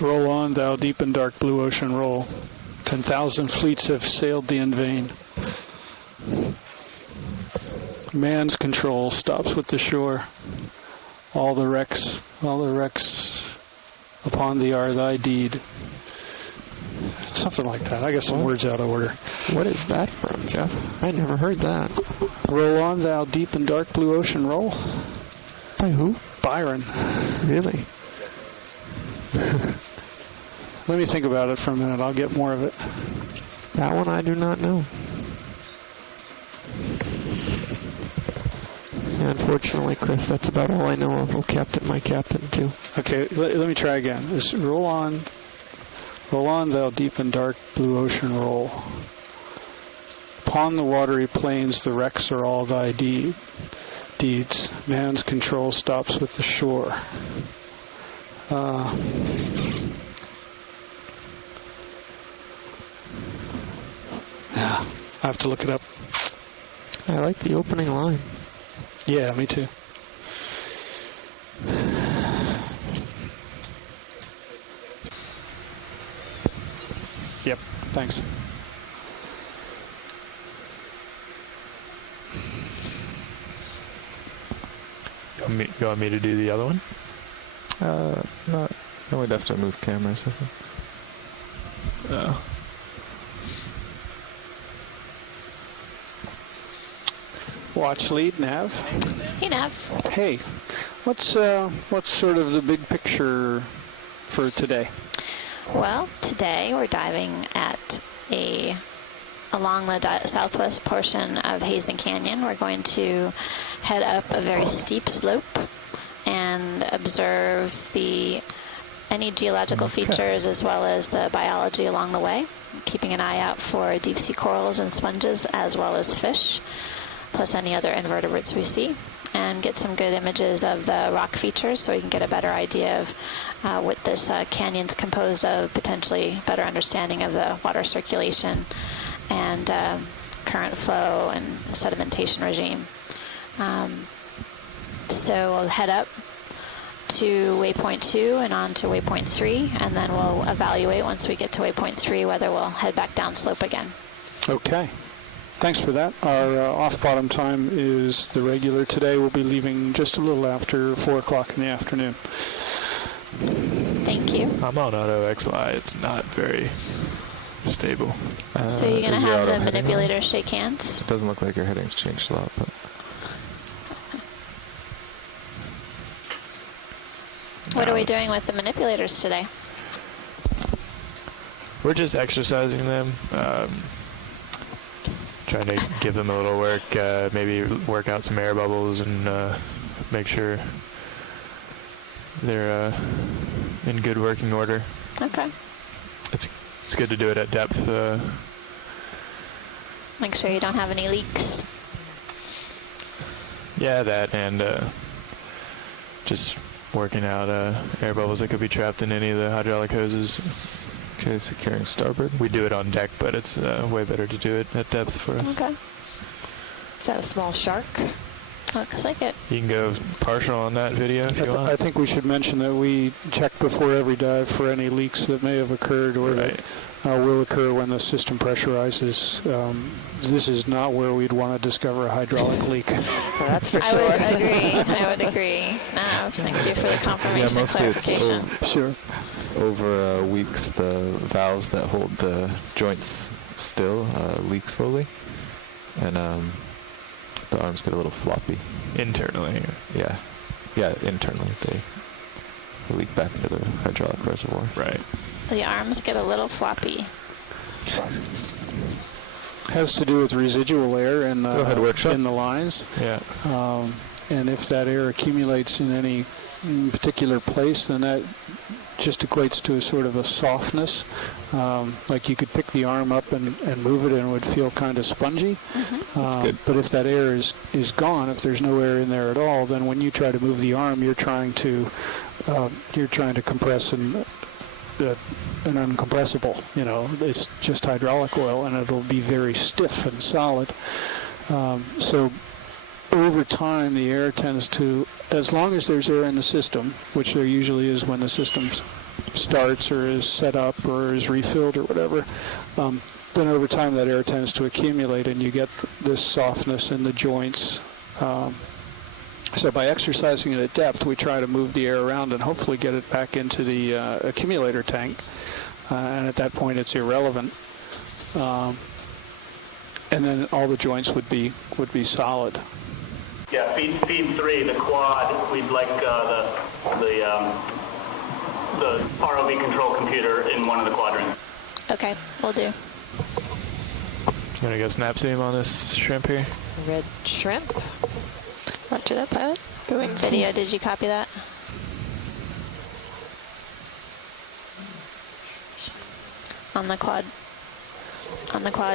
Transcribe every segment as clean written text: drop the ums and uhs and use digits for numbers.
Roll on, thou deep and dark blue ocean, roll. 10,000 fleets have sailed thee in vain. Man's control stops with the shore. All the wrecks upon thee are thy deed. Something like that. I got some words out of order. What is that from, Jeff? I never heard that. Roll on, thou deep and dark blue ocean, roll. By who? Byron. Really? Let me think about it for a minute. I'll get more of it. That one I do not know. Yeah, unfortunately, Chris, that's about all I know of. Oh, Captain, my captain, too. Okay, let me try again. Just roll on, thou deep and dark blue ocean, roll. Upon the watery plains, the wrecks are all thy deeds. Man's control stops with the shore. Yeah, I have to look it up. I like the opening line. Yeah, me too. Yep, thanks. You want me to do the other one? No, we'd have to move cameras, I think. Watch, lead, nav. Hey, Nav. Hey, what's sort of the big picture for today? Well, today we're diving at along the southwest portion of Heezen Canyon. We're going to head up a very steep slope and observe any geological features as well as the biology along the way, keeping an eye out for deep sea corals and sponges as well as fish, plus any other invertebrates we see, and get some good images of the rock features so we can get a better idea of what this canyon's composed of, potentially better understanding of the water circulation and current flow and sedimentation regime. So we'll head up to waypoint 2 and on to waypoint 3, and then we'll evaluate once we get to waypoint 3 whether we'll head back down slope again. Okay. Thanks for that. Our off-bottom time is the regular today. We'll be leaving just a little after 4 o'clock in the afternoon. Thank you. I'm on auto XY. It's not very stable. So you're going to have the manipulator shake hands? It doesn't look like your heading's changed a lot, but... What are we doing with the manipulators today? We're just exercising them. Trying to give them a little work, maybe work out some air bubbles and make sure they're in good working order. Okay. It's good to do it at depth. Make sure you don't have any leaks. Yeah, that, and just working out air bubbles that could be trapped in any of the hydraulic hoses. Okay, securing starboard. We do it on deck, but it's way better to do it at depth for us. Okay. Is that a small shark? Looks like it. You can go partial on that video if you want. I think we should mention that we check before every dive for any leaks that may have occurred or that will occur when the system pressurizes. This is not where we'd want to discover a hydraulic leak. That's for sure. I would agree. No, thank you for the confirmation and clarification. Sure. Over weeks, the valves that hold the joints still leak slowly, and the arms get a little floppy. Internally. Yeah, internally they leak back into the hydraulic reservoir. Right. The arms get a little floppy. Has to do with residual air in the lines. Yeah. And if that air accumulates in any particular place, then that just equates to a sort of a softness. Like you could pick the arm up and move it and it would feel kind of spongy. That's good. But if that air is gone, if there's no air in there at all, then when you try to move the arm, you're trying to compress an uncompressible. It's just hydraulic oil, and it'll be very stiff and solid. So over time, the air tends to, as long as there's air in the system, which there usually is when the system's starts or is set up or is refilled or whatever, then over time that air tends to accumulate and you get this softness in the joints. So by exercising it at depth, we try to move the air around and hopefully get it back into the accumulator tank. And at that point, it's irrelevant. And then all the joints would be solid. Yeah, feed 3, the quad. We'd like the ROV control computer in one of the quadrants. Okay, we'll do. You want to go snap zoom on this shrimp here? Red shrimp. Roger that, pilot. Going video, did you copy that? On the quad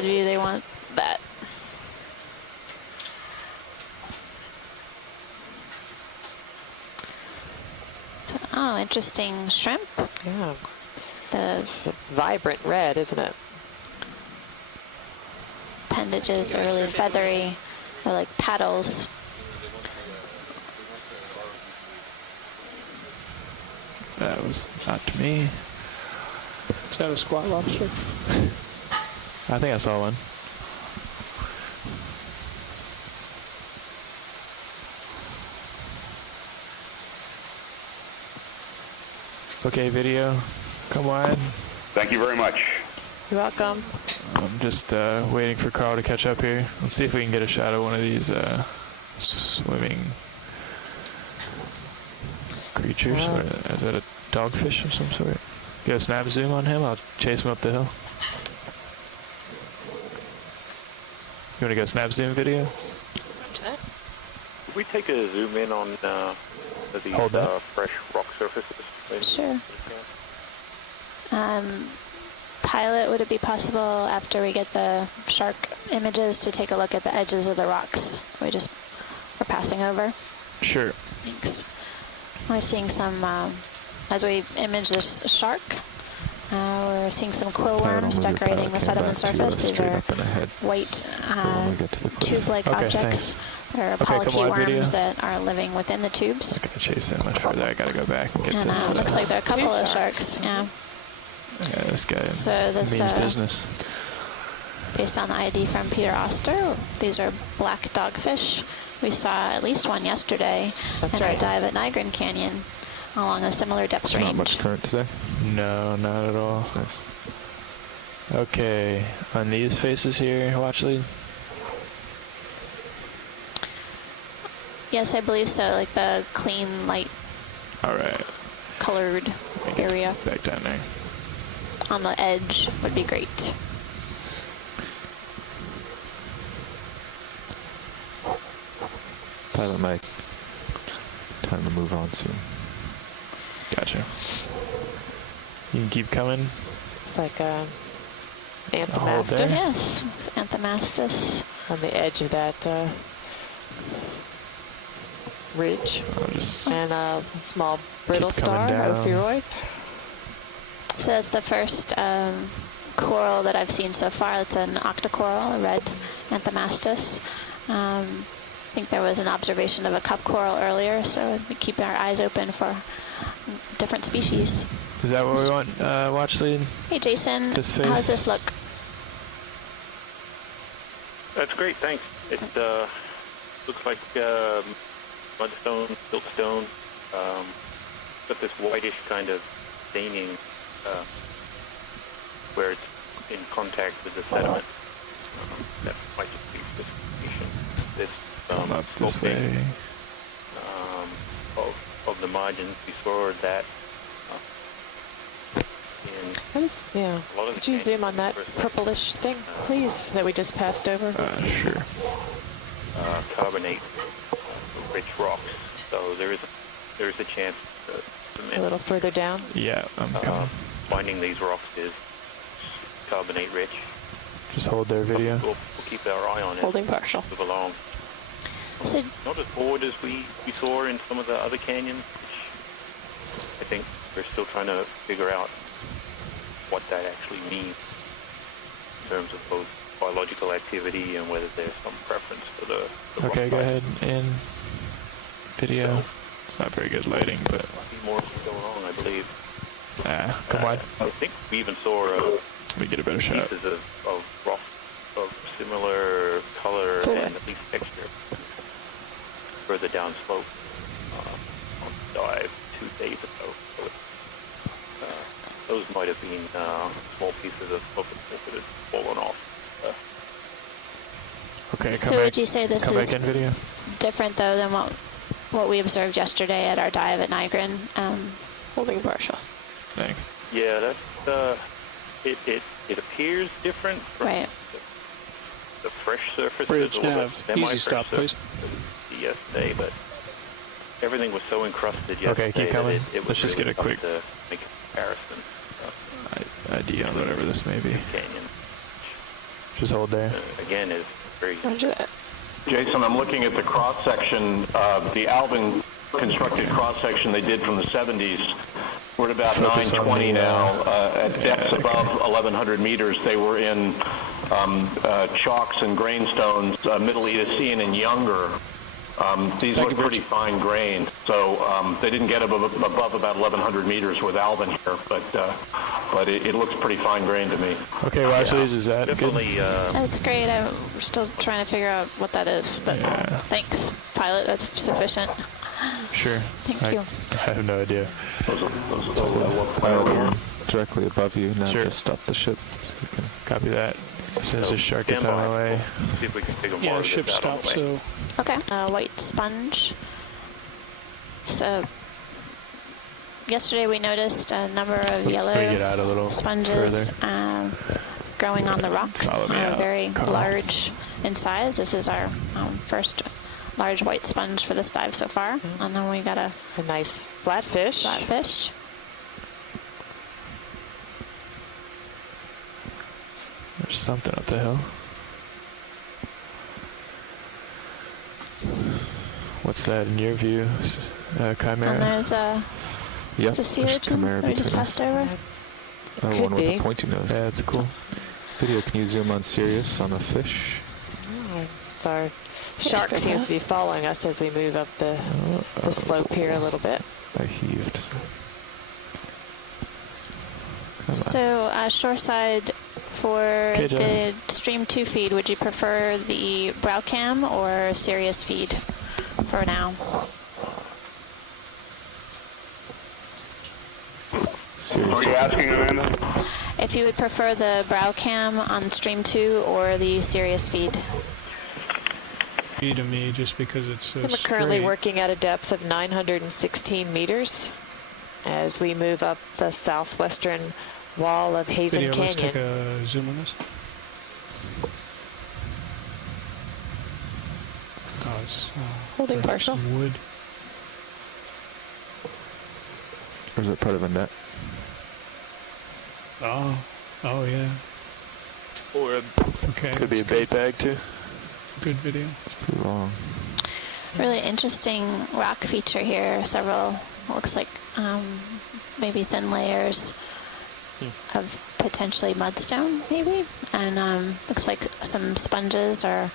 view, they want that. So, oh, interesting shrimp. Yeah. The Vibrant red, isn't it? appendages are really feathery. They're like paddles. That was not to me. Is that a squat lobster? I think I saw one. Okay, video. Come on. Thank you very much. You're welcome. I'm just waiting for Carl to catch up here. Let's see if we can get a shot of one of these swimming creatures. Is that a dogfish of some sort? Get a snap zoom on him. I'll chase him up the hill. You want to go snap zoom video? Could we take a zoom in on these Hold that. fresh rock surfaces, please? Sure. Pilot, would it be possible after we get the shark images to take a look at the edges of the rocks we're passing over? Sure. Thanks. We're seeing some, as we image this shark, we're seeing some quill worms decorating the sediment surface. These are white tube-like objects. They're polychaete worms that are living within the tubes. I'm not going to chase him much further. I got to go back and get And this. it looks like there are a couple of sharks. Yeah. Yeah, this guy So this, means business. Based on the ID from Peter Oster, these are black dogfish. We saw at least one yesterday in our dive at Nigrin Canyon along a similar depth range. Not much current today. No, not at all. That's nice. Okay, on these faces here, watch lead. Yes, I believe so. Like the clean, light All right, colored area back down there. on the edge would be great. Pilot Mike. Time to move on soon. Gotcha. You can keep coming. It's like a hold there. anthomastus Yes, Anthomastus. on the edge of that ridge, I'll just and a small brittle Keep coming star, down. ophiuroid. So that's the first coral that I've seen so far. It's an octocoral, a red Anthomastus. I think there was an observation of a cup coral earlier, so we keep our eyes open for different species. Is that what we want? Watch lead. Hey, Jason, This how does face. this look? That's great, thanks. It looks like mudstone, siltstone. Got this whitish kind of staining where it's in contact with the sediment. That might just be precipitation. This Come up this sculpting, way. of the margins, we saw that in Yeah. a lot of Could you zoom on that purplish thing, please, that we just passed over? Sure. carbonate rich rocks. So there is a chance A little further down. Yeah, I'm coming. finding these rocks is carbonate rich. Just hold their video. We'll keep our eye on it. Holding partial. Move along. So, Not as broad as we saw in some of the other canyons, which I think we're still trying to figure out what that actually means in terms of both biological activity and whether there's some preference for the rock Okay, go type. ahead and video. It's not very good lighting, but Might be more going on, I believe. Come wide. I think we even saw Let me get a better shot. pieces of rock of similar color and at least texture further down slope on the dive 2 days ago. So those might have been small pieces of open that had fallen off. Okay, So would you say this come is back in video. different, though, than what we observed yesterday at our dive at Nygren? Holding partial. Thanks. Yeah, that's it appears different from Right. the fresh surface. Bridge or the nav, semi-fresh easy stop, please. surface yesterday, but everything was so encrusted yesterday. Okay, keep coming. That it was Let's just really get a quick tough to make a comparison. ID on whatever this may be. Canyon, Just hold there. again, is very. Roger that. Jason, I'm looking at the cross-section, the Alvin constructed cross-section they did from the 70s. We're at about Focus on 920 the, now. At depths above 1,100 meters, they were in chalks and grainstones, Middle Eocene and younger. These look pretty fine grained, so they didn't get above about 1,100 meters with Alvin here, but it looks pretty fine grained to me. Okay, well, actually, is that Definitely, That's great. We're still trying to figure out what that is, but thanks, pilot. That's sufficient. good? Sure. Thank you. I have no idea. Pilot directly above you. Now Sure. just stop the ship. So you can Copy that. As soon as the shark gets out of my way. see if we can figure more Yeah, of ship this out on stop, the way. so Okay. White sponge. So yesterday we noticed a number of Let me get yellow out a little sponges further. growing on the rocks. Follow me out, Very Carl. large in size. This is our first large white sponge for this dive so far. And then we got a A nice flatfish. flatfish. There's something up the hill. What's that in your view, Chimera? And there's Yep. it's a sea there's urchin Chimera that we just between passed us. over. Oh, Could one with be. a pointy nose. Yeah, it's cool. Video, can you zoom on Sirius on the fish? So our shark good, seems huh? to be following us as we move up the slope here a little bit. I heaved. Come on. So shoreside for Okay, John. the Stream 2 feed, would you prefer the Browcam or Sirius feed for now? Sirius What are you doesn't- asking, Amanda? If you would prefer the Browcam on Stream 2 or the Sirius feed. to me just because it's so We're currently straight. working at a depth of 916 meters as we move up the southwestern wall of Heezen Video, let's take Canyon. a zoom on this. Oh, it's, Holding that's partial. wood. Or is it part of a net? Oh, yeah. Or Okay. could be a bait bag too. Good video. It's pretty long. Really interesting rock feature here. Several, looks like maybe thin layers of potentially mudstone, maybe. And looks like some sponges are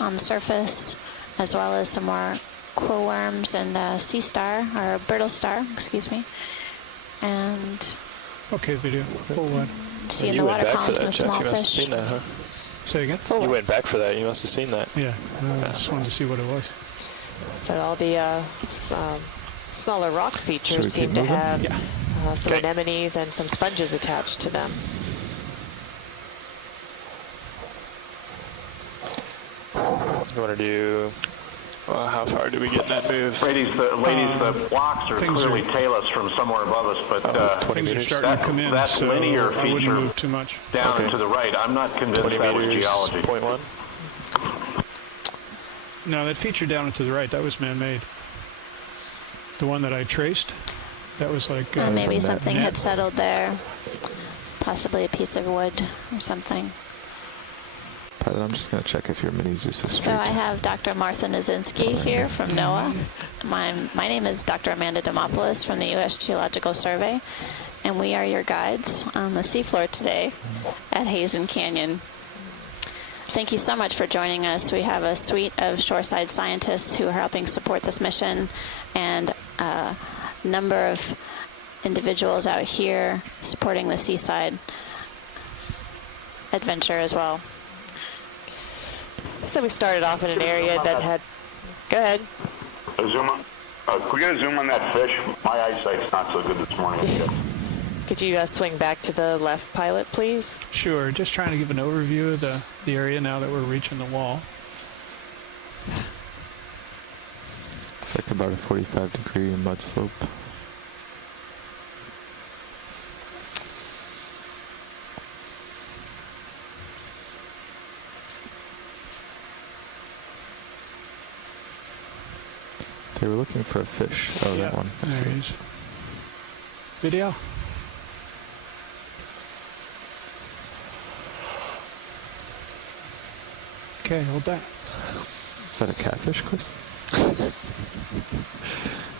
on the surface, as well as some more quill worms and sea star, or brittle star, excuse me. And Okay, video. Full wide. see in the water column some small You must have fish. seen that, huh? Say again? You went back for that. You must have seen that. Yeah. No, I just wanted to see what it was. So all the smaller rock Should we features keep seem to moving? have some Okay. anemones and some sponges attached to them. You want to do? Well, how far do we get in that move? Ladies, the blocks are things clearly are- tailless from somewhere above us, but 20 Things are meters. starting to come in, that so linear I wouldn't feature move too much. down Okay. and to the right, I'm not convinced 20 that was meters. geology. 0.1. No, that feature down and to the right, that was man-made. The one that I traced, that was like... Maybe net. something Net. had settled there. Possibly a piece of wood or something. Pilot, I'm just going to check if your mini Zeus is straight. So I have Dr. Martha Nazinski here from NOAA. My name is Dr. Amanda Demopoulos from the U.S. Geological Survey, and we are your guides on the seafloor today at Heezen Canyon. Thank you so much for joining us. We have a suite of shoreside scientists who are helping support this mission, and a number of individuals out here supporting the seaside adventure as well. So we started off in an area that had... Go ahead. A zoom on. Could we get a zoom on that fish? My eyesight's not so good this morning. Could you swing back to the left, pilot, please? Sure, just trying to give an overview of the area now that we're reaching the wall. It's like about a 45-degree mud slope. They were looking for a fish. Oh, Yeah, that one. I there see. he is. Video. Okay, hold that. Is that a catfish, Chris? I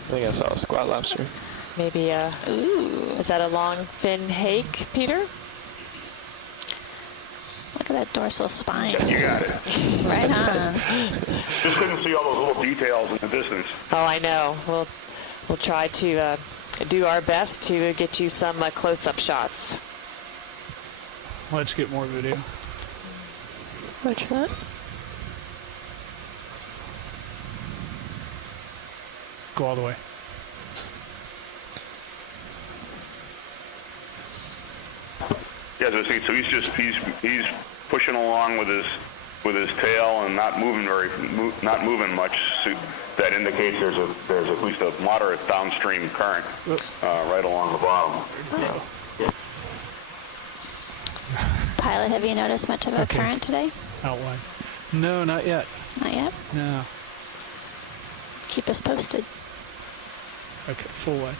think I saw a squat lobster. Maybe is that a long fin hake, Peter? Look at that dorsal spine. You got it. Right on. Just couldn't see all those little details in the distance. Oh, I know. We'll try to do our best to get you some close-up shots. Let's get more video. Roger that. Go all the way. Yeah, so he's pushing along with his tail and not moving much. So that indicates there's at least a moderate downstream current right along the bottom. Pilot, have you noticed much of a current today? Outline. No, not yet. Not yet? No. Keep us posted. Okay, full way.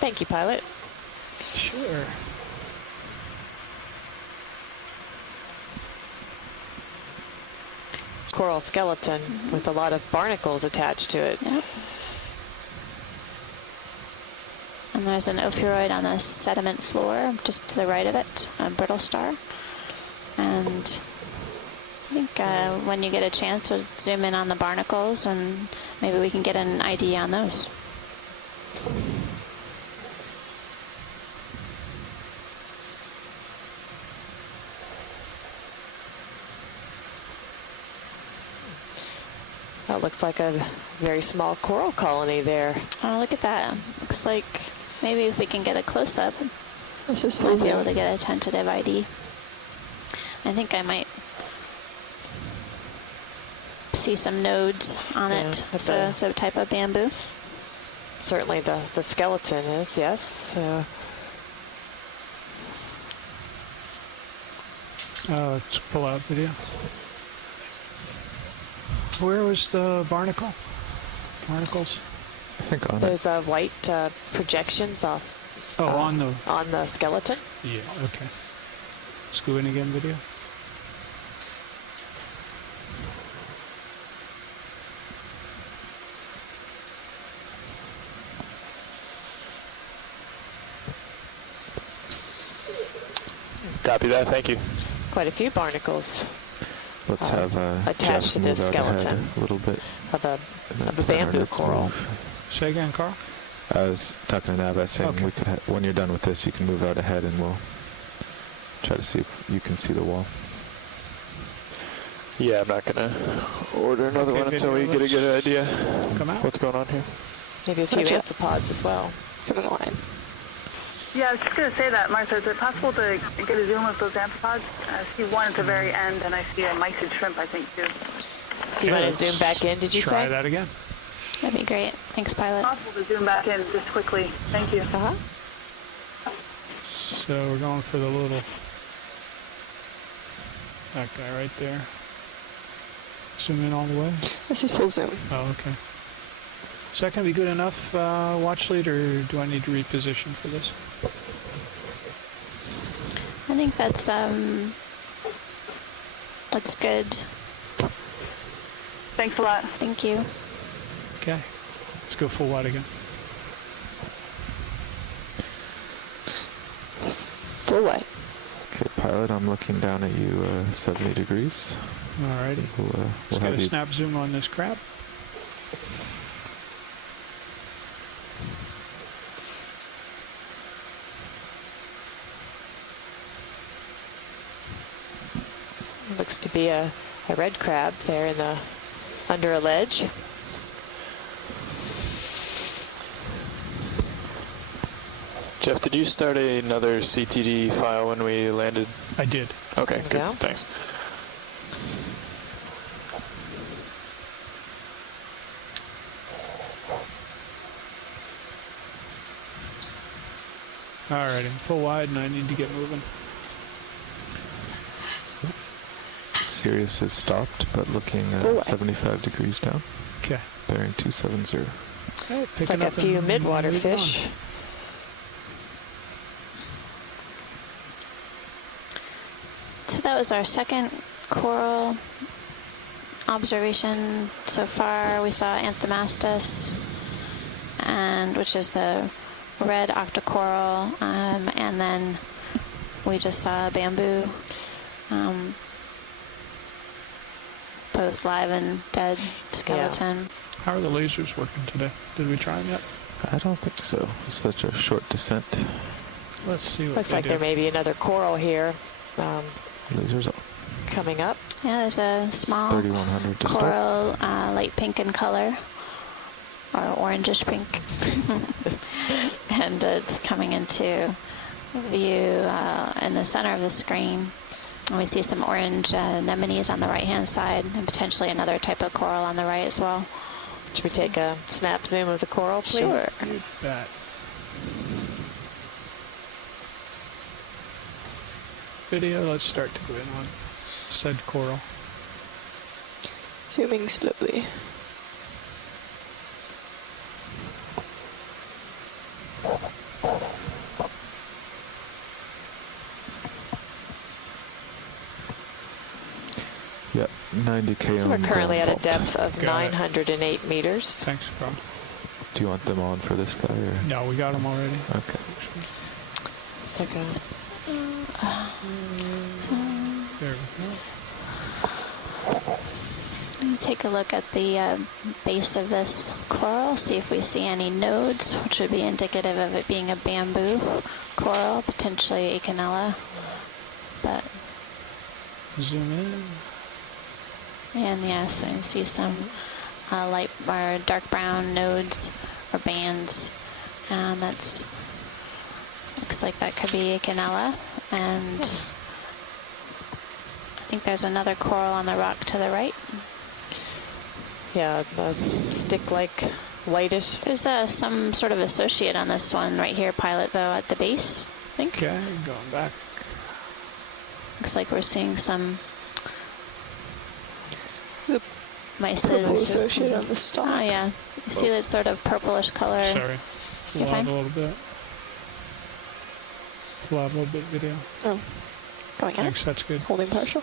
Thank you, pilot. Sure. Coral skeleton with a lot of barnacles attached to it. Yep. And there's an ophiuroid on the sediment floor just to the right of it, a brittle star. And I think when you get a chance, we'll zoom in on the barnacles and maybe we can get an ID on those. That looks like a very small coral colony there. Oh, look at that. Looks like maybe if we can get a close-up, This is we'll full be able zoom. to get a tentative ID. I think I might see some nodes on Yeah, it. that's So it's a type of bamboo. Certainly the skeleton is, yes. Let's pull out video. Where was the barnacle? Barnacles? I think on it. There's white projections off Oh, on the skeleton. Yeah, okay. Let's go in again, video. Copy that. Thank you. Quite a few barnacles Let's have attached Jeff to move this out ahead skeleton. a little bit. of a and then bamboo our next coral. move. Say again, Carl? I was talking to Nav, saying Okay. we could when you're done with this, you can move out ahead and we'll try to see if you can see the wall. Yeah, I'm not going to order another Okay, one until we get a good idea Come out. what's going on here. Maybe a few Gotcha. amphipods as well. Come in line. Yeah, I was just going to say that, Martha. Is it possible to get a zoom of those amphipods? I see one at the very end, and I see a mysid shrimp, I think, too. So you want to zoom back in, did you Try say? that again. That'd be great. Thanks, pilot. Possible to zoom back in just quickly. Thank you. Uh-huh. So we're going for the little, that guy right there. Zoom in all the way. This is full zoom. Oh, okay. Is that going to be good enough, watch lead, or do I need to reposition for this? I think that's good. Thanks a lot. Thank you. Okay. Let's go full wide again. Full white. Okay, pilot, I'm looking down at you 70 degrees. Alrighty. We'll Let's get have a you snap zoom on this crab. Looks to be a red crab there in the under a ledge. Jeff, did you start another CTD file when we landed? I did. Okay, good. Go. Thanks. All right, I'm full wide and I need to get moving. Sirius has stopped, but looking 75 degrees down. Okay. Bearing 270. It's like a few midwater fish. So that was our second coral observation so far. We saw Anthomastus, and which is the red octocoral, and then we just saw bamboo, both live and dead skeleton. Yeah. How are the lasers working today? Did we try them yet? I don't think so. It's such a short descent. Let's see what Looks like there may be another coral here. Lasers up. Coming up. Yeah, there's a small 3100 to coral, light pink in color, or orangish pink. And it's coming into view in the center of the screen. And we see some orange anemones on the right-hand side, and potentially another type of coral on the right as well. Should we take a snap zoom of the coral, please? Sure. You bet. Video, let's start to go in on said coral. Zooming slowly. Yep, 90K. So we're currently at a depth of 908 meters. Thanks, Carl. Do you want them on for this guy? Or? No, we got them already. Okay. There we go. Take a look at the base of this coral, see if we see any nodes, which would be indicative of it being a bamboo coral, potentially Okeanos. But zoom in. And yes, you can see some light or dark brown nodes or bands, and that's looks like that could be Okeanos. And I think there's another coral on the rock to the right. Yeah, the stick-like whitish. There's some sort of associate on this one right here, Pilot, though, at the base, I think. Okay, going back. Looks like we're seeing some mysis. Associate on the stalk. Oh, yeah. You see that sort of purplish color. Sorry. You're Pull out fine? a little bit. Pull out a little bit video. Oh, going out. Thanks, that's good. Holding partial.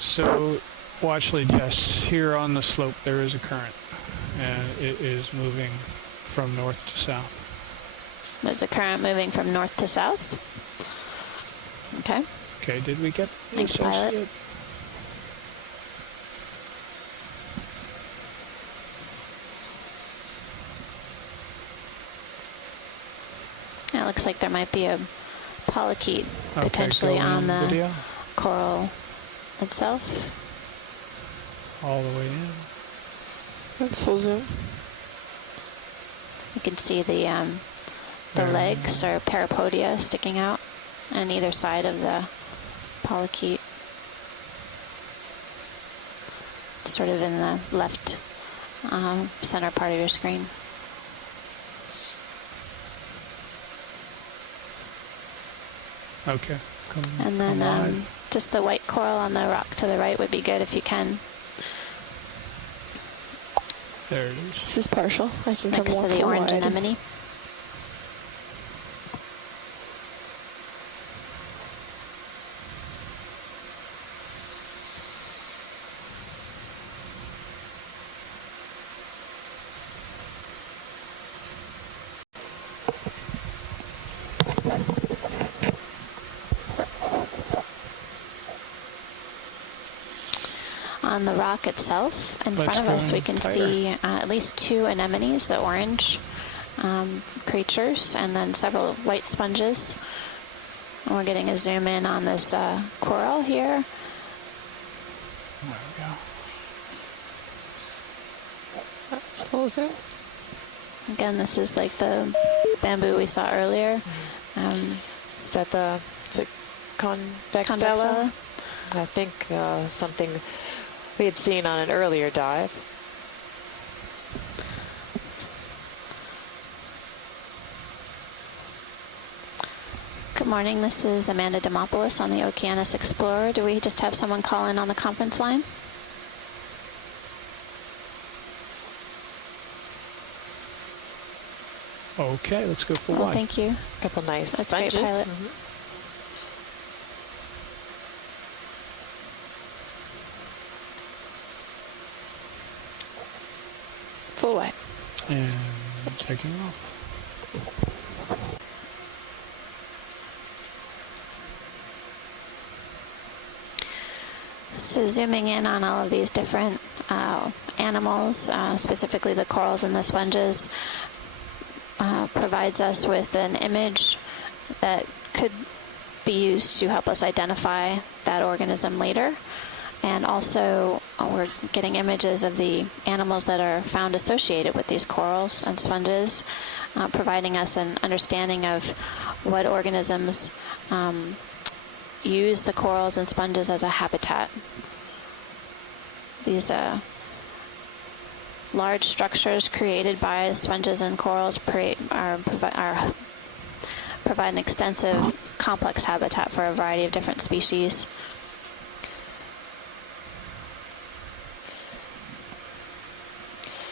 So, watch lead, yes. Here on the slope there is a current, and it is moving from north to south. There's a current moving from north to south. Okay. Okay, did we get the Thanks, Pilot. associate? It looks like there might be a polychaete Okay, potentially go on in the video. coral itself. All the way in. That's full zoom. You can see the legs or parapodia sticking out on either side of the polychaete. Sort of in the left center part of your screen. Okay. And then just the white coral on the rock to the right would be good if you can. There it is. This is partial. I can come Next to more the orange wide. anemone. On on the rock itself, in front of us, we can see at least 2 anemones, the orange creatures, and then several white sponges. And we're getting a zoom in on this coral here. There we go. That's full zoom. Again, this is like the bamboo we saw earlier. Is that is it convexella? I think something we had seen on an earlier dive. Good morning, this is Amanda Demopoulos on the Okeanos Explorer. Do we just have someone call in on the conference line? Okay, let's go for Well, one. thank you. A couple nice That's sponges. great, Pilot. Full white. And taking off. So zooming in on all of these different animals, specifically the corals and the sponges, provides us with an image that could be used to help us identify that organism later. And also, we're getting images of the animals that are found associated with these corals and sponges, providing us an understanding of what organisms use the corals and sponges as a habitat. These large structures created by sponges and corals provide an extensive, complex habitat for a variety of different species.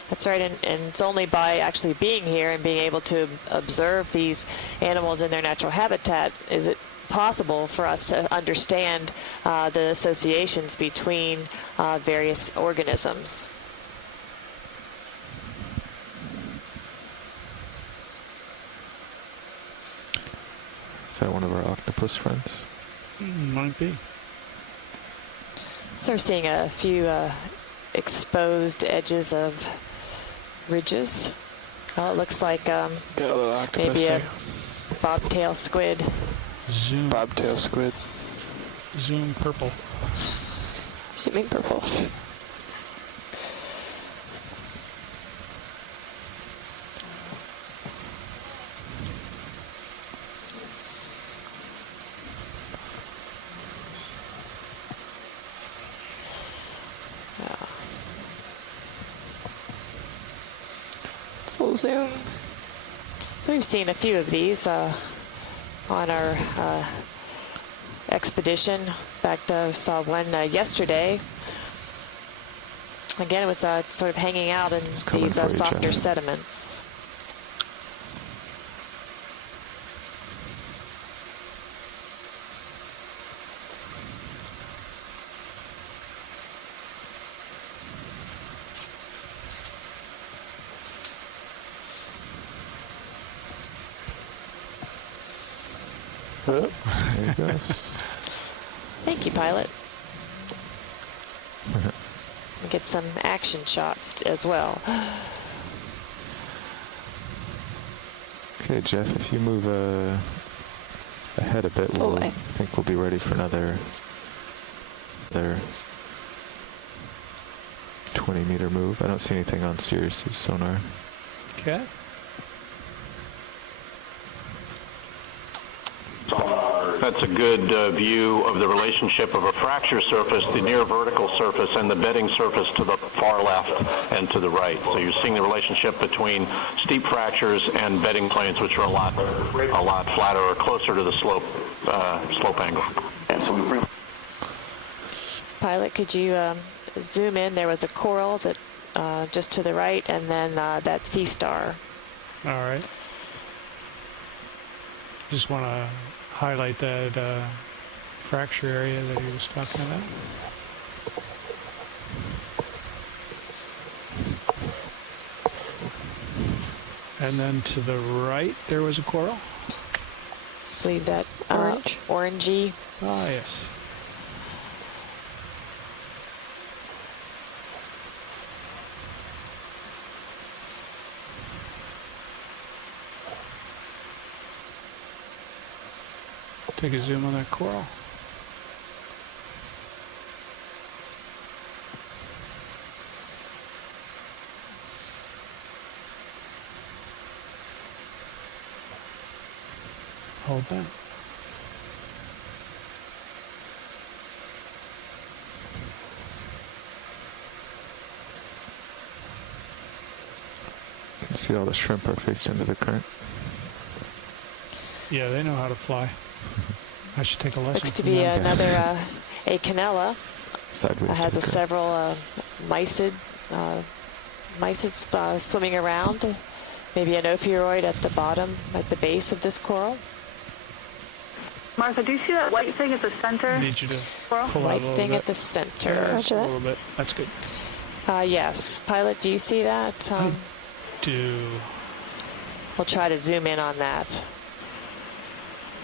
That's right, and it's only by actually being here and being able to observe these animals in their natural habitat is it possible for us to understand the associations between various organisms. Is that one of our octopus friends? Might be. So we're seeing a few exposed edges of ridges. Well, it looks like Got a little octopus maybe a there. bobtail squid. Zoom. Bobtail squid. Zoom purple. Zooming purple. Full zoom. So we've seen a few of these on our expedition. In fact, I saw one yesterday. Again, it was sort of hanging out in these softer sediments. There you go. Thank you, pilot. Get some action shots as well. Okay, Jeff, if you move ahead a bit, I think we'll be ready for another 20-meter move. I don't see anything on Sirius's sonar. Okay. That's a good view of the relationship of a fracture surface, the near vertical surface, and the bedding surface to the far left and to the right. So you're seeing the relationship between steep fractures and bedding planes, which are a lot flatter or closer to the slope angle. And so we bring. Pilot, could you zoom in? There was a coral that just to the right, and then that sea star. All right. Just want to highlight that fracture area that he was talking about. And then to the right, there was a coral. I believe that orangey. Ah, yes. Take a zoom on that coral. Hold that. You can see all the shrimp are faced into the current. Yeah, they know how to fly. I should take a lesson. Looks to from be them. another Acanella. Sideways. Has to the current. several mysids swimming around. Maybe an ophiuroid at the bottom, at the base of this coral. Martha, do you see that white thing at the center? I need you to Coral? pull out a White little thing bit. at the center. Yeah, just a Roger little bit. That's good. that. Yes. Pilot, do you see that? Do. We'll try to zoom in on that.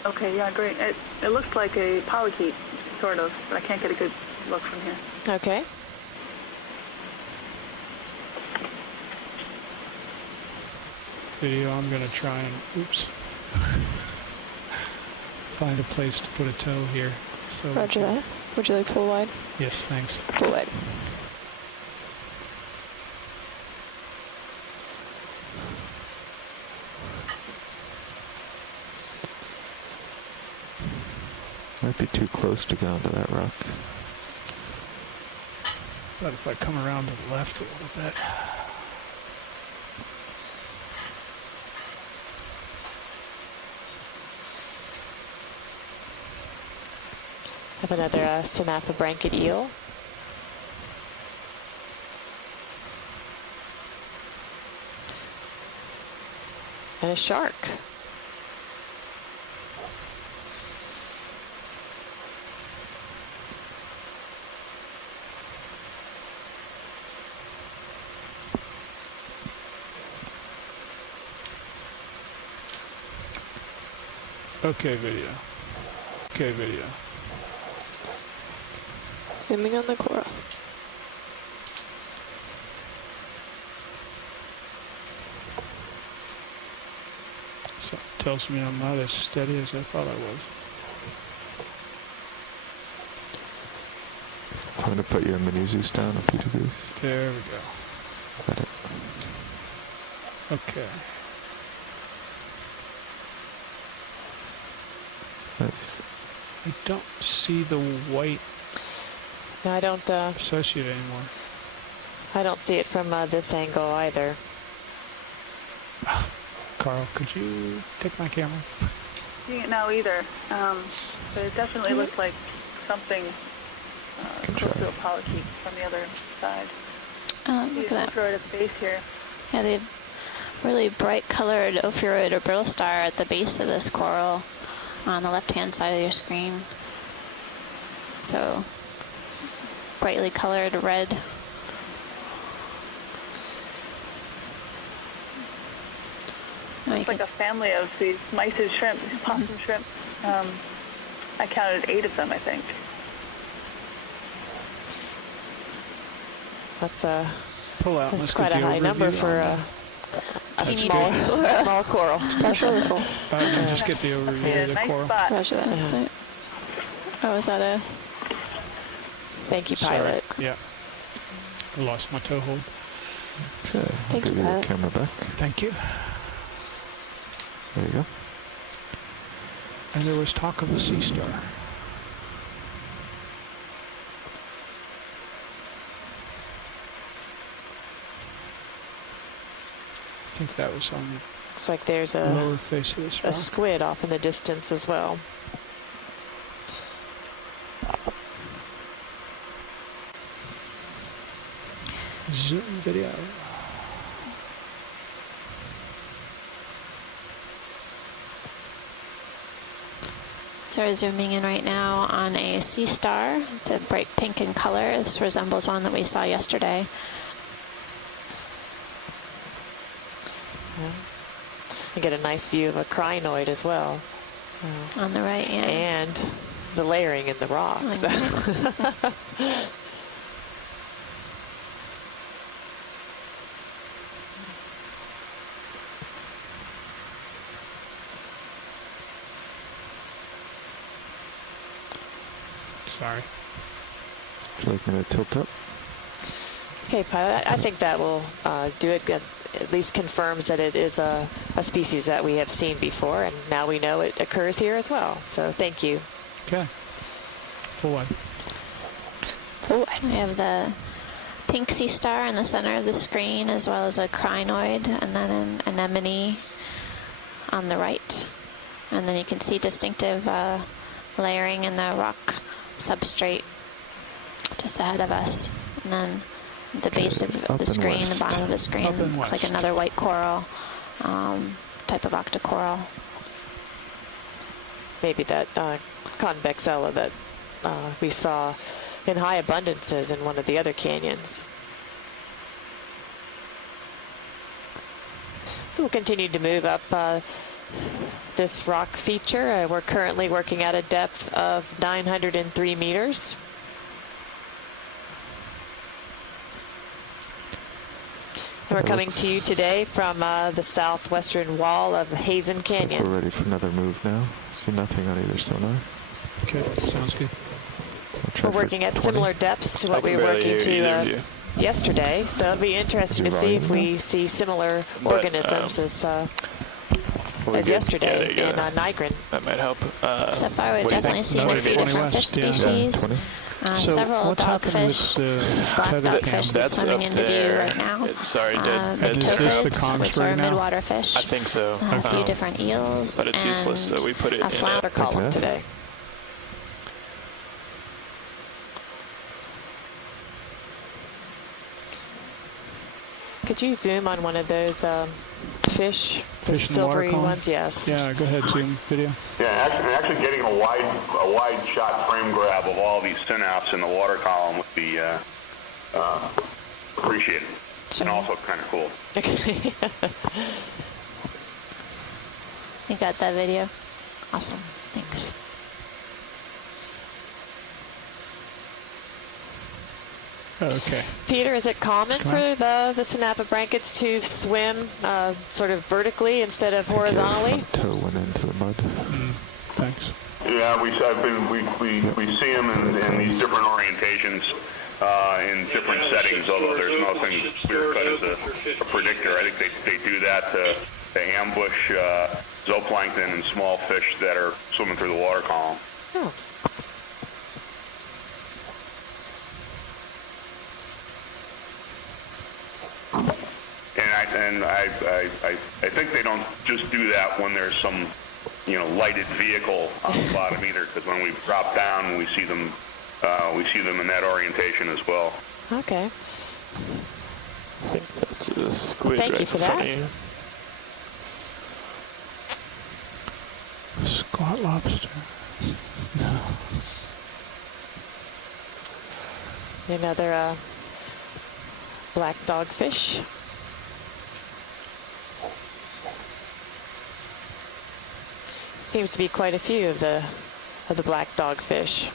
Okay, yeah, great. It looks like a polychaete, sort of, but I can't get a good look from here. Okay. Video, I'm going to try and, oops, find a place to put a toe here. So Roger that. Would you like full wide? Yes, thanks. Full wide. Might be too close to get onto that rock. But if I come around to the left a little bit. Have another synaphobranchid eel. And a shark. Okay, video. Okay, video. Zooming on the coral. So it tells me I'm not as steady as I thought I was. I'm going to put your mini Zeus down a few degrees. There we go. Got it. Okay. Nice. I don't see the white No, I don't. associate anymore. I don't see it from this angle either. Carl, could you take my camera? Seeing it now either, but it definitely looks like something close to a polychaete from the other side. Look at that. Right at the base here. Yeah, they have really bright colored ophiuroid or brittle star at the base of this coral on the left-hand side of your screen. So, brightly colored red. It's like a family of these mysid shrimp, these possum shrimp. I counted 8 of them, I think. That's Pull out. that's Let's quite get a the high number overview for on a Teeny small tiny. small coral. Partially full. no, just get the overview Yeah, of the nice coral. spot. Roger that. Uh-huh. So- oh, is that a... Thank you, Sorry. pilot. Yeah. I lost my toe hold. Okay. I'll Thank give you, you the Pat. camera back. Thank you. There you go. And there was talk of a sea star. I think that was on Looks like there's the a lower face of this a rock. squid off in the distance as well. Zoom video. So we're zooming in right now on a sea star. It's a bright pink in color. This resembles one that we saw yesterday. You get a nice view of a crinoid as well. On the right, yeah. And the layering in the rock. So. Sorry. Would you like me to tilt up? Okay, pilot. I think that will do it. At least confirms that it is a species that we have seen before, and now we know it occurs here as well. So thank you. Okay. Full one. We have the pink sea star in the center of the screen, as well as a crinoid, and then an anemone on the right. And then you can see distinctive layering in the rock substrate just ahead of us. And then the base of the screen, the bottom of the screen, it's like another white coral type of octocoral. Maybe that convexella that we saw in high abundances in one of the other canyons. So we'll continue to move up this rock feature. We're currently working at a depth of 903 meters. And we're coming to you today from the southwestern wall of Heezen Canyon. We're ready for another move now. See nothing on either sonar. Okay, sounds good. We're working at similar depths to what we were working to yesterday, so it'll be interesting to see if we see similar organisms as yesterday in Nigrin. That might help. So far, we've definitely seen a few different fish species. Several dogfish. This black dogfish that's swimming into view right now. Sorry, Toads, which are midwater fish. I think so. A few different eels. But it's useless, so we put it in a flounder column today. Could you zoom on one of those fish, the silvery ones? Yes. Yeah, go ahead, zoom video. Yeah, actually getting a wide shot frame grab of all these synapses in the water column would be appreciated, and also kind of cool. Okay. You got that video? Awesome. Thanks. Okay. Peter, is it common for the synapobranchids to swim sort of vertically instead of horizontally? Front toe went into the mud. Thanks. Yeah, we see them in these different orientations in different settings. Although there's nothing clear cut as a predictor. I think they do that to ambush zooplankton and small fish that are swimming through the water column. Oh. And I think they don't just do that when there's some, lighted vehicle on the bottom either, because when we drop down, we see them in that orientation as well. Okay. I think that's a squid Thank right you for in front that. of you. Squat lobster. No. Another black dogfish. Seems to be quite a few of the black dogfish.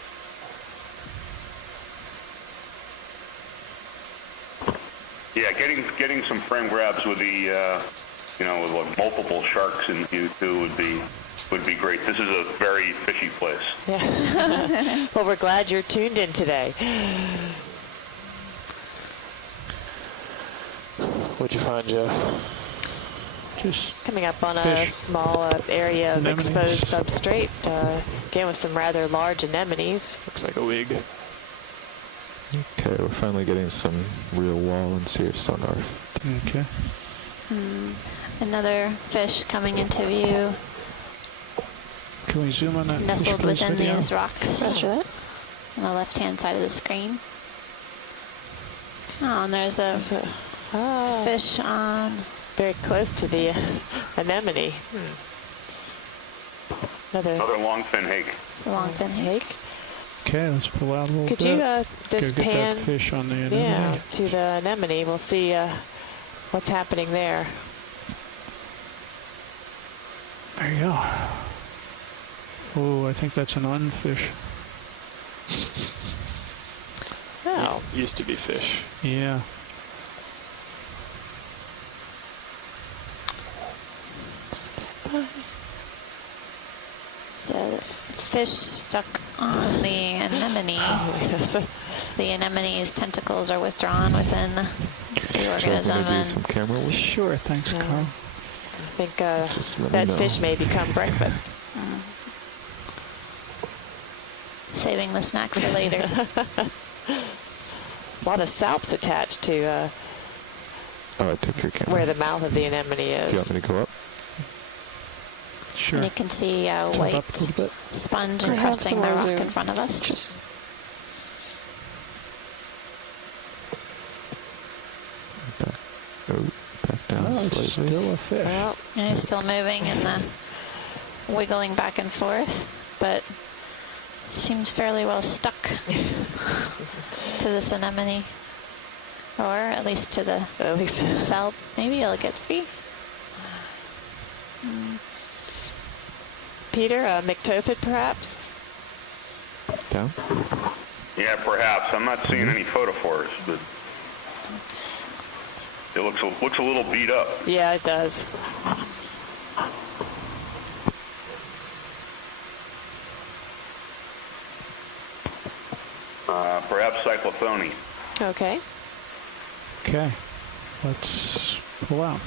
Yeah, getting some frame grabs with the with like multiple sharks in view too would be great. This is a very fishy place. Yeah. Well, we're glad you're tuned in today. What'd you find, Jeff? Just coming up on fish. a small area of Anemones. exposed substrate, again with some rather large anemones. Looks like a wig. Okay, we're finally getting some real wall and sear sonar. Okay. Another fish coming into view, Can we zoom on that? nestled fish within video? these rocks Roger that. on the left-hand side of the screen. Oh, and there's a fish on very close to the anemone. Another longfin hake. It's a longfin hake. Okay, let's pull out a little Could bit. you just Go get pan that fish on the anemone. yeah, to the anemone? We'll see what's happening there. There you go. Oh, I think that's an unfish. Oh. Used to be fish. Yeah. So fish stuck on the anemone. The anemone's tentacles are withdrawn within the organism. So do some camera work? Sure, thanks, Carl. I think that fish may become breakfast. Saving the snack for later. A lot of salps attached to I took your camera. where the mouth of the anemone Do you is. want me to go up? Sure. And you can see a Jump white up a little bit. sponge Can I have encrusting some the more rock zoom? in front of us. Back down Oh, it's slightly. still a fish. Well, And he's still moving and wiggling back and forth, but seems fairly well stuck to this anemone, or at least to the cell. Maybe he'll get free. Peter, McTophid perhaps? Down? Yeah, perhaps. I'm not seeing any photophores, but it looks a little beat up. Yeah, it does. Perhaps cyclothone. Okay. Okay. Let's pull out.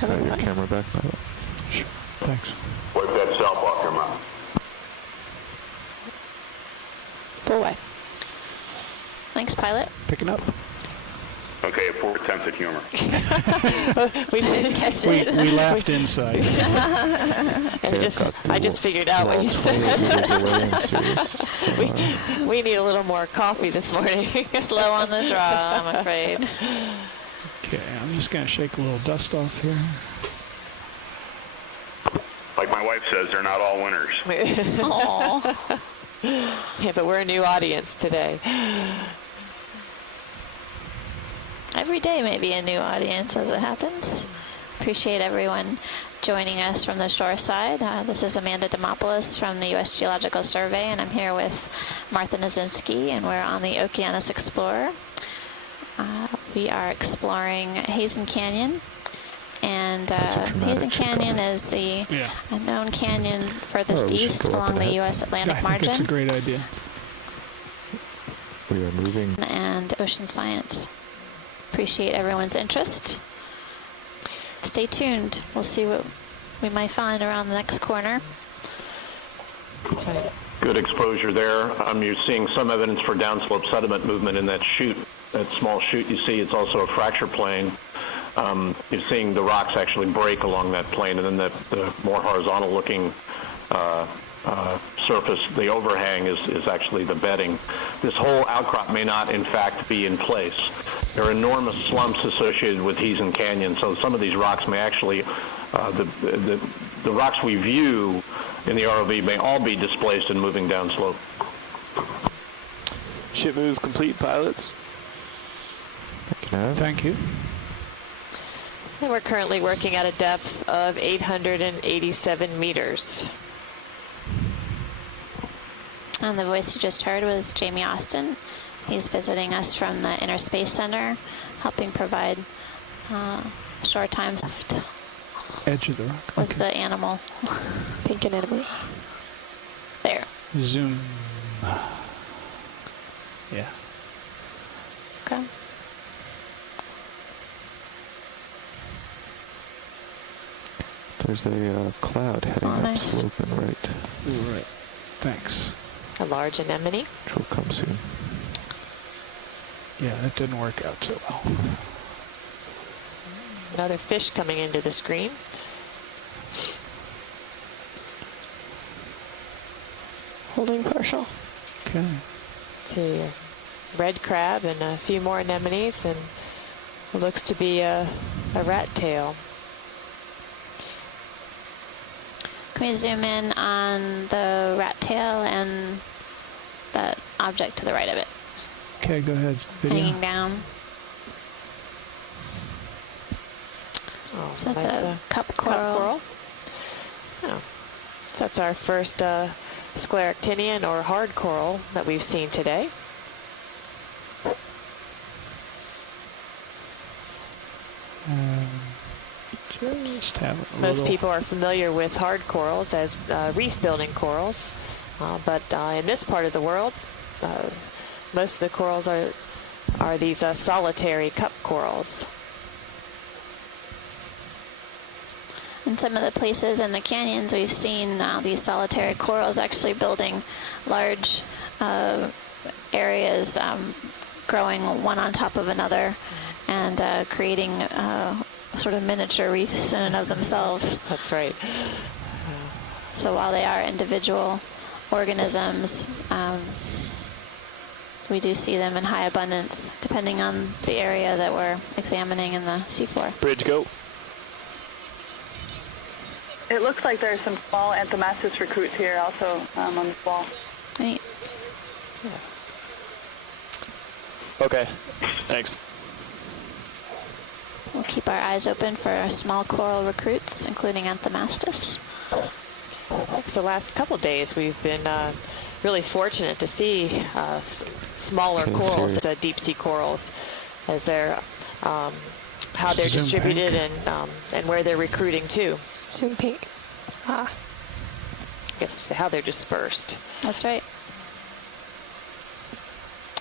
Got your camera back, by the way. Sure. Thanks. Wipe that salp off your mouth. Pull away. Thanks, pilot. Picking up. Okay, poor attempt at humor. We didn't catch it. We laughed inside. And I just figured out what you said. We need a little more coffee this morning. Slow on the draw, I'm afraid. Okay, I'm just going to shake a little dust off here. Like my wife says, they're not all winners. Aww. Yeah, but we're a new audience today. Every day may be a new audience as it happens. Appreciate everyone joining us from the shore side. This is Amanda Demopoulos from the U.S. Geological Survey, and I'm here with Martha Nazinski, and we're on the Okeanos Explorer. We are exploring Heezen Canyon, and Heezen Canyon is the known canyon furthest east along the U.S. Atlantic margin. I think it's a great idea. We are moving. And ocean science. Appreciate everyone's interest. Stay tuned. We'll see what we might find around the next corner. That's right. Good exposure there. You're seeing some evidence for downslope sediment movement in that chute, that small chute you see. It's also a fracture plane. You're seeing the rocks actually break along that plane, and then the more horizontal-looking surface, the overhang, is actually the bedding. This whole outcrop may not, in fact, be in place. There are enormous slumps associated with Heezen Canyon, so some of these rocks may actually, the rocks we view in the ROV may all be displaced and moving downslope. Ship move complete, pilots. Thank you. And we're currently working at a depth of 887 meters. And the voice you just heard was Jamie Austin. He's visiting us from the Inner Space Center, helping provide short times Edge of the rock. with the animal. Pink anemone. There. Zoom. Yeah. Okay. There's a cloud heading up nice. slope and right. Right. Thanks. A large anemone. Which will come soon. Yeah, that didn't work out so well. Another fish coming into the screen. Holding partial. Okay. See a red crab and a few more anemones, and it looks to be a rat tail. Can we zoom in on the rat tail and that object to the right of it? Okay, go ahead. Video. Hanging down. Oh, So that's nice, a cup coral. Oh. So that's our first scleractinian or hard coral that we've seen today. Just have a Most little- people are familiar with hard corals as reef-building corals, but in this part of the world, most of the corals are these solitary cup corals. In some of the places in the canyons, we've seen these solitary corals actually building large areas, growing one on top of another, and creating sort of miniature reefs in and of themselves. That's right. So while they are individual organisms, we do see them in high abundance, depending on the area that we're examining in the seafloor. Bridge, go. It looks like there's some small Anthomastus recruits here also on this wall. Right. Okay, thanks. We'll keep our eyes open for small coral recruits, including Anthomastus. The last couple days, we've been really fortunate to see smaller corals, deep sea corals, as they're how they're Zoom distributed pink. and where they're recruiting to. Zoom pink. I guess it's how they're dispersed. That's right.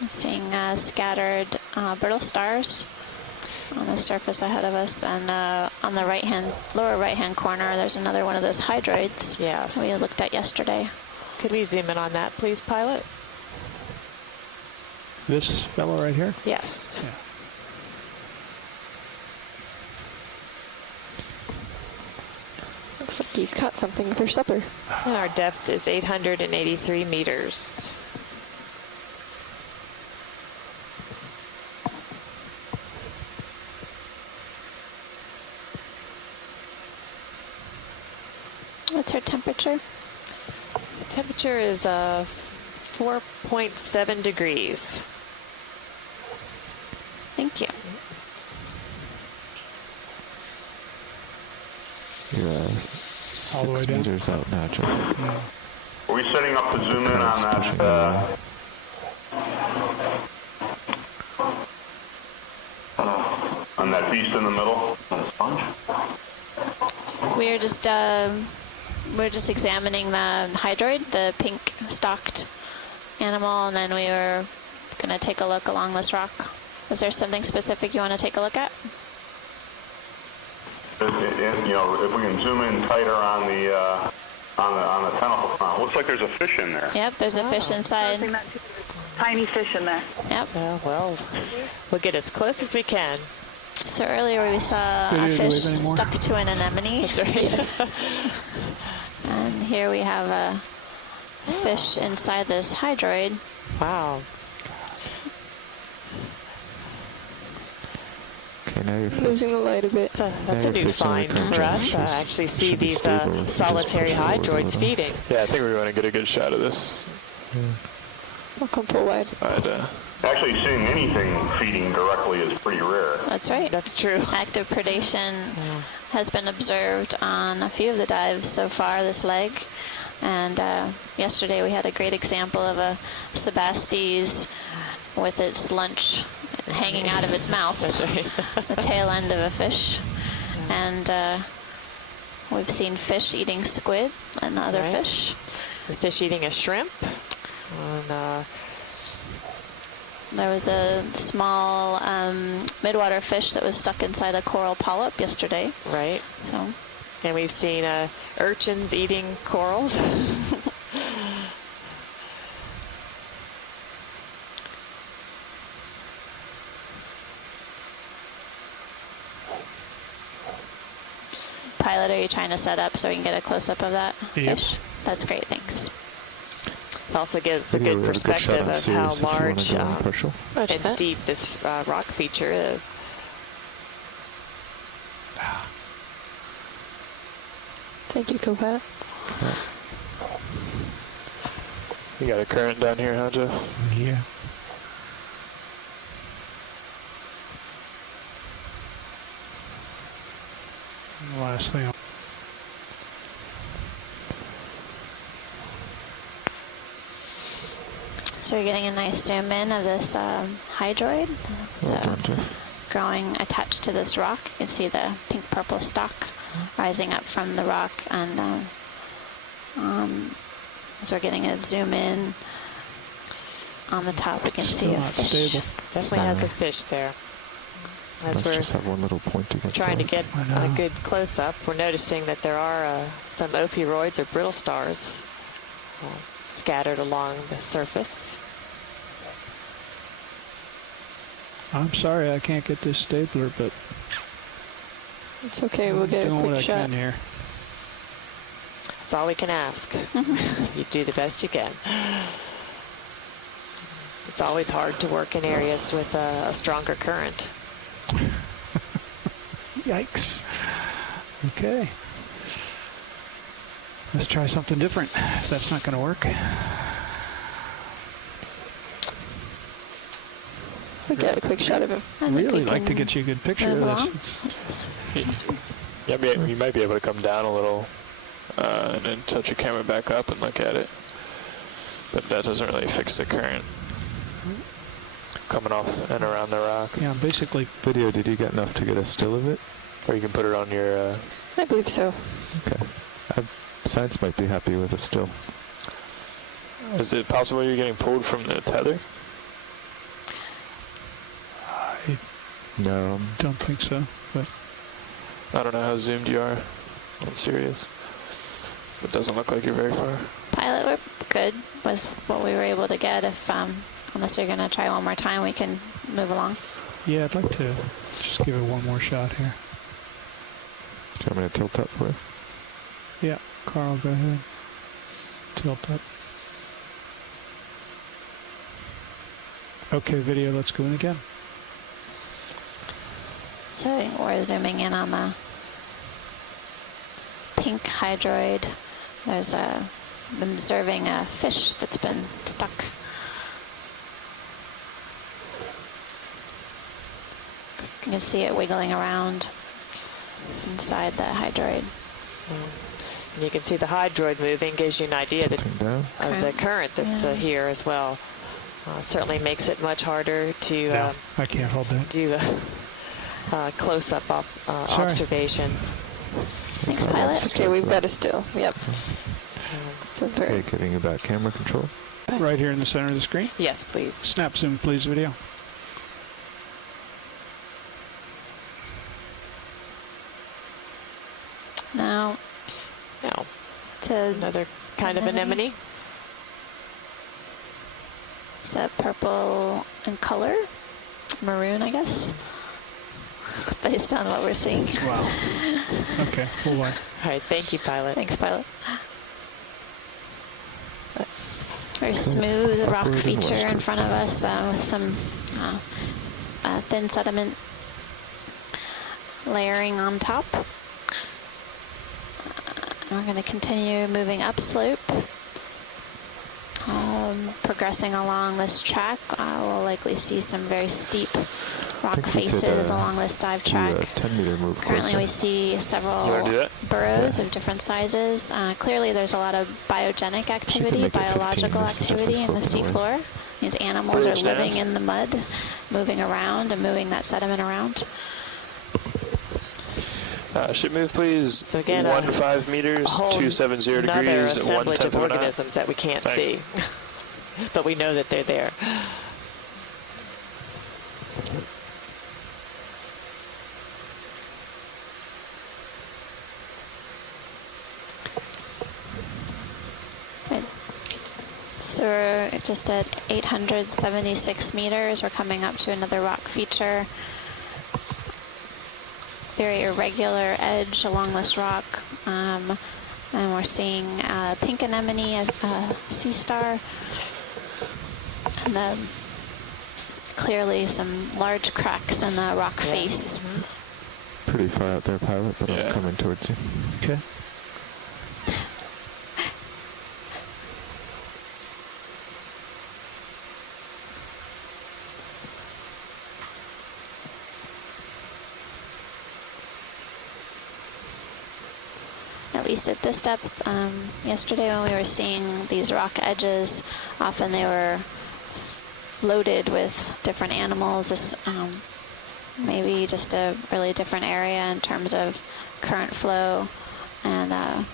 Seeing scattered brittle stars on the surface ahead of us, and on the lower right-hand corner, there's another one of those hydroids. Yes. We looked at yesterday. Could we zoom in on that, please, pilot? This fellow right here? Yes. Yeah. Looks like he's caught something for supper. And our depth is 883 meters. What's our temperature? The temperature is 4.7 degrees. Thank you. You're All the way 6 down? meters out now, Joe. Yeah. Are we setting up to zoom in It's on pushing that? On that beast in the middle? We're just examining the hydroid, the pink stalked animal, and then we were going to take a look along this rock. Is there something specific you want to take a look at? You know, if we can zoom in tighter on the tentacle front. Looks like there's a fish in there. Yep, there's a fish inside. Noticing that too. Tiny fish in there. Yep. So, well, we'll get as close as we can. So earlier we saw Did a it fish leave any more? stuck to an anemone. That's right. Yes. And here we have a fish inside this hydroid. Wow. Okay, now you're Losing the light a bit. That's a new find for us. Actually see Should be these stable if you just solitary push forward a hydroids little. feeding. Yeah, I think we want to get a good shot of this. I'll come full wide. Actually, seeing anything feeding directly is pretty rare. That's right. That's true. Active predation has been observed on a few of the dives so far this leg. And yesterday we had a great example of a Sebastes with its lunch hanging out of its mouth. That's right. The tail end of a fish. And we've seen fish eating squid and other Right. fish. The fish eating a shrimp. And, There was a small midwater fish that was stuck inside a coral polyp yesterday. right. So And we've seen urchins eating corals. Pilot, are you trying to set up so we can get a close-up of that Yep. fish? That's great, thanks. It also gives a Maybe good we have a good shot perspective on of Sirius how if you wanna large go on partial. and steep this rock feature is. Thank you, co-pilot. You got a current down here, huh, Joe? Yeah. And the last thing. So we're getting a nice zoom in of this hydroid. It's Well a done, Joe. growing attached to this rock. You can see the pink-purple stalk rising up from the rock, and as we're getting a zoom in on the top, we can see a fish. Stable. Definitely has a fish there. As Let's we're just have one little point against trying to the get a good close-up, we're noticing that there are some ophiuroids or brittle stars scattered along the surface. I'm sorry I can't get this stapler, but It's okay. We'll get a doing what quick I shot. can here. That's all we can ask. You do the best you can. It's always hard to work in areas with a stronger current. Yikes. Okay. Let's try something different, if that's not going to work. We'll get a quick shot of it. I'd really like to get you a good picture of this. Yeah, you might be able to come down a little and then touch your camera back up and look at it. But that doesn't really fix the current coming off and around the rock. Yeah, basically. Video, did you get enough to get a still of it? Or you can put it on your... I believe so. Okay. Science might be happy with a still. Is it possible you're getting pulled from the tether? I No. don't think so, but I don't know how zoomed you are on Sirius. It doesn't look like you're very far. Pilot, we're good with what we were able to get. If unless you're going to try one more time, we can move along. yeah, I'd like to just give it one more shot here. Do you want me to tilt up for it? Yeah, Carl, go ahead. Tilt up. Okay, video, let's go in again. So we're zooming in on the pink hydroid. There's been observing a fish that's been stuck. You can see it wiggling around inside the hydroid. And you can see the hydroid moving, gives you an idea that, of the current that's here as well. Certainly makes it much harder to No, I can't hold that. do close-up observations. Thanks, pilot. Okay, we've got a still. Yep. It's a Okay, bird. giving you back camera control. Right here in the center of the screen. Yes, please. Snap zoom, please, video. Now, No. it's Another kind of anemone. It's a purple in color, maroon, I guess, based on what we're seeing. Wow. Okay, hold on. All right, thank you, pilot. Thanks, pilot. Very smooth rock feature in front of us with some thin sediment layering on top. We're going to continue moving upslope. Progressing along this track, we'll likely see some very steep rock faces along this dive track. 10-meter move Currently closer. we see several burrows of different sizes. Clearly there's a lot of biogenic activity, biological activity in the seafloor. These animals are living in the mud, moving around and moving that sediment around. Ship move, please. So again, 1.5 meters, 270 another degrees, assemblage 1/10 of of a knot. organisms that we can't Thanks. see. But we know that they're there. So we're just at 876 meters. We're coming up to another rock feature. Very irregular edge along this rock. And we're seeing a pink anemone, a sea star, and then clearly some large cracks in the rock face. Pretty far out there, pilot, but I'm coming towards you. Okay. At least at this depth. Yesterday when we were seeing these rock edges, often they were loaded with different animals. This maybe just a really different area in terms of current flow and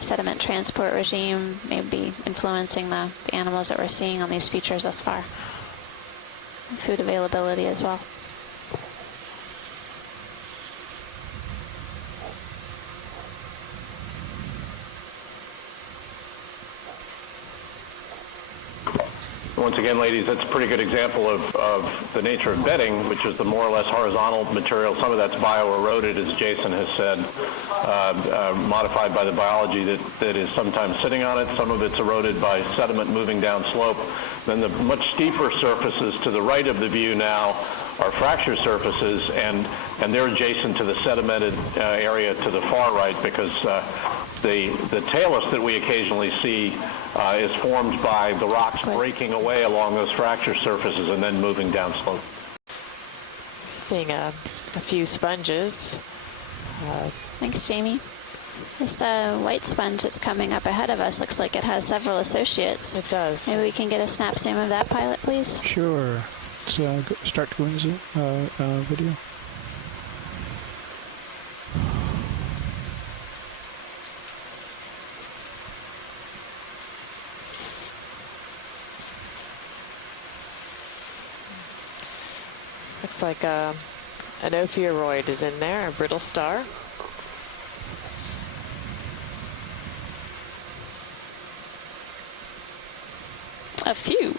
sediment transport regime, maybe influencing the animals that we're seeing on these features thus far. Food availability as well. Once again, ladies, that's a pretty good example of the nature of bedding, which is the more or less horizontal material. Some of that's bio-eroded, as Jason has said, modified by the biology that is sometimes sitting on it. Some of it's eroded by sediment moving down slope. Then the much steeper surfaces to the right of the view now are fracture surfaces, and they're adjacent to the sedimented area to the far right, because the talus that we occasionally see is formed by the rocks breaking away along those fracture surfaces and then moving down slope. Seeing a few sponges. Thanks, Jamie. This white sponge that's coming up ahead of us looks like it has several associates. It does. Maybe we can get a snap zoom of that, pilot, please? Sure. Let's start going zoom video. Looks like an ophiuroid is in there, a brittle star. A few,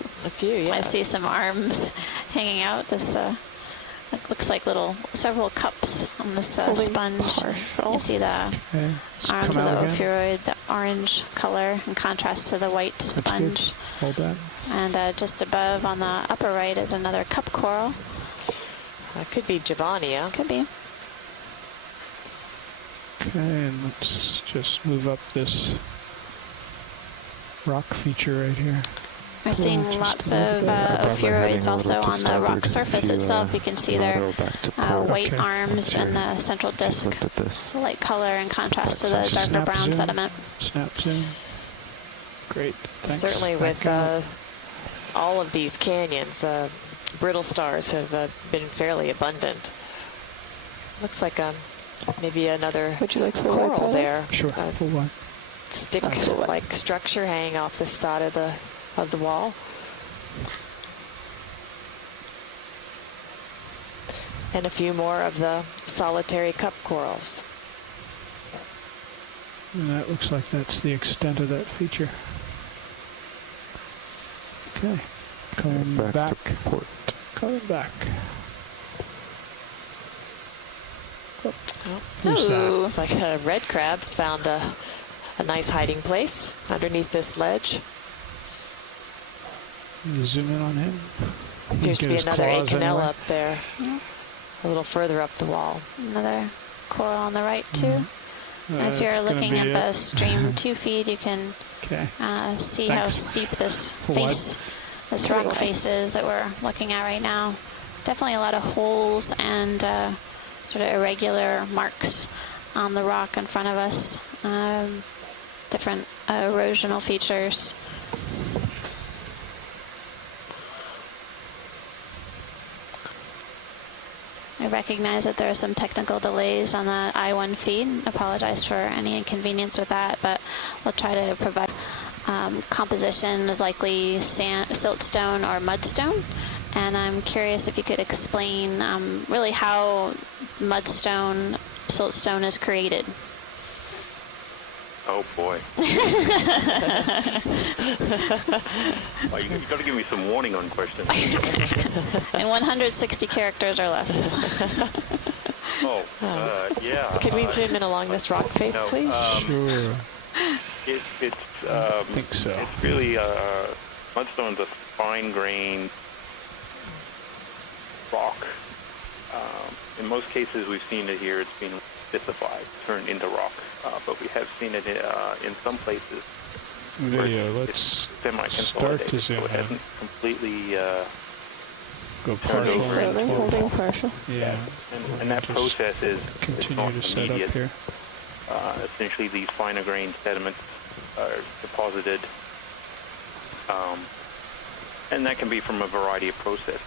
yes. I see some arms hanging out. This it looks like several cups on this sponge. You can see the arms of the ophiuroid, the orange color in contrast to the white sponge. Hold that. And just above on the upper right is another cup coral. That could be Javonia. Could be. Okay, and let's just move up this rock feature right here. We're seeing lots of ophiuroids also on the rock surface itself. You can see their white arms and the central disc, light color in contrast to the darker brown sediment. Snap zoom. Great, thanks. Certainly with all of these canyons, brittle stars have been fairly abundant. Looks like maybe another coral there. Sure, full one. Stick-like structure hanging off the side of the wall. And a few more of the solitary cup corals. And that looks like that's the extent of that feature. Okay, coming back. Coming back. Who's that? Looks like red crabs found a nice hiding place underneath this ledge. Zoom in on him. Appears to be another Okeanos up there, a little further up the wall. Another coral on the right too. If you're looking at the Stream 2 feed, you can see how steep this rock face is that we're looking at right now. Definitely a lot of holes and sort of irregular marks on the rock in front of us. Different erosional features. I recognize that there are some technical delays on the I1 feed. Apologize for any inconvenience with that, but we'll try to provide composition is likely siltstone or mudstone. And I'm curious if you could explain really how mudstone, siltstone is created. Oh boy. Well, you got to give me some warning on questions. In 160 characters or less. Yeah. Could we zoom in along this rock face, please? Sure. I think so. It's really mudstone's a fine-grained rock. In most cases, we've seen it here. It's been fissified, turned into rock. But we have seen it in some places. Video. Let's start to zoom so it hasn't completely go partial. Slowly, holding partial. Yeah. And that process is continue to set up here. Essentially, these finer grained sediments are deposited, and that can be from a variety of processes.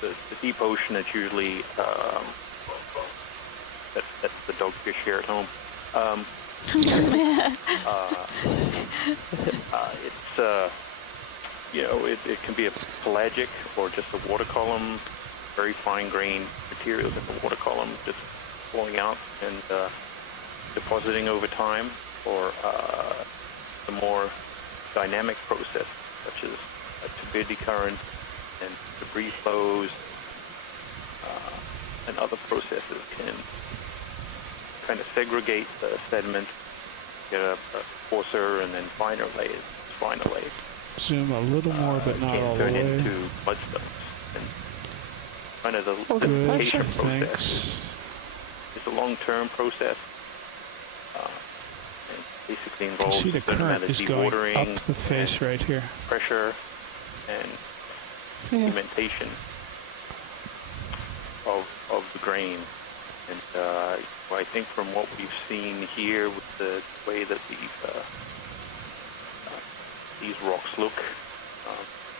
the deep ocean, it's usually that's the dogfish here at home. It's it can be a pelagic or just a water column, very fine-grained materials in the water column just flowing out and depositing over time, or the more dynamic process such as turbidity current and debris flows and other processes can kind of segregate the sediment, get a coarser and then finer layers. Zoom a little more, but not all the way. Turn into mudstones. And kind of the liquefaction process. It's a long-term process. And basically involves see the current is going up the face right here. Pressure and sedimentation of the grain. And I think from what we've seen here with the way that these rocks look,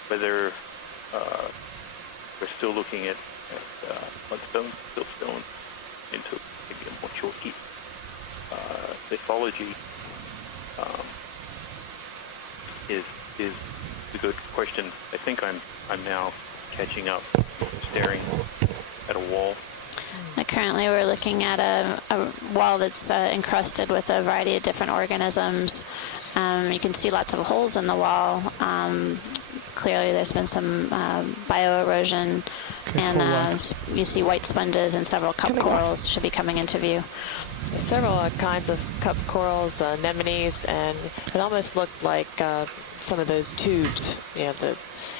whether we're still looking at mudstone, siltstone, into maybe a more chalky lithology, is a good question. I think I'm now catching up, staring at a wall. Currently, we're looking at a wall that's encrusted with a variety of different organisms. You can see lots of holes in the wall. Clearly, there's been some bioerosion, and you see white sponges and several cup corals should be coming into view. There's several kinds of cup corals, anemones, and it almost looked like some of those tubes, the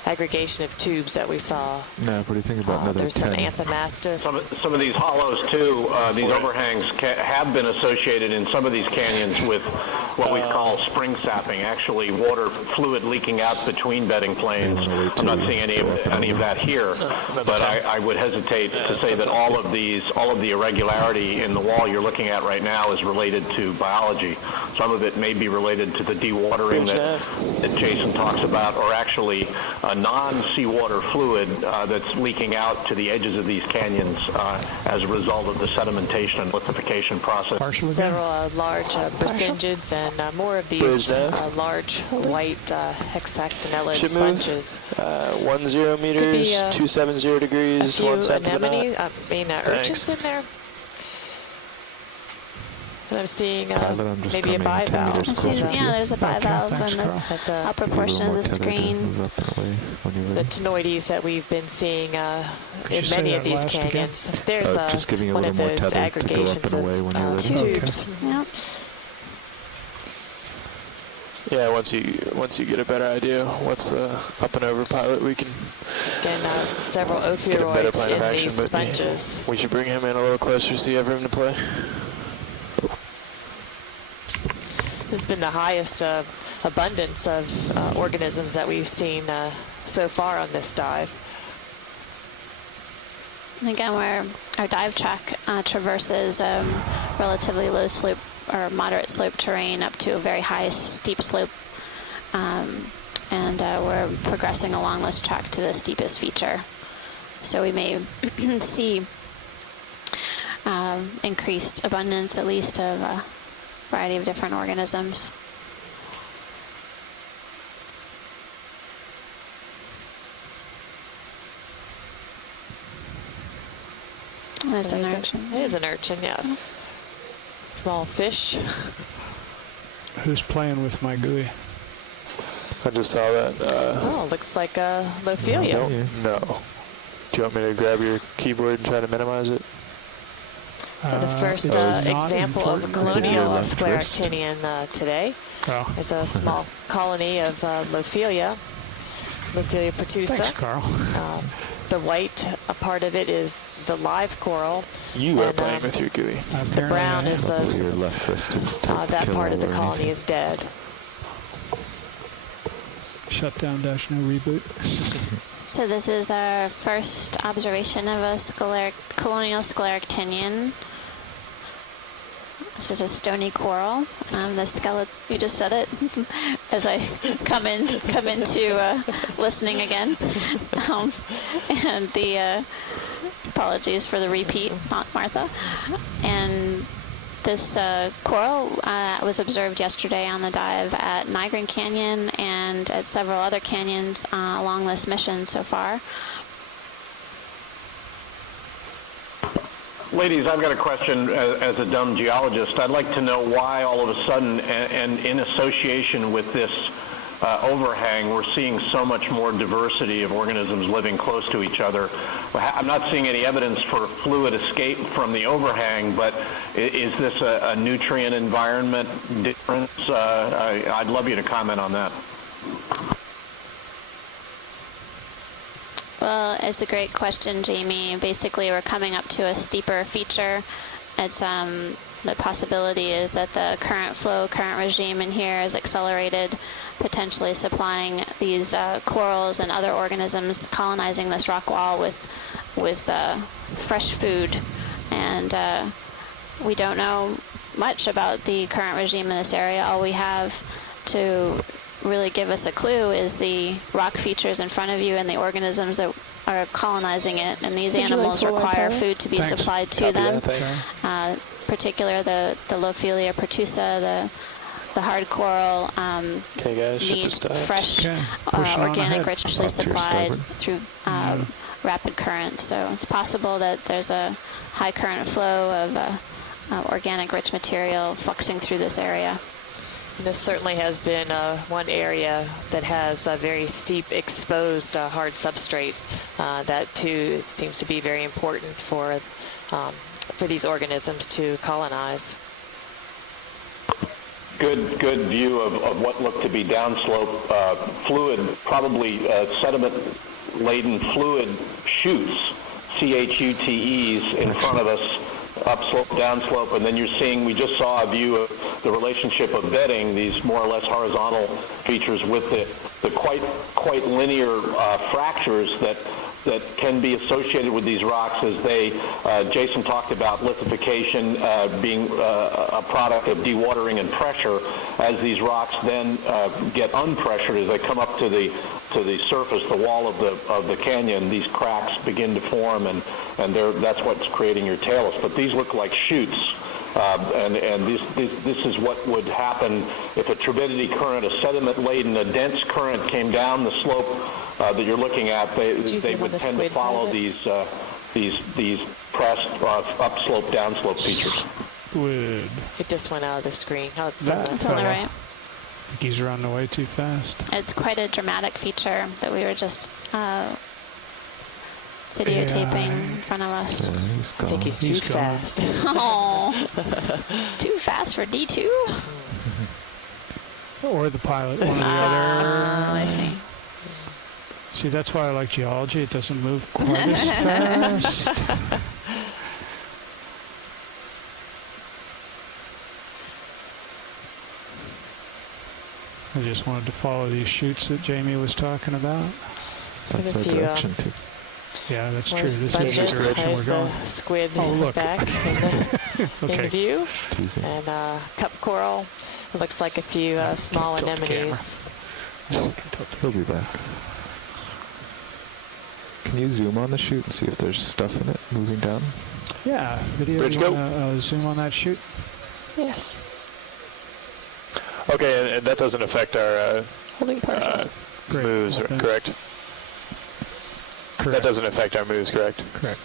aggregation of tubes that we saw. No, what do you think about another There's 10? some anthomastus. Some of these hollows, too, these overhangs have been associated in some of these canyons with what we call spring sapping, actually water fluid leaking out between bedding planes. I'm not seeing any of that here, but I would hesitate to say that all of the irregularity in the wall you're looking at right now is related to biology. Some of it may be related to the dewatering that Jason talks about, or actually non-seawater fluid that's leaking out to the edges of these canyons as a result of the sedimentation and liquefaction process. Several large brachyngeids and more of these large white hexactinellid sponges. 10 meters, 270 degrees, 170 knot. Urchins in there. And I'm seeing maybe a bivalve. There's a bivalve in the upper portion of the screen. The tenoides that we've been seeing in many of these canyons. There's one of those aggregations of tubes. Yeah, once you get a better idea what's up and over pilot, we can several get a better ophiuroids plan of in action. these sponges. We should bring him in a little closer so you have room to play. This has been the highest abundance of organisms that we've seen so far on this dive. Again, where our dive track traverses relatively low slope or moderate slope terrain up to a very high steep slope, and we're progressing along this track to the steepest feature. So we may see increased abundance, at least, of a variety of different organisms. There's an urchin. It is an urchin, yes. Small fish. Who's playing with my GUI? I just saw that. Looks like a Lophelia. No. Do you want me to grab your keyboard and try to minimize it? So the first example of a colonial scleractinian today. There's a small colony of Lophelia pertusa. Thanks, Carl. The white part of it is the live coral. You are playing with your GUI. The brown is that part of the colony is dead. Shutdown - no reboot. So this is our first observation of a colonial scleractinian. This is a stony coral. The skeleton, you just said it as I come into listening again. And the apologies for the repeat, Aunt Martha. And this coral was observed yesterday on the dive at Nigrin Canyon and at several other canyons along this mission so far. Ladies, I've got a question as a dumb geologist. I'd like to know why all of a sudden, and in association with this overhang, we're seeing so much more diversity of organisms living close to each other. I'm not seeing any evidence for fluid escape from the overhang, but is this a nutrient environment difference? I'd love you to comment on that. Well, it's a great question, Jamie. Basically, we're coming up to a steeper feature. It's the possibility is that the current regime in here is accelerated, potentially supplying these corals and other organisms colonizing this rock wall with fresh food. And we don't know much about the current regime in this area. All we have to really give us a clue is the rock features in front of you and the organisms that are colonizing it. And these animals require food to be supplied to them. Particular the Lophelia pertusa, the hard coral needs fresh organic, richly supplied through rapid currents. So it's possible that there's a high current flow of organic rich material fluxing through this area. This certainly has been one area that has a very steep exposed hard substrate. That too seems to be very important for these organisms to colonize. Good view of what looked to be downslope fluid, probably sediment-laden fluid chutes, CHUTEs, in front of us, upslope, downslope, and then you're seeing, we just saw a view of the relationship of bedding, these more or less horizontal features with the quite linear fractures that can be associated with these rocks as they, Jason talked about lithification being a product of dewatering and pressure. As these rocks then get unpressured, as they come up to the surface, the wall of the canyon, these cracks begin to form, and that's what's creating your talus. But these look like chutes. And this is what would happen if a turbidity current, a sediment-laden, a dense current came down the slope that you're looking at. They would tend to follow these pressed upslope, downslope features. Would. It just went out of the screen. Oh, it's on the right. I think he's running away too fast. It's quite a dramatic feature that we were just videotaping in front of us. I think he's too fast. Oh, too fast for D2? Or the pilot, one or the other. I see. See, that's why I like geology. It doesn't move quite as fast. I just wanted to follow these chutes that Jamie was talking about. That's our direction, too. Yeah, that's true. This is the direction we're going. The squid look. back in view. And cup coral. It looks like a few small anemones. He'll be back. Can you zoom on the chute and see if there's stuff in it moving down? Yeah, video. Bridge, you wanna, zoom on that chute? Yes. Okay, and that doesn't affect our holding partial moves, correct? Correct. That doesn't affect our moves, correct? Correct.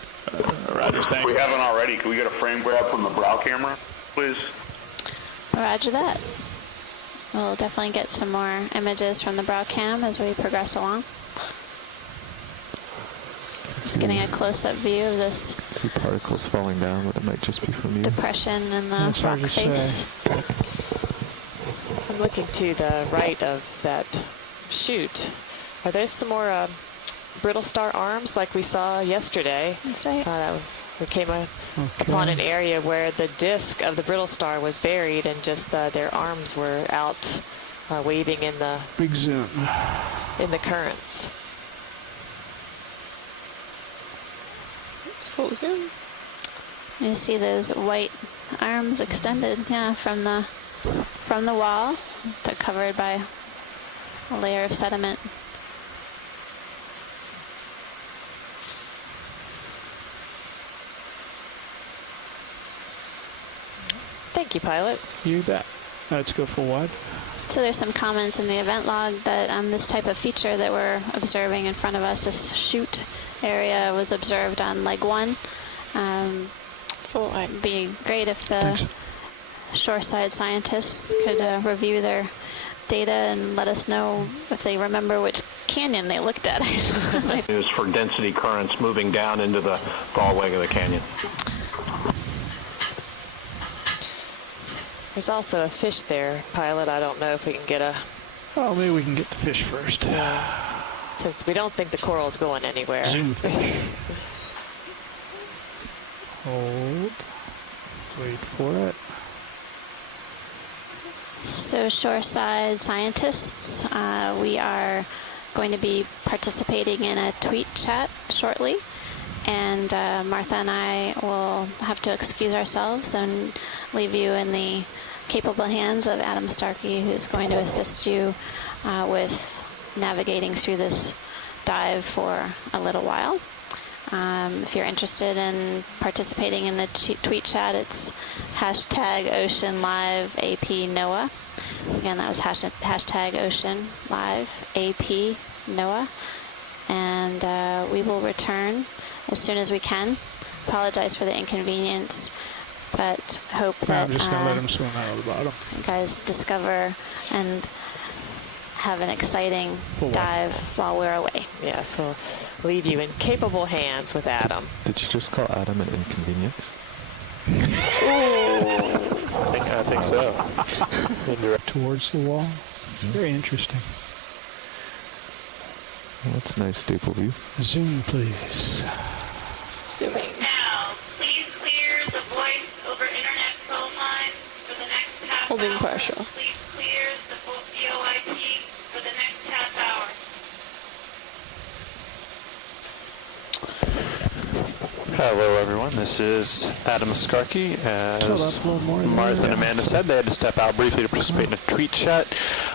Roger, thanks. We haven't already. Can we get a frame grab from the brow camera, please? Roger that. We'll definitely get some more images from the brow cam as we progress along. Just getting a close-up view of this. See particles falling down, but it might just be from you. Depression in the rock face. I'm looking to the right of that chute. Are there some more brittle star arms like we saw yesterday? That's right. We came upon an area where the disc of the brittle star was buried and just their arms were out waving in the big zoom in the currents. It's full zoom. You see those white arms extended, yeah, from the wall. They're covered by a layer of sediment. Thank you, pilot. You bet. Let's go full wide. So there's some comments in the event log that this type of feature that we're observing in front of us, this chute area, was observed on leg 1. It'd be great if the shoreside scientists could review their data and let us know if they remember which canyon they looked at. It is for density currents moving down into the fall leg of the canyon. There's also a fish there, pilot. I don't know if we can get a... Oh, maybe we can get the fish first. Since we don't think the coral's going anywhere. Zoom fish. Hold. Wait for it. So shoreside scientists, we are going to be participating in a tweet chat shortly. And Martha and I will have to excuse ourselves and leave you in the capable hands of Adam Starkey, who's going to assist you with navigating through this dive for a little while. If you're interested in participating in the tweet chat, it's #OceanLiveAPNOAA. Again, that was #OceanLiveAPNOAA. And we will return as soon as we can. Apologize for the inconvenience, but hope that I'm just going to let him swim out of the bottom. you guys discover and have an exciting dive while we're away. Yeah, so leave you in capable hands with Adam. Did you just call Adam an inconvenience? I think so. Towards the wall. Very interesting. Well, that's a nice staple view. Zoom, please. Zooming. Now, please clear the voice over internet phone line for the next half Holding hour. pressure. Please clear the VoIP for the next half hour. Hello, everyone. This is Adam Skarkey. As Martha and Amanda said, they had to step out briefly to participate in a tweet chat.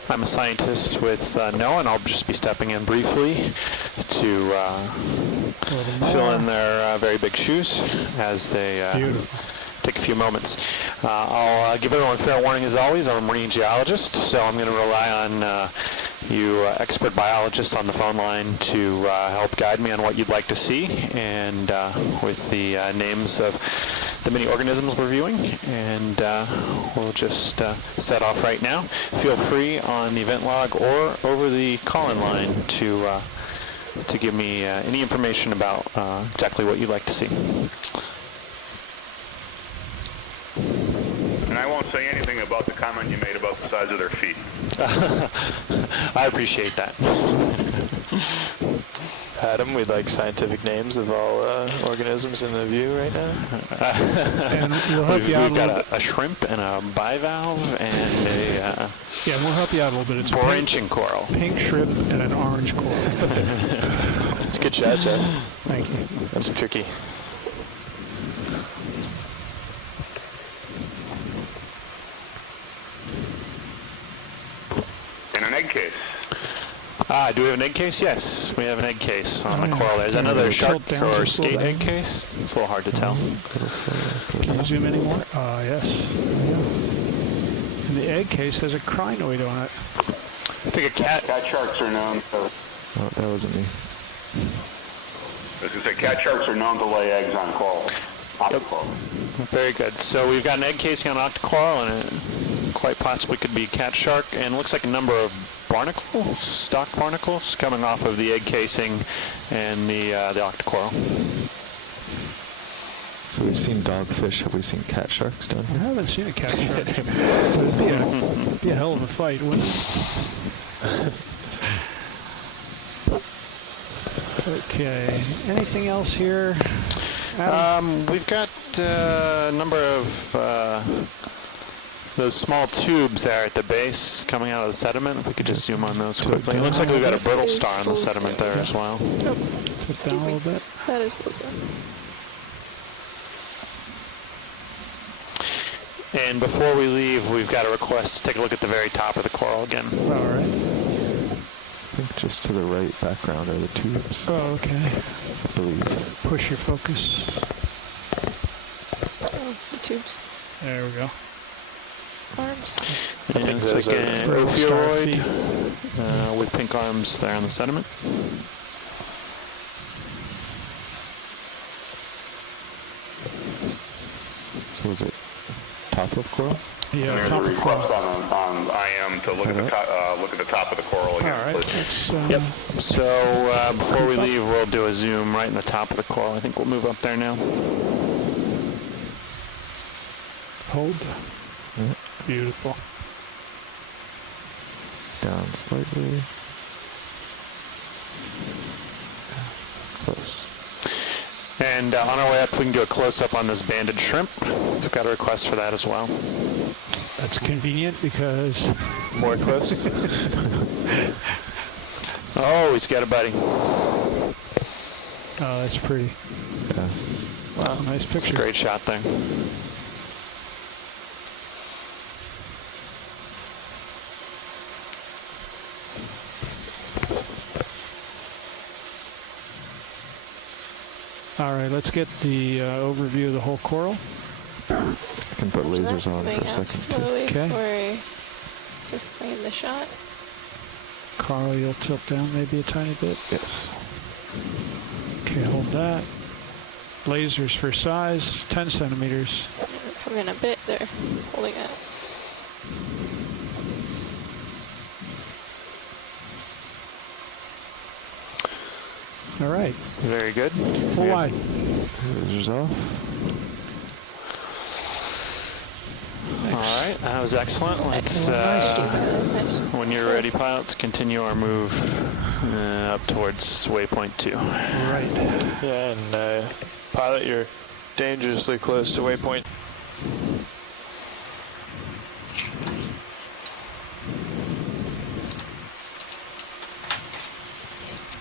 I'm a scientist with NOAA, and I'll just be stepping in briefly to fill in their very big shoes as they take a few moments. I'll give everyone fair warning as always. I'm a marine geologist, so I'm going to rely on you expert biologists on the phone line to help guide me on what you'd like to see, and with the names of the many organisms we're viewing, and we'll just set off right now. Feel free on the event log or over the call-in line to give me any information about exactly what you'd like to see. And I won't say anything about the comment you made about the size of their feet. I appreciate that. Adam, we'd like scientific names of all organisms in the view right now. And we'll help you out We've got a shrimp and a bivalve and a yeah, we'll help you out a little bit. It's branching coral. Pink shrimp and an orange coral. It's a good shot, Jeff. Thank you. That's tricky. In an egg case. Do we have an egg case? Yes, we have an egg case on the coral. There's another shark or skate egg case. It's a little hard to tell. Can you zoom any more? Yes. And the egg case has a crinoid on it. I think a cat. Cat sharks are known to... Oh, that wasn't me. I was going to say, cat sharks are known to lay eggs on coral. Octocoral. Very good. So we've got an egg casing on octocoral, and it quite possibly could be cat shark, and it looks like a number of barnacles, stock barnacles, coming off of the egg casing and the octocoral. So we've seen dogfish. Have we seen cat sharks done? I haven't seen a cat shark. It'd be a hell of a fight, wouldn't it? Okay. Anything else here? We've got a number of those small tubes there at the base coming out of the sediment. If we could just zoom on those quickly. It looks like we've got a brittle star in the sediment there as well. Yep. Put down a little bit. That is closer. And before we leave, we've got a request to take a look at the very top of the coral again. All right. I think just to the right background are the tubes. Oh, okay. I believe. Push your focus. Oh, the tubes. There we go. Arms. And it's like an ophiuroid with pink arms there on the sediment. So is it top of coral? Yeah, There's top a of coral. request on IM to look at the top of the coral again. All right. Please. Yep. So before we leave, we'll do a zoom right in the top of the coral. I think we'll move up there now. Hold. Beautiful. Down slightly. Close. And on our way up, we can do a close-up on this banded shrimp. We've got a request for that as well. That's convenient because... More close? Oh, he's got a buddy. Oh, that's pretty. Yeah. Wow, nice picture. It's a great shot there. All right, let's get the overview of the whole coral. I can put lasers on for a second. Slowly Okay. for frame the shot. Carl, you'll tilt down maybe a tiny bit. Yes. Okay, hold that. Lasers for size, 10 centimeters. Come in a bit there, holding it. All right. Very good. Full Yeah. wide. Lasers off. All right, that was excellent. Let's, when you're ready, pilots, continue our move up towards waypoint 2. Right. Yeah, and pilot, you're dangerously close to waypoint.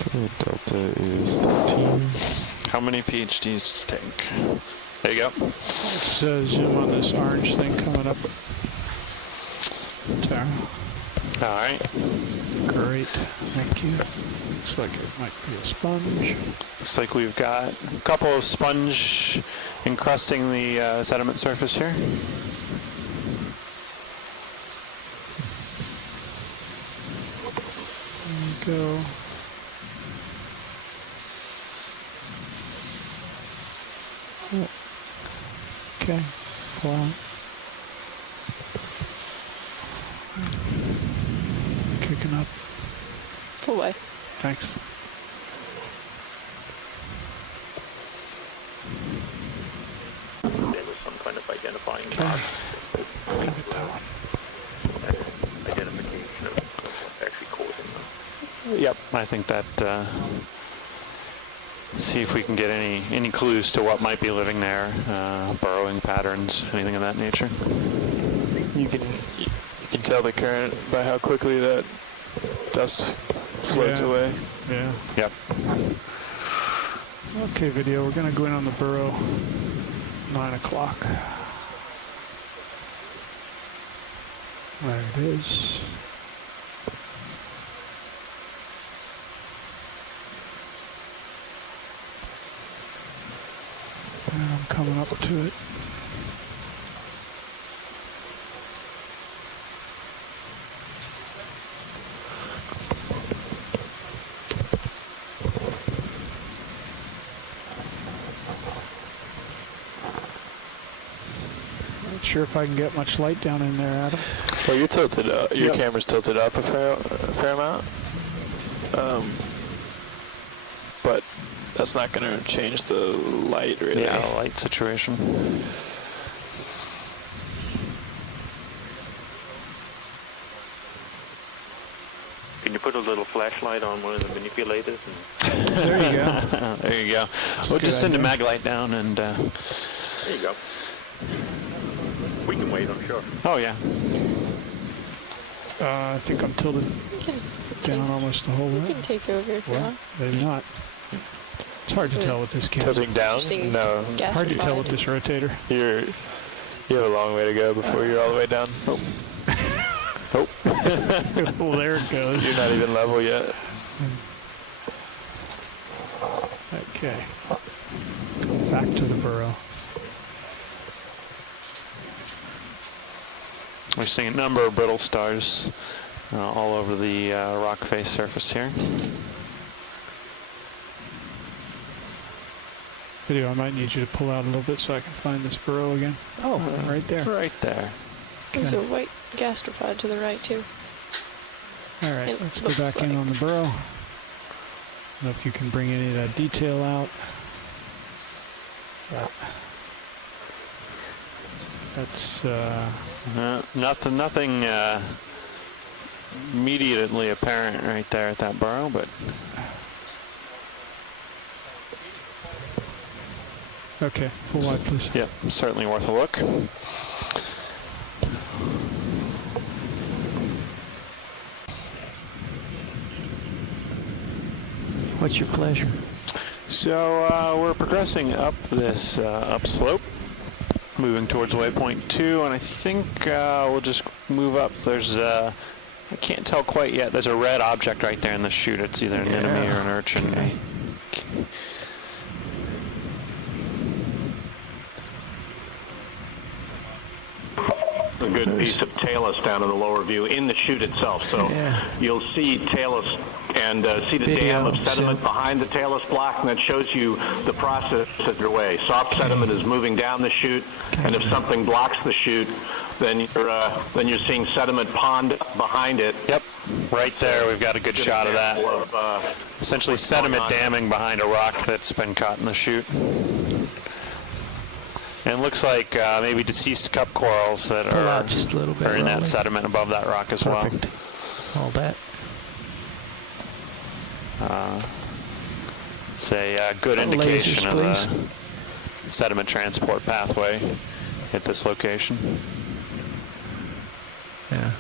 Okay, delta is 13. How many PhDs take? There you go. Let's zoom on this orange thing coming up. There. All right. Great. Thank you. Looks like it might be a sponge. Looks like we've got a couple of sponge encrusting the sediment surface here. There you go. Okay. Wow. Kicking up. Full way. Thanks. There was some kind of identifying mark. Identification of what's actually causing them. Yep, I think that. See if we can get any clues to what might be living there, burrowing patterns, anything of that nature. You can tell the current by how quickly that dust floats away. Yeah. Yep. Okay, video. We're going to go in on the burrow. 9 o'clock. There it is. And I'm coming up to it. Not sure if I can get much light down in there, Adam. Well, you're tilted up. Your camera's tilted up a fair amount. But that's not going to change the light, really. Yeah, light situation. Can you put a little flashlight on one of the manipulators? There you go. There you go. We'll just send a mag light down and... There you go. We can wait, I'm sure. Oh, yeah. I think I'm tilted down almost the whole You way. can take over if you Well, want. maybe not. It's hard to tell with this camera. Tilting down? Interesting No. gas Hard to tell replied. with this rotator. You have a long way to go before you're all the way down. Oh. Oh. Well, there it goes. You're not even level yet. Okay. Go back to the burrow. We're seeing a number of brittle stars all over the rock face surface here. Video, I might need you to pull out a little bit so I can find this burrow again. Oh, right there. Right there. There's a white gastropod to the right, too. All right, It let's go looks back in like- on the burrow. I don't know if you can bring any of that detail out. That's nothing immediately apparent right there at that burrow, but okay. Full wide, please. Yep, certainly worth a look. What's your pleasure? So we're progressing up this upslope, moving towards waypoint 2, and I think we'll just move up. There's I can't tell quite yet. There's a red object right there in the chute. It's either an enemy or an urchin. Okay. A good piece of talus down in the lower view in the chute itself. So you'll see talus and see the dam of sediment behind the talus block, and that shows you the process underway. Soft sediment is moving down the chute, and if something blocks the chute, then you're seeing sediment pond behind it. Yep, right there. We've got a good shot of that. Essentially sediment damming behind a rock that's been caught in the chute. And it looks like maybe deceased cup corals that are, just a little bit are in that rolling. sediment above that rock as Perfect. All that. well. It's a good indication Lasers, of the sediment transport pathway at this location. Yeah.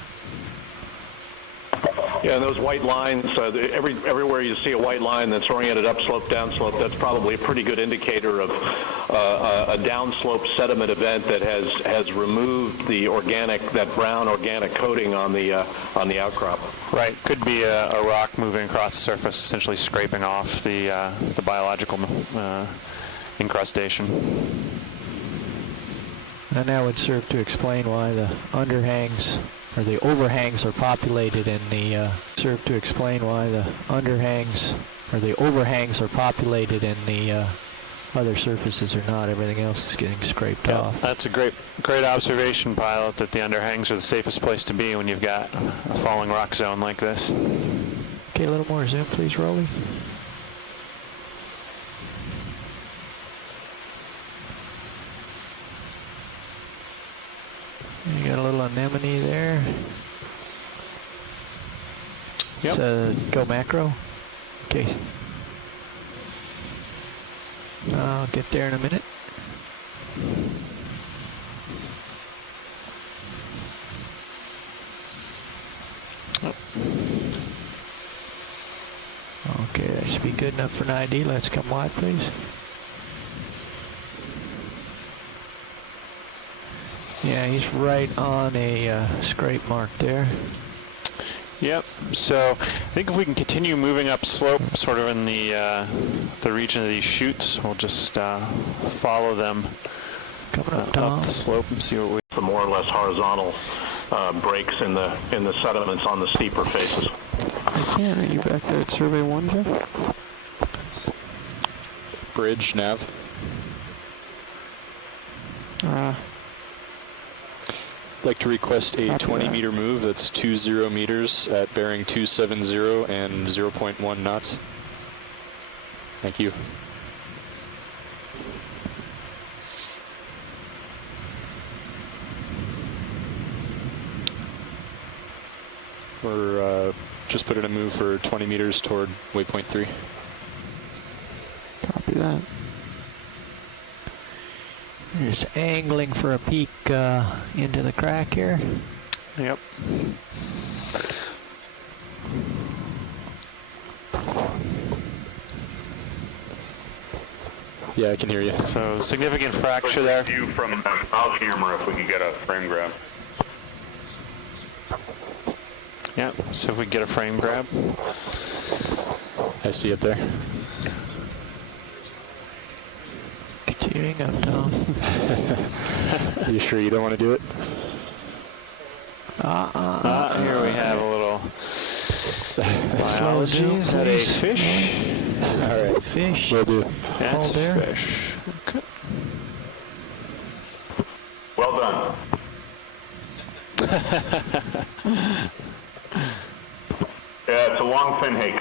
Yeah, and those white lines, everywhere you see a white line that's oriented upslope, downslope, that's probably a pretty good indicator of a downslope sediment event that has removed the that brown organic coating on the outcrop. Right, could be a rock moving across the surface, essentially scraping off the biological incrustation. And that would serve to explain why the underhangs or the overhangs are populated in the other surfaces are not. Everything else is getting scraped off. That's a great observation, pilot, that the underhangs are the safest place to be when you've got a falling rock zone like this. Okay, a little more zoom, please, Rolly. You got a little anemone there. Yep. So go macro. Okay. I'll get there in a minute. Okay, that should be good enough for an ID. Let's come wide, please. Yeah, he's right on a scrape mark there. Yep. So I think if we can continue moving up slope, sort of in the region of these chutes, we'll just follow them up the slope and see what we. The more or less horizontal breaks in the sediments on the steeper faces. I can't. Are you back there at Survey 1, Jeff? Bridge, nav. Like to request a 20-meter move. That's 20 meters at bearing 270 and 0.1 knots. Thank you. We're just put in a move for 20 meters toward waypoint 3. Copy that. Just angling for a peek into the crack here. Yep. Yeah, I can hear you. So significant fracture there. View from the bow camera if we could get a frame grab. Yeah, so if we get a frame grab. I see it there. Continuing up, Tom. Are you sure you don't want to do it? Here we have a little biology. Is that a fish? All right. Fish. Will do. That's there. a fish. Okay. Well done. Yeah, it's a long fin hake.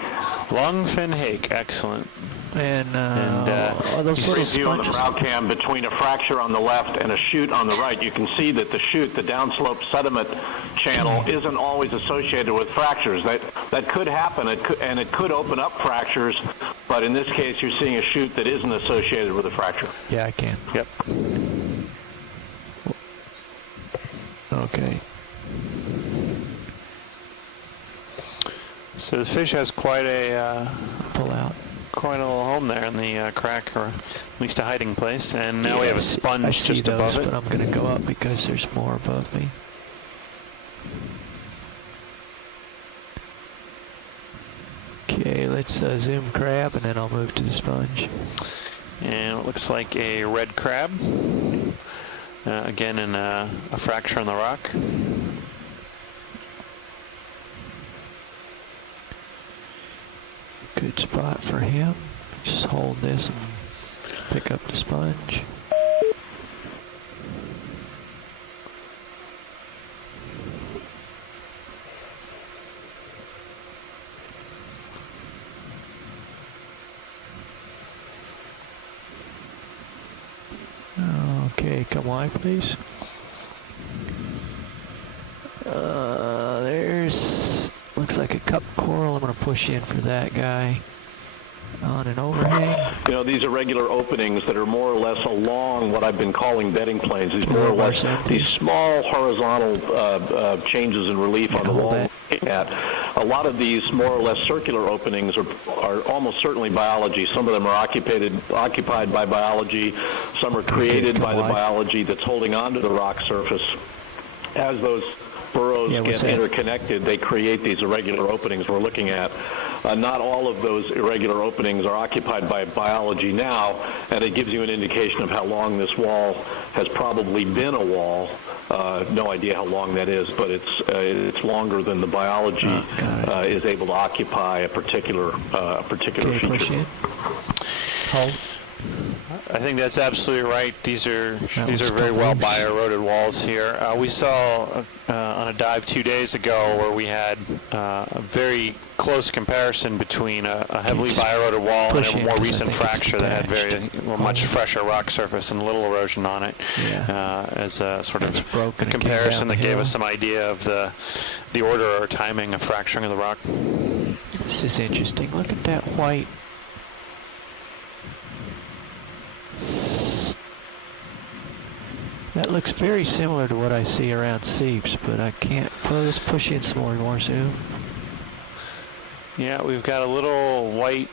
Long fin hake, excellent. And those view on the brow cam between a fracture on the left and a chute on the right, you can see that the chute, the downslope sediment channel, isn't always associated with fractures. That could happen, and it could open up fractures, but in this case, you're seeing a chute that isn't associated with a fracture. Yeah, I can. Yep. Okay. So the fish has quite a pull out. Quite a little home there in the crack, or at least a hiding place. And now we have a sponge just above it. But I'm going to go up because there's more above me. Okay, let's zoom crab, and then I'll move to the sponge. And it looks like a red crab. Again, in a fracture on the rock. Good spot for him. Just hold this and pick up the sponge. Okay, come wide, please. There's, looks like a cup coral. I'm going to push in for that guy on an overhang. You know, these are regular openings that are more or less along what I've been calling bedding planes. These more or less these small horizontal changes in relief on the wall. A lot of these more or less circular openings are almost certainly biology. Some of them are occupied by biology. Some are created by the biology that's holding onto the rock surface. As those burrows get interconnected, they create these irregular openings we're looking at. Not all of those irregular openings are occupied by biology now, and it gives you an indication of how long this wall has probably been a wall. No idea how long that is, but it's longer than the biology is able to occupy a particular feature. Hold. I think that's absolutely right. These are very well bio-eroded walls here. We saw on a dive 2 days ago where we had a very close comparison between a heavily bio-eroded wall and a more recent fracture that had much fresher rock surface and little erosion on it. As a sort of a comparison that gave us some idea of the order or timing of fracturing of the rock. This is interesting. Look at that white. That looks very similar to what I see around seeps, but I can't. Let's push in some more zoom. Yeah, we've got a little white.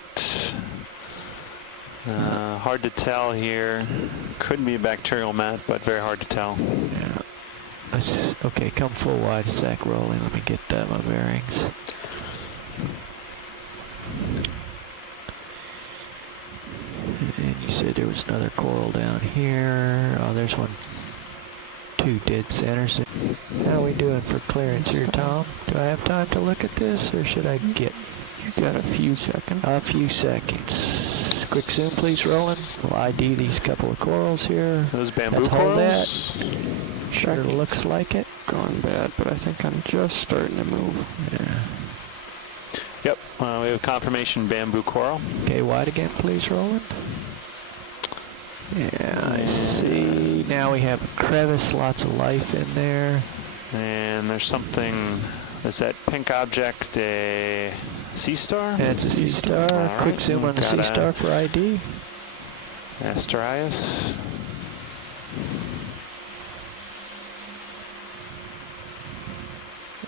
Hard to tell here. Could be a bacterial mat, but very hard to tell. Yeah. Okay, come full wide, Zach rolling. Let me get my bearings. And you said there was another coral down here. Oh, there's one. Two dead centers. How are we doing for clearance here, Tom? Do I have time to look at this, or should I get? You got a few seconds. A few seconds. Quick zoom, please, Roland. We'll ID these couple of corals here. Those bamboo Let's corals? hold that. Sure looks like it. Gone bad, but I think I'm just starting to move. Yeah. Yep, we have confirmation bamboo coral. Okay, wide again, please, Roland. Yeah, I see. Now we have a crevice, lots of life in there. And there's something, is that pink object a sea star? That's a sea star. All Quick right. zoom on the sea star for ID. Asterias.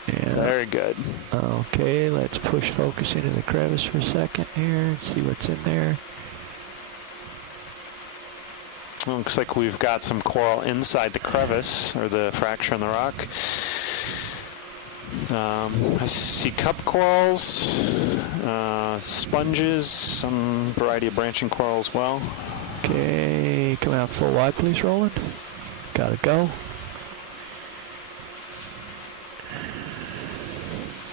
Yeah. Very good. Okay, let's push focus into the crevice for a second here and see what's in there. Looks like we've got some coral inside the crevice, or the fracture in the rock. I see cup corals, sponges, some variety of branching coral as well. Okay, coming out full wide, please, Roland. Gotta go.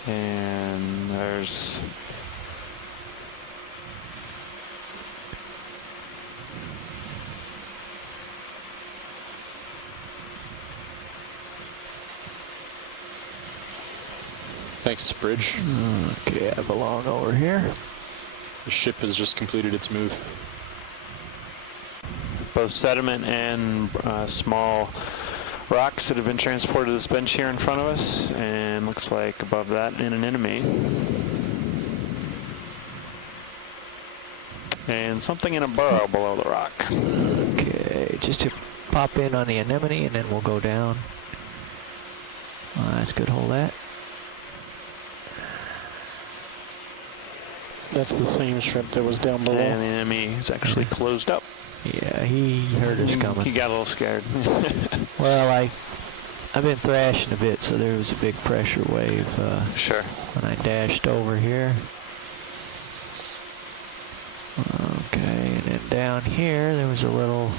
And there's Thanks, Bridge. Okay, I belong over here. The ship has just completed its move. both sediment and small rocks that have been transported to this bench here in front of us, and looks like above that an anemone. And something in a burrow below the rock. Okay, just to pop in on the anemone and then we'll go down. That's good, hold that. That's the same shrimp that was down below. And the anemone is actually closed up. Yeah, he heard us coming. He got a little scared. Well, I've been thrashing a bit, so there was a big pressure wave. Sure. When I dashed over here. Okay, and then down here there was a little.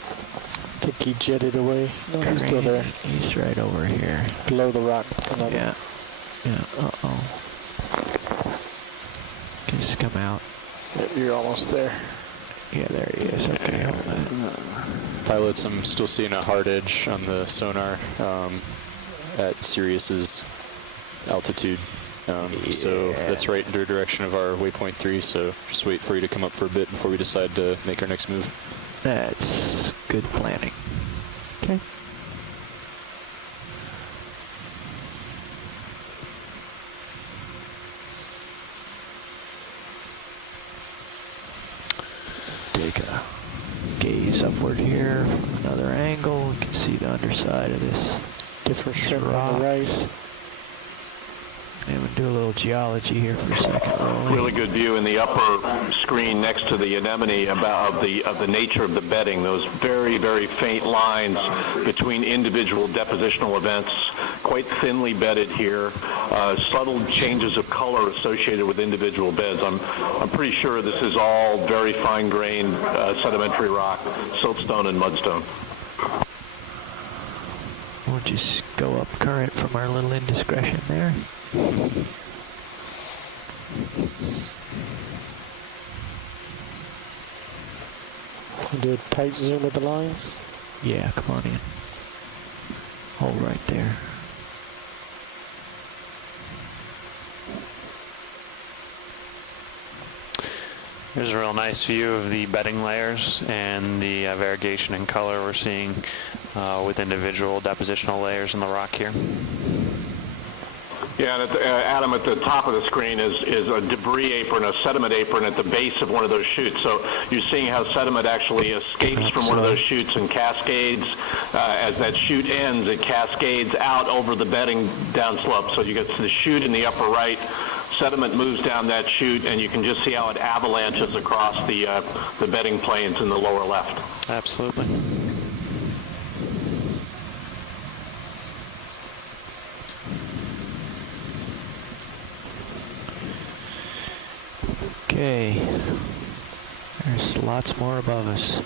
I think he jetted away. No, he's still there. He's right over here. Below the rock. Another. Yeah. Yeah. Uh-oh. Can just come out. You're almost there. Yeah, there he is. Okay, hold that. Pilots, I'm still seeing a hard edge on the sonar at Sirius's altitude. So that's right in the direction of our waypoint 3, so just wait for you to come up for a bit before we decide to make our next move. That's good planning. Okay. Take a gaze upward here from another angle. You can see the underside of this different shrimp on the right. And we'll do a little geology here for a second. Really good view in the upper screen next to the anemone of the nature of the bedding. Those very, very faint lines between individual depositional events, quite thinly bedded here. Subtle changes of color associated with individual beds. I'm pretty sure this is all very fine-grained sedimentary rock, siltstone and mudstone. We'll just go up current from our little indiscretion there. Do a tight zoom with the lines? Yeah, come on in. Hold right there. Here's a real nice view of the bedding layers and the variegation in color we're seeing with individual depositional layers in the rock here. Yeah, and Adam, at the top of the screen is a debris apron, a sediment apron at the base of one of those chutes. So you're seeing how sediment actually escapes from one of those chutes and cascades. As that chute ends, it cascades out over the bedding downslope. So you get the chute in the upper right. Sediment moves down that chute, and you can just see how it avalanches across the bedding planes in the lower left. Absolutely. Okay. There's lots more above us.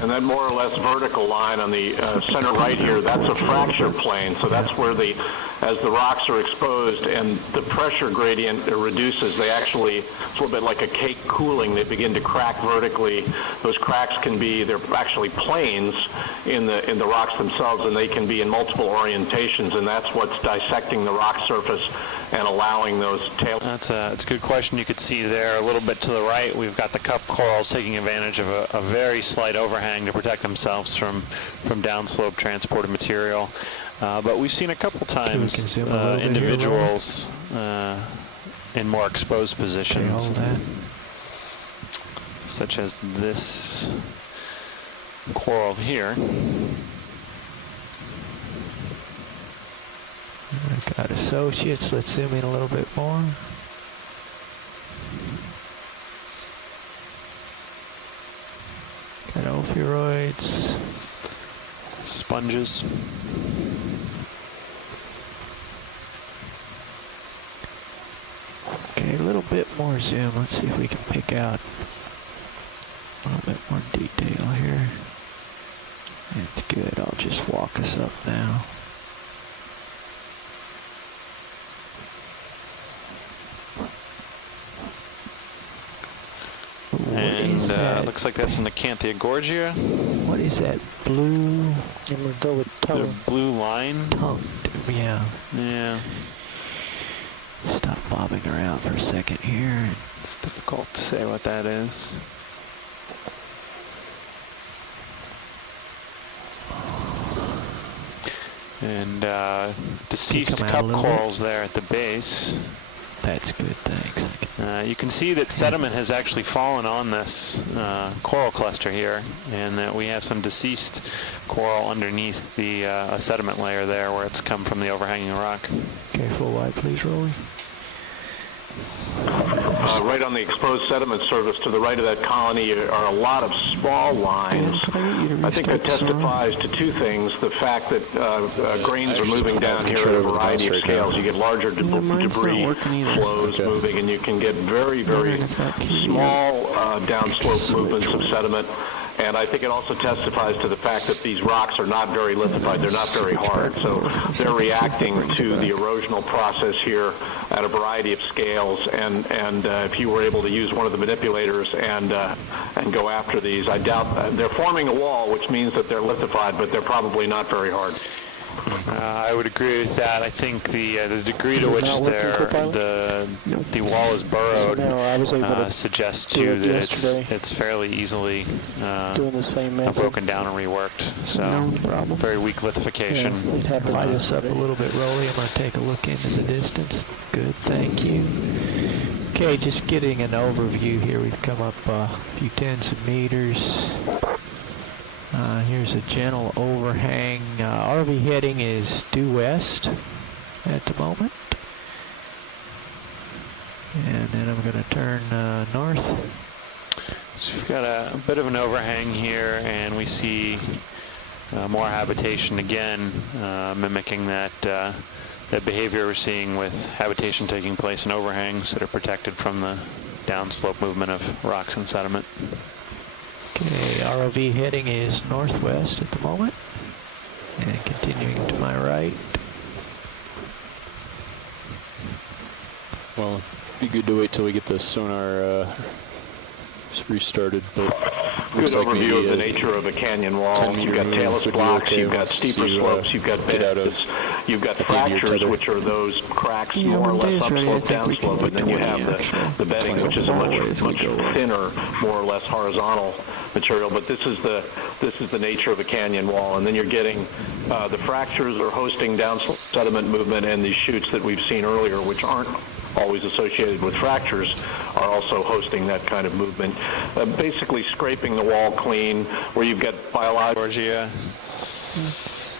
And that more or less vertical line on the center right here, that's a fracture plane. So that's where as the rocks are exposed and the pressure gradient reduces, they actually, it's a little bit like a cake cooling, they begin to crack vertically. Those cracks they're actually planes in the rocks themselves, and they can be in multiple orientations, and that's what's dissecting the rock surface and allowing those tails. That's a good question. You could see there a little bit to the right, we've got the cup corals taking advantage of a very slight overhang to protect themselves from downslope transported material. But we've seen a couple times individuals in more exposed positions, such as this coral here. I got associates. Let's zoom in a little bit more. Got ophiuroids. Sponges. Okay, a little bit more zoom. Let's see if we can pick out a little bit more detail here. That's good. I'll just walk us up now. And looks like that's an Acanthia gorgia. What is that blue? I'm going to go with The tongue. blue line. Tongue. Yeah. Yeah. Stop bobbing around for a second here. It's difficult to say what that is. And deceased cup corals there at the base. That's good, thanks. You can see that sediment has actually fallen on this coral cluster here, and that we have some deceased coral underneath the sediment layer there where it's come from the overhanging rock. Okay, full wide, please, Rolly. Right on the exposed sediment surface to the right of that colony are a lot of small lines. I think that testifies to two things. The fact that grains are moving down here at a variety of scales. You get larger debris flows moving, and you can get very, very small downslope movements of sediment. And I think it also testifies to the fact that these rocks are not very lithified. They're not very hard. So they're reacting to the erosional process here at a variety of scales. And if you were able to use one of the manipulators and go after these, I doubt they're forming a wall, which means that they're lithified, but they're probably not very hard. I would agree with that. I think the degree to which the wall is burrowed suggests too that it's fairly easily doing the same broken down and reworked. So very weak lithification. Yeah, light us up a little bit, Rolly. I'm going to take a look into the distance. Good, thank you. Okay, just getting an overview here. We've come up a few tens of meters. Here's a gentle overhang. RV heading is due west at the moment. And then I'm going to turn north. So we've got a bit of an overhang here, and we see more habitation again, mimicking that behavior we're seeing with habitation taking place in overhangs that are protected from the downslope movement of rocks and sediment. Okay, ROV heading is northwest at the moment, and continuing to my right. Well, it'd be good to wait till we get the sonar restarted, but good overview of the nature of a canyon wall. You've got talus blocks, you've got steeper slopes, you've got beds, you've got fractures, which are those cracks more or less upslope, downslope, and then you have the bedding, which is a much thinner, more or less horizontal material. But this is the nature of a canyon wall, and then you're getting the fractures are hosting downslope sediment movement, and these chutes that we've seen earlier, which aren't always associated with fractures, are also hosting that kind of movement, basically scraping the wall clean, where you've got biological.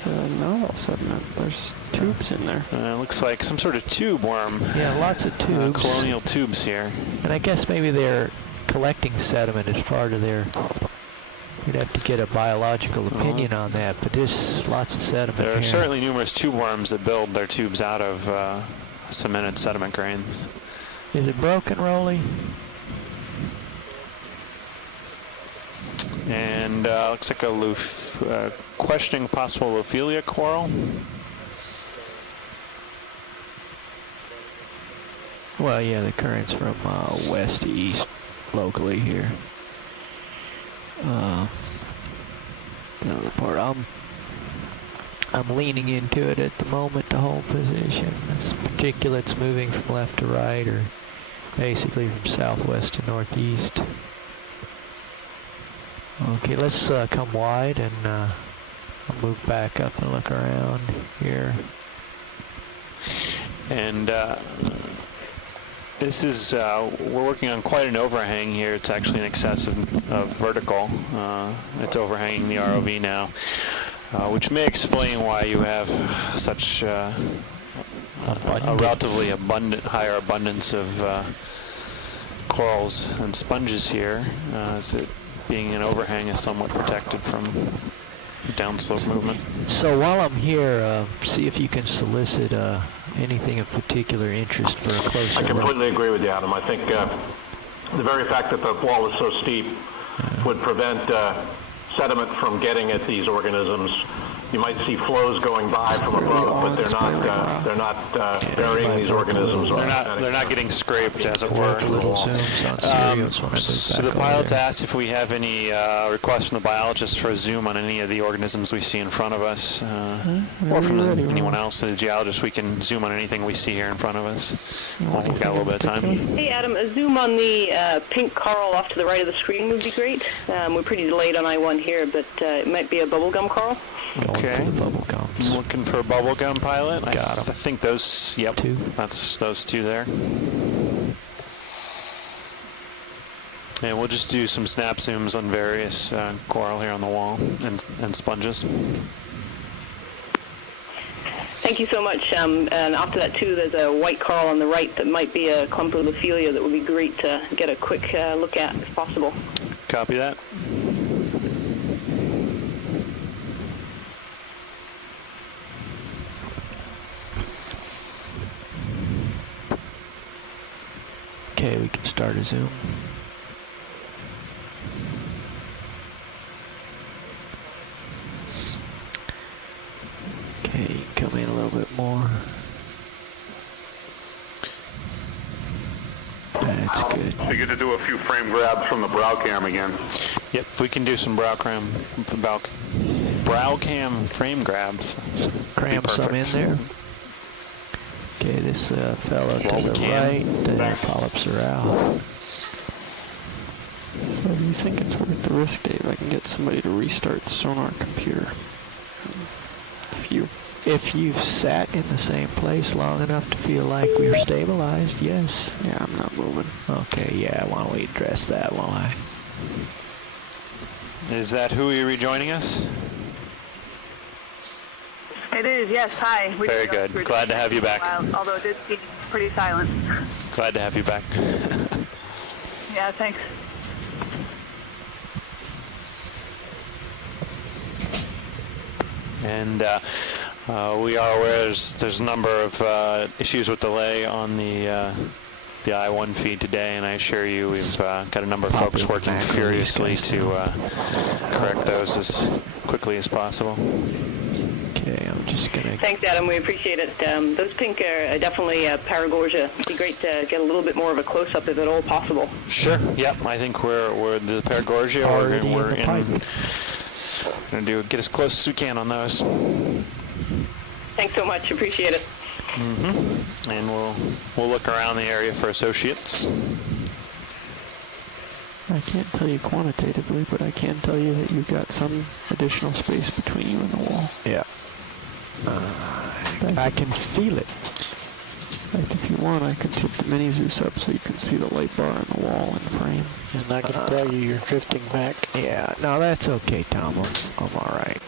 No sediment. There's tubes in there. Looks like some sort of tube worm. Yeah, lots of tubes. Colonial tubes here. And I guess maybe they're collecting sediment as part of their... We'd have to get a biological opinion on that, but there's lots of sediment There are here. certainly numerous tube worms that build their tubes out of cemented sediment grains. Is it broken, Rolly? And looks like a questioning possible Lophelia coral. Well, yeah, the current's from west to east locally here. The other part, I'm leaning into it at the moment to hold position. This particulate's moving from left to right, or basically from southwest to northeast. Okay, let's come wide, and I'll move back up and look around here. And this is, we're working on quite an overhang here. It's actually in excess of vertical. It's overhanging the ROV now, which may explain why you have such a relatively higher abundance of corals and sponges here, as it being an overhang is somewhat protected from downslope movement. So while I'm here, see if you can solicit anything of particular interest for a closer look. I completely agree with you, Adam. I think the very fact that the wall is so steep would prevent sediment from getting at these organisms. You might see flows going by from above, but they're not burying these organisms. They're not getting scraped, as it were. So the pilots asked if we have any requests from the biologists for a zoom on any of the organisms we see in front of us, or from anyone else. To the geologists, we can zoom on anything we see here in front of us. We've got a little bit of time. Hey, Adam, a zoom on the pink coral off to the right of the screen would be great. We're pretty delayed on I-1 here, but it might be a bubblegum coral. Okay. I'm looking for a bubblegum pilot. I think those, that's those two there. And we'll just do some snap zooms on various coral here on the wall and sponges. Thank you so much. And after that, too, there's a white coral on the right that might be a clump of Lophelia that would be great to get a quick look at if possible. Copy that. Okay, we can start a zoom. Okay, come in a little bit more. That's good. We get to do a few frame grabs from the brow cam again. Yep, if we can do some brow cam frame grabs. Cram some in there. Okay, this fellow to the right, the polyps are out. So do you think it's worth the risk, Dave? I can get somebody to restart the sonar computer. If you've sat in the same place long enough to feel like we're stabilized, yes. Yeah, I'm not moving. Okay, yeah, why don't we address that while I... Is that Hui rejoining us? It is, yes. Hi. Very good. Glad to have you back. Although it did seem pretty silent. Glad to have you back. Yeah, thanks. And we are aware there's a number of issues with delay on the I-1 feed today, and I assure you we've got a number of folks working furiously to correct those as quickly as possible. Okay, I'm just going to... Thanks, Adam. We appreciate it. Those pink are definitely Paragorgia. It'd be great to get a little bit more of a close-up, if at all possible. Sure. Yep. I think we're the Paragorgia. We're in. Going to get as close as we can on those. Thanks so much. Appreciate it. Mm-hmm. And we'll look around the area for associates. I can't tell you quantitatively, but I can tell you that you've got some additional space between you and the wall. Yeah. I can feel it. Like if you want, I can tip the mini Zeus up so you can see the light bar on the wall and frame. And I can tell you you're drifting back. Yeah, no, that's okay, Tom. I'm all right.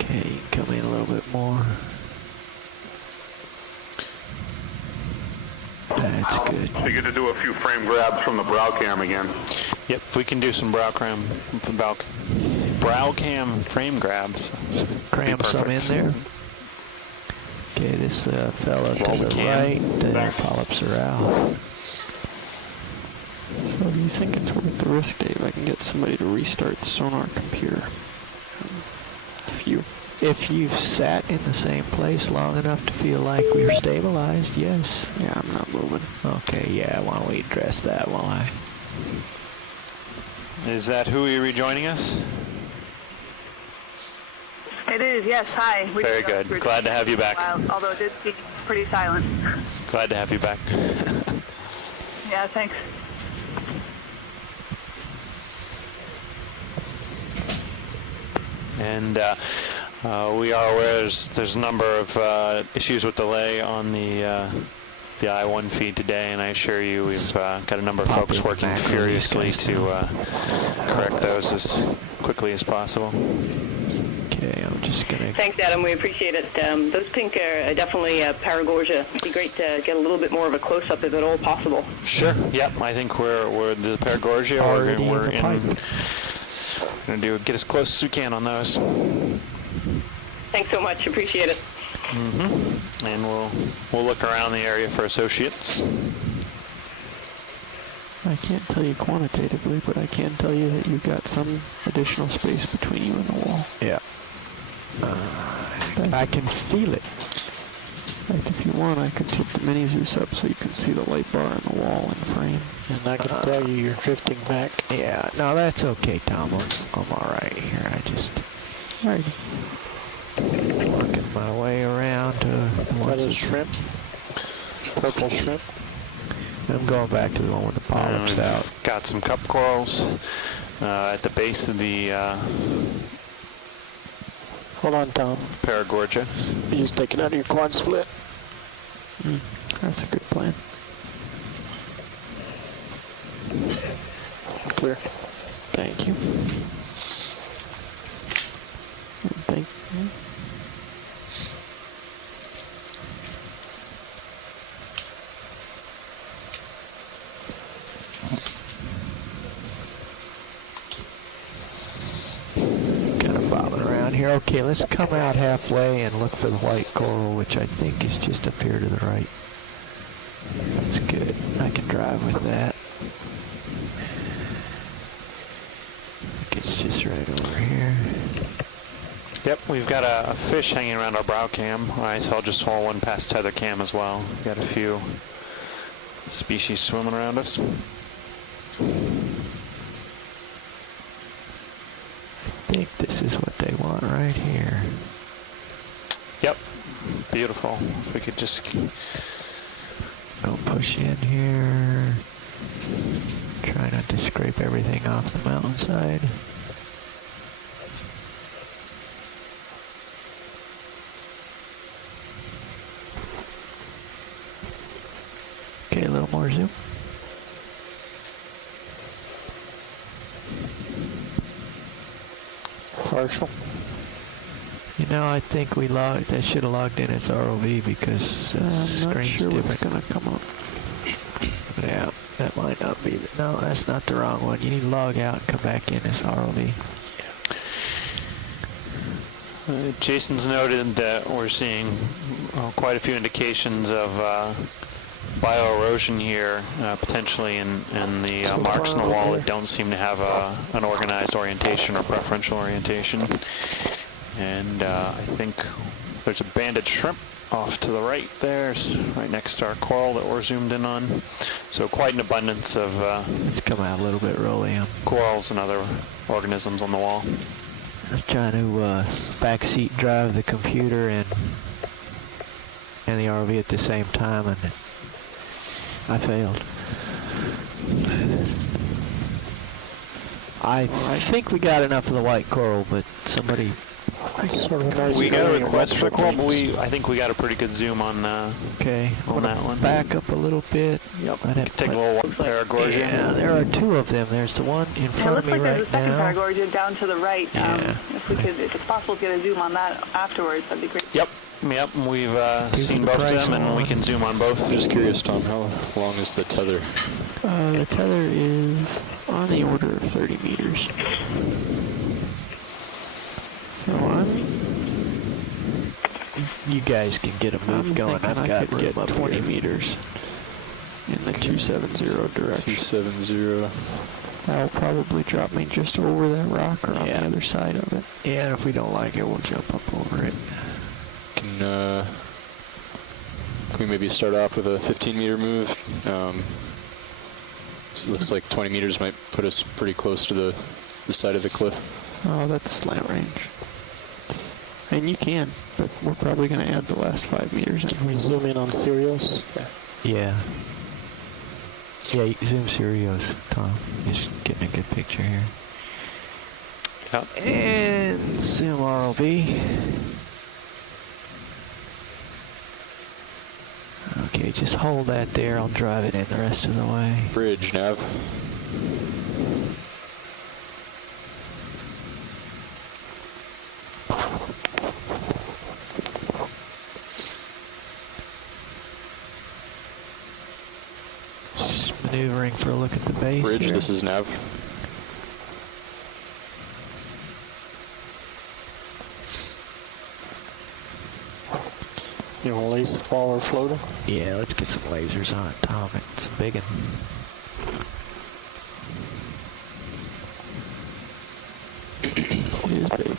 Okay, come in a little bit more. That's good. We get to do a few frame grabs from the brow cam again. Yep, if we can do some brow cam frame grabs. Cram some in there. Okay, this fellow to the right, the polyps are out. So do you think it's worth the risk, Dave? I can get somebody to restart the sonar computer. If you've sat in the same place long enough to feel like we're stabilized, yes. Yeah, I'm not moving. Okay, yeah, why don't we address that while I... Is that Hui rejoining us? It is, yes. Hi. Very good. Glad to have you back. Although it did seem pretty silent. Glad to have you back. Yeah, thanks. And we are aware there's a number of issues with delay on the I-1 feed today, and I assure you we've got a number of folks working furiously to correct those as quickly as possible. Okay, I'm just going to... Thanks, Adam. We appreciate it. Those pink are definitely Paragorgia. It'd be great to get a little bit more of a close-up if at all possible. Sure. Yep. I think we're the Paragorgia. We're going to get as close as we can on those. Thanks so much. Appreciate it. Mm-hmm. And we'll look around the area for associates. I can't tell you quantitatively, but I can tell you that you've got some additional space between you and the wall. Yeah. I can feel it. In fact, if you want, I could tip the mini Zeus up so you can see the light bar on the wall in frame. And I can tell you you're drifting back. Yeah, no, that's okay, Tom. I'm all right here. I just... All right. Working my way around to... That is shrimp. Purple shrimp. I'm going back to the one with the polyps out. Got some cup corals at the base of the Hold on, Tom. Paragorgia. You just take it out of your quad split. That's a good plan. Clear. Thank you. Thank you. Kind of bobbing around here. Okay, let's come out halfway and look for the white coral, which I think is just up here to the right. That's good. I can drive with that. I think it's just right over here. Yep, we've got a fish hanging around our brow cam. I saw just saw one past tether cam as well. We've got a few species swimming around us. I think this is what they want right here. Yep, beautiful. If we could just go push in here. Try not to scrape everything off the mountainside. Okay, a little more zoom. Partial. You know, I think we logged. I should have logged in as ROV because I'm not screen's sure different. what's going to come up. Yeah, that might not be. No, that's not the wrong one. You need to log out and come back in as ROV. Jason's noted that we're seeing quite a few indications of bioerosion here, potentially in the marks on the wall that don't seem to have an organized orientation or preferential orientation. And I think there's a banded shrimp off to the right there, right next to our coral that we're zoomed in on. So quite an abundance of let's come out a little bit, Rolly. Corals and other organisms on the wall. I was trying to backseat drive the computer and the RV at the same time, and I failed. I think we got enough of the white coral, but somebody... We got a request for coral, but I think we got a pretty good zoom on okay, on that one. Back up a little bit. Yep. Take a little Paragorgia. Yeah, there are two of them. There's the one in front of me right now. Looks like there's a second Paragorgia down to the right. Yeah. If it's possible to get a zoom on that afterwards, that'd be great. Yep, we've seen both of them, and we can zoom on both. Just curious, Tom, how long is the tether? The tether is on the order of 30 meters. So you guys can get a move going. I've got room get up 20 here. Meters in the 270 direction. 270. That'll probably drop me just over that rock or on the other side of it. Yeah, and if we don't like it, we'll jump up over it. Can we maybe start off with a 15-meter move? It looks like 20 meters might put us pretty close to the side of the cliff. Oh, that's slant range. And you can, but we're probably going to add the last 5 meters in. Can we zoom in on Sirius? Yeah. Yeah, you zoom Sirius, Tom. Just getting a good picture here. Yep. And zoom ROV. Okay, just hold that there. I'll drive it in the rest of the way. Bridge, nav. Just maneuvering for a look at the base. Bridge, here. this is Nav. You want to lace it while we're floating? Yeah, let's get some lasers on it, Tom. It's a big one. It is big.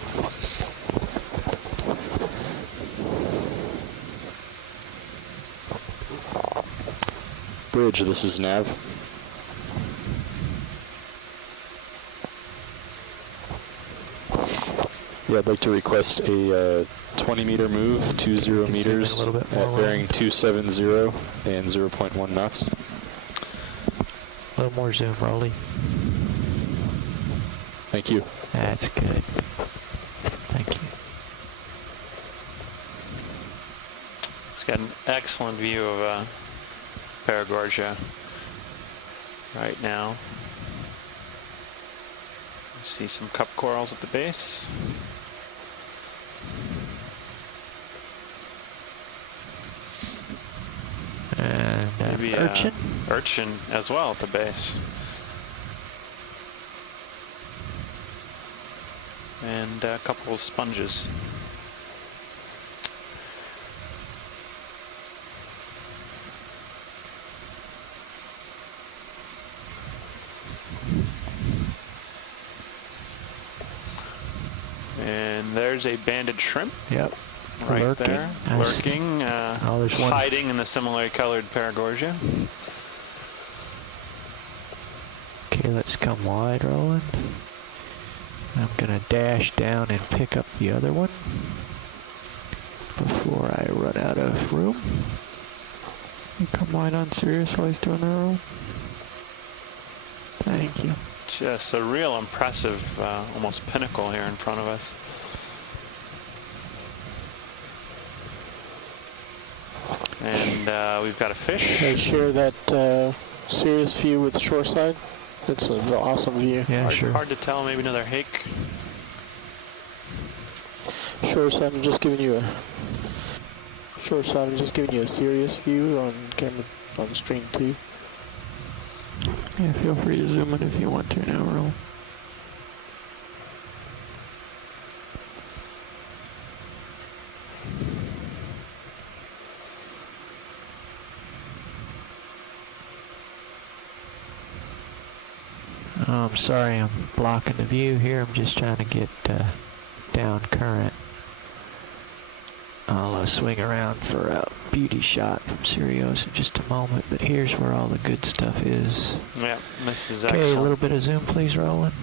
Bridge, this is Nav. Yeah, I'd like to request a 20-meter move, 20 meters, a little bit more at bearing 270 and 0.1 knots. A little more zoom, Rolly. Thank you. That's good. Thank you. It's got an excellent view of Paragorgia right now. You see some cup corals at the base. And Maybe urchin. Urchin as well at the base. And a couple of sponges. And there's a banded shrimp. Yep. Right Lurking. there. Lurking. There's one. Hiding in the similarly colored Paragorgia. Okay, let's come wide, Roland. I'm going to dash down and pick up the other one before I run out of room. You come wide on Sirius while he's doing the roll. Thank you. Just a real impressive, almost pinnacle here in front of us. And we've got a fish. Can I share that Sirius view with the shoreside? It's an awesome view. Yeah, sure. Hard to tell, maybe another hake. Shoreside, I'm just giving you a Sirius view on camera on stream 2. Yeah, feel free to zoom in if you want to now, Roll. Oh, I'm sorry, I'm blocking the view here. I'm just trying to get down current. I'll swing around for a beauty shot from Sirius in just a moment, but here's where all the good stuff is. Yeah, this is Okay, excellent. a little bit of zoom, please, Roland.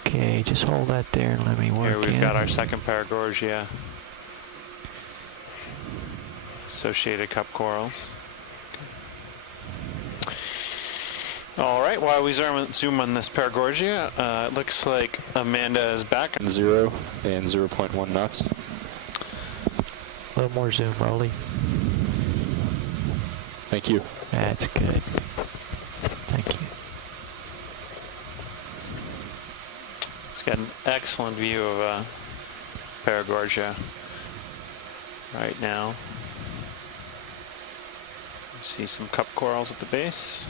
Okay, just hold that there and let me work Here we've in. got our second Paragorgia. Associated cup corals. All right, while we zoom on this Paragorgia, it looks like Amanda is back. 0 and 0.1 knots. A little more zoom, Rolly. Thank you. That's good. Thank you. It's got an excellent view of Paragorgia right now. You see some cup corals at the base.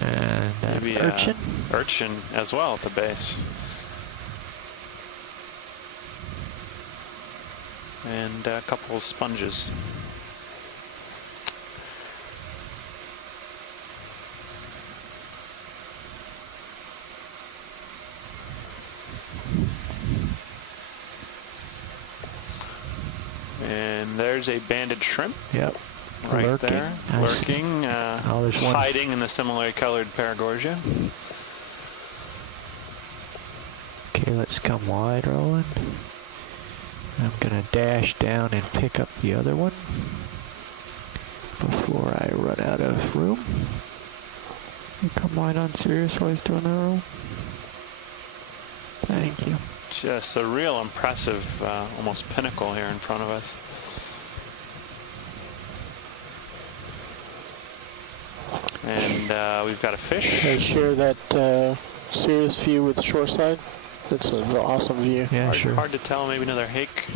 And Maybe urchin. Urchin as well at the base. And a couple of sponges. And there's a banded shrimp. Yep. Right Lurking. there. I see. Lurking. There's one. Hiding in the similarly colored Paragorgia. Okay, let's come wide, Roland. I'm going to dash down and pick up the other one before I run out of room. You come wide on Sirius while he's doing the roll. Thank you. Just a real impressive, almost pinnacle here in front of us. And we've got a fish. I share that Sirius view with the shoreside. That's an awesome view. Yeah, sure. Hard to tell. Maybe another hake.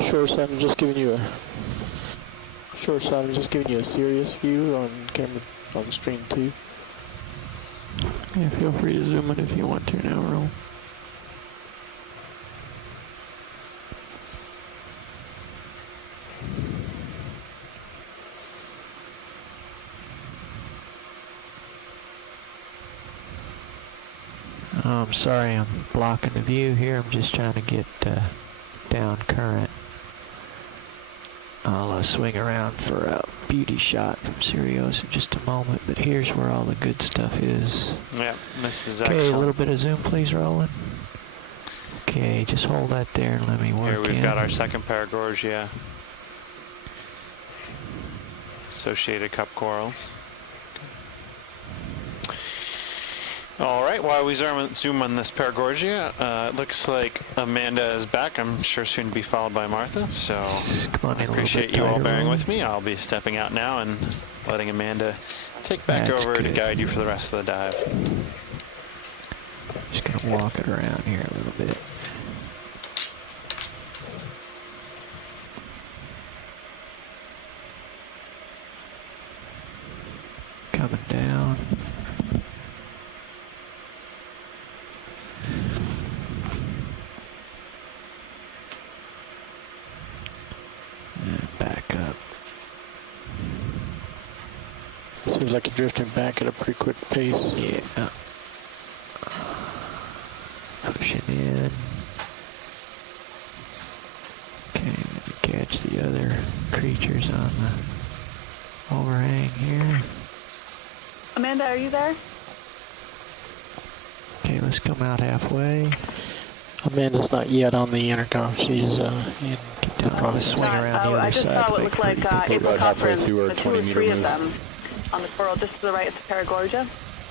Shoreside, I'm just giving you a Sirius view on camera on stream 2. Yeah, feel free to zoom in if you want to now, Roll. Oh, I'm sorry, I'm blocking the view here. I'm just trying to get down current. I'll swing around for a beauty shot from Sirius in just a moment, but here's where all the good stuff is. Yeah, this is Okay, excellent. a little bit of zoom, please, Roland. Okay, just hold that there and let me work Here we've in. got our second paragorgia. Associated cup corals. All right, while we zoom on this paragorgia, it looks like Amanda is back. I'm sure soon to be followed by Martha, so I appreciate you all bearing with me. I'll be stepping out now and letting Amanda take back over to guide you for the rest of the dive. Just going to walk it around here a little bit. Coming down. And back up. Seems like you're drifting back at a pretty quick pace. Yeah. Pushing in. Okay, let me catch the other creatures on the overhang here. Amanda, are you there? Okay, let's come out halfway. Amanda's not yet on the intercom. She's in the probably swing around the other I just side. saw what looked like April Copper, the 2 or 3 of them on the coral just to the right of the Paragorgia.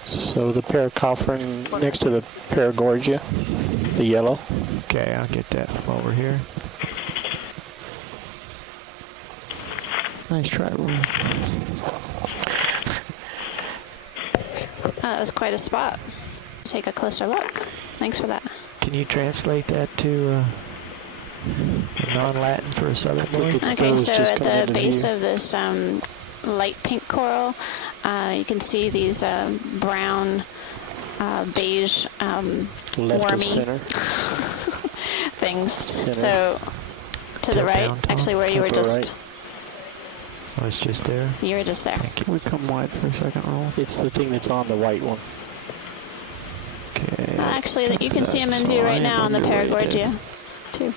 So the paracopherin next to the paragorgia, the yellow. Okay, I'll get that from over here. Nice try, Will. That was quite a spot. Take a closer look. Thanks for that. Can you translate that to non-Latin for a southern boy? Okay, so at the base of this light pink coral, you can see these brown, beige, wormy things. Center. So to the right, down, actually where you were just... I was just there. You were just there. Can we come wide for a second, Roll? It's the thing that's on the white one. Okay. Actually, you can see him in view right now on the Paragorgia, too.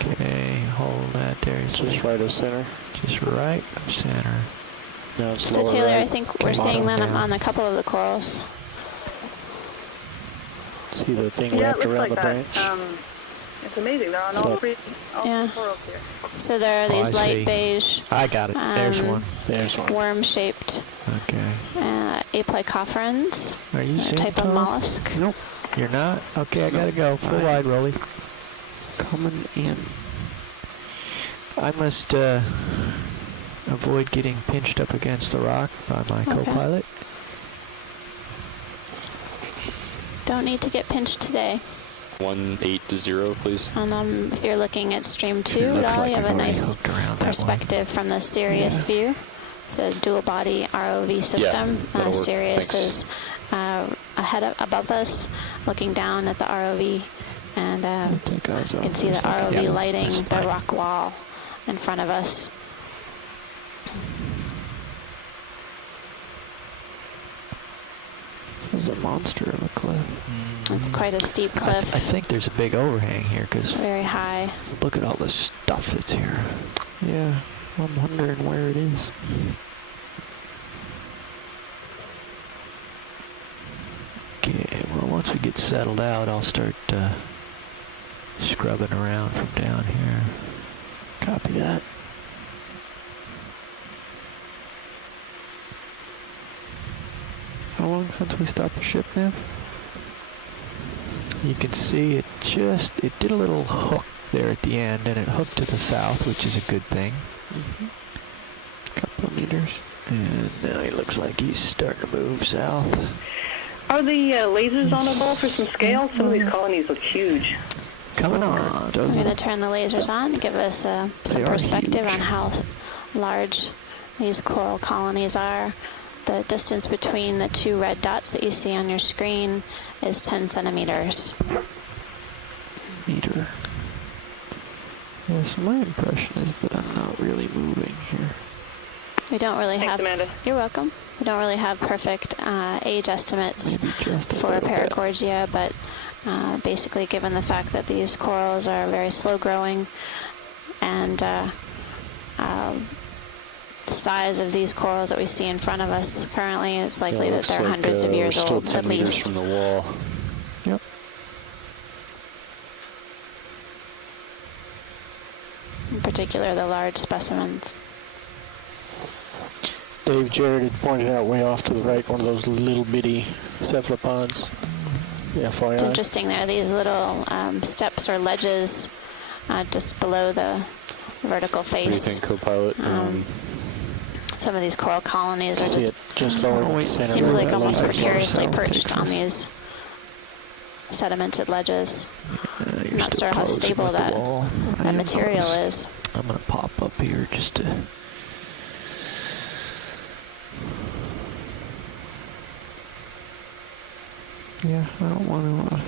Okay, hold that there. Just right of center. Just right of center. No, it's So lower Taylor, right. I think we're seeing them on a couple of the corals. See the thing Yeah, it wrapped looks around like the that. branch? It's amazing. They're on all three corals here. So there are Oh, these I light see. beige. I got it. There's one. There's one. Worm-shaped Okay. aplycopherans. Are you A seeing type of Tom? mollusk. Nope. You're not? Okay, I gotta go. Full wide, Rolly. Coming in. I must avoid getting pinched up against the rock by my co-pilot. Don't need to get pinched today. 180, please. And if you're looking at stream 2 It at looks all, like you have I've a already nice hooked around that perspective from the Sirius view. It's a dual body ROV system. that'll work. Sirius Thanks. is above us, looking down at the ROV, and you can see the ROV lighting the rock wall in front of us. This is a monster of a cliff. It's quite a steep cliff. I think there's a big overhang here because Very high. look at all the stuff that's here. Yeah, I'm wondering where it is. Okay, well, once we get settled out, I'll start scrubbing around from down here. Copy that. How long since we stopped the ship now? You can see it did a little hook there at the end, and it hooked to the south, which is a good thing. Couple of meters meters. And now he looks like he's starting to move south. Are the lasers on a ball for some scale? Some of these colonies look huge. Coming on. We're going to turn the lasers on to give us some perspective on how large these coral colonies are. The distance between the two red dots that you see on your screen is 10 centimeters. Meter. Yes, my impression is that I'm not really moving here. We don't really have. Amanda. You're welcome. We don't really have perfect age estimates for Paragorgia, but basically, given the fact that these corals are very slow growing, and the size of these corals that we see in front of us currently, it's likely that they're hundreds of years old at least. From the wall. Yep. In particular, the large specimens. Dave Jarrett had pointed out way off to the right one of those little bitty cephalopods. FYI. It's interesting, there are these little steps or ledges just below the vertical face. What do you think, co-pilot? Some of these coral colonies are just lower. Seems like almost precariously perched on these sedimented ledges. I'm not sure how stable that material is. I'm going to pop up here just to... Yeah, I don't want to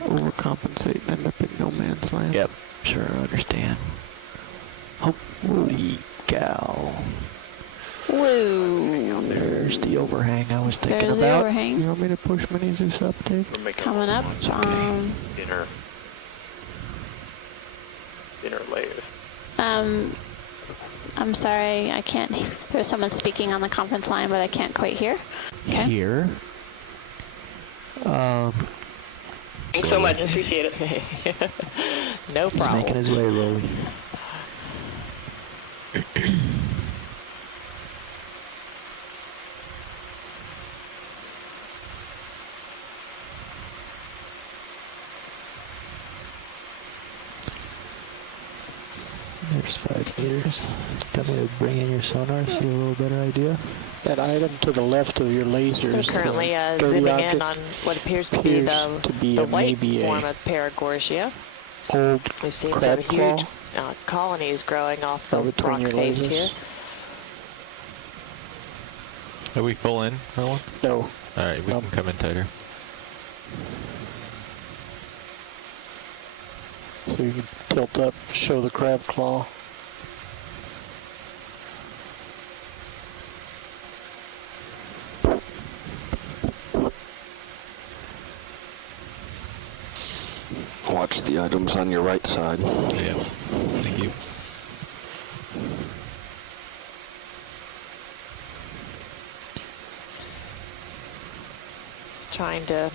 overcompensate and end up in no man's land. Yep. Sure, I understand. Holy cow. Woo! There's the overhang I was thinking There's about. The overhang. You want me to push Mini Zeus up, Dave? Coming up. Inner layers. I'm sorry, I can't. There's someone speaking on the conference line, but I can't quite hear. Okay. Here. Thanks so much. Appreciate it. No He's problem. making his way, Rolly. There's 5 meters. Tell me to bring in your sonar so you have a little better idea. That item to the left of your lasers. So currently zooming in on what appears to be the white form of Paragorgia. Old We've seen crab some huge colonies growing off the rock face here. Are we full in, Roland? No. All right, we can come in tighter. So you can tilt up, show the crab claw. Watch the items on your right side. Yeah, thank you. Trying to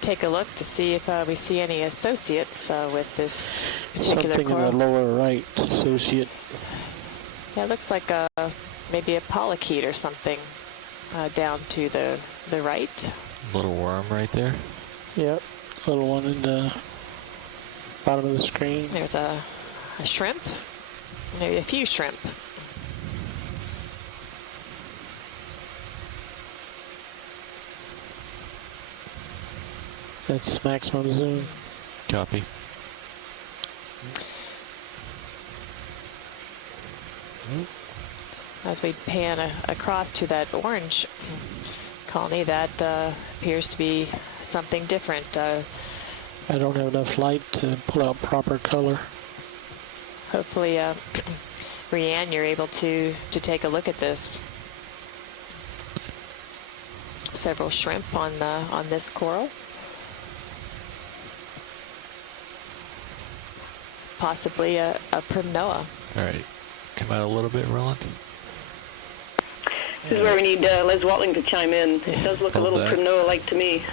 take a look to see if we see any associates with this particular Something coral. in the lower right, associate. Yeah, it looks like maybe a polychaete or something down to the right. Little worm right there. Yep, little one in the bottom of the screen. There's a shrimp, maybe a few shrimp. That's maximum zoom. Copy. As we pan across to that orange colony, that appears to be something different. I don't have enough light to pull out proper color. Hopefully, Rianne, you're able to take a look at this. Several shrimp on this coral. Possibly a primnoa. All right, come out a little bit, Roland. This is where we need Les Watling to chime in. It does look a little primnoa-like to me.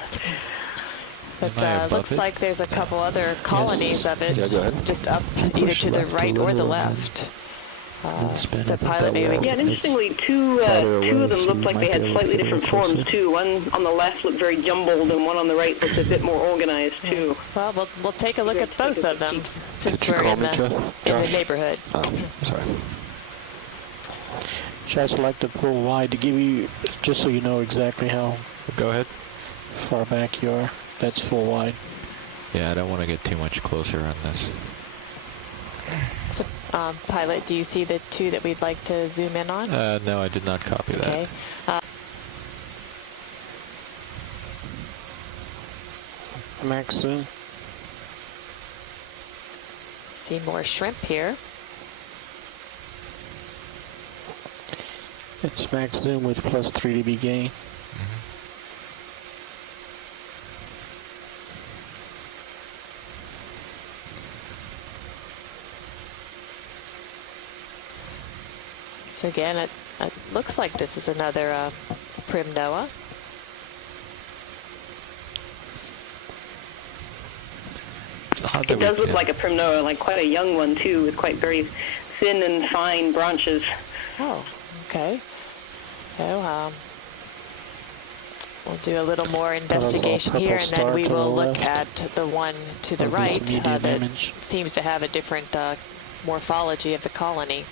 But looks like there's a couple other colonies of it just up either to the right or the left. So pilot, maybe. Yeah, and interestingly, two of them looked like they had slightly different forms too. One on the left looked very jumbled, and one on the right looked a bit more organized too. Well, we'll take a look at both of them since we're in the neighborhood. Sorry. Should I select to pull wide to give you, just so you know exactly how Go ahead. far back you are? That's full wide. Yeah, I don't want to get too much closer on this. So, pilot, do you see the two that we'd like to zoom in on? No, I did not copy that. Okay. Max zoom. See more shrimp here. It's max zoom with plus 3 dB gain. So again, it looks like this is another Primnoa. It does look like a Primnoa, like quite a young one too, with quite very thin and fine branches. Oh, okay. So, we'll do a little more investigation here, and then we will look at the one to the right that seems to have a different morphology of the colony.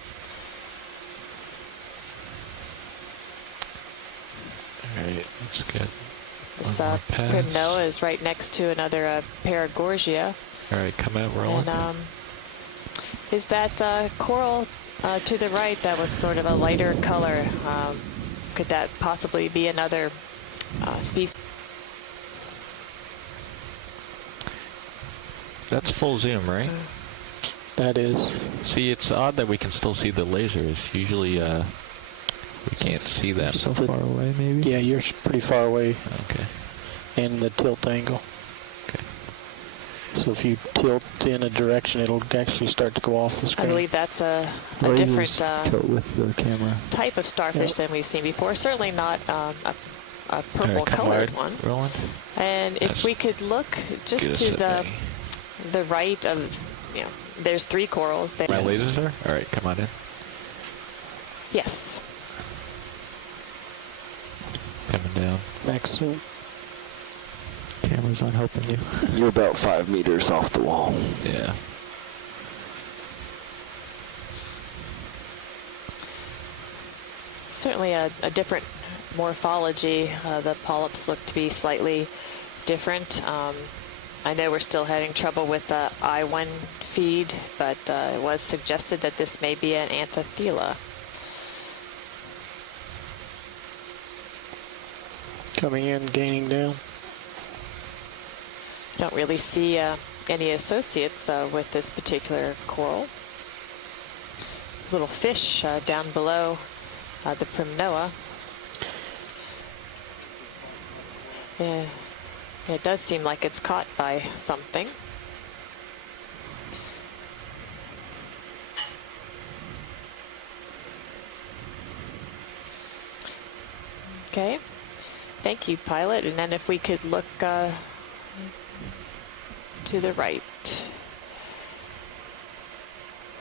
All right, that's good. This Primnoa is right next to another Paragorgia. All right, come out, Roland. And is that coral to the right that was sort of a lighter color? Could that possibly be another species? That's full zoom, right? That is. See, it's odd that we can still see the lasers. Usually, we can't see them. So far away, maybe? Yeah, you're pretty far away. Okay. And the tilt angle. Okay. So if you tilt in a direction, it'll actually start to go off the screen. I believe that's a different tilt with the camera. type of starfish than we've seen before. Certainly not a purple-colored one. Roland. And if we could look just to the right of, there's 3 corals there. My lasers are? All right, come on in. Yes. Coming down. Max zoom. Camera's not helping you. You're about 5 meters off the wall. Yeah. Certainly a different morphology. The polyps look to be slightly different. I know we're still having trouble with the I1 feed, but it was suggested that this may be an Anthothela. Coming in, gaining down. Don't really see any associates with this particular coral. Little fish down below the Primnoa. Yeah, it does seem like it's caught by something. Okay, thank you, pilot. And then if we could look to the right.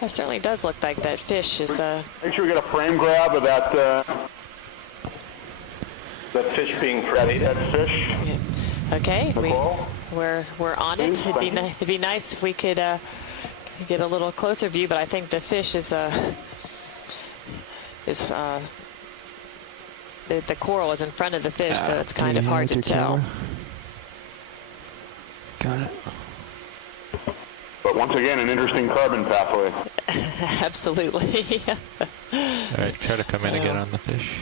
It certainly does look like that fish is Make sure we get a frame grab of that fish being ready. That fish. Yeah. Okay, we're on it. It'd be nice if we could get a little closer view, but I think the fish is the coral is in front of the fish, so it's kind of hard to tell. Got it. But once again, an interesting carbon pathway. Absolutely. All right, try to come in again on the fish.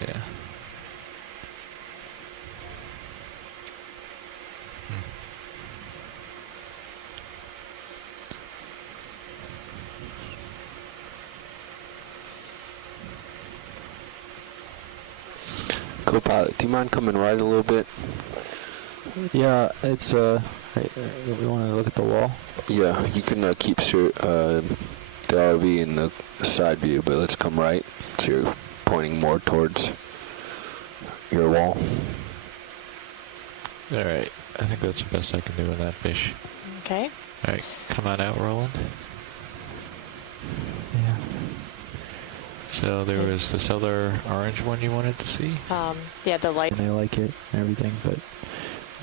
Yeah. Co-pilot, do you mind coming right a little bit? Yeah, it's we want to look at the wall. Yeah, you can keep the RV in the side view, but let's come right so you're pointing more towards your wall. All right, I think that's the best I can do with that fish. Okay. All right, come on out, Roland. Yeah. So there was this other orange one you wanted to see? Yeah, the light. And they like it and everything, but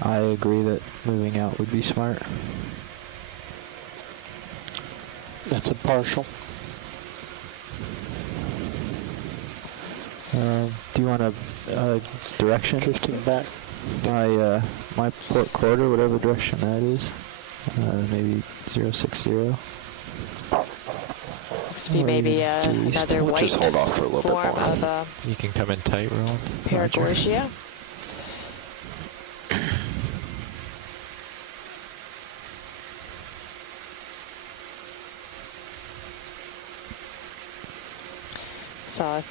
I agree that moving out would be smart. That's a partial. Do you want a direction? Drifting back. My port quarter, whatever direction that is. Maybe 060. Must be maybe another We'll white just hold off for a little bit form more. of You can come in tight, Roland. Paragorgia. Saw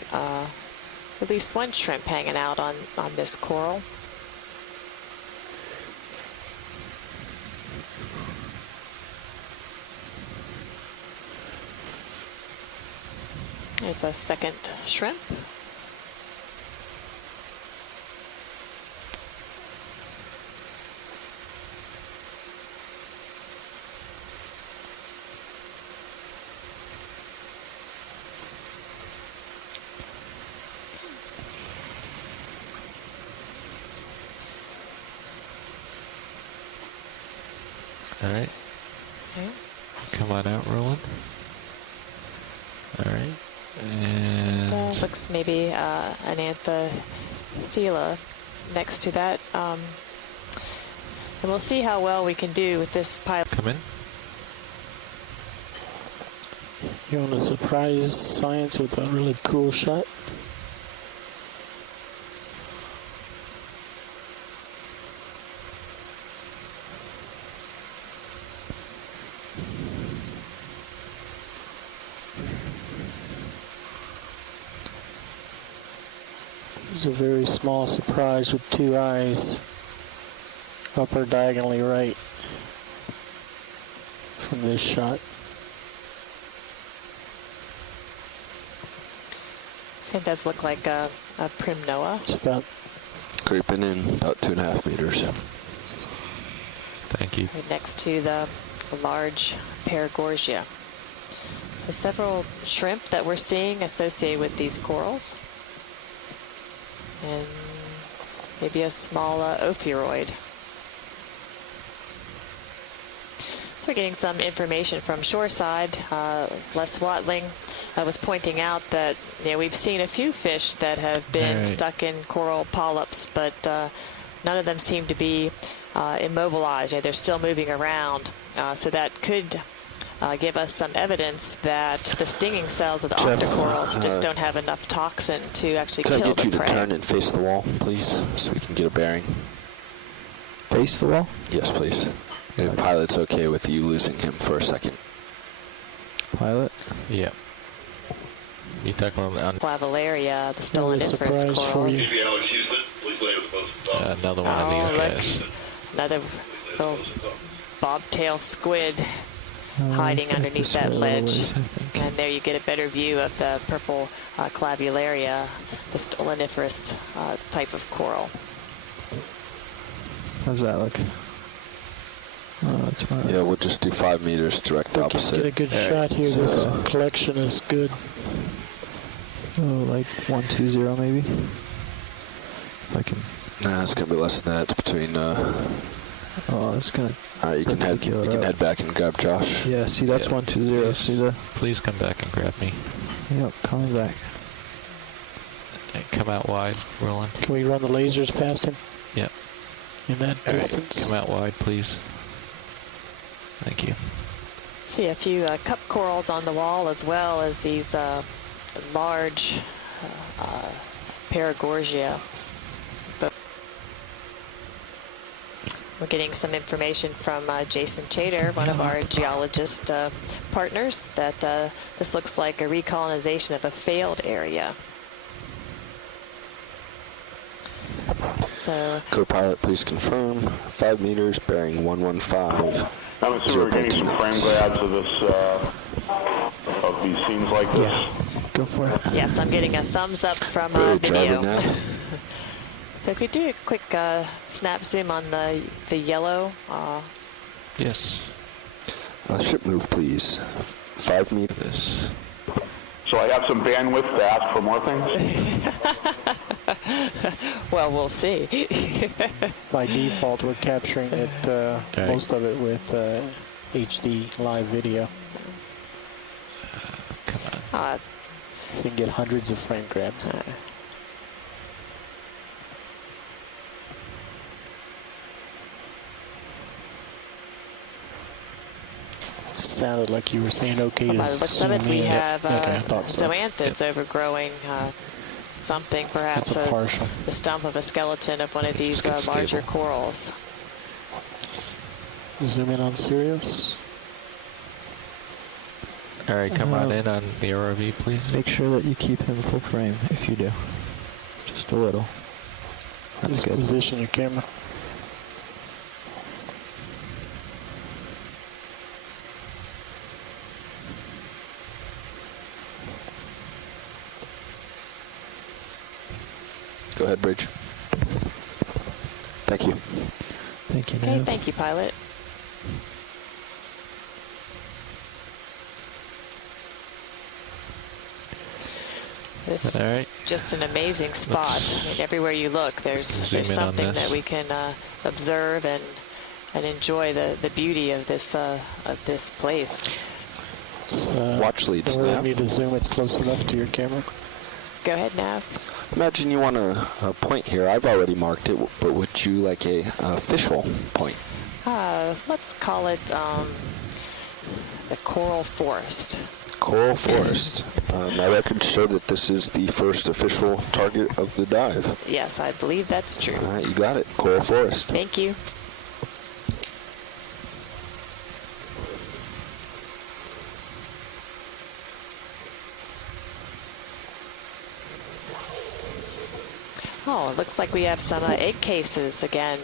at least one shrimp hanging out on this coral. There's a second shrimp. All right. Okay. Come on out, Roland. All right. And Looks maybe an Anthothela next to that. And we'll see how well we can do with this pilot. come in. You want to surprise science with a really cool shot? It's a very small surprise with two eyes, upper diagonally right from this shot. It does look like a Primnoa. It's about Creeping in about 2.5 meters. Thank you. Right next to the large Paragorgia. So several shrimp that we're seeing associated with these corals. And maybe a small ophiuroid. So we're getting some information from shoreside. Les Watling was pointing out that we've seen a few fish that have been stuck in coral polyps, but none of them seem to be immobilized. They're still moving around. So that could give us some evidence that the stinging cells of the octocorals just don't have enough toxin to actually kill the prey. Can I get you to turn and face the wall, please, so we can get a bearing? Face the wall? Yes, please. If pilot's okay with you losing him for a second. Pilot? Yep. You talking about Clavillaria, the stoloniferous corals. another one of these guys? Another little bobtail squid hiding underneath that ledge. And there you get a better view of the purple Clavularia, the stoloniferous type of coral. How's that look? Oh, that's fine. Yeah, we'll just do 5 meters direct opposite. Get a good shot here. This collection is good. Oh, like 120 maybe. If I can. Nah, it's gonna be less than that. It's between. Oh, it's gonna. All right, you can head back and grab Josh. Yeah, see that's 120. See the. Please come back and grab me. Yep, coming back. And come out wide, Roland. Can we run the lasers past him? Yep. In that distance? Come out wide, please. Thank you. See a few cup corals on the wall, as well as these large Paragorgia. But we're getting some information from Jason Chater, one of our geologist partners, that this looks like a recolonization of a failed area. So, Co-pilot, please confirm. 5 meters, bearing 115. I'm assuming we're getting some frame grabs of this, of these scenes like this. Yeah. Go for it. yes, I'm getting a thumbs up from Very video. driving now. So could we do a quick snap zoom on the yellow? Yes. Ship move, please. 5 meters. So I have some bandwidth to ask for more things? Well, we'll see. By default, we're capturing it, most of it with HD live video. So you can get hundreds of frame grabs. Sounded like you were saying okay to by the looks of it, we have I thought so. zoanthids overgrowing something, perhaps That's a partial. the stump of a skeleton of one of these larger corals. Zoom in on Sirius. All right, come on in on the ROV, please. Make sure that you keep him full frame if you do. Just a little. That's Just good. position your camera. Go ahead, Bridge. Thank you. Thank you, Okay, Nav. thank you, pilot. This is just an amazing spot. I mean, everywhere you look, there's something that we can observe and enjoy the beauty of this place. Watch leads, Don't really Nav. need to zoom. It's close enough to your camera. Go ahead, Nav. Imagine you want a point here. I've already marked it, but would you like a official point? Let's call it the coral forest. Coral Forest. My records show that this is the first official target of the dive. Yes, I believe that's true. All right, you got it. Coral Forest. Thank you. Oh, it looks like we have some egg cases again.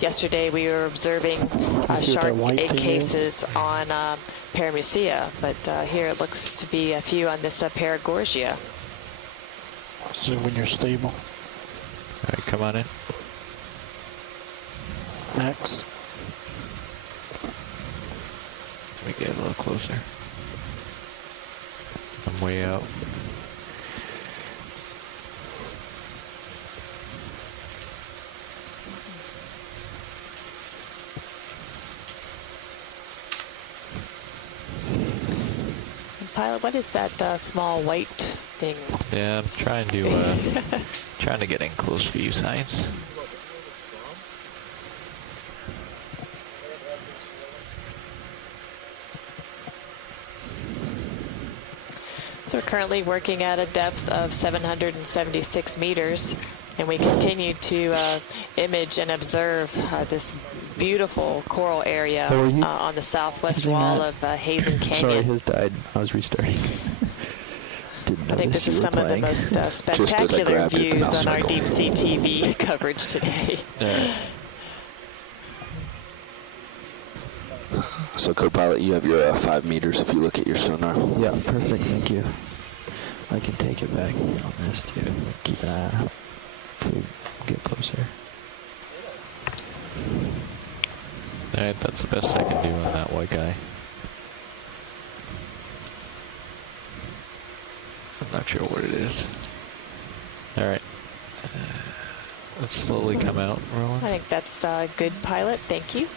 Yesterday we were observing shark egg cases on Paramusia, but here it looks to be a few on this Paragorgia. Zoom when you're stable. All right, come on in. Max. Let me get a little closer. I'm way out. Pilot, what is that small white thing? Yeah, I'm trying to get in close view science. So we're currently working at a depth of 776 meters, and we continue to image and observe this beautiful coral area on the southwest wall of Heezen Canyon. Sorry, his died. I was restarting. I think this is some of the most spectacular views on our deep sea TV coverage today. So, co-pilot, you have your 5 meters if you look at your sonar. Yeah, perfect. Thank you. I can take it back on this too. Keep an eye out if we get closer. Alright, that's the best I can do on that white guy. I'm not sure what it is. Alright. Let's slowly come out, Roland. I think that's good, pilot. Thank you.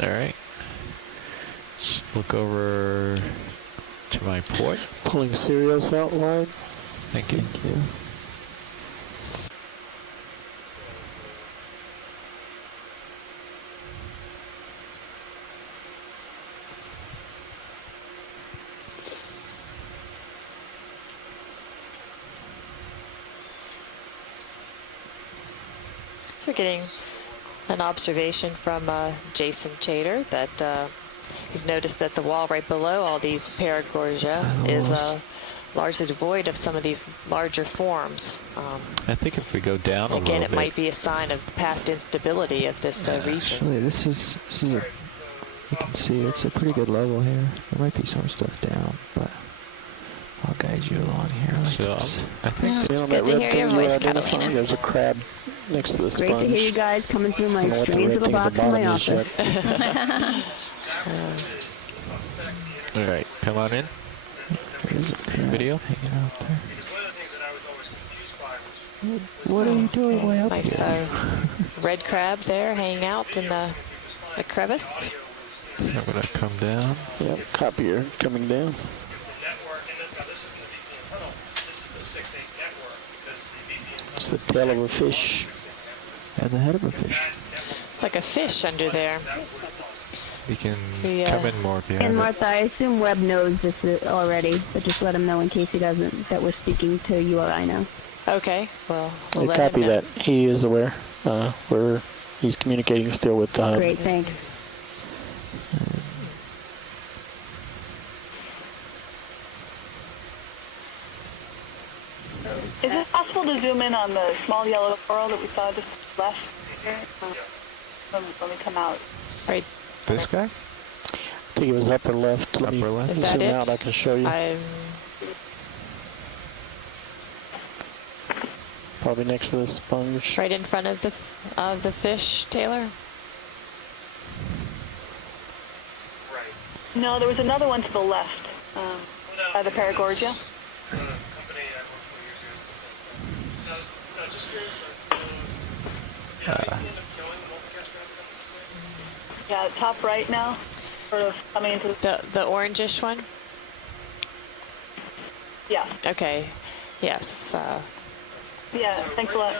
Alright. Let's look over to my port. Pulling serials out wide. Thank you. Thank you. So we're getting an observation from Jason Chater that he's noticed that the wall right below all these Paragorgia is largely devoid of some of these larger forms. I think if we go down a little again, bit, it might be a sign of past instability of this region. Actually, this is a. You can see it's a pretty good level here. There might be some stuff down, but I'll guide you along here like this. I think Good to hear your voice, Catalina. There's a crab next to the sponge. Great to hear you guys coming through my strange little box in my office. All right, come on in. There's a crab Video. hanging out there. What are you doing way up Nice here? red crab there hanging out in the crevice. I'm going to come down. Yep, copier coming down. It's the tail of a fish. And the head of a fish. It's like a fish under there. You can Yeah. come in more if you have And it. Martha, I assume Webb knows this already, but just let him know in case he doesn't that we're speaking to you or I know. Okay, well, I we'll let him copy know. that. He is aware. He's communicating still with the hub. Great, thanks. Is it possible to zoom in on the small yellow coral that we saw just left here? When we come out. Right. This guy? I think it was upper left. Let me Is that zoom it? out. I can show you. Probably next to the sponge. Right in front of the fish, Taylor. No, there was another one to the left, by the Paragorgia. Yeah, top right now, sort of coming into the orangish one. Yeah. Okay. Yes. Yeah. Thanks a lot.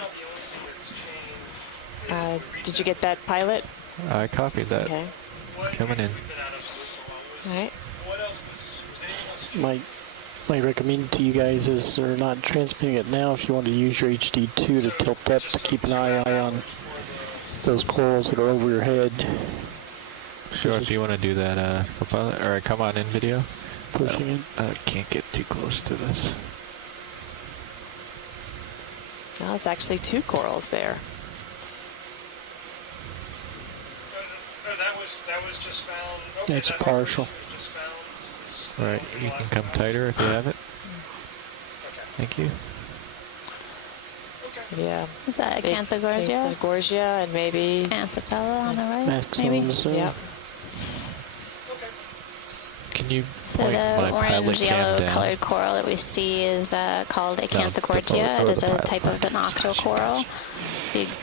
Did you get that pilot? I copied that. Okay. Coming in. All right. My recommend to you guys is they're not transmitting it now. If you want to use your HD2 to tilt up to keep an eye on those corals that are over your head. Sure, do you want to do that, co-pilot? Or come on in video? Pushing in. I can't get too close to this. Well, it's actually two corals there. That was just found. It's partial. Right, you can come tighter if you have it. Thank you. Yeah. Is that Acanthogorgia? Acanthogorgia and maybe Anthopella on the right, Maximum maybe? zoom. Yeah. Can you So point the my pilot orange cam yellow down? colored coral that we see is called Acanthogorgia. It is a type of an octocoral. If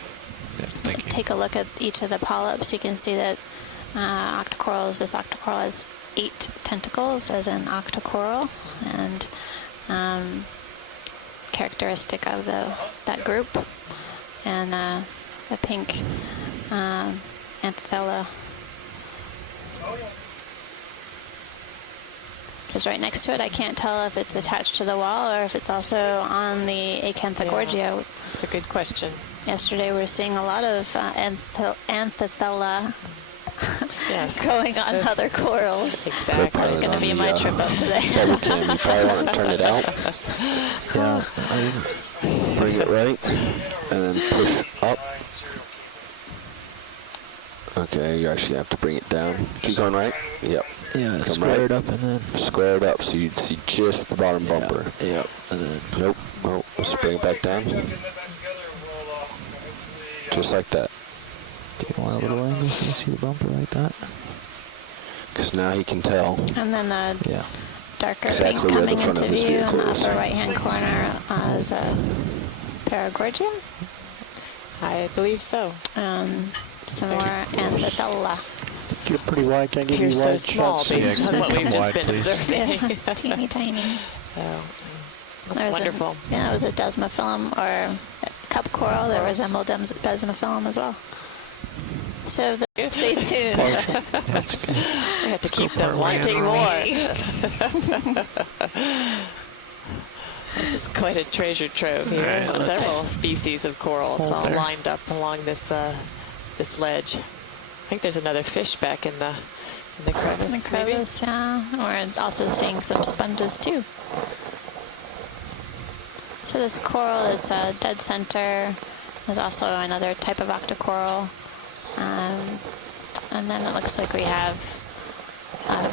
you take a look at each of the polyps, you can see that this octocoral has 8 tentacles as an octocoral, and characteristic of that group, and the pink Anthopella is right next to it. I can't tell if it's attached to the wall or if it's also on the Acanthogorgia. Yeah, that's a good question. Yesterday we were seeing a lot of Anthopella Yes. growing on other corals. Exactly. That's going to be my trip up today. Double cam, you probably want to turn it out. Yeah. Bring it right, and then push up. Okay, you actually have to bring it down. Keep going right. Yep. Yeah, Come square right. it up and then. Square it up so you'd see just the bottom bumper. Yep. And then. Nope. Oh, let's bring it back down. Just like that. Do you want a little angle so you see the bumper like that? Because now he can tell. And then the darker Exactly pink where the coming front into of his view in vehicle the is. upper right-hand corner is a Paragorgia. I believe so. Some more Anthopella. You're pretty wide. Can I give You're you so wide small shots? based on what we've just wide, been please. observing. Teeny tiny. Oh, that's There's wonderful. It was a desmophyllum or a cup coral that resembled desmophyllum as well. So stay tuned. We have to keep them wanting more. This is quite a treasure trove here. Right. Several species of corals all lined up along this this ledge. I think there's another fish back in the crevice. In the crevice, yeah. We're also seeing some sponges too. So this coral is a dead center. There's also another type of octocoral. And then it looks like we have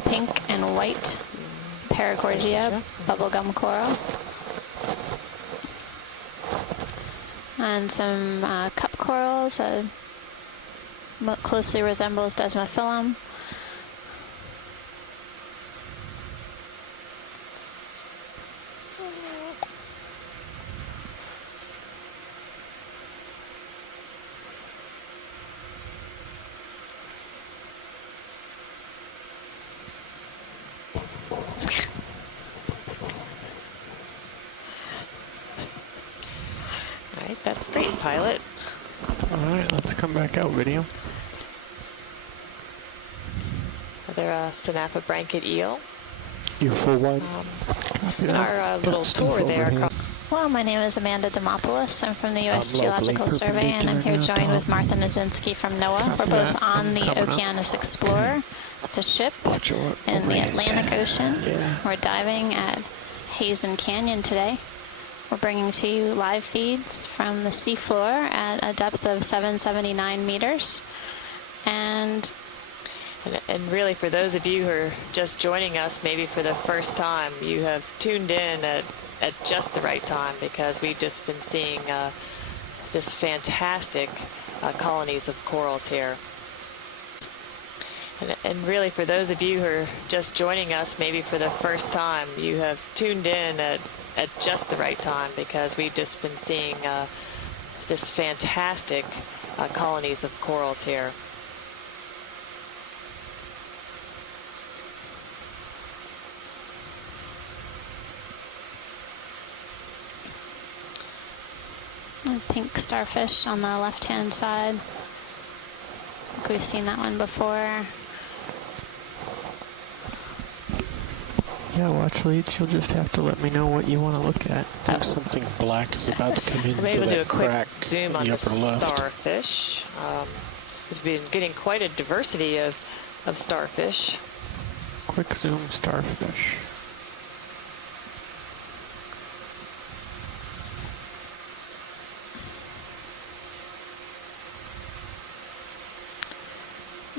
pink and white Paragorgia bubblegum coral. And some cup corals that closely resembles desmophyllum. All right, that's great, pilot. All right, let's come back out video. Another Synapha eel. You're full wide. Our little tour there across. Well, my name is Amanda Demopoulos. I'm from the U.S. Geological Survey, and I'm here joined with Martha Nazinski from NOAA. We're both on the Okeanos Explorer. It's a ship in the Atlantic Ocean. We're diving at Heezen Canyon today. We're bringing to you live feeds from the seafloor at a depth of 779 meters. And really, for those of you who are just joining us, maybe for the first time, you have tuned in at just the right time, because we've just been seeing just fantastic colonies of corals here. And really, for those of you who are just joining us, maybe for the first time, you have tuned in at just the right time, because we've just been seeing just fantastic colonies of corals here. Pink starfish on the left-hand side. I think we've seen that one before. Yeah, watch leads. You'll just have to let me know what you want to look at. I think something black is about to come into Maybe we'll do a that quick crack zoom on in the the upper left. starfish. We've been getting quite a diversity of starfish. Quick zoom starfish.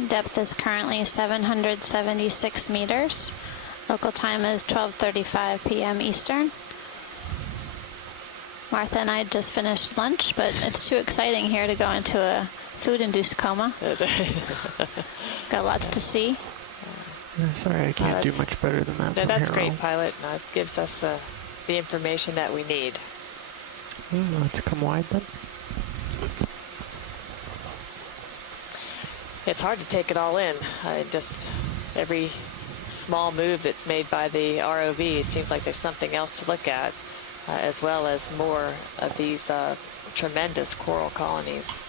Depth is currently 776 meters. Local time is 12:35 p.m. Eastern. Martha and I just finished lunch, but it's too exciting here to go into a food-induced coma. Got lots to see. Sorry, I can't do much better than that. No, that's great, on. pilot. It gives us the information that we need. Let's come wide then. It's hard to take it all in. Just every small move that's made by the ROV, it seems like there's something else to look at, as well as more of these tremendous coral colonies.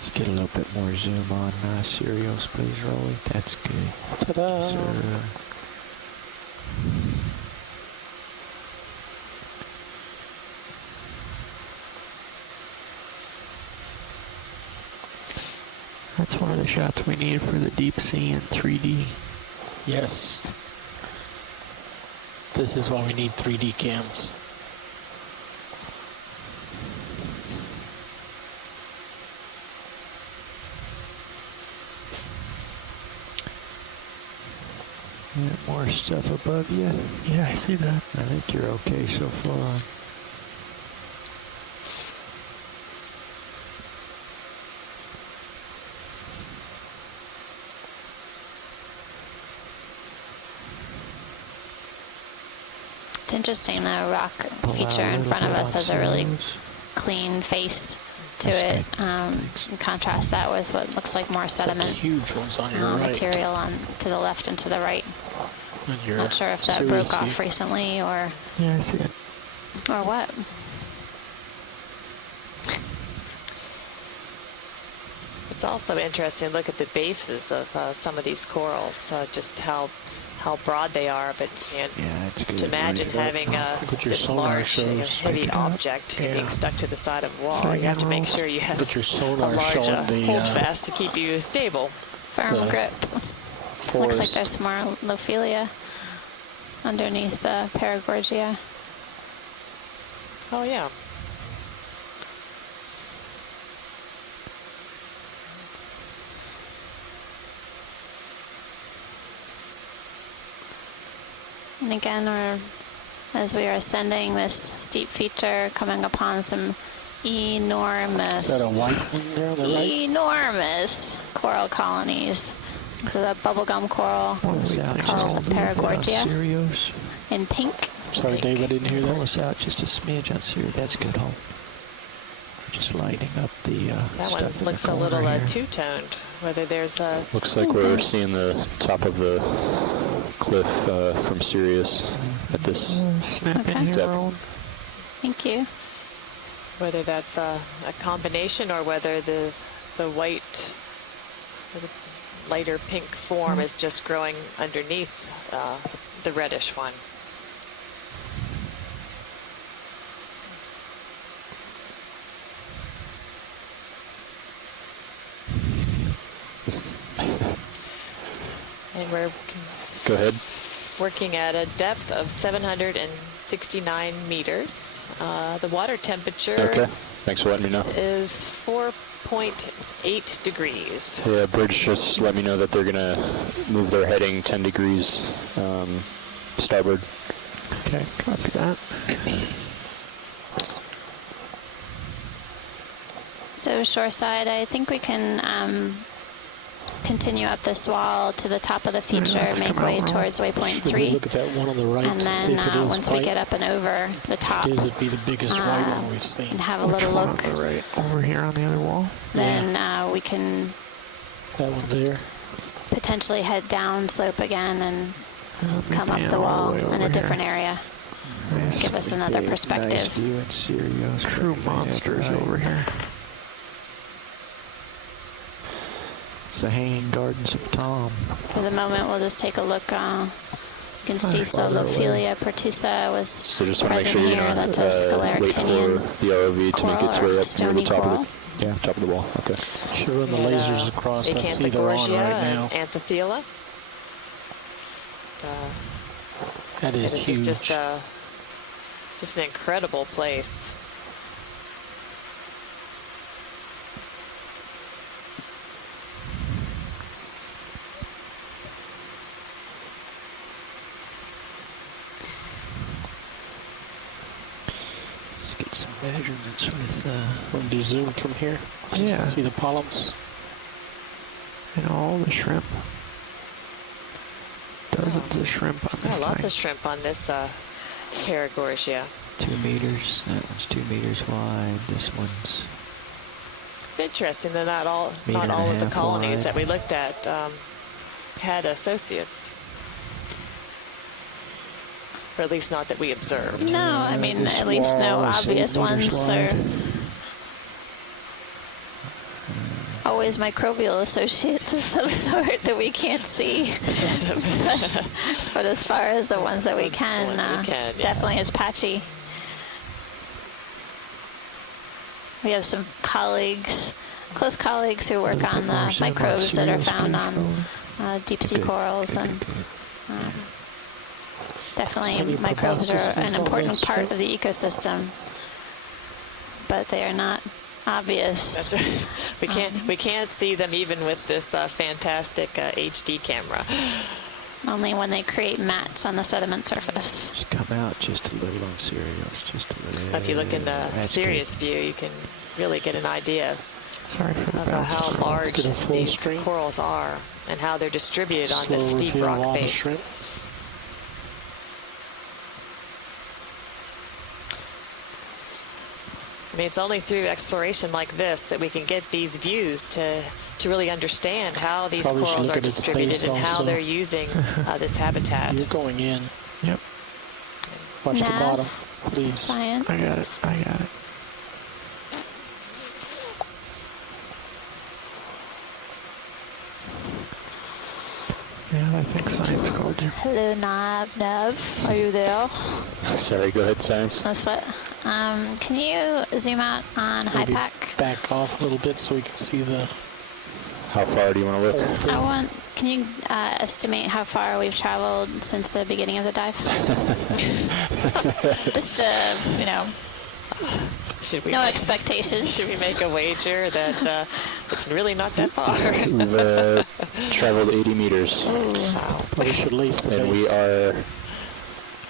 Let's get a little bit more zoom on Sirius, please, Rolly. That's good. Ta-da! Sir. That's one of the shots we need for the deep sea in 3D. Yes. This is why we need 3D cams. More stuff above you. Yeah, I see that. I think you're okay so far. It's interesting, the rock feature in front of us has a really clean face to it. Contrast that with what looks like more sediment. Huge ones on your right. Material on to the left and to the right. Not sure if that broke off recently or. Yeah, I see it. Or what. It's also interesting to look at the bases of some of these corals, just how broad they are, but to imagine having this large, heavy object being stuck to the side of a wall. You have to make sure you have a large holdfast to keep you stable. Firm grip. Looks like there's more Lophelia underneath the Paragorgia. Oh, yeah. And again, as we are ascending this steep feature, coming upon some enormous, is that a white one there on the right? Enormous coral colonies. This is a bubblegum coral called Paragorgia in pink. Sorry, Dave, I didn't hear that. Pull us out just a smidge on Sirius. That's good, Home. Just lighting up the that stuff one looks a little two-toned. Whether there's a looks like we're seeing the top of the cliff from Sirius. at this Okay. Thank you. Whether that's a combination or whether the white, or the lighter pink form is just growing underneath the reddish one. And we're Go ahead. working at a depth of 769 meters. The water temperature Okay. Thanks for letting me know. is 4.8 degrees. Yeah, Bridge just let me know that they're going to move their heading 10 degrees starboard. Okay, copy that. So shoreside, I think we can continue up this wall to the top of the feature, make way towards waypoint 3. Look at that one on the right And to see if it then is once we white. get up and over the top, It'd be the biggest white one we've seen. and have a little look, Right over here on the other wall. then we can That one there. potentially head down slope again and come up pan the all wall the way in a over different here. area. Nice, Give us another big, perspective. Nice view in Sirius. True monsters over here. It's the hanging gardens of Tom. For the moment, we'll just take a look. You can see Solophilia pertusa was So just want to make present sure you here. That's a wait for scleractinian the ROV to make its way up near stony the top coral. of the top of the wall. Okay. Should run the And, lasers across. I see they're on Acanthogorgia right now. and Anthothela. That is this huge. is just an incredible place. Let's get some measurements with. Want to do zoom from here? So you Yeah. can see the polyps. And all the shrimp. Dozens of shrimp on this Lots thing. of shrimp on this Paragorgia. 2 meters. That one's 2 meters wide. This one's. It's interesting that not all Meter and a of the half colonies wide. that we looked at had associates. Or at least not that we observed. No, I mean, This at least no wall is obvious 8 meters ones. wide. Always microbial associates of some sort that we can't see. But as far as the ones that we can, definitely is patchy. We have some colleagues, close colleagues who work on the microbes that are found on deep sea corals, and definitely microbes are an important part of the ecosystem, but they are not obvious. That's right. We can't see them even with this fantastic HD camera. Only when they create mats on the sediment surface. Just come out just a little on Sirius. Just a little. If you look in the That's Sirius view, you can really get an idea Sorry for the of bounce. how large Let's get a full these screen. corals are and how they're distributed on this Slow steep reveal rock all the face. shrimp. I mean, it's only through exploration like this that we can get these views to really understand how these Probably should corals look are at its distributed base and how also. they're using this habitat. You're going in. Yep. Watch the Nav, bottom, please. Science. I got it. I got it. Yeah, I think science called you. Hello, Nav. Are you there? Sorry, go ahead, Science. That's what. Can you zoom out on high Maybe pack? back off a little bit so we can see the. How far do you want to look? Can you estimate how far we've traveled since the beginning of the dive? Just no expectations. Should we make a wager that it's really not that far? We've traveled 80 meters. We should lace the And base. we are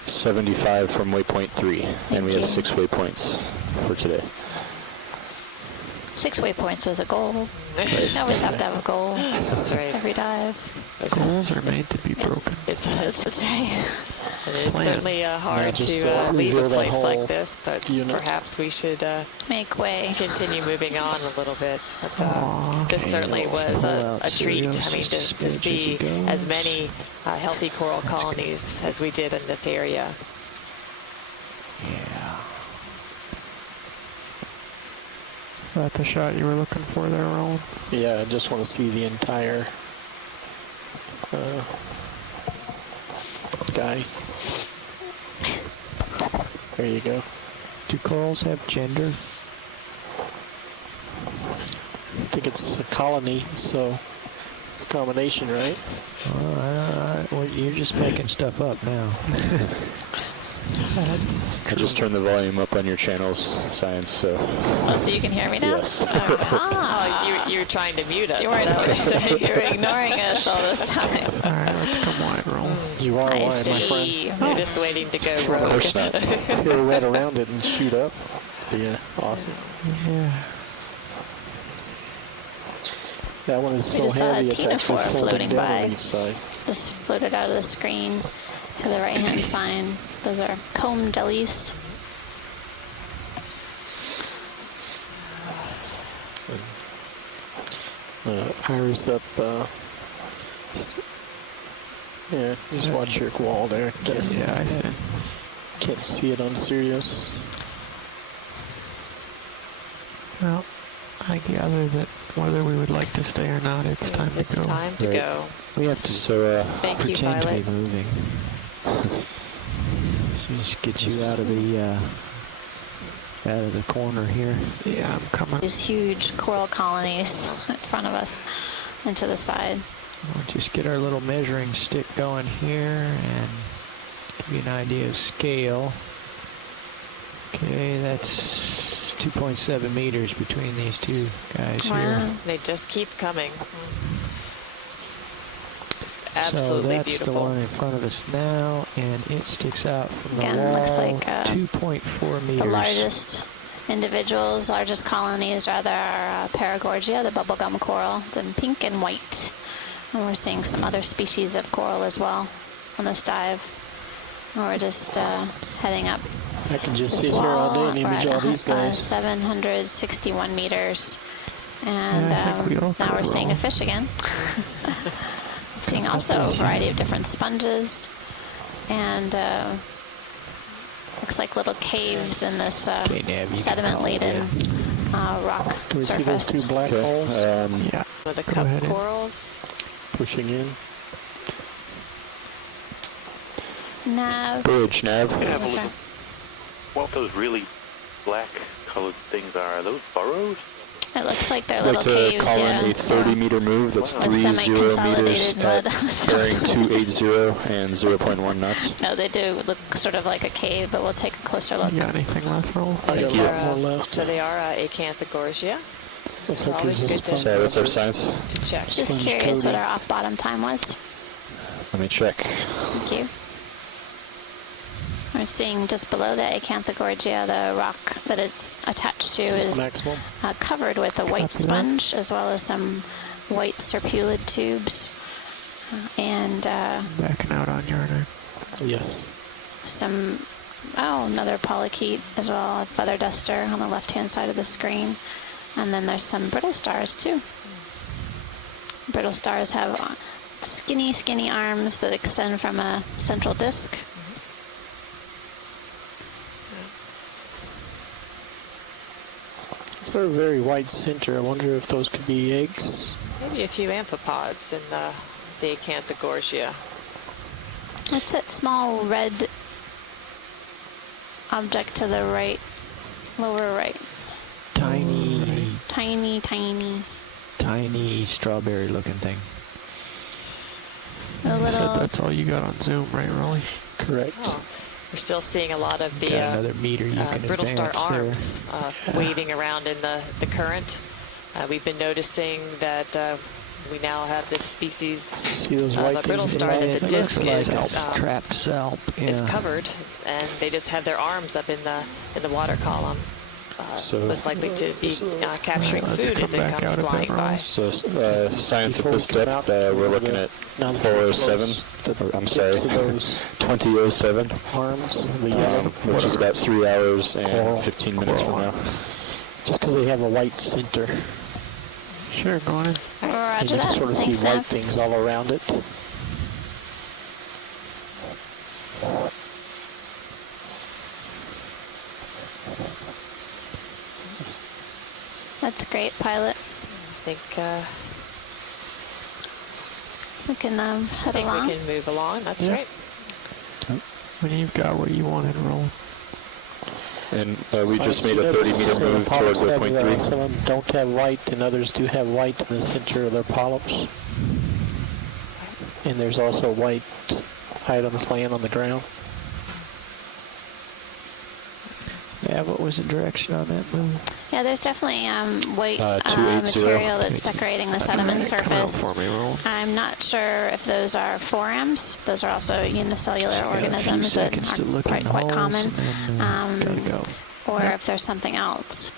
75 from waypoint 3. And we have 6 waypoints for today. 6 waypoints was a goal. You always have to have a goal. That's right. Every dive. Goals are made to be broken. It's right. It is certainly hard just, to leave a reveal that place like whole this, but unit. perhaps we should make way. Continue moving on a little bit. But, this certainly was a treat. I mean, to see as many healthy coral colonies as we did in this area. That the shot you were looking for there, Roland? Yeah, I just want to see the entire guy. There you go. Do corals have gender? I think it's a colony, so it's a combination, right? Well, you're just making stuff up now. I just turned the volume up on your channels, Science, so... Oh, so you can hear me now? Yes. You were trying to mute us. You weren't you were ignoring us all this time. All right, let's come wide, roll. You are I wide, my friend. see. You're just waiting to go. Of course not. Go right around it and shoot up. Yeah, awesome. Yeah. That one is so We just saw a heavy, it's Tina actually 4 folding floating down by. on each side. Just floated out of the screen to the right-hand side. Those are comb jellies. Iris up. Yeah, just watch your wall there. Yeah, I see. Can't see it on Sirius. Well, I gather that whether we would like to stay or not, it's time to go. It's time to go. We have to Thank you, pretend to Violet. be moving. Just get you out of the corner here. Yeah, I'm coming. These huge coral colonies in front of us and to the side. We'll just get our little measuring stick going here and give you an idea of scale. Okay, that's 2.7 meters between these two guys here. They just keep coming. Just So absolutely that's beautiful. the one in front of us now, and it sticks out from the Again, wall. looks like 2.4 meters. the largest individuals, largest colonies rather, are Paragorgia, the bubblegum coral, then pink and white. And we're seeing some other species of coral as well on this dive. And we're just heading up. I can just this sit here all day wall. and We're image at all these guys. 761 meters. And Yeah, I think we all now we're could seeing a roll. fish again. Seeing also a variety of different sponges. And looks like little caves in this sediment-laden rock Can we see surface. those two black holes? Yeah. With the Go cup ahead. corals. Pushing in. Nav. Bridge, Nav. Yeah, but what those really black colored things are those burrows? It looks like they're I'd little like to caves, call yeah. in a 30-meter move. That's With 30 meters semi-consolidated at mud. bearing 280 and 0.1 knots. No, they do look sort of like a cave, but we'll take a closer look. You got anything left, Roll? I got Thank you. a lot more left. So they are Acanthogorgia. Looks So like always there's a good to- sponge. So what's our science? To check. Just Sponge curious coating. what our off-bottom time was. Let me check. Thank you. We're seeing just below the Acanthogorgia, the rock that it's attached to is Maximum. covered with a white Copy that. sponge as well as some white serpulid tubes and Backing out on your name. Yes. some, another polychaete as well, a feather duster on the left-hand side of the screen. And then there's some brittle stars too. Brittle stars have skinny arms that extend from a central disc. Sort of very white center. I wonder if those could be eggs. Maybe a few amphipods in the Acanthogorgia. What's that small red object to the right, lower right? Tiny strawberry-looking thing. A You said little. that's all you got on Zoom, right, Rolly? Correct. We're still seeing a lot of the Got another meter you can brittle star advance there. arms waving around in the current. We've been noticing that we now have this species See those of white a brittle things star in that the it? disc Looks is like trapped salp. is Yeah. covered, and they just have their arms up in the water column. So- Most likely to be capturing Let's food as come it back comes out a bit, flying by. Ross. So science at Before this we come depth, out, we're looking at Now, 407. I'm sorry, tips of those 2007, arms, the yellow, which is about 3 hours and Coral. 15 minutes from now. just because they have a white center. Sure, go on in. And Roger you that. can sort of see Thanks, white Nav. things all around it. That's great, pilot. I think we can head along. We can move along. That's right. When you've got what you wanted, roll. And we just made a 30-meter move toward waypoint 3. Some of them don't have white, and others do have white in the center of their polyps. And there's also white items laying on the ground. Yeah, what was the direction on that move? Yeah, there's definitely white 280. material that's decorating the sediment surface. For me, roll. I'm not sure if those are forams. Those are also unicellular organisms that are quite common. Or if there's something else.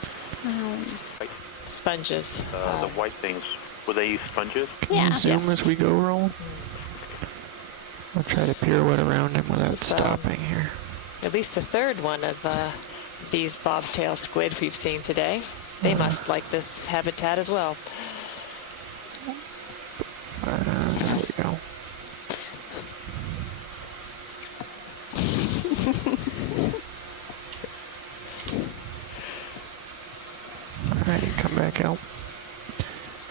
Sponges. The white things, were they sponges? Yeah. Zoom as we go, roll. I'll try to pirouette around him without stopping here. At least the third one of these bobtail squid we've seen today. They must like this habitat as well. There we go. Alrighty, come back out.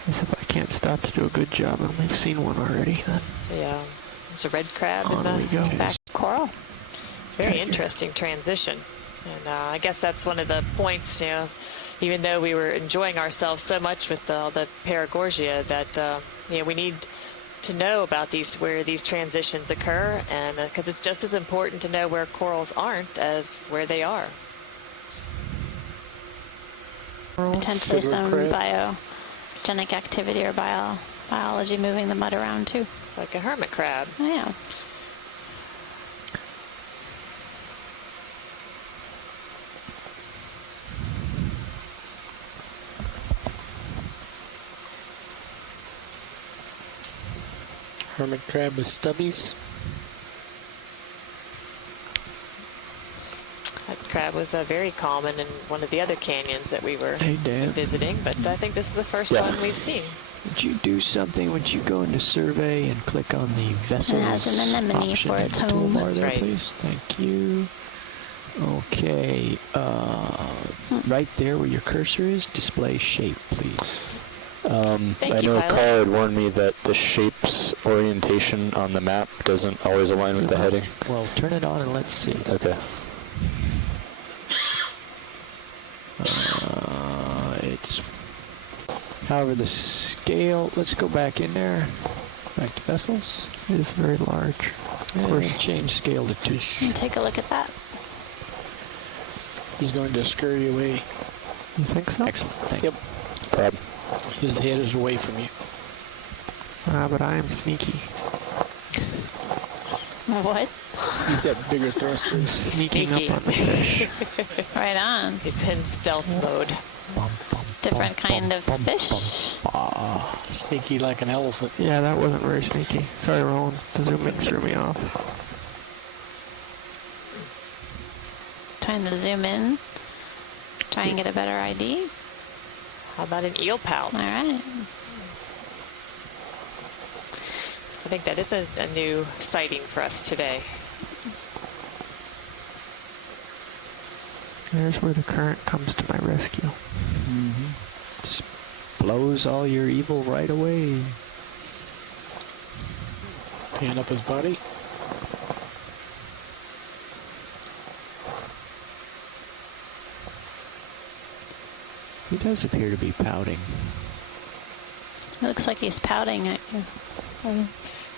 As if I can't stop to do a good job, and we've seen one already. Then. Yeah, there's a red crab in the back coral. Very interesting transition. And I guess that's one of the points, even though we were enjoying ourselves so much with all the Paragorgia, that we need to know about where these transitions occur, and because it's just as important to know where corals aren't as where they are. Potentially some biogenic activity or biology moving the mud around too. It's like a hermit crab. Oh, yeah. Hermit crab with stubbies. That crab was very common in one of the other canyons that we were visiting, but I think this is the first one we've seen. Would you do something? Would you go into survey and click on the vessels It has an anemone option for in its the home. toolbar That's there, right. please? Thank you. Okay, right there where your cursor is, display shape, please. I know Carl had warned me that the shape's orientation on the map doesn't always align with the heading. Well, turn it on and let's see. Okay. It's, however, the scale, let's go back in there. Back to vessels. It is very large. Of course, change scale to 2. Take a look at that. He's going to scurry away. You think so? Excellent. Thank you. Problem. His head is away from you. But I am sneaky. What? He's got bigger thrusters. Sneaking up on the fish. Right on. He's in stealth mode. Different kind of fish. Sneaky like an elephant. Yeah, that wasn't very sneaky. Sorry, Roland. The zooming threw me off. Trying to zoom in. Try and get a better ID. How about an eel pout? All right. I think that is a new sighting for us today. There's where the current comes to my rescue. Just blows all your evil right away. Pan up his body. He does appear to be pouting. It looks like he's pouting at you.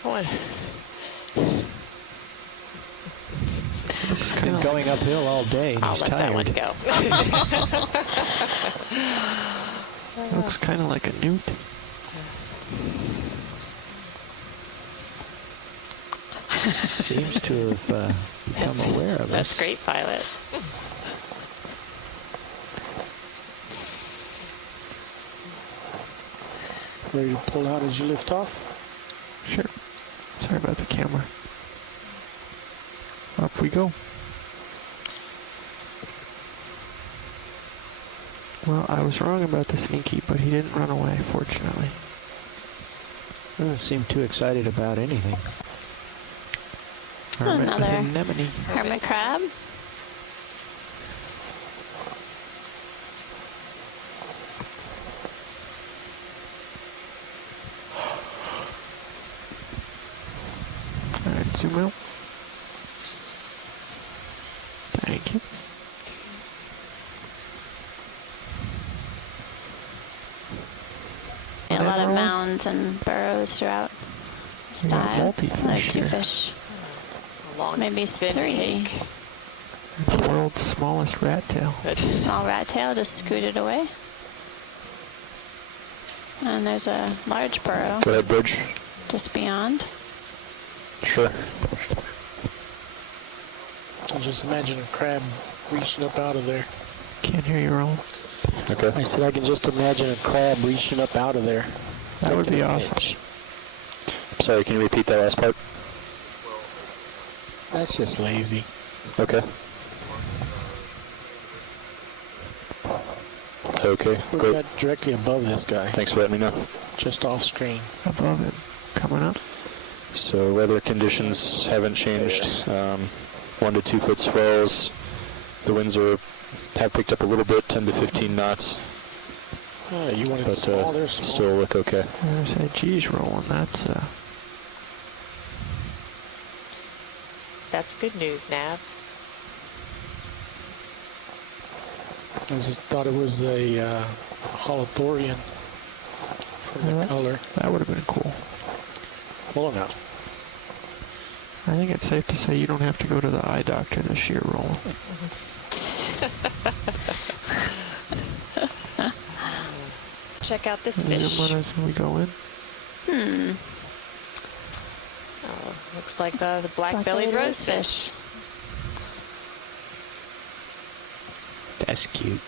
What? He's been going uphill all day and I'll he's let tired. that one go. Looks kind of like a newt. Seems to have become aware of That's us. great, pilot. Ready to pull out as you lift off? Sure. Sorry about the camera. Up we go. Well, I was wrong about the sneaky, but he didn't run away, fortunately. Doesn't seem too excited about anything. Hermit Another anemone. hermit crab. Zoom out. Thank you. A lot of mounds and burrows throughout this dive. Like 2 fish. Maybe 3. The world's smallest rat tail. Small rat tail just scooted away. And there's a large burrow. Go ahead, Bridge. Just beyond. Sure. I'll just imagine a crab reaching up out of there. Can't hear you, Roland. Okay. I said I can just imagine a crab reaching up out of there. That would be awesome. Sorry, can you repeat that last part? That's just lazy. Okay. Okay, We're great. not directly above this guy. Thanks for letting me know. Just off screen. Above it. Coming up. So weather conditions haven't changed. 1 to 2 foot swells. The winds have picked up a little bit, 10 to 15 knots. You wanted but small, they're small. still look okay. I said, geez, Roland, That's good news, Nav. I just thought it was a holothorian from the color. That would have been cool. Well, no. I think it's safe to say you don't have to go to the eye doctor this year, Roland. Check out this Is it fish. when we go in? Oh, looks like the black-bellied rosefish. That's cute.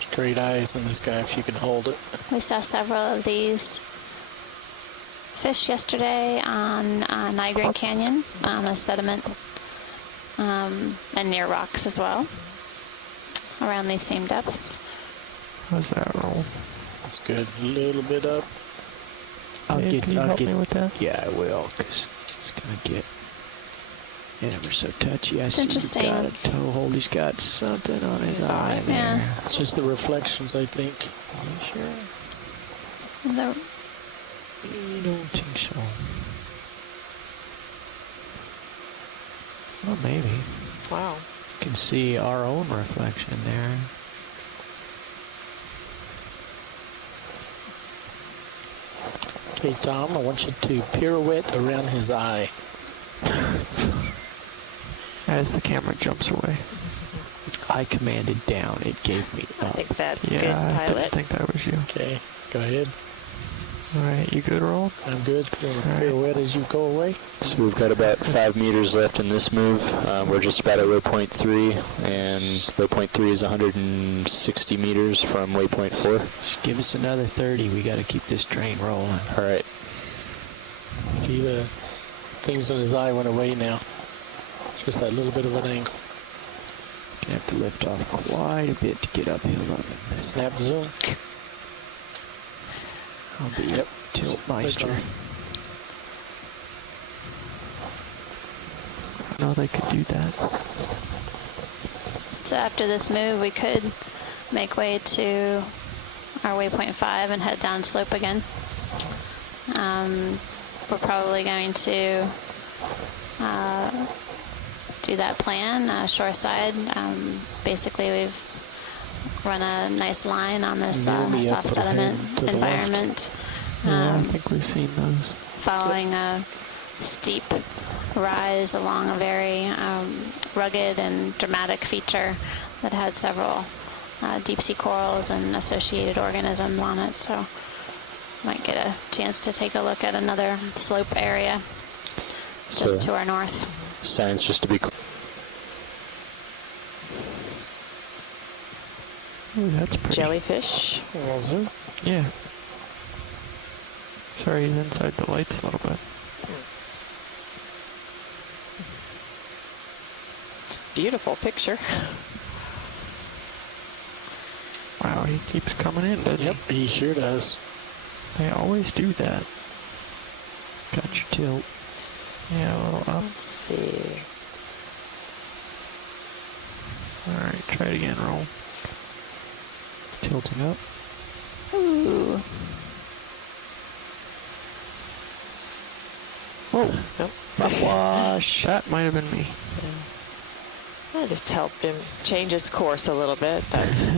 Straight eyes on this guy if you can hold it. We saw several of these fish yesterday on Niagara Canyon on the sediment and near rocks as well, around these same depths. How's that roll? That's good. A little bit up. Can you help me with that? Yeah, I will, because it's going to get ever so touchy. I It's see interesting. he's got a toe hold. He's got something on his eye there. Yeah. It's just the reflections, I think. You sure? The, You don't think so? Well, maybe. Wow. You can see our own reflection there. Okay, Tom, I want you to pirouette around his eye. As the camera jumps away. I commanded down. It gave me up. I think that's yeah, good, I pilot. didn't think that was you. Okay, go ahead. All right, you good, Roland? I'm good. You want to pirouette as you go away? So we've got about 5 meters left in this move. We're just about at waypoint 3, and waypoint 3 is 160 meters from waypoint 4. Just give us another 30. We got to keep this train rolling. All right. See, the things on his eye went away now. Just that little bit of an angle. Gonna have to lift off quite a bit to get uphill up. Snap zoom. I'll be tilt meister. I know they could do that. so after this move, we could make way to our waypoint 5 and head down slope again. We're probably going to do that plan shoreside. Basically, we've run a nice line on this soft sediment environment. Yeah, I think we've seen those. Following a steep rise along a very rugged and dramatic feature that had several deep sea corals and associated organisms on it. So might get a chance to take a look at another slope area just to our north. Science, just to be clear. Ooh, that's pretty. Jellyfish. Yeah. Sorry, he's inside the lights a little bit. It's a beautiful picture. Wow, he keeps coming in, doesn't Yep, he sure does. They always do that. Got your tilt. Yeah, a little up. Let's see. Alright, try it again, roll. Tilting up. Ooh. Whoa. Nope. Wash. That might have been me. I just helped him change his course a little bit. That's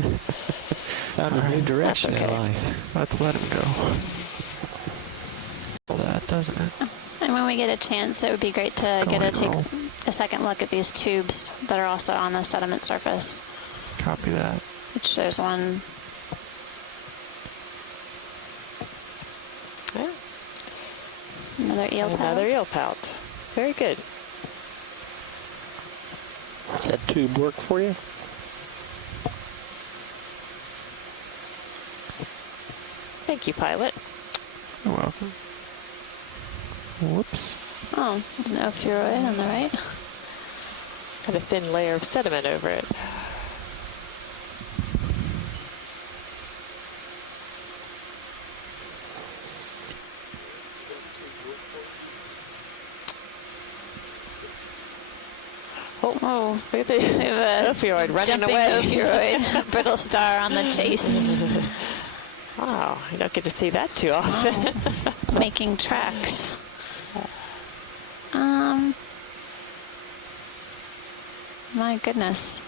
found a new direction okay. in life. Let's let him go. That doesn't it? And when we get a chance, it would be great to take a second look at these tubes that are also on the sediment surface. Copy that. Which there's one. Yeah. Another eel pout. Another eel pout. Very good. Does that tube work for you? Thank you, pilot. You're welcome. Whoops. Oh, no fluoride on the right. Got a thin layer of sediment over it. Oh, we have a opioid running jumping away. Opioid, brittle star on the chase. Wow, you don't get to see that too often. Oh, making tracks. My goodness.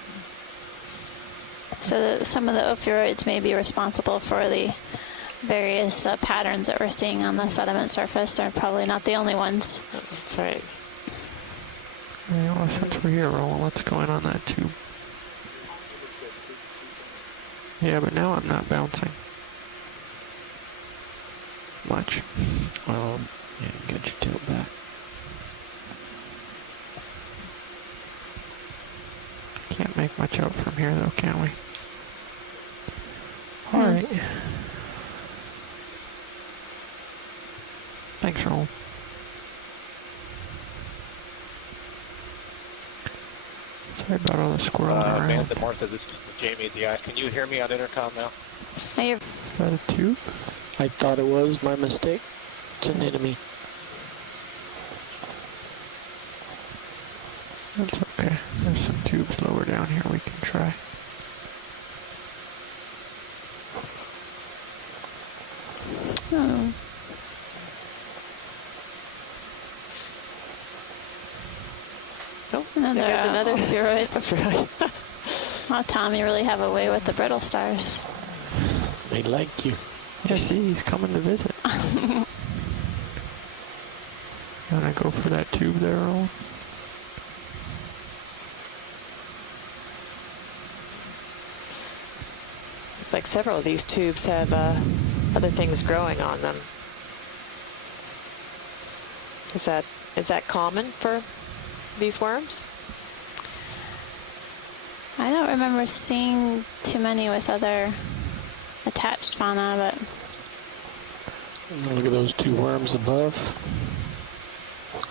So some of the ophiuroids may be responsible for the various patterns that we're seeing on the sediment surface. They're probably not the only ones. That's right. Yeah, well, since we're here, Roland, what's going on that tube? Yeah, but now I'm not bouncing much. Well, yeah, get your tilt back. Can't make much out from here, though, can we? All right. Thanks, Roland. Sorry about all the squirreling around. Amanda, Martha, this is Jamie. Can you hear me on intercom now? Is that a tube? I thought it was. My mistake. It's an enemy. That's okay. There's some tubes lower down here we can try. Oh. Oh, there's another ophiuroid. Wow, Tom, you really have a way with the brittle stars. They like you. Yeah, see, he's coming to visit. You want to go for that tube there, Roland? Looks like several of these tubes have other things growing on them. Is that common for these worms? I don't remember seeing too many with other attached fauna, but look at those two worms above.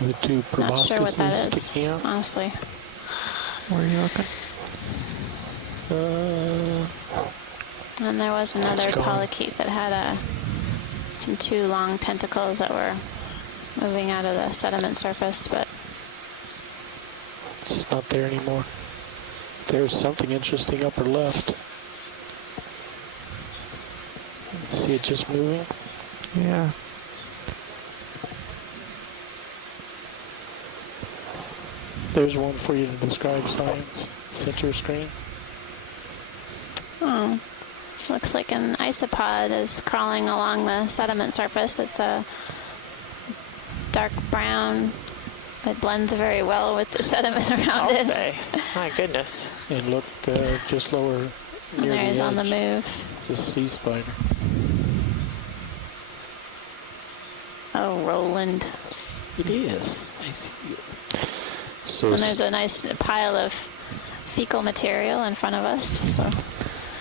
The two not sure what that proboscises is, sticking out. honestly. Where are you looking? And there was another It's gone. polychaete that had some two long tentacles that were moving out of the sediment surface, but It's not there anymore. There's something interesting upper left. See it just moving? Yeah. There's one for you to describe science. Center screen. oh, looks like an isopod is crawling along the sediment surface. It's a dark brown. It blends very well with the sediment around I'll it. say. My goodness. And look just lower And near there the he's on the edge. move. The sea spider. Oh, Roland. It is. I see you. So And there's a nice pile of fecal material in front of us. So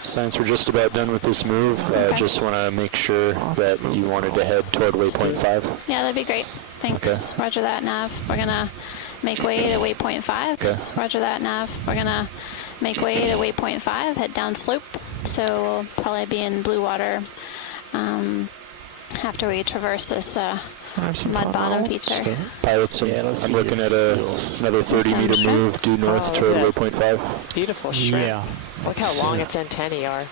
Science, we're just about done with this move. Okay. Just want to make sure that you wanted to head toward waypoint 5. yeah, that'd be great. Thanks. Okay. Roger that, Nav. We're gonna make way to waypoint 5. Okay. Roger that, Nav. We're gonna make way to waypoint 5. Head down slope. So we'll probably be in blue water after we traverse this mud bottom feature. Pilots, I'm looking at another 30-meter shrimp. move due north toward yeah. waypoint 5. Beautiful shrimp. Yeah. Look how long its antennae are.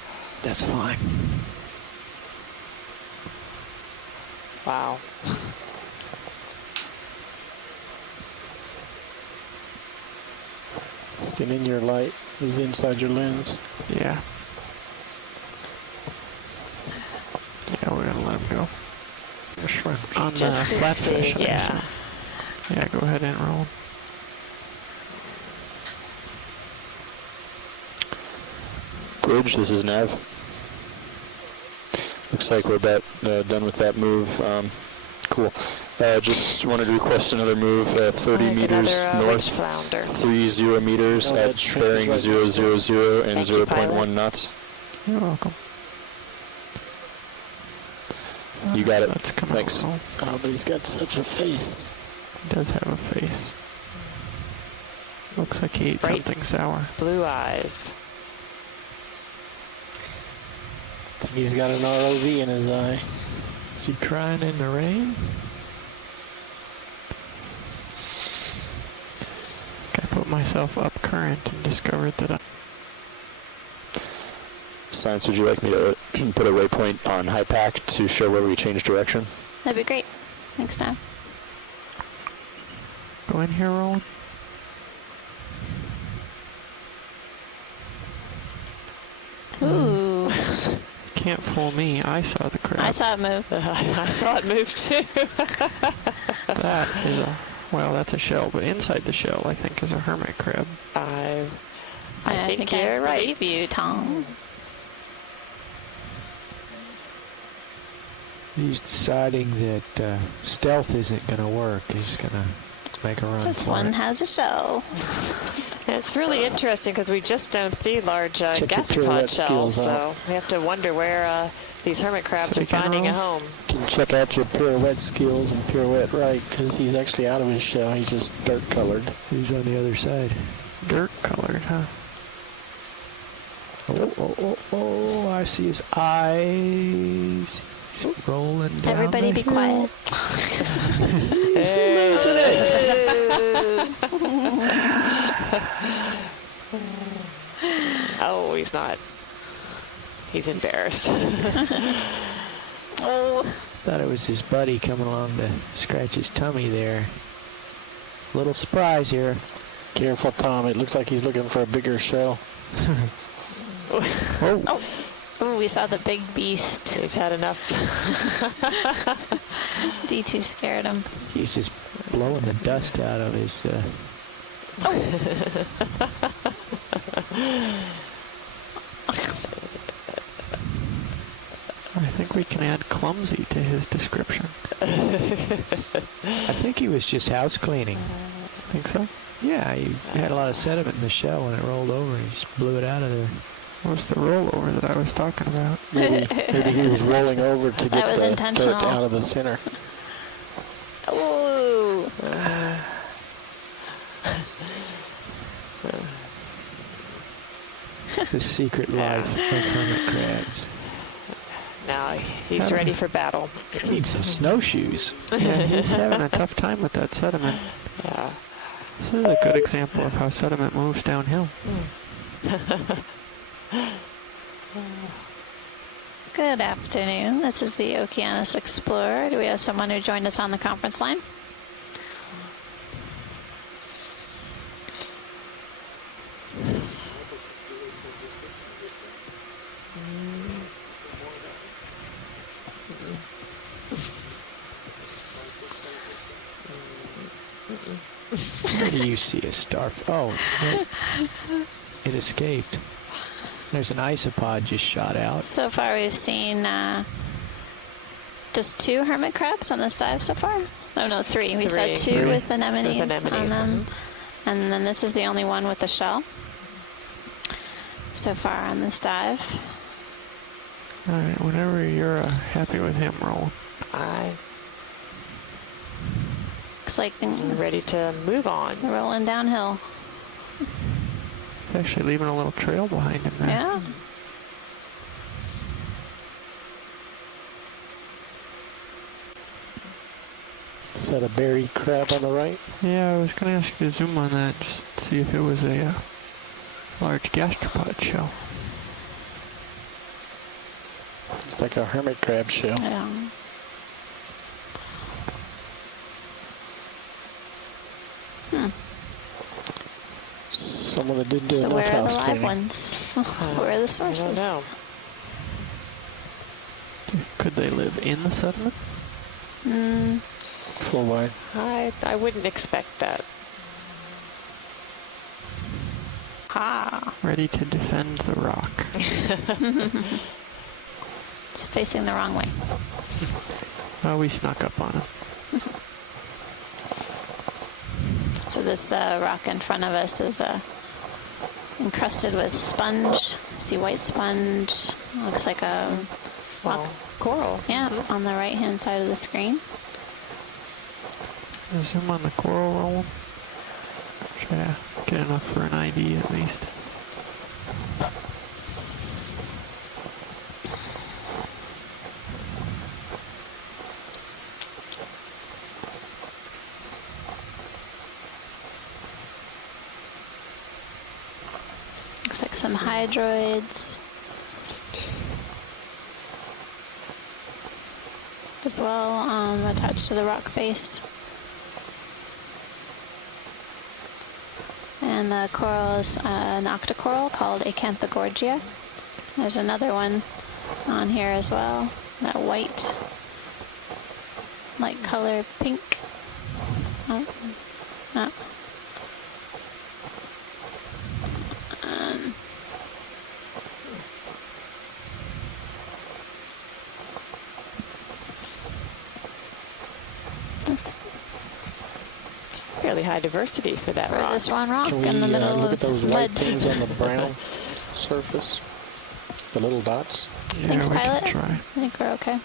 That's fine. Wow. Let's get in your light. He's inside your lens. Yeah. Yeah, we're gonna let him go. On the flatfish. Yeah. Yeah, go ahead and roll. Bridge, this is Nav. Looks like we're about done with that move. Cool. Just wanted to request another move, 30 Like meters another, north, flounder. 30 meters at bearing 000 and 0.1 knots. You're welcome. You got it. Let's come Thanks. Oh, but he's got such a face. He does have a face. Looks like he ate Bright something sour. Blue eyes. I think he's got an ROV in his eye. Is he crying in the rain? I put myself up current and discovered that Science, would you like me to put a waypoint on high pack to show where we change direction? That'd be great. Thanks, Tom. Go in here, Roland. Ooh. Can't fool me. I saw the crab. I saw it move. I saw it move too. That is a, well, that's a shell, but inside the shell, I think, is a hermit crab. I think I you're right. believe you, Tom. He's deciding that stealth isn't going to work. He's going to make a run This for one it. has a shell. It's really interesting because we just don't see large Check your gastropod pirouette shells, skills so out. we have to wonder where these hermit crabs So are we can finding a roll? home. You can check out your pirouette skills and pirouette right, because he's actually out of his shell. He's just dirt colored. He's on the other side. Dirt colored, huh? Oh, I see his eyes. He's rolling down Everybody the be hill. quiet. He's losing it. Oh, he's not. He's embarrassed. Oh. Thought it was his buddy coming along to scratch his tummy there. Little surprise here. Careful, Tom. It looks like he's looking for a bigger shell. Oh. Oh, we saw the big beast. He's had enough. D2 scared him. He's just blowing the dust out of his... I think we can add clumsy to his description. I think he was just house cleaning. Think so? Yeah, he had a lot of sediment in the shell when it rolled over. He just blew it out of there. What was the rollover that I was talking about? Maybe he was rolling over to That get was the intentional. dirt out of the center. Ooh. The secret life of hermit crabs. Now he's ready for battle. Need some snowshoes. Yeah, he's having a tough time with that sediment. Yeah. This is a good example of how sediment moves downhill. Good afternoon. This is the Okeanos Explorer. Do we have someone who joined us on the conference line? Where do you see a star? Oh, it escaped. There's an isopod just shot out. So far we've seen just 2 hermit crabs on this dive so far. Oh no, 3. We saw 2 with anemones on them. And then this is the only one with a shell so far on this dive. Alright, whenever you're happy with him, roll. Looks like I'm ready to move on. Rolling downhill. He's actually leaving a little trail behind him there. Yeah. Is that a buried crab on the right? Yeah, I was going to ask you to zoom on that, just to see if it was a large gastropod shell. It's like a hermit crab shell. Yeah. someone that didn't do So enough where are house the live cleaning. ones? Where are the sources? I don't know. Could they live in the sediment? Full wide. I wouldn't expect that. Ha! Ready to defend the rock. It's facing the wrong way. Oh, we snuck up on him. So this rock in front of us is encrusted with sponge. See white sponge. Looks like a Small coral. Yeah, on the right-hand side of the screen. Zoom on the coral roll. Try to get enough for an ID at least. Looks like some hydroids as well, attached to the rock face. And the coral is an octocoral called Acanthogorgia. There's another one on here as well. That white, light color, pink. Oh, no. That's fairly high diversity for that rock. this one rock Can we in the middle look of at those lead. white things on the brown surface? The little dots? Yeah, Thanks, we Pilot. can try. I think we're okay.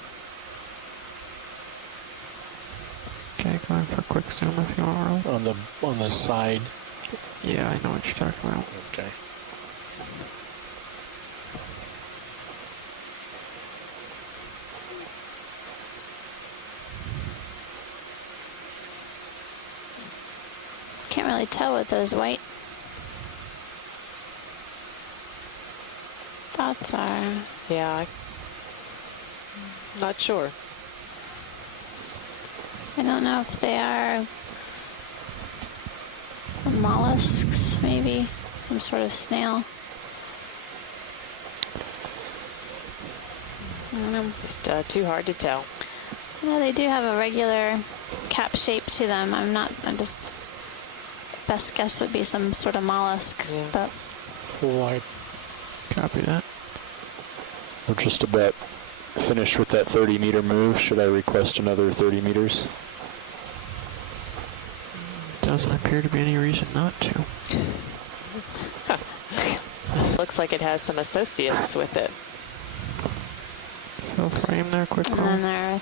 Okay, going for a quick zoom if you want to roll. On the side. Yeah, I know what you're talking about. Okay. Can't really tell what those white dots are. Yeah, not sure. I don't know if they are mollusks, maybe some sort of snail. I don't know. It's just too hard to tell. Yeah, they do have a regular cap shape to them. Best guess would be some sort of mollusk, but Full wide. Copy that. We're just about finished with that 30-meter move. Should I request another 30 meters? Doesn't appear to be any reason not to. Looks like it has some associates with it. Fill frame there, quick and roll. then there are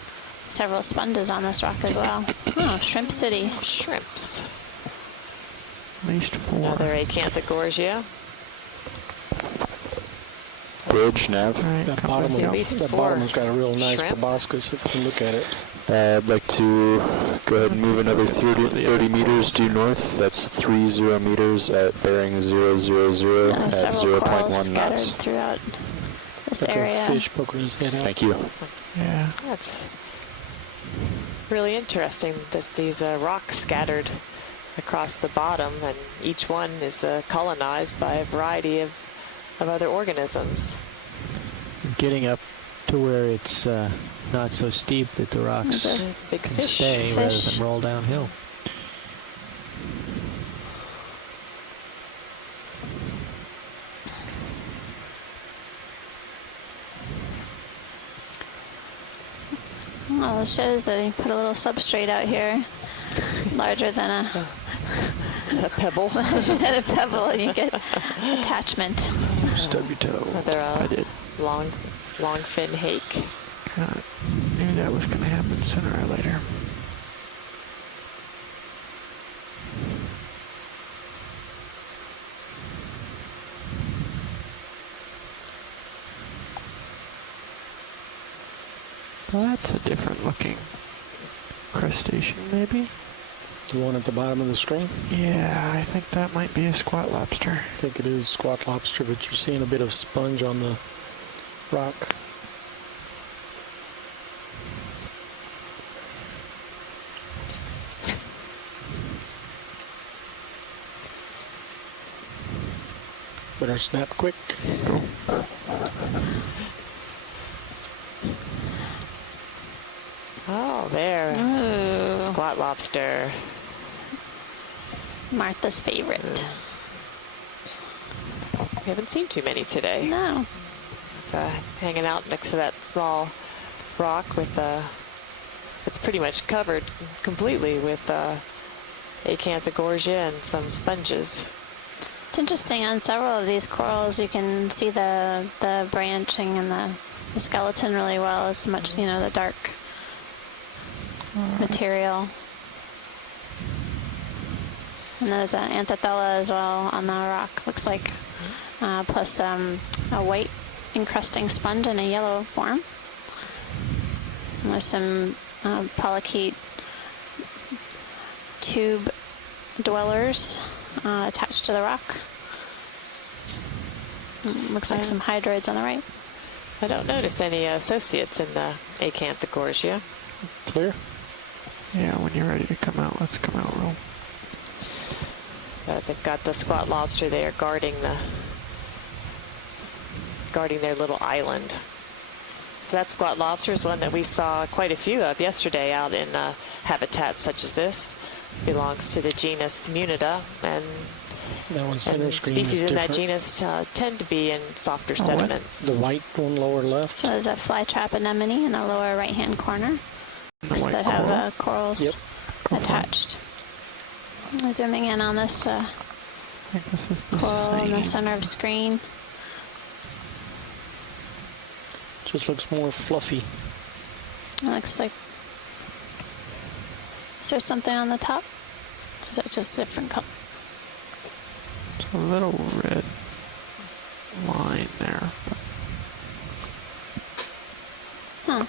several sponges on this rock as well. Oh, Shrimp City. Shrimps. At least 4. Another Acanthogorgia. Bridge, nav. Right, That couple bottom, at least that 4 bottom has got a real nice shrimp. proboscis if you can look at it. I'd like to go ahead and move another 30 meters due north. That's 30 meters at bearing 000 at Several corals 0.1 scattered knots. throughout this Like area. a fish poking his head out. Thank you. Yeah. That's really interesting. These rocks scattered across the bottom, and each one is colonized by a variety of other organisms. Getting up to where it's not so steep that the rocks There's a big can fish. stay rather than roll downhill. Well, it shows that he put a little substrate out here, larger than a pebble. larger than a pebble, and you get attachment. Stub your toe. Another I did. long fin hake. Knew that was going to happen sooner or later. Well, that's a different looking crustacean, maybe? The one at the bottom of the screen? Yeah, I think that might be a squat lobster. I think it is squat lobster, but you're seeing a bit of sponge on the rock. Better snap quick. Go. Oh, there. Ooh. Squat lobster. Martha's favorite. We haven't seen too many today. No. Hanging out next to that small rock with it's pretty much covered completely with Acanthogorgia and some sponges. It's interesting, on several of these corals you can see the branching and the skeleton really well, as much, you know, the dark material. And there's an Anthothella as well on the rock, looks like, plus a white encrusting sponge in a yellow form. And there's some polychaete tube dwellers attached to the rock. Looks like some hydroids on the right. I don't notice any associates in the Acanthogorgia. Clear? Yeah, when you're ready to come out, let's come out, roll. They've got the squat lobster there guarding their little island. So that squat lobster is one that we saw quite a few of yesterday out in habitats such as this. Belongs to the genus Munida, and that one center screen species is in that different. genus tend to be in softer sediments. The white one lower left. So there's a flytrap anemone in the lower right-hand corner that have corals attached. Zooming in on this coral in the center of screen. Just looks more fluffy. It looks like... Is there something on the top? Or is that just different color? It's a little red line there. Huh.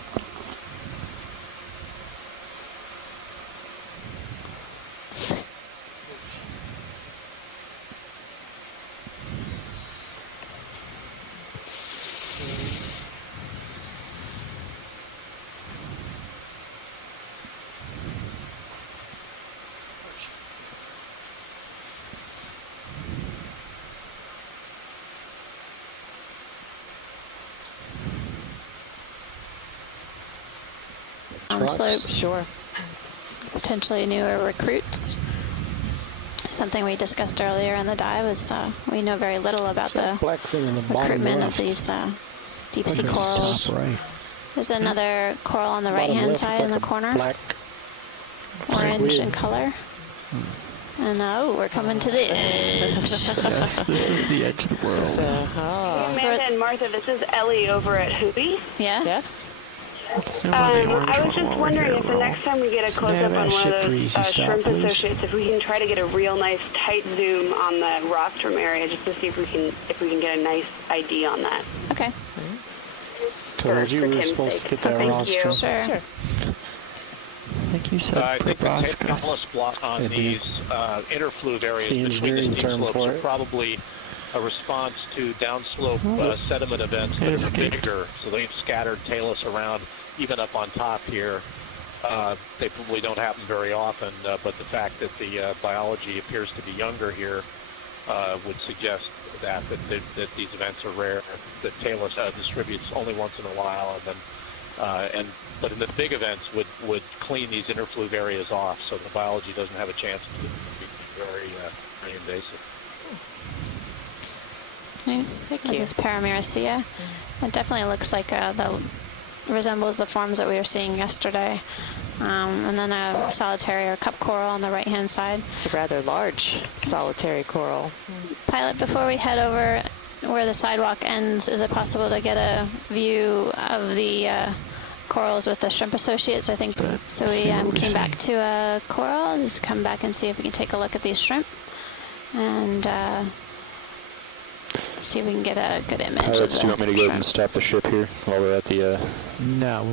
Slope. Sure. Potentially newer recruits. Something we discussed earlier in the dive is we know very little about the black thing in the recruitment of left. these deep sea corals. Right. There's another coral on the right-hand side in the corner. Black. Orange in color. And we're coming to the edge. Yes, this is the edge of the world. Amanda and Martha, this is Ellie over at Hoopy. Yeah? Yes? I was just wondering if the next time we get a close-up on one of those shrimp associates, if we can try to get a real nice tight zoom on the rostrum area, just to see if we can get a nice ID on that. Okay. Told you we were supposed to get that rostrum. Sure. I think you said I think the proboscis. talus block on these interfluve areas the between the engineering steep term slopes for are it. probably a response to downslope sediment events that are bigger. So they've scattered talus around, even up on top here. They probably don't happen very often, but the fact that the biology appears to be younger here would suggest that these events are rare. That talus distributes only once in a while, and then but in the big events would clean these interfluve areas off, so the biology doesn't have a chance to be very invasive. This is Paramyricea. It definitely looks like resembles the forms that we were seeing yesterday. And then a solitary or cup coral on the right-hand side. It's a rather large solitary coral. Pilot, before we head over where the sidewalk ends, is it possible to get a view of the corals with the shrimp associates? I think so. We came back to a coral. Just come back and see if we can take a look at these shrimp and see if we can get a good image. Pilots, do you want me to go ahead and stop the ship here while we're at the... No,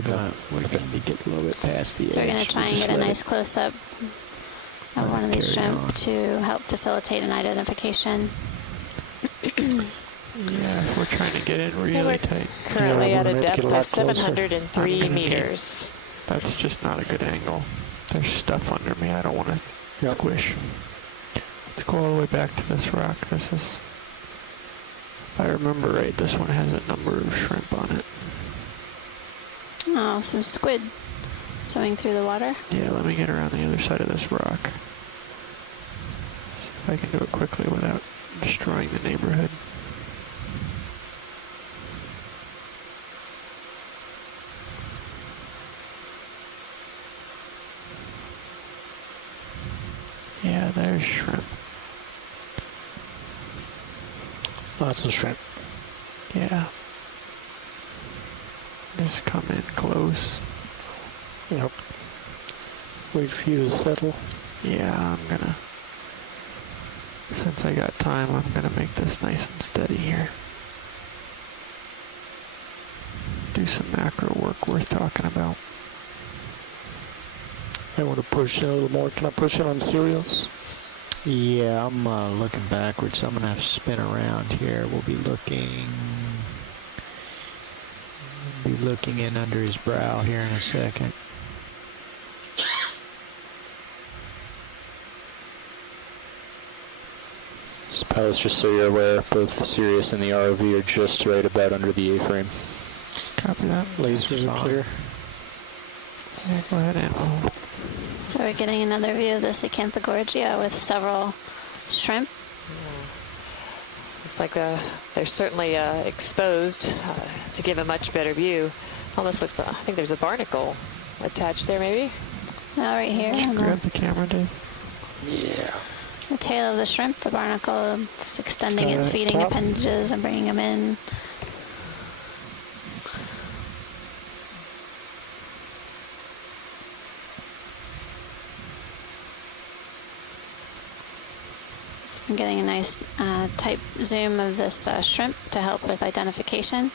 we're going to get a little bit past the edge. So we're going to try and get a nice close-up of one of these shrimp to help facilitate an identification. Yeah, we're trying to get in really tight. Currently at a depth of 703 meters. That's just not a good angle. There's stuff under me. I don't want to squish. Let's go all the way back to this rock. This is I remember right, this one has a number of shrimp on it. Oh, some squid swimming through the water. Yeah, let me get around the other side of this rock. See if I can do it quickly without destroying the neighborhood. Yeah, there's shrimp. Lots of shrimp. Yeah. Just come in close. Yep. Wait for you to settle. Yeah, I'm gonna... Since I got time, I'm gonna make this nice and steady here. Do some macro work worth talking about. I want to push it a little more. Can I push it on cereals? Yeah, I'm looking backwards, so I'm going to have to spin around here. We'll be looking in under his brow here in a second. So pilots, just so you're aware, both Sirius and the ROV are just right about under the A-frame. Copy that. Lasers are clear. Yeah, go ahead, Animal. So we're getting another view of the Acanthogorgia with several shrimp. Looks like they're certainly exposed to give a much better view. Almost looks, I think there's a barnacle attached there, maybe? Oh, right here. Grab the camera, Dave. Yeah. The tail of the shrimp, the barnacle, it's extending its feeding appendages and bringing them in. I'm getting a nice tight zoom of this shrimp to help with identification.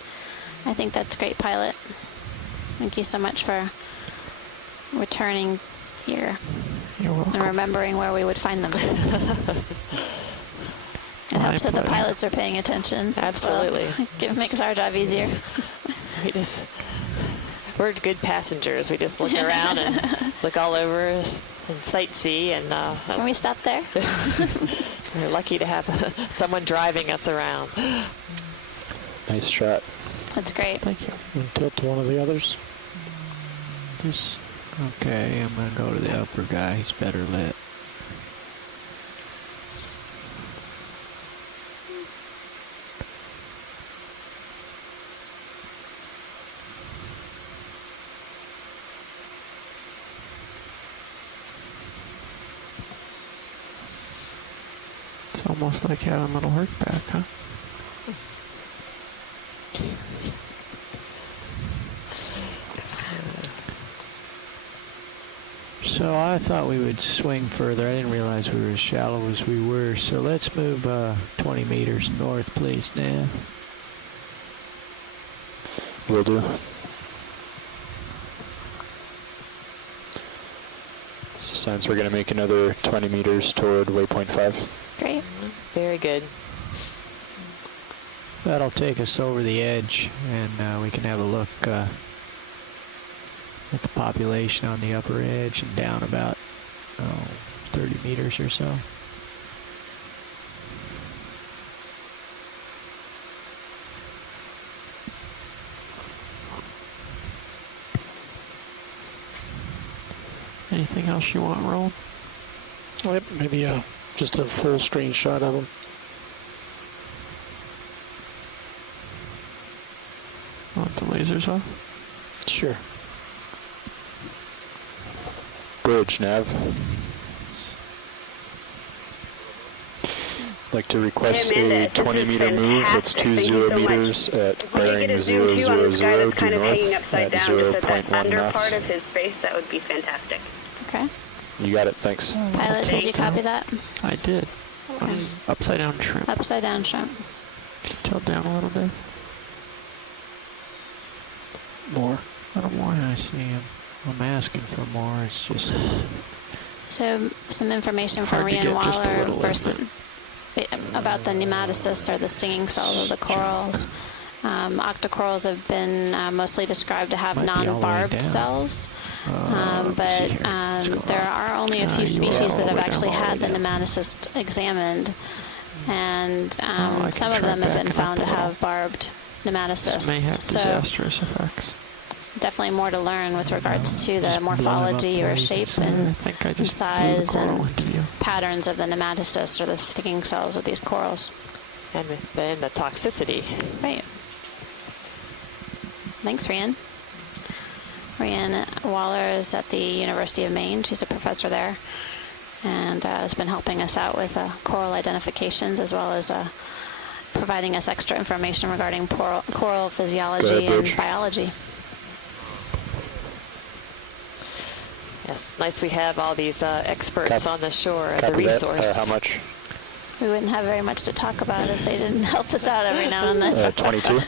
I think that's great, pilot. Thank you so much for returning here. You're welcome. And remembering where we would find them. It helps that the pilots are paying attention. Absolutely. Well, it makes our job easier. We're good passengers. We just look around and look all over and sightsee. And can we stop there? We're lucky to have someone driving us around. Nice shot. That's great. Thank you. And tilt to one of the others. Just, okay, I'm going to go to the upper guy. He's better lit. It's almost like having a little hurt back, huh? So I thought we would swing further. I didn't realize we were as shallow as we were. So let's move 20 meters north, please, Nav. Will do. So signs we're going to make another 20 meters toward waypoint 5. Great. Very good. That'll take us over the edge, and we can have a look at the population on the upper edge and down about 30 meters or so. Anything else you want, Roland? Yep, maybe just a full screen shot of them. Want the lasers off? Sure. Bridge, Nav. Like to request a 20-meter move. That's 20 meters at bearing 000 due north at 0.1 knots. Part of his face, that would be fantastic. Okay. You got it. Thanks. Pilot, did you copy that? I did. Okay. Upside down shrimp. Upside down shrimp. Tilt down a little bit. More. A little more. I see him. I'm asking for more. It's just... So, some information from Rian Waller about the nematocysts or the stinging cells of the corals. Octocorals have been mostly described to have non-barbed cells, but there are only a few species that have actually had the nematocyst examined. and some of them have been found to have barbed nematocysts. May have disastrous effects. Definitely more to learn with regards to the morphology or shape and size and patterns of the nematocysts or the stinging cells of these corals. And then the toxicity. Right. Thanks, Rhian. Rhian Waller is at the University of Maine. She's a professor there and has been helping us out with coral identifications as well as providing us extra information regarding coral physiology and biology. Yes, nice we have all these experts on the shore as a resource. How much? We wouldn't have very much to talk about if they didn't help us out every now and then. 22?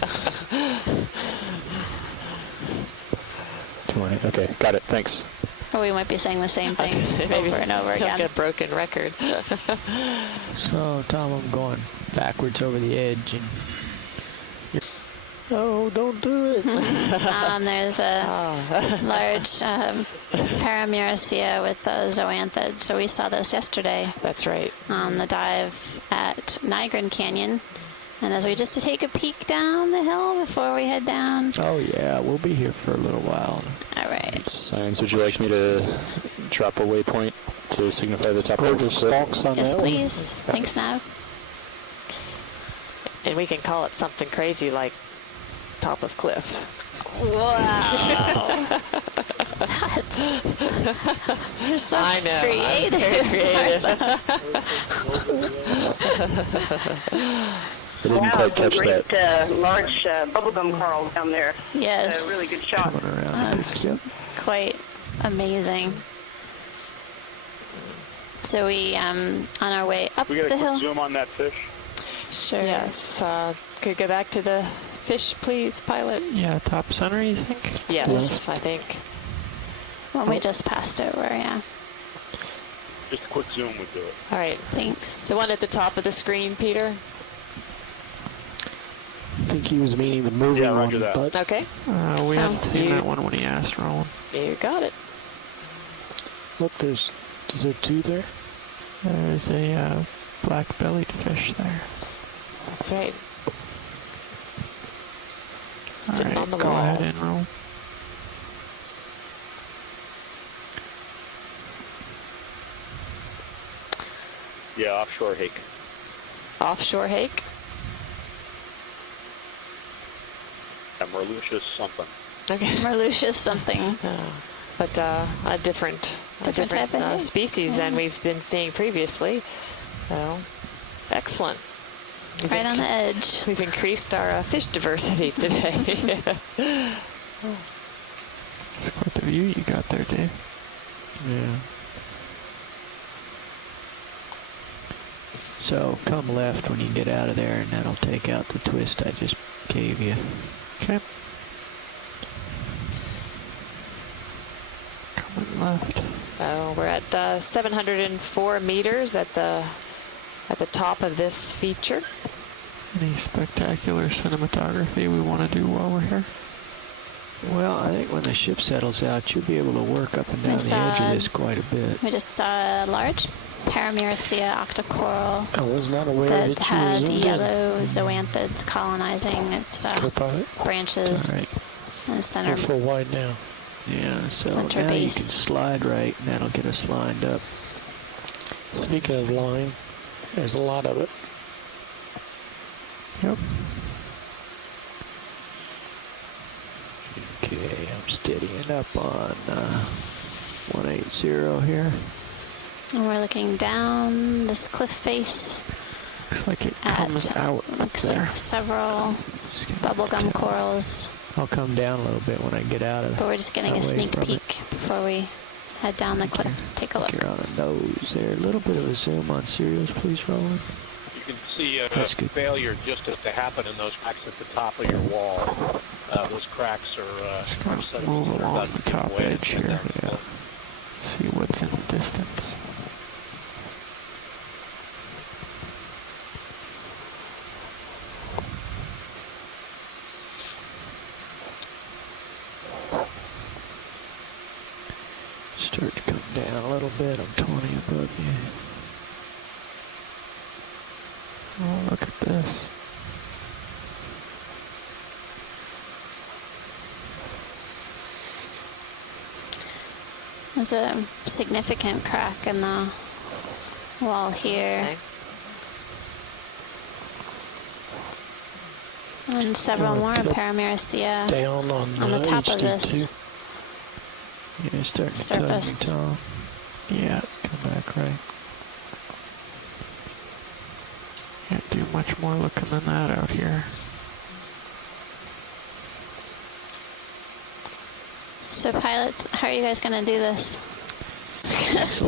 20. Okay, got it. Thanks. Or we might be saying the same thing over and over again. Like a broken record. So, Tom, I'm going backwards over the edge. And oh, don't do it. There's a large Paramuricea with zoanthids. So we saw this yesterday. That's right. On the dive at Nigrin Canyon. And as we just take a peek down the hill before we head down. Oh, yeah, we'll be here for a little while. All right. Science, would you like me to drop a waypoint to signify the top of the stalks on yes, that please. Thanks, Nav. And we can call it something crazy like top of cliff. Wow. You're so I know. creative. I'm very creative. I didn't quite catch great, that. large bubblegum coral down there. Yes. A really good shot. That's quite amazing. So we, on our way up We get a the quick hill. zoom on that fish. Sure. Yes. Could go back to the fish, please, pilot? Yeah, top center, you think? Yes, I think. When we just passed over, yeah. Just a quick zoom would do it. All right. Thanks. The one at the top of the screen, Peter? I think he was meaning the moving one. But okay. We hadn't seen that one when he asked Roland. You got it. Look, is there two there? There's a black-bellied fish there. That's right. All Sitting right, on the go wall. ahead and roll. Yeah, offshore hake. Offshore hake? Merlucius something. Okay. Merlucius something. But a different type of species than we've been seeing previously. So, excellent. Right on the edge. We've increased our fish diversity today. Quite the view you got there, Dave. Yeah. So come left when you get out of there, and that'll take out the twist I just gave you. Okay. Coming left. So we're at 704 meters at the top of this feature. Any spectacular cinematography we want to do while we're here? Well, I think when the ship settles out, you'll be able to work up and down the edge of this quite a bit. We just saw a large Paramuricea octocoral I was not aware that that you had zoomed yellow zoanthids colonizing its branches in the center. We're full wide now. Yeah, so Center now base. you can slide right, and that'll get us lined up. Speaking of line, there's a lot of it. Yep. Okay, I'm steadying up on 180 here. And we're looking down this cliff face. Looks like it comes out up Looks there. like several bubblegum corals. I'll come down a little bit when I get out of it. But we're just getting a sneak peek before we head down the cliff. Take a look. You're on the nose there. A little bit of a zoom on serials, please, Roland. You can see a That's good. failure just to happen in those cracks at the top of your wall. Those cracks are Move along the top edge here. Yeah. See what's in the distance. Start to come down a little bit. I'm 20 above you. Oh, look at this. There's a significant crack in the wall here. And several more Paramaricia down on the top of this Yeah, starting surface. to tug me, Tom. Yeah, come back right. Can't do much more looking than that out here. So pilots, how are you guys going to do this? Things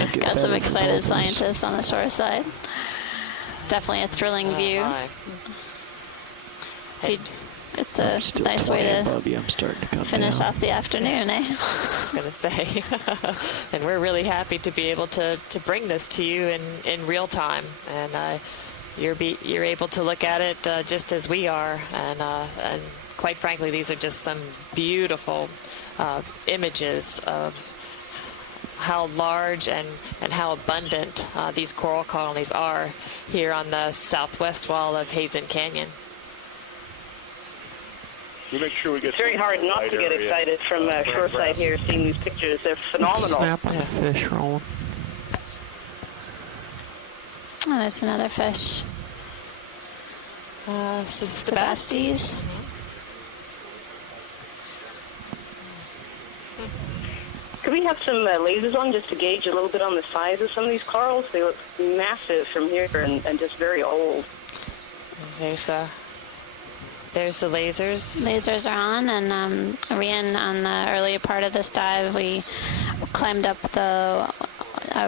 will get Got better some for excited both of us. scientists on the shore side. Definitely a thrilling view. It's a nice way to finish off the afternoon, eh? I was going to say. And we're really happy to be able to bring this to you in real time. And you're able to look at it just as we are. And quite frankly, these are just some beautiful images of how large and how abundant these coral colonies are here on the southwest wall of Heezen Canyon. We make sure we get. It's very hard not to get excited from shoreside here, seeing these pictures. They're phenomenal. Snap on the fish rolling. Oh, there's another fish. Sebastes. Could we have some lasers on just to gauge a little bit on the size of some of these corals? They look massive from here and just very old. There's the lasers. Lasers are on, and Rian, on the earlier part of this dive, we climbed up a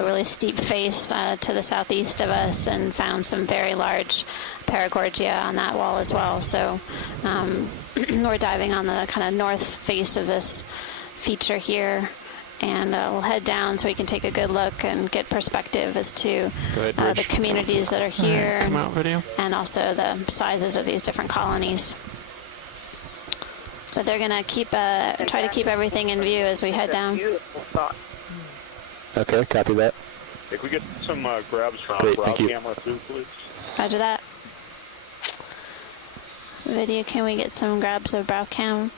really steep face to the southeast of us and found some very large Paragorgia on that wall as well. So we're diving on the kind of north face of this feature here, and we'll head down so we can take a good look and get perspective as to the communities that are here, come out, video. and also the sizes of these different colonies. But they're going to try to keep everything in view as we head down. Beautiful spot. Okay, copy that. Hey, can we get some grabs from Great, brow thank you. camera too, please? Roger that. Video, can we get some grabs of brow cam?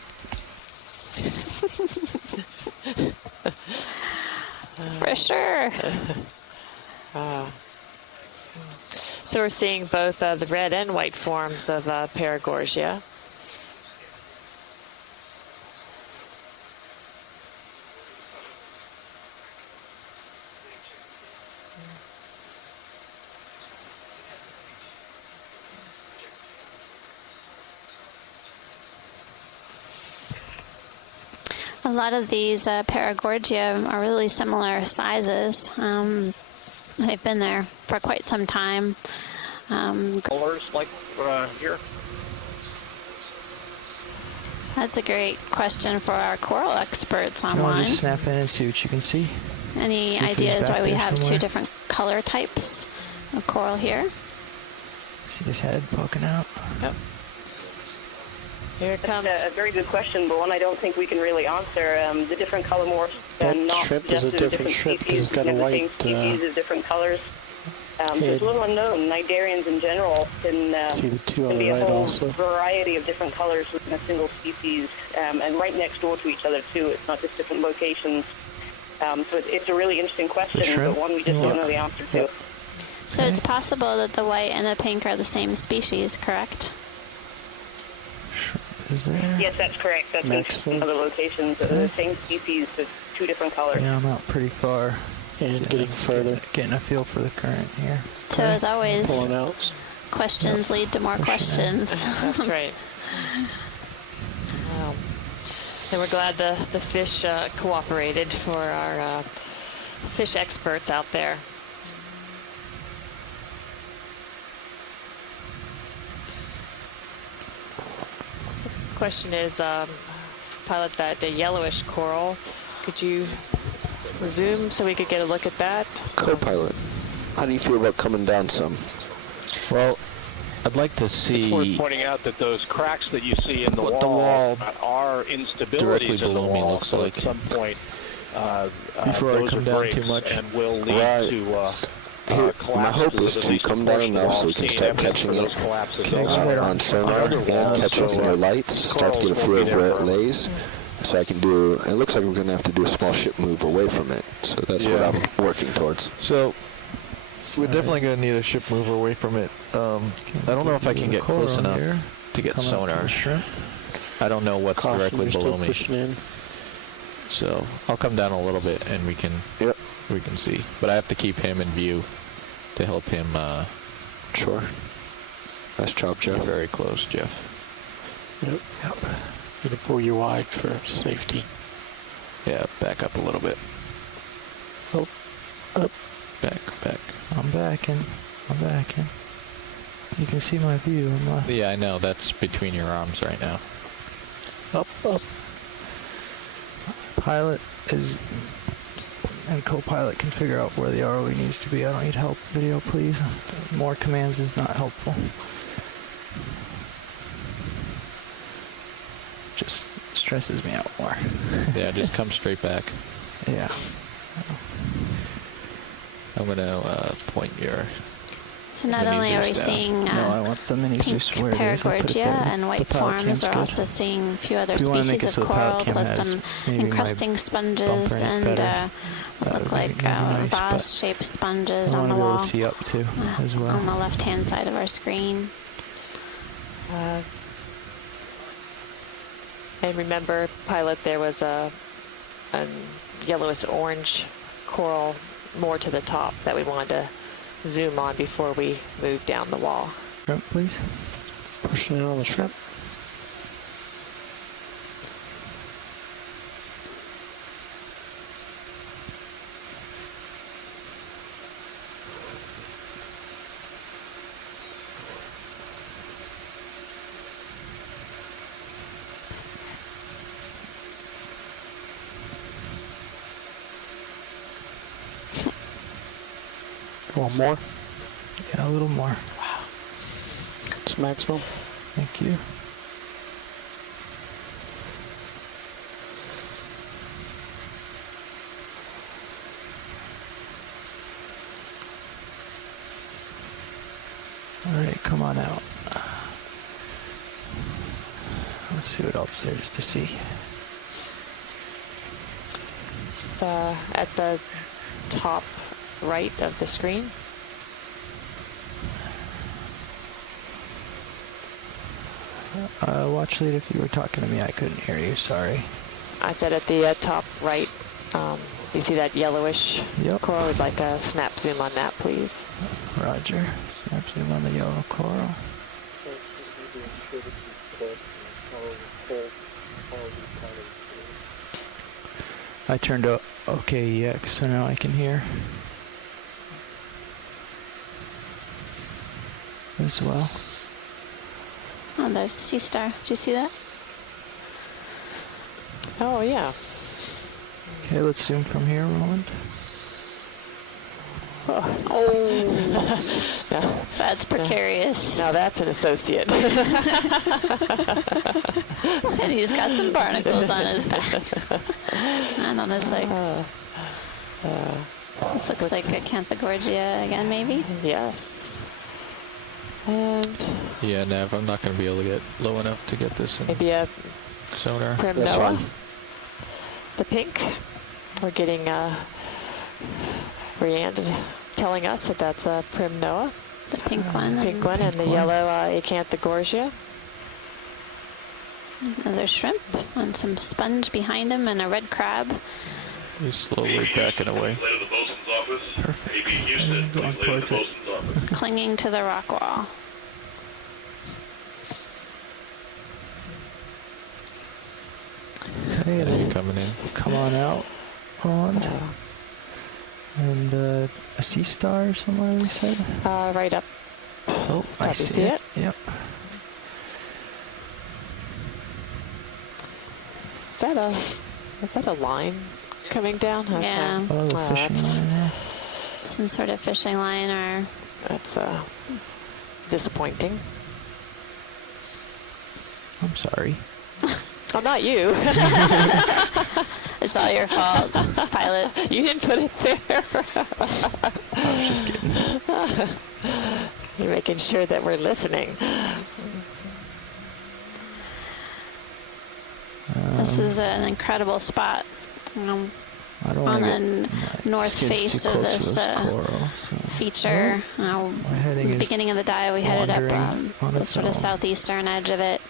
For sure. So we're seeing both the red and white forms of Paragorgia. A lot of these Paragorgia are really similar sizes. They've been there for quite some time. Colors like here? That's a great question for our coral experts I'll online. just snap in and see what you can see. Any See if he's ideas back why we there have somewhere. two different color types of coral here? See his head poking out? Yep. Here it comes. That's a very good question, but one I don't think we can really answer. The different color morphs, That not shrimp just is a in different shrimp because species, it's got a we have the same white species of different colors. head. There's a little unknown. Nidarians in general can See the two on can the be a right whole also. variety of different colors within a single species, and right next door to each other too. It's not just different locations. So it's a really interesting question, shrimp? but one we just don't know the answer to. So it's possible that the white and the pink are the same species, correct? Is there? Yes, that's correct. That's in other locations. The same species, but two different colors. Yeah, I'm out pretty far. And getting further. Getting a feel for the current here. So as always, Pulling out. questions lead to more questions. That's right. And we're glad the fish cooperated for our fish experts out there. So the question is, pilot, that yellowish coral, could you zoom so we could get a look at that? Co-pilot, how do you feel about coming down some? Well, I'd like to see. It's worth pointing out that those cracks that you see in the What the wall, wall are directly instabilities in the below me wall. looks So like. at some point, Before I those come are down breaks too much. and will lead to My hope is to come down enough so we can start catching it on sonar and catching your lights, start to get a feel of where it lays. So I can do, it looks like we're going to have to do a small ship move away from it. So that's what I'm working towards. So we're definitely going to need a ship move away from it. I don't know if I can get close enough to get sonar. I don't know what's directly below me. So I'll come down a little bit and we can see. But I have to keep him in view to help him. Sure. Nice job, Jeff. Very close, Jeff. Yep. You to pull you wide for safety. Yeah, back up a little bit. Oh, up. Back. I'm backing. You can see my view. Yeah, I know. That's between your arms right now. Up. Pilot and co-pilot can figure out where the ROE needs to be. I don't need help. Video, please. More commands is not helpful. Just stresses me out more. Yeah, just come straight back. Yeah. I'm going to point your... So not only are we seeing I want the pink paragorgia and white forms, we're also seeing a few other species of coral plus some encrusting sponges and what look like vase-shaped sponges on the wall see up too, as well. on the left-hand side of our screen. And remember, Pilot, there was a yellowish-orange coral more to the top that we wanted to zoom on before we move down the wall. Shrimp, please. Pushing in on the shrimp. One more? Yeah, a little more. Wow. It's maximum. Thank you. All right, come on out. Let's see what else there is to see. It's at the top right of the screen. Watch lead, if you were talking to me, I couldn't hear you, sorry. I said at the top right, you see that yellowish coral? We'd like a snap zoom on that, please. Roger. Snap zoom on the yellow coral. I turned to OKEX, so now I can hear as well. Oh, there's a sea star. Did you see that? Oh, yeah. Okay, let's zoom from here, Roland. Oh. No. That's precarious. Now that's an associate. And he's got some barnacles on his back and on his legs. This looks like a Canthogorgia again, maybe? Yes. And yeah, Nav, I'm not going to be able to get low enough to get this in maybe a sonar. Primnoa. The pink. We're getting Rhiannon telling us that that's a Primnoa. The pink one. Pink one, and the yellow Acanthogorgia. Another shrimp and some sponge behind him and a red crab. He's slowly backing away. Perfect. Going towards it. Clinging to the rock wall. Okay, there you coming in. Come on out, Roland. And a sea star somewhere, we said? Right up. Oh, I see it. Yep. Is that a line coming down? Okay. Yeah. Oh, the fishing line, yeah. Some sort of fishing line or... That's disappointing. I'm sorry. Oh, not you. It's all your fault, pilot. You didn't put it there. I was just kidding. You're making sure that we're listening. This is an incredible spot. I don't on the north face of this coral, feature. Beginning of the dive, we headed up the sort of southeastern edge of it,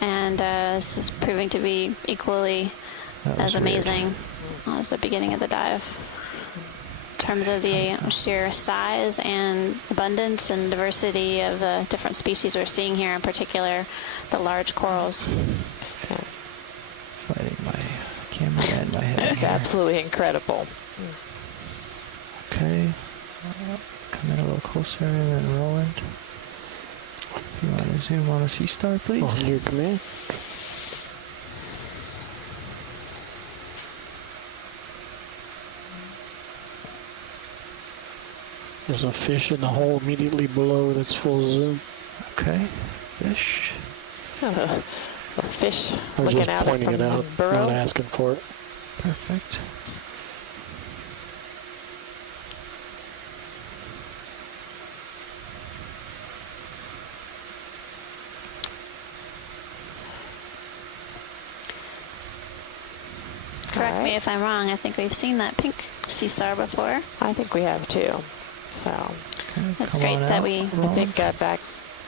and this is proving to be equally as amazing as the beginning of the dive. In terms of the sheer size and abundance and diversity of the different species we're seeing here, in particular the large corals. Fighting my camera and my head. It's absolutely incredible. Okay. Come in a little closer and then Roland. If you want to zoom on a sea star, please. On your command. There's a fish in the hole immediately below that's full zoom. Okay. Fish. A fish I was looking just out pointing from it out, the burrow. not asking for it. Perfect. Correct me if I'm wrong. I think we've seen that pink sea star before. I think we have too. So it's great that we. I think back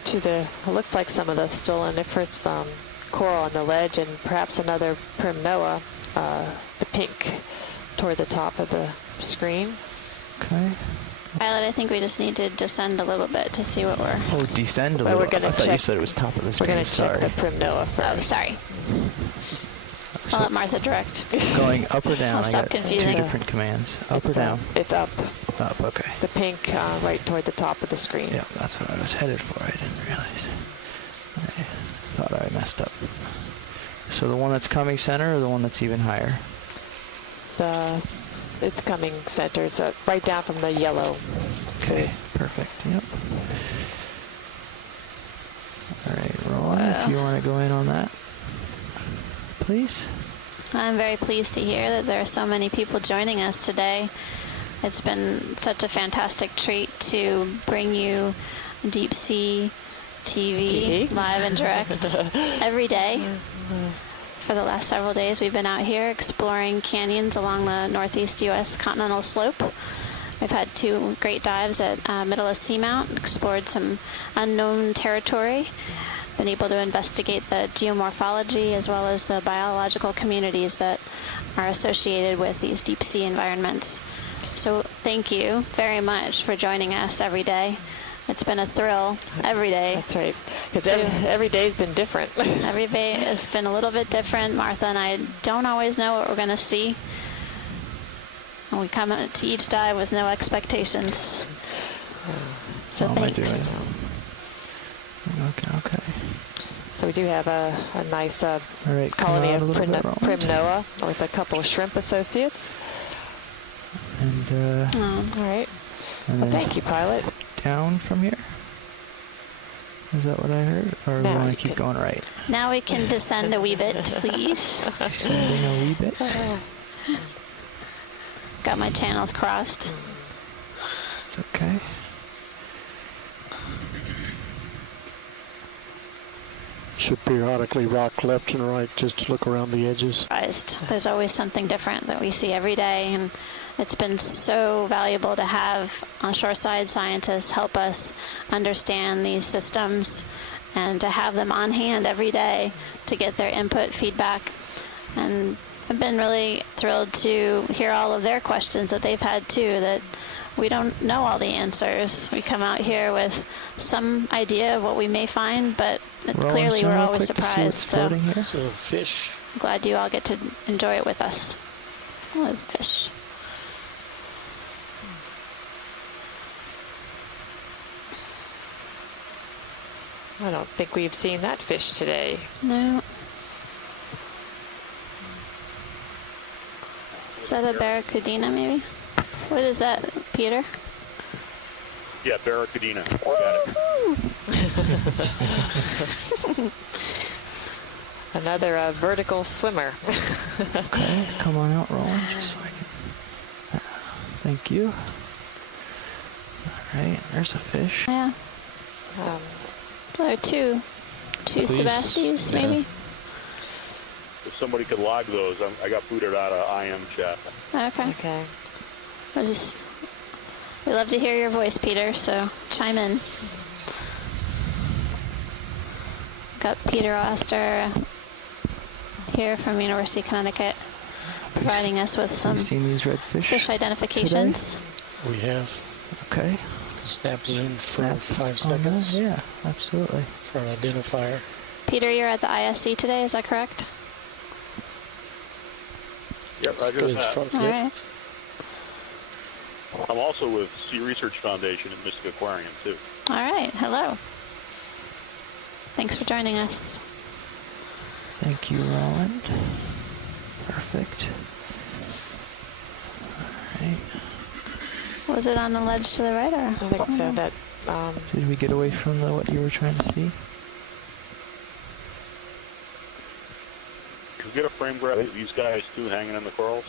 to the. It looks like some of the stoloniferous coral on the ledge, and perhaps another primnoa, the pink, toward the top of the screen. Okay. Pilot, I think we just need to descend a little bit to see what we're. Oh, descend a Well, little. we're gonna I thought you check- said it was top of the We're screen. going to check Sorry. the primnoa first. Oh, sorry. I'll let Martha direct. Going up or down? I'll stop I got confusing. two different commands. Up or It's, down? It's up. Up, okay. The pink right toward the top of the screen. Yeah, that's what I was headed for. I didn't realize. I thought I messed up. So the one that's coming center or the one that's even higher? It's coming center, so right down from the yellow. Okay, perfect. Yep. All right, Roland, if you want to go in on that, please. I'm very pleased to hear that there are so many people joining us today. It's been such a fantastic treat to bring you deep sea TV live and direct every day. For the last several days, we've been out here exploring canyons along the northeast U.S. continental slope. We've had 2 great dives at Middle of Seamount, explored some unknown territory, been able to investigate the geomorphology as well as the biological communities that are associated with these deep sea environments. So thank you very much for joining us every day. It's been a thrill every day. That's right, because every day's been different. Every day has been a little bit different. Martha and I don't always know what we're going to see. And we come to each dive with no expectations. So How am I thanks. doing? Okay. So we do have a nice right, colony come out of a little bit, Roland. primnoa with a couple of shrimp associates. And All right. and Well, then thank you, pilot. down from here. Is that what I heard? Or we No, want you to keep can- going right? Now we can descend a wee bit, please. Descending a wee bit. Got my channels crossed. It's okay. Should periodically rock left and right just to look around the edges. There's always something different that we see every day, and it's been so valuable to have shoreside scientists help us understand these systems and to have them on hand every day to get their input, feedback. And I've been really thrilled to hear all of their questions that they've had too, that we don't know all the answers. We come out here with some idea of what we may find, but clearly we're always surprised. So It's a fish. I'm glad you all get to enjoy it with us. Oh, there's a fish. I don't think we've seen that fish today. No. Is that a barracuda, maybe? What is that, Peter? Yeah, barracuda. Got it. Another vertical swimmer. Okay, come on out, Roland, just so I can. Thank you. All right, there's a fish. Yeah. There are two Sebastis, maybe. If somebody could log those, I got booted out of IM chat. Okay. We love to hear your voice, Peter, so chime in. Got Peter Oster here from University of Connecticut, providing us with some seen these red fish identifications. Today? We have. Okay. Snap zoom for 5 seconds. Yeah, absolutely. For an identifier. Peter, you're at the ISC today, is that correct? Yep, I Good. All right. I'm also with Sea Research Foundation at Mystic Aquarium, too. All right. Hello. Thanks for joining us. Thank you, Roland. Perfect. All right. Was it on the ledge to the right, or? I think so. That. Did we get away from what you were trying to see? Could we get a frame grab of these guys, too, hanging in the corals?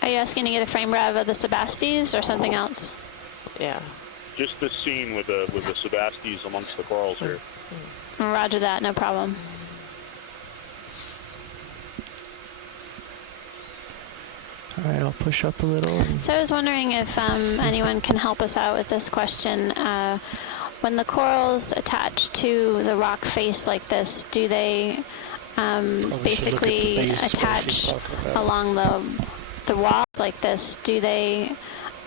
Are you asking to get a frame grab of the Sebastis or something else? Yeah. Just this scene with the Sebastis amongst the corals here. Roger that, no problem. All right, I'll push up a little. So I was wondering if anyone can help us out with this question. When the attach to the rock face like this, do they basically attach along the walls like this? Do they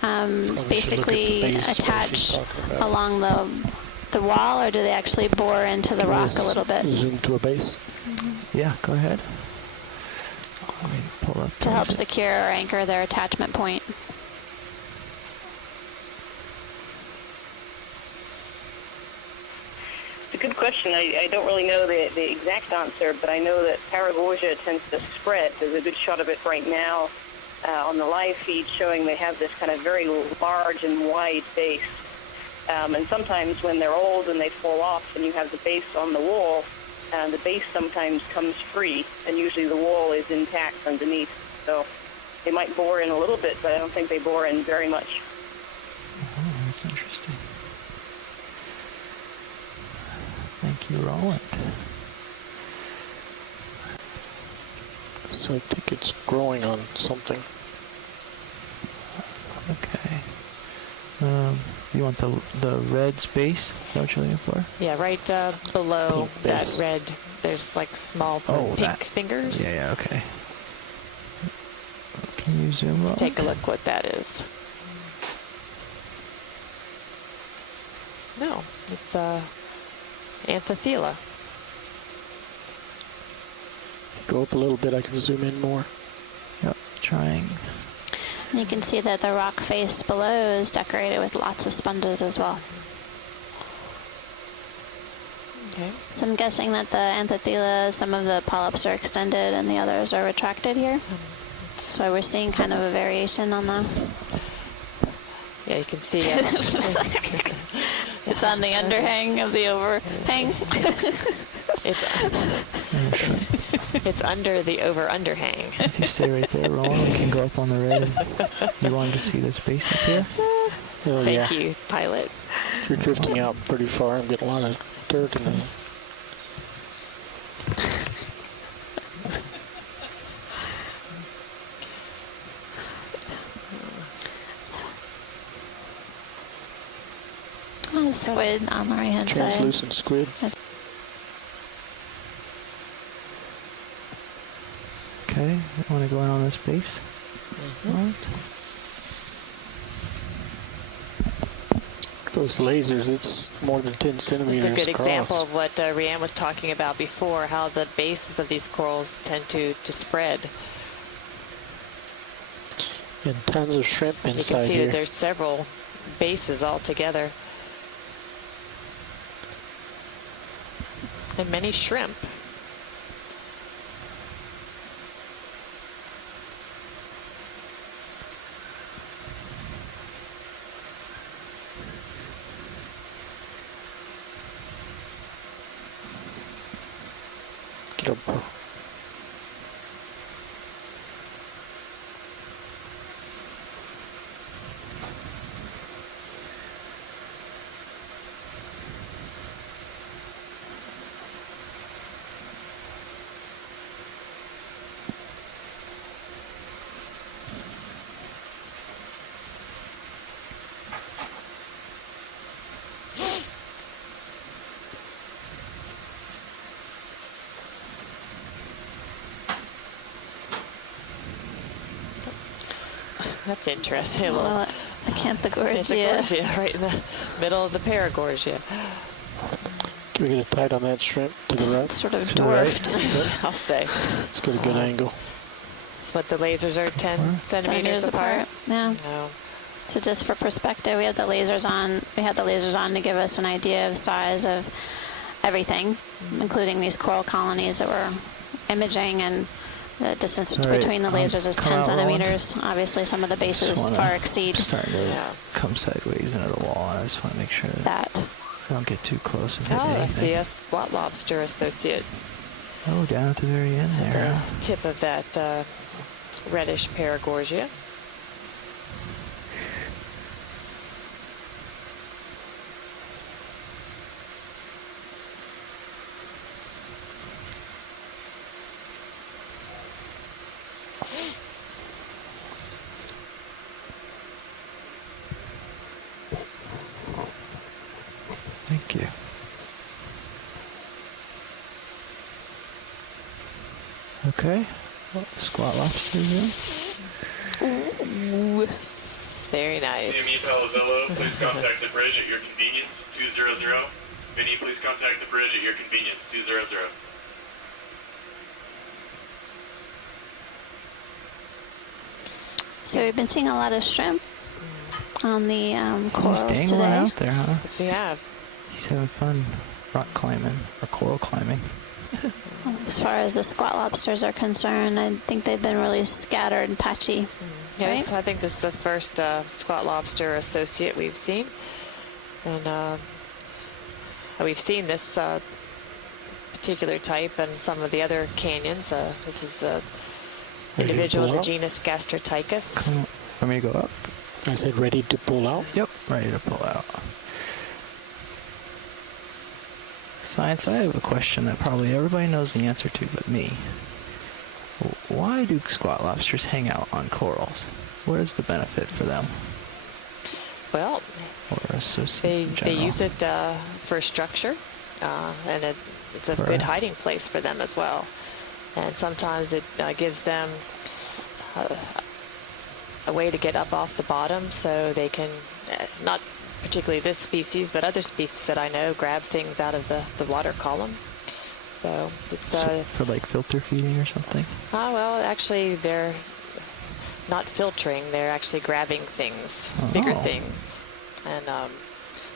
basically attach along the wall, or do they actually bore into the rock a little bit? Zoom to a base. Yeah, go ahead. Let me pull up To help secure or anchor their attachment point. It's a good question. I don't really know the exact answer, but I know that Paragorgia tends to spread. There's a good shot of it right now on the live feed showing they have this kind of very large and wide base. And sometimes when they're old and they fall off and you have the base on the wall, the base sometimes comes free, and usually the wall is intact underneath. So they might bore in a little bit, but I don't think they bore in very much. Oh, that's interesting. Thank you, Roland. So I think it's growing on something. Okay. You want the red space? Is that what you're looking for? Yeah, right below Pink that base. red, there's like small pink fingers. Yeah, okay. Can you zoom Let's up? take a look what that is. No, it's Anthothela. Go up a little bit, I can zoom in more. Yep, trying. And you can see that the rock face below is decorated with lots of sponges as well. Okay. So I'm guessing that the Anthothela, some of the polyps are extended and the others are retracted here. That's why we're seeing kind of a variation on the... Yeah, you can see it's on the underhang of the overhang. It's under the underhang. If you stay right there, Roland, we can go up on the red. You wanted to see the space up here? Thank you, pilot. You're drifting out pretty far. I'm getting a lot of dirt in there. Oh, squid on the right hand side. Translucent squid. Okay, you want to go in on this base? Right. Those lasers, it's more than 10 centimeters This is a good across. example of what Rianne was talking about before, how the bases of these corals tend to spread. And tons of shrimp inside You can see here. that there's several bases all together. And many shrimp. shrimp. That's interesting. Well, Acanthogorgia, right in the middle of the Paragorgia. Can we get a tight on that shrimp to the right? It's sort of dwarfed. I'll say. Let's get a good angle. So what, the lasers are 10 centimeters apart? Yeah. No. So just for perspective, we had the lasers on. We had the lasers on to give us an idea of size of everything, including these coral colonies that we're imaging, and the distance between the lasers is 10 centimeters. Obviously, some of the bases far exceed. Starting to come sideways into the wall, and I just want to make sure that I don't get too close and hit I anything. see a squat lobster associate. Oh, down at the very end there. The tip of that reddish Paragorgia. Thank you. Okay. Squat lobsters Ooh. Very nice. Vinny Palazello, please contact the bridge at your convenience, 200. Vinny, please contact the bridge at your convenience, 200. So we've been seeing a lot of shrimp on the corals He's today. dangling out there, huh? Yes, we have. He's having fun rock climbing or coral climbing. As far as the squat lobsters are concerned, I think they've been really scattered and patchy. Yes, right? I think this is the first squat lobster associate we've seen. And we've seen this particular type in some of the other canyons. This is an individual of the genus Gastrotychus. Want me to go up? I said ready to pull out? Yep, ready to pull out. Science, I have a question that probably everybody knows the answer to but me. Why do squat lobsters hang out on corals? What is the benefit for them? Well, or associates they use it for structure, and it's a good hiding place for them as well. And sometimes it gives them a way to get up off the bottom, so they can, not particularly this species, but other species that I know, grab things out of the water column. So it's for like filter feeding or something. Oh well, actually they're not filtering; they're actually grabbing things, bigger things, and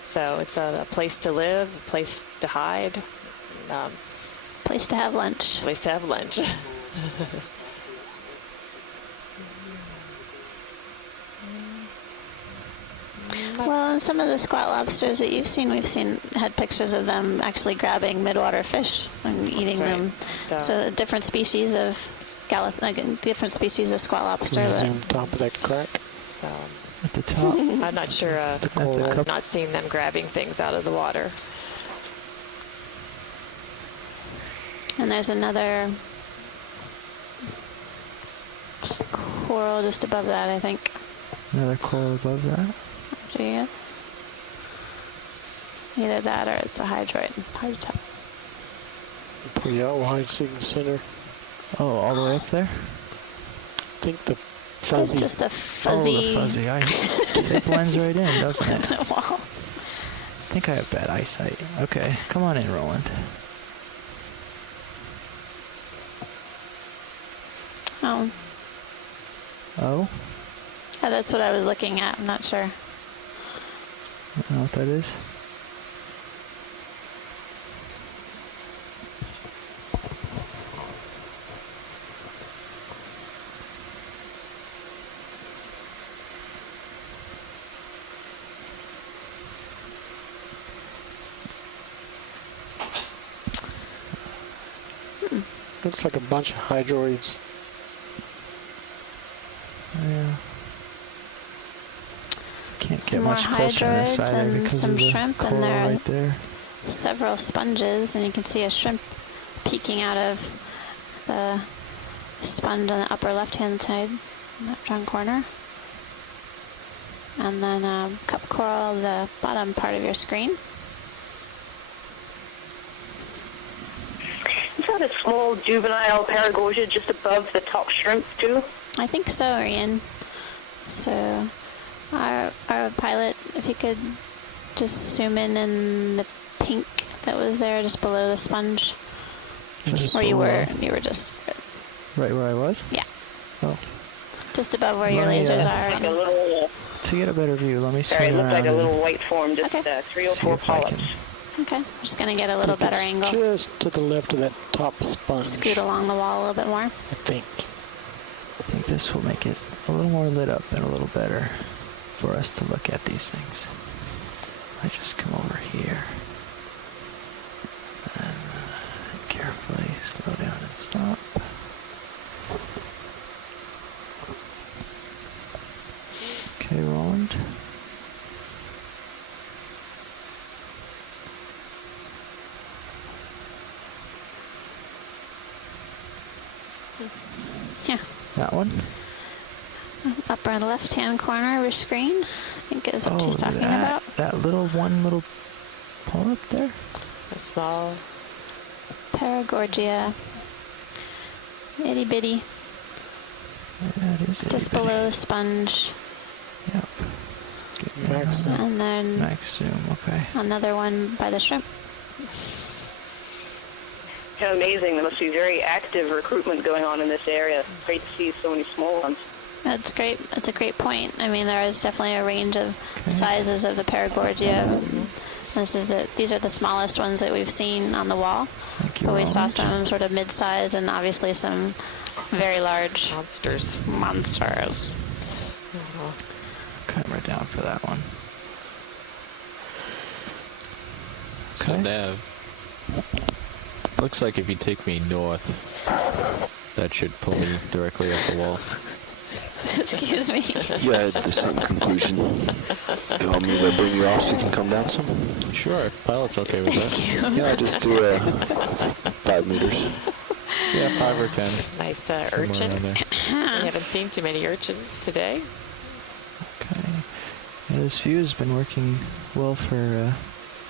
so it's a place to live, a place to hide, place to have lunch. Place to have lunch. Well, and some of the squat lobsters that you've seen, had pictures of them actually grabbing midwater fish and eating them. So different species of different species of squat lobster. Zoom top of that crack. So at the top. I'm not sure. I've not seen them grabbing things out of the water. And there's another coral just above that, I think. Another coral above that? Yeah. Either that or it's a hydroid. Pull you out wide so you can center. Oh, all the way up there? I think the fuzzy. It's just the fuzzy. Oh, the fuzzy. It blends right in, doesn't it? The wall. I think I have bad eyesight. Okay, come on in, Roland. Oh. Oh? Yeah, that's what I was looking at. I'm not sure. I don't know what that is. Looks like a bunch of hydroids. Yeah. Can't Some get more much closer on this hydroids side there and because some of the shrimp, and coral there are right there. several sponges, and you can see a shrimp peeking out of the sponge on the upper left-hand side, left-hand corner. And then cup coral, the bottom part of your screen. Is that a small juvenile Paragosia just above the top shrimp too? I think so, Ian. So, our pilot, if you could just zoom in the pink that was there just below the sponge. Just where below. you were just... Right where I was? Yeah. Oh. Just above where your Let me, lasers are. Like a little... To get a better view, let me Sorry, swing it looked around. like a little white form, just 3 or 4 polyps. Okay, I'm just going to get a little better angle. Just to the left of that top sponge. Scoot along the wall a little bit more. I think this will make it a little more lit up and a little better for us to look at these things. I just come over here and carefully slow down and stop. Okay, Roland. Yeah. That one? Upper left-hand corner of your screen, I think is what she's talking about. That little polyp there? A small Paragorgia. Itty bitty. Yeah, it is. Just below the sponge. Yep. Max zoom. And then Max zoom, okay. another one by the shrimp. How amazing. There must be very active recruitment going on in this area. Great to see so many small ones. That's great. That's a great point. I mean, there is definitely a range of sizes of the Paragorgia. These are the smallest ones that we've seen on the wall. But we saw some sort of mid-size and obviously some very large monsters. Camera down for that one. So Nav, looks like if you take me north, that should pull me directly off the wall. Excuse me. Yeah, I had the same conclusion. You want me to bring you off so you can come down some? Sure, pilot's okay with that. Yeah, just do 5 meters. Yeah, 5 or 10. Nice urchin. We haven't seen too many urchins today. Okay. Yeah, this view has been working well for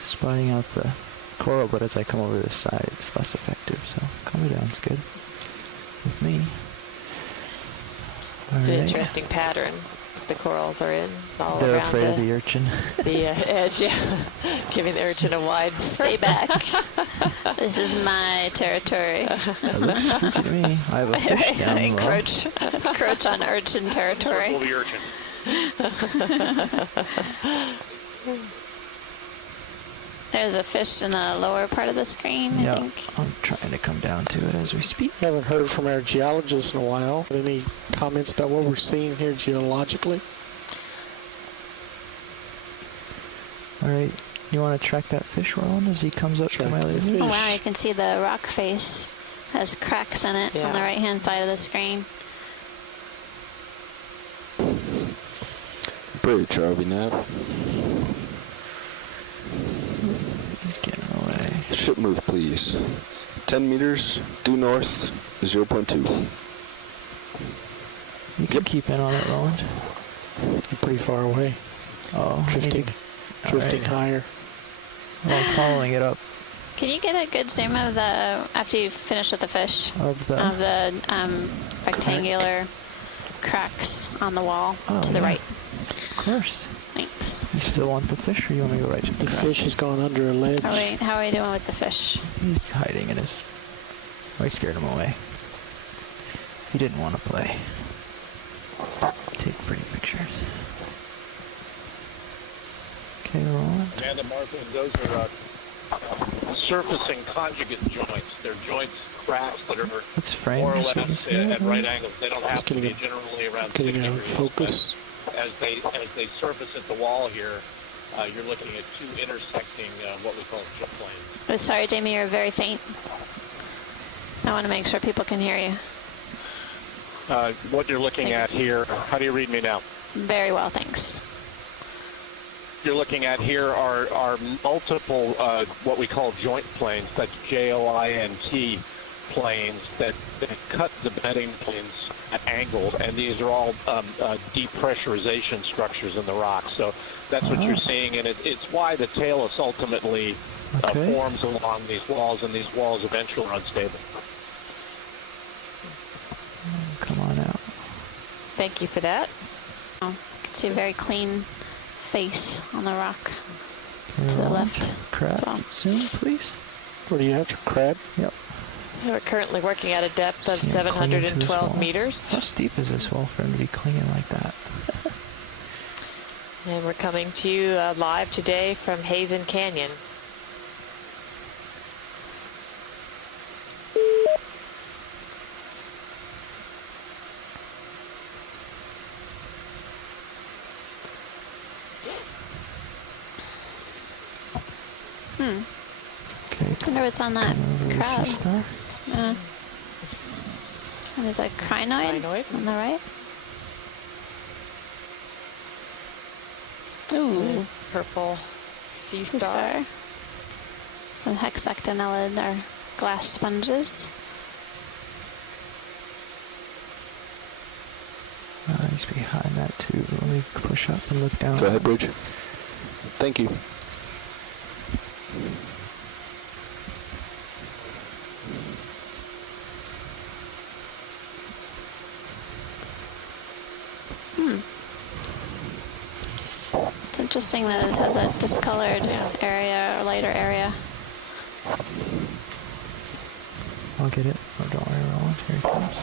spotting out the coral, but as I come over this side, it's less effective. So coming down's good with me. It's an interesting pattern the corals are in all They're around afraid of the urchin. The edge, yeah. Giving the urchin a wide stay back. This is my territory. That looks spooky to me. I have a fish down below. Encroach on urchin territory. All the urchins. There's a fish in the lower part of the screen, I think. I'm trying to come down to it as we speak. Haven't heard from our geologists in a while. Any comments about what we're seeing here geologically? All right. You want to track that fish, Roland, as he comes up to my laser? Oh, wow, you can see the rock face has cracks in it on the right-hand side of the screen. Pretty Charlie Nav. He's getting away. Ship move, please. 10 meters, due north, 0.2. You can keep in on it, Roland. You're pretty far away. Oh, drifting higher. Well, I'm following it up. Can you get a good zoom of the, after you finish with the fish, of the rectangular cracks on the wall to the right? Of course. Thanks. You still want the fish, or you want me to go right to the fish has gone under a ledge. How are we doing with the fish? He's hiding in his... I scared him away. He didn't want to play. Take pretty pictures. Okay, Roland. Amanda, Martin, those are surfacing conjugate joints. They're joints, cracks that are more or less at right angles. They don't have to be generally around 60 degrees. Focus. As they surface at the wall here, you're looking at two intersecting what we call jet planes. Sorry, Jamie, you're very faint. I want to make sure people can hear you. What you're looking at here, how do you read me now? Very well, thanks. You're looking at here are multiple what we call joint planes. That's JOINT planes that cut the bedding planes at angle, and these are all depressurization structures in the rock. So that's what you're seeing, and it's why the talus ultimately forms along these walls, and these walls eventually are unstable. Come on out. Thank you for that. Oh, see a very clean face on the rock to the left crab as well. Zoom, please. What do you have for crab? Yep. We're currently working at a depth of 712 meters. How steep is this wall for him to be clinging like that? And we're coming to you live today from Heezen Canyon. Okay. I wonder what's on that crab. Stuff. Yeah. And there's a crinoid on the right. Ooh. Purple sea star. Some hexactinellid or glass sponges. He's behind that too. Let me push up and look down. Go ahead, Bridge. Thank you. It's interesting that it has a discolored area or lighter area. I'll get it. Oh, don't worry, Roland. Here it comes.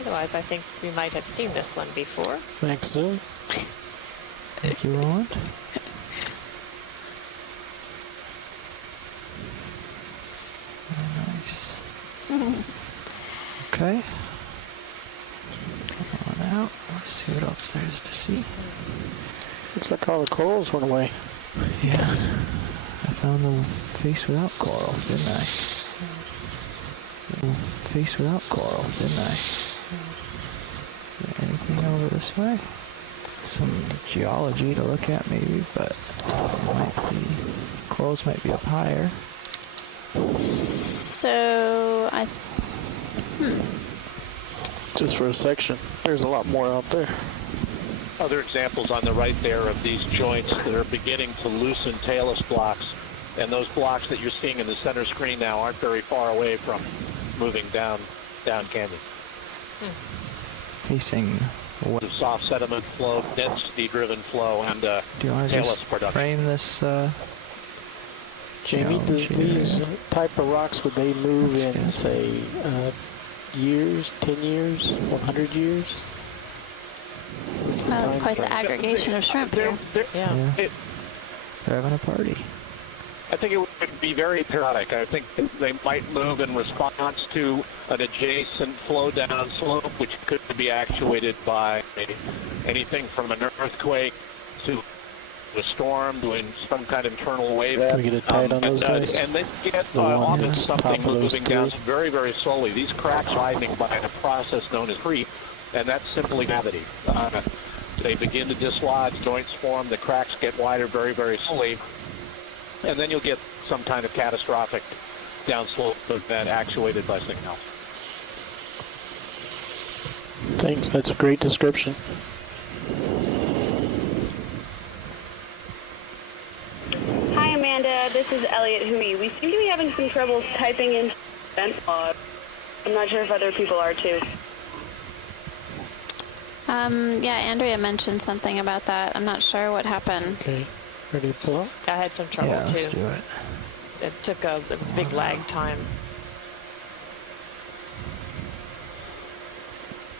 Otherwise, I think we might have seen this one before. Thanks, Zoom. Thank you, Roland. Nice. Okay. Come on out. Let's see what else there is to see. Looks like all the corals went away. Yeah. I found the face without corals, didn't I? The face without corals, didn't I? Anything over this way? Some geology to look at maybe, but corals might be up higher. So Just for a section. There's a lot more out there. Other examples on the right there of these joints that are beginning to loosen talus blocks. And those blocks that you're seeing in the center screen now aren't very far away from moving down canyon. Facing what? Soft sediment flow, density-driven flow, and Do you want to talus just production. frame this? Jamie, does these type of rocks, would they move in, say, years, 10 years, 100 years? Well, it's quite the aggregation of shrimp here. They're having a party. I think it would be very periodic. I think they might move in response to an adjacent flow down slope, which could be actuated by anything from an earthquake to a storm, doing some kind of internal wave. Can we get it tight on those guys? And then get often something moving down very, very slowly. These cracks widening by a process known as creep, and that's simply gravity. They begin to dislodge, joints form, the cracks get wider very, very slowly, and then you'll get some kind of catastrophic downslope event actuated by something else. Thanks. That's a great description. Hi, Amanda. This is Elliot Hui. We seem to be having some trouble typing in event log. I'm not sure if other people are too. Yeah, Andrea mentioned something about that. I'm not sure what happened. Okay. Ready to pull up? I had some trouble too. Let's do it. It was a big lag time.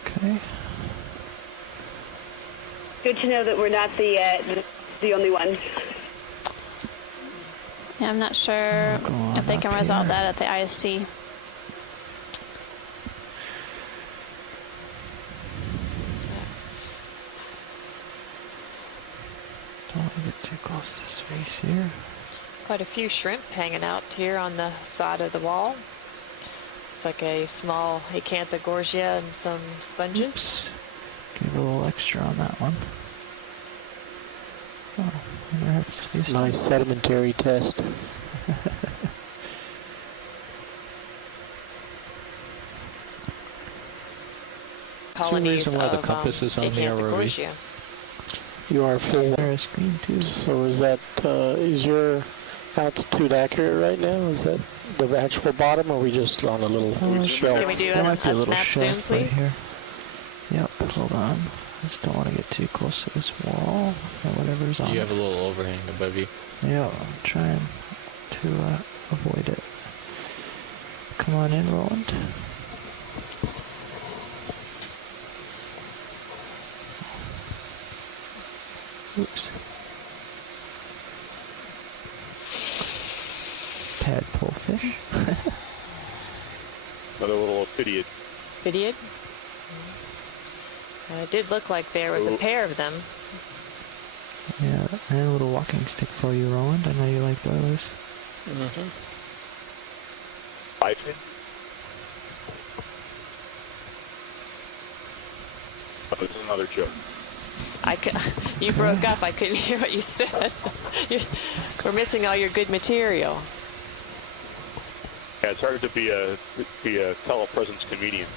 Okay. Good to know that we're not the only ones. Yeah, I'm not sure if they can resolve that at the ISC. Don't want to get too close to this face here. Quite a few shrimp hanging out here on the side of the wall. Looks like a small Acanthogorgia and some sponges. Oops. Give a little extra on that one. Oh, nice sedimentary test. Colonies reason why the of compass is on the ROV. You are full. Screen too. So is that is your altitude accurate right now? Is that the actual bottom, or are we just on a little shelf? Can we do There might be a little snap shelf zoom, right please? here. Yep, hold on. I just don't want to get too close to this wall or whatever's on You it. have a little overhang above you. Yeah, I'm trying to avoid it. Come on in, Roland. Oops. Tadpole fish. Another little ophidiid. Ophidiid? It did look like there was a pair of them. Yeah, and a little walking stick for you, Roland. I know you like those. Mm-hmm. Bifid? Oh, this is another joke. You broke up. I couldn't hear what you said. We're missing all your good material. Yeah, it's hard to be a telepresence comedian.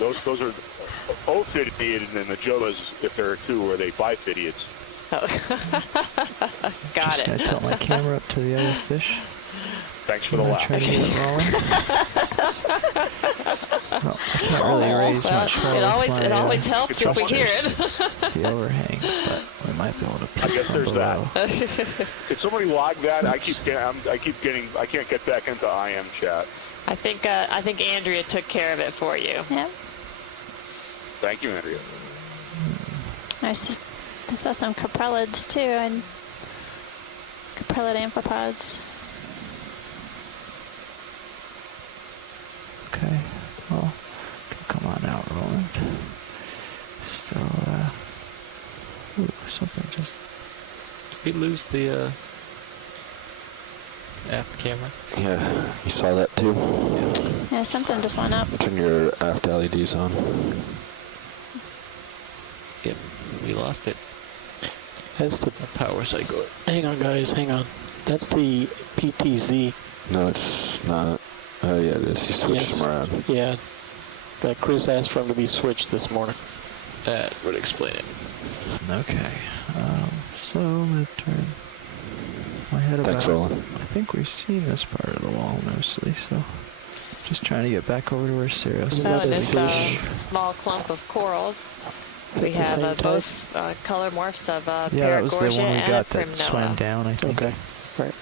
Those are ophidiid, and then the joke is if there are two, are they bifidiids? Oh. Got it. Just gonna tilt my camera up to the other fish. Thanks for the laugh. Try to get it rolling. Well, I can't really raise much more. It with always my, helps if we hear it. the overhang, but we might be able to peek I guess from there's below. that. Could somebody log that? I can't get back into IM chat. I think Andrea took care of it for you. Yeah. Thank you, Andrea. I saw some coprolids too, and coprolid amphipods. Okay, well, come on out, Roland. Still, ooh, something just... Did we lose the aft camera? Yeah, you saw that too? Yeah, something just went up. Turn your aft LEDs on. Yep, we lost it. That's the power cycle. Hang on, guys, hang on. That's the PTZ. No, it's not. Oh, yeah, it is. You switched them around. Yeah. But Chris asked for them to be switched this morning. That would explain it. Okay, so I'm going to turn my head about. Thanks, Roland. I think we've seen this part of the wall mostly, so just trying to get back over to where Sarah's. So in this small clump of corals, we have both color morphs of yeah, that was the Paragorgia one we and got a that swam Primnoa. down, I think. Okay, right.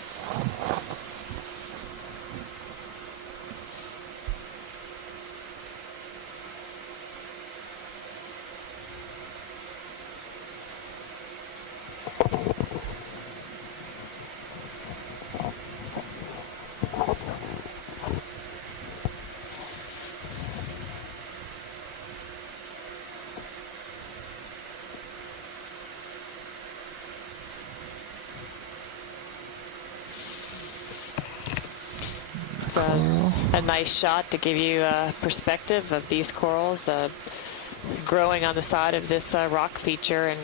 It's a nice shot to give you a perspective of these corals growing on the side of this rock feature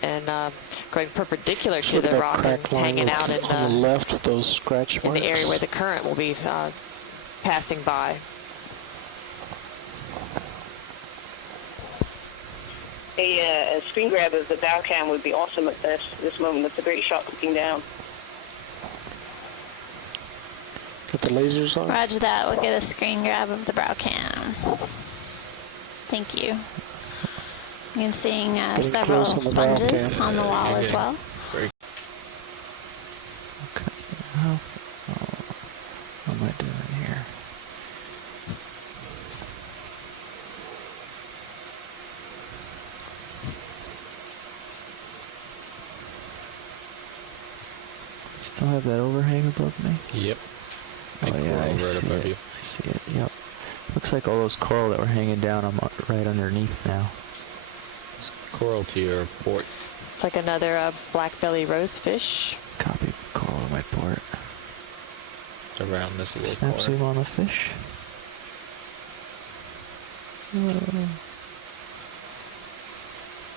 and growing perpendicular to the rock and hanging out in on the left with those scratch marks. in the area where the current will be passing by. A screen grab of the bow cam would be awesome at this moment. That's a great shot looking down. Got the lasers on? Roger that. We'll get a screen grab of the brow cam. Thank you. And seeing several sponges on the wall as well. Okay. What am I doing here? Still have that overhang above me? Yep. Oh yeah, I see it. I see it. Yep. Looks like all those coral that were hanging down, I'm right underneath now. Coral to your port. It's like another black belly rosefish. Copy coral on my port. just around this little Snap corner. zoom on the fish.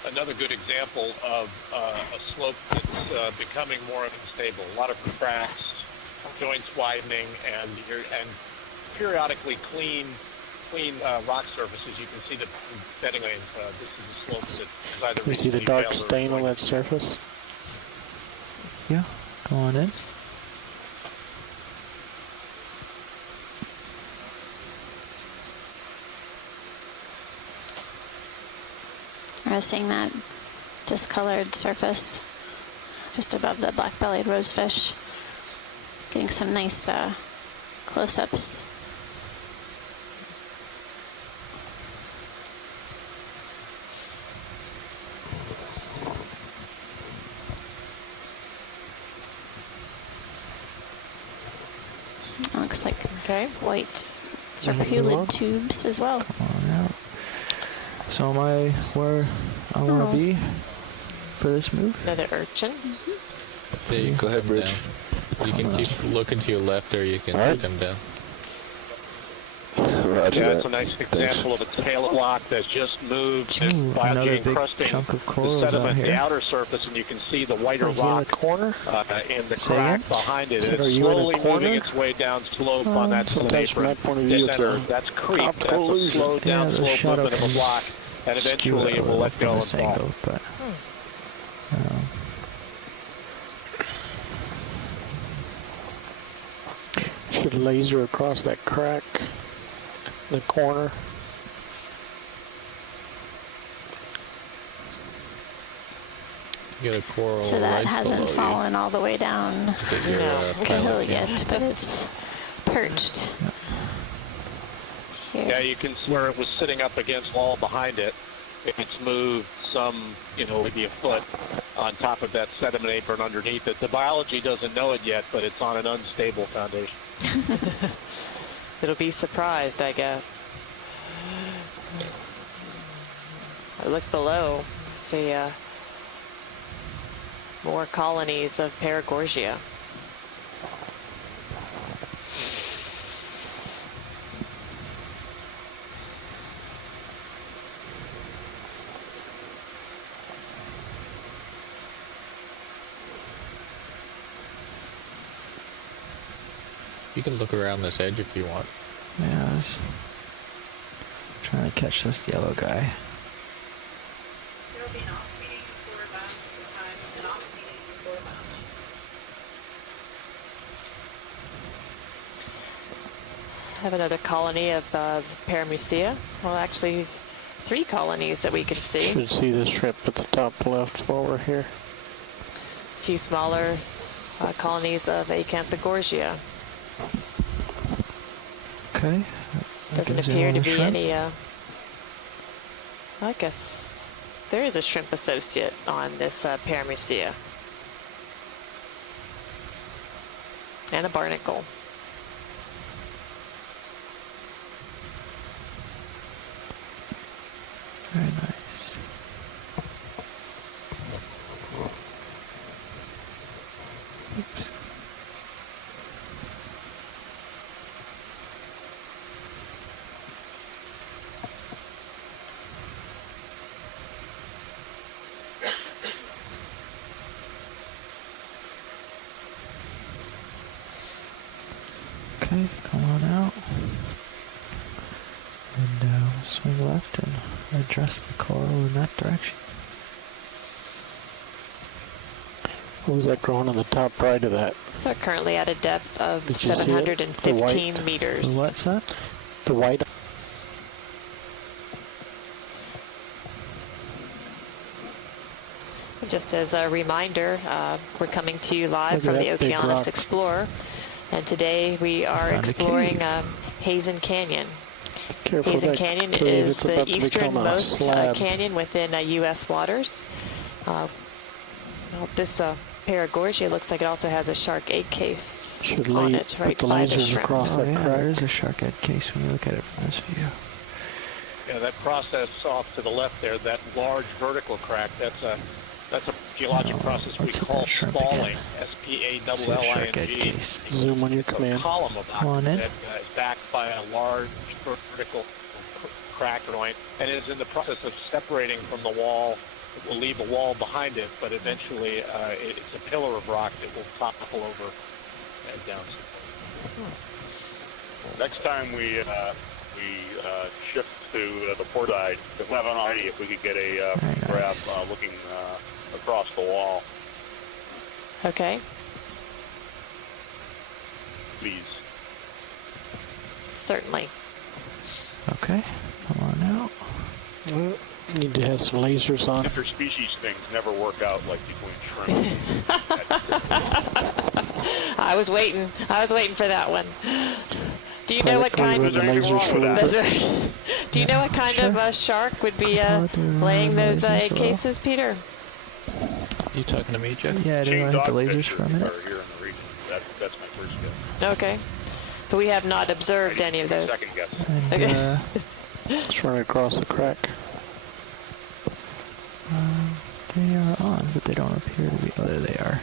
Another good example of a slope that's becoming more unstable. A lot of cracks, joints widening, and periodically clean rock surfaces. You can see the bedding lanes. This is a slope that is either You see the recently dark failed or stain on going that surface? Yeah, go on in. We're seeing that discolored surface just above the black-bellied rosefish. Getting some nice close-ups. Looks like white serpulid tubes as well. Come on out. So am I where I want to be for this move? Another urchin. Yeah, you Go ahead, Bridge. down. You can keep looking to your left, or you can All right. take them down. Roger Yeah, that. it's a nice example of a tail block that's just moved. Ooh, It's another big encrusting chunk of the corals out sediment, the here. outer surface, and you can see the whiter Are you in rock a corner? in the Say crack again? behind it. Said, It's are you in a slowly corner? moving its way down slope on that Sometimes from apron. that point of view, it's a That's creep. That's optical a illusion. slow down the slope shadow movement of a can block, and skew eventually it it will let from go and this fall. angle, but Should laser across that crack, the corner. You got a coral So that right hasn't below you. fallen all the way down That you're, the pilot hill can- yet, but it's perched here. Yeah, you can see where it was sitting up against wall behind it. It's moved some, maybe a foot on top of that sediment apron underneath it. The biology doesn't know it yet, but it's on an unstable foundation. It'll be surprised, I guess. I look below, see more colonies of Paragorgia. You can look around this edge if you want. yeah, I was trying to catch this yellow guy. I have another colony of Paramusia. Well, actually, 3 colonies that we can see. Should see this shrimp at the top left while we're here. A few smaller colonies of Acanthogorgia. Okay. Doesn't Zoom appear on to the be shrimp. any. I guess there is a shrimp associate on this Paramusia. And a barnacle. Very nice. Oops. Okay, come on out. And we'll swing left and address the coral in that direction. What was that growing on the top right of that? So we're currently at a depth of Did you see it? The 715 white? meters. What's that? The white. Just as a reminder, we're coming to you live Look from at the that big Okeanos rock. Explorer. And today we are Found a exploring cave. Heezen Canyon. Careful, Heezen that Canyon cave, is it's the about to become a easternmost slab. canyon within U.S. waters. This Paragorgia looks like it also has a shark egg case Should on lay, it right put the by the lasers shrimp. across Oh that yeah, crack. there is a shark head case when you look at it from this view. Yeah, that process off to the left there, that large vertical crack, that's a geologic process we call spalling, S-P-A-L-L-I-N-G. Zoom on your A command. column of rock that is backed by a large vertical crack joint, and it is in the process of separating from the wall. It will leave a wall behind it, but eventually it's a pillar of rock that will topple over and down. Next time we shift to the port side, if we haven't already, if we could get a grab looking across the wall, Okay. please. Certainly. Okay, come on out. Well, need to have some lasers on. Interspecies things never work out like between shrimp. I was waiting for that one. Do you know what kind of That's right. Do you know what kind of shark would be laying those egg cases, Peter? You talking to me, Jeff? Yeah, I didn't want to hit the lasers for a minute. Here in the region. That's my first guess. Okay. But we have not observed any of those. Second guess. Okay. It's right across the crack. They are on, but they don't appear to be. Oh, there they are.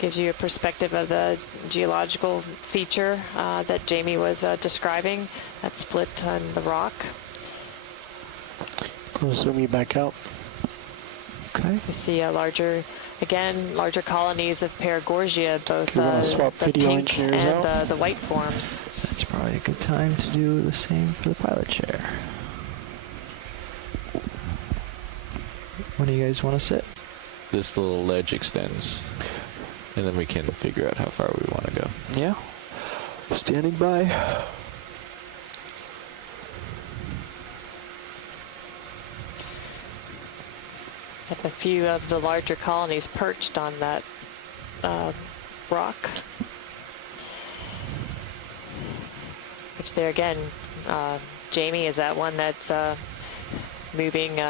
Gives you a perspective of the geological feature that Jamie was describing, that split on the rock. We'll zoom you back out. Okay. You see a larger colonies of Paragorgia, both swap the video pink engineers and out? the white forms. That's probably a good time to do the same for the pilot chair. When do you guys want to sit? This little ledge extends, and then we can figure out how far we want to go. Yeah. Standing by. Have a few of the larger colonies perched on that rock. Which there again, Jamie, is that one that's moving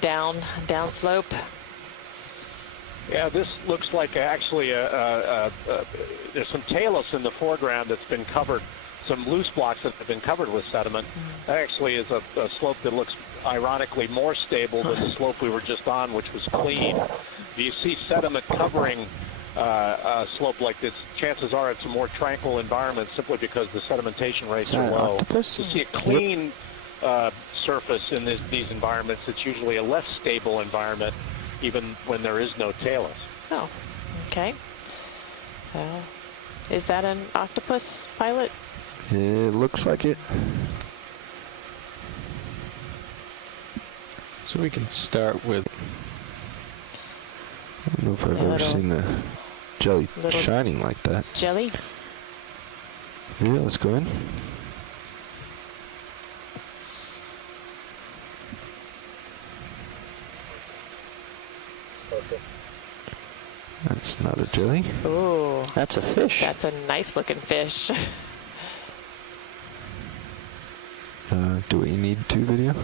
down slope? Yeah, this looks like actually there's some talus in the foreground that's been covered, some loose blocks that have been covered with sediment. That actually is a slope that looks ironically more stable than the slope we were just on, which was clean. Do you see sediment covering a slope like this? Chances are it's a more tranquil environment simply because the sedimentation rates are low. To see a clean surface in these environments, it's usually a less stable environment, even when there is no talus. Oh, okay. Is that an octopus pilot? It looks like it. So we can start with. I don't know if I've ever seen the jelly shining like that. Jelly? Yeah, let's go in. That's not a jelly. Ooh. That's a fish. That's a nice looking fish. Do we need to video?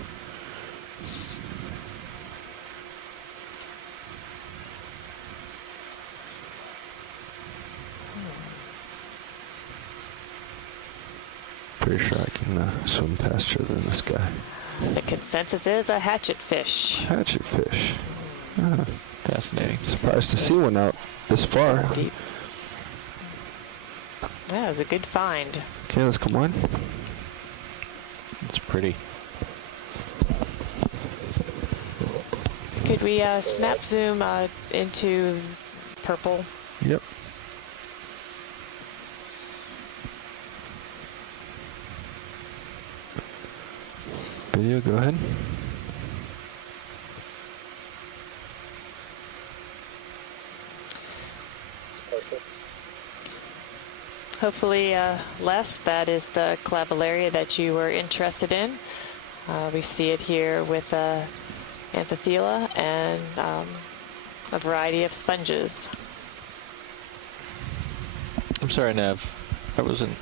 Pretty sure I can swim faster than this guy. The consensus is a hatchet fish. Hatchet fish. Fascinating. Surprised to see one out this far. Deep. That was a good find. Okay, let's come on. It's pretty. Could we snap zoom into purple? Yep. Video, go ahead. Hopefully, Les, that is the clavillaria that you were interested in. We see it here with Anthothela and a variety of sponges. I'm sorry, Nav. I wasn't.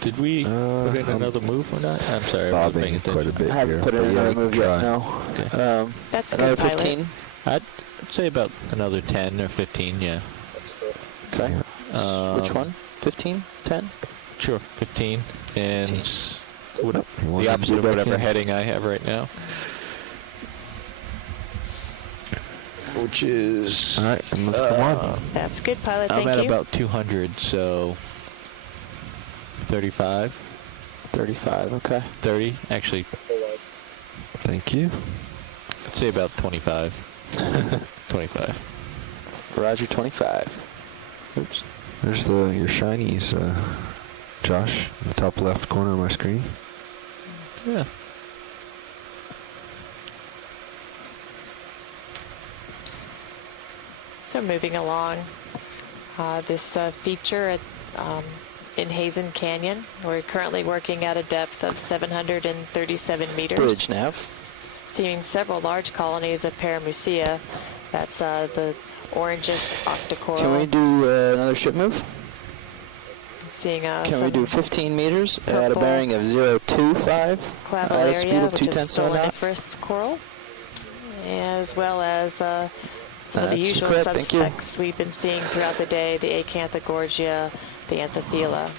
Did we put in another move or not? I'm sorry, I wasn't paying attention. Quite a bit I haven't put in another move yet, no. Okay. That's another good, 15? I'd say about another 10 or 15, yeah. Okay. Which one? 15? 10? Sure, 15. And The opposite of whatever heading I have right now. Which is... All right, and let's come on. That's good, pilot. Thank I'm you. at about 200, so 35. 35, okay. 30, actually. Thank you. I'd say about 25. 25. Roger, 25. Oops. There's your shinies, Josh, in the top left corner of my screen. Yeah. So moving along, this feature in Heezen Canyon. We're currently working at a depth of 737 meters. Bridge nav. Seeing several large colonies of Paramusia. That's the orangish octocoral. Can we do another ship move? Seeing Can we do 15 meters at a bearing of 025? At a speed Clavillaria, of which is 2/10 knot? stoloniferous coral, as well as some of the That's usual correct, thank you. suspects we've been seeing throughout the day, the Acanthogorgia, the Anthothela.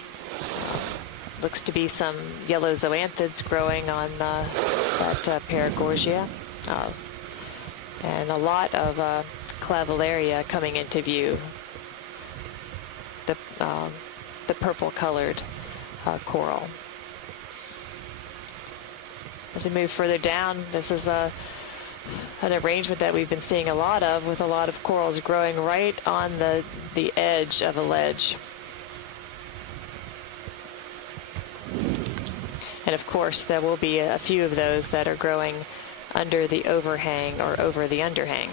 Looks to be some yellow zoanthids growing on that Paragorgia. And a lot of Clavillaria coming into view. The purple-colored coral. As we move further down, this is an arrangement that we've been seeing a lot of, with a lot of corals growing right on the edge of a ledge. And of course, there will be a few of those that are growing under the overhang or over the underhang.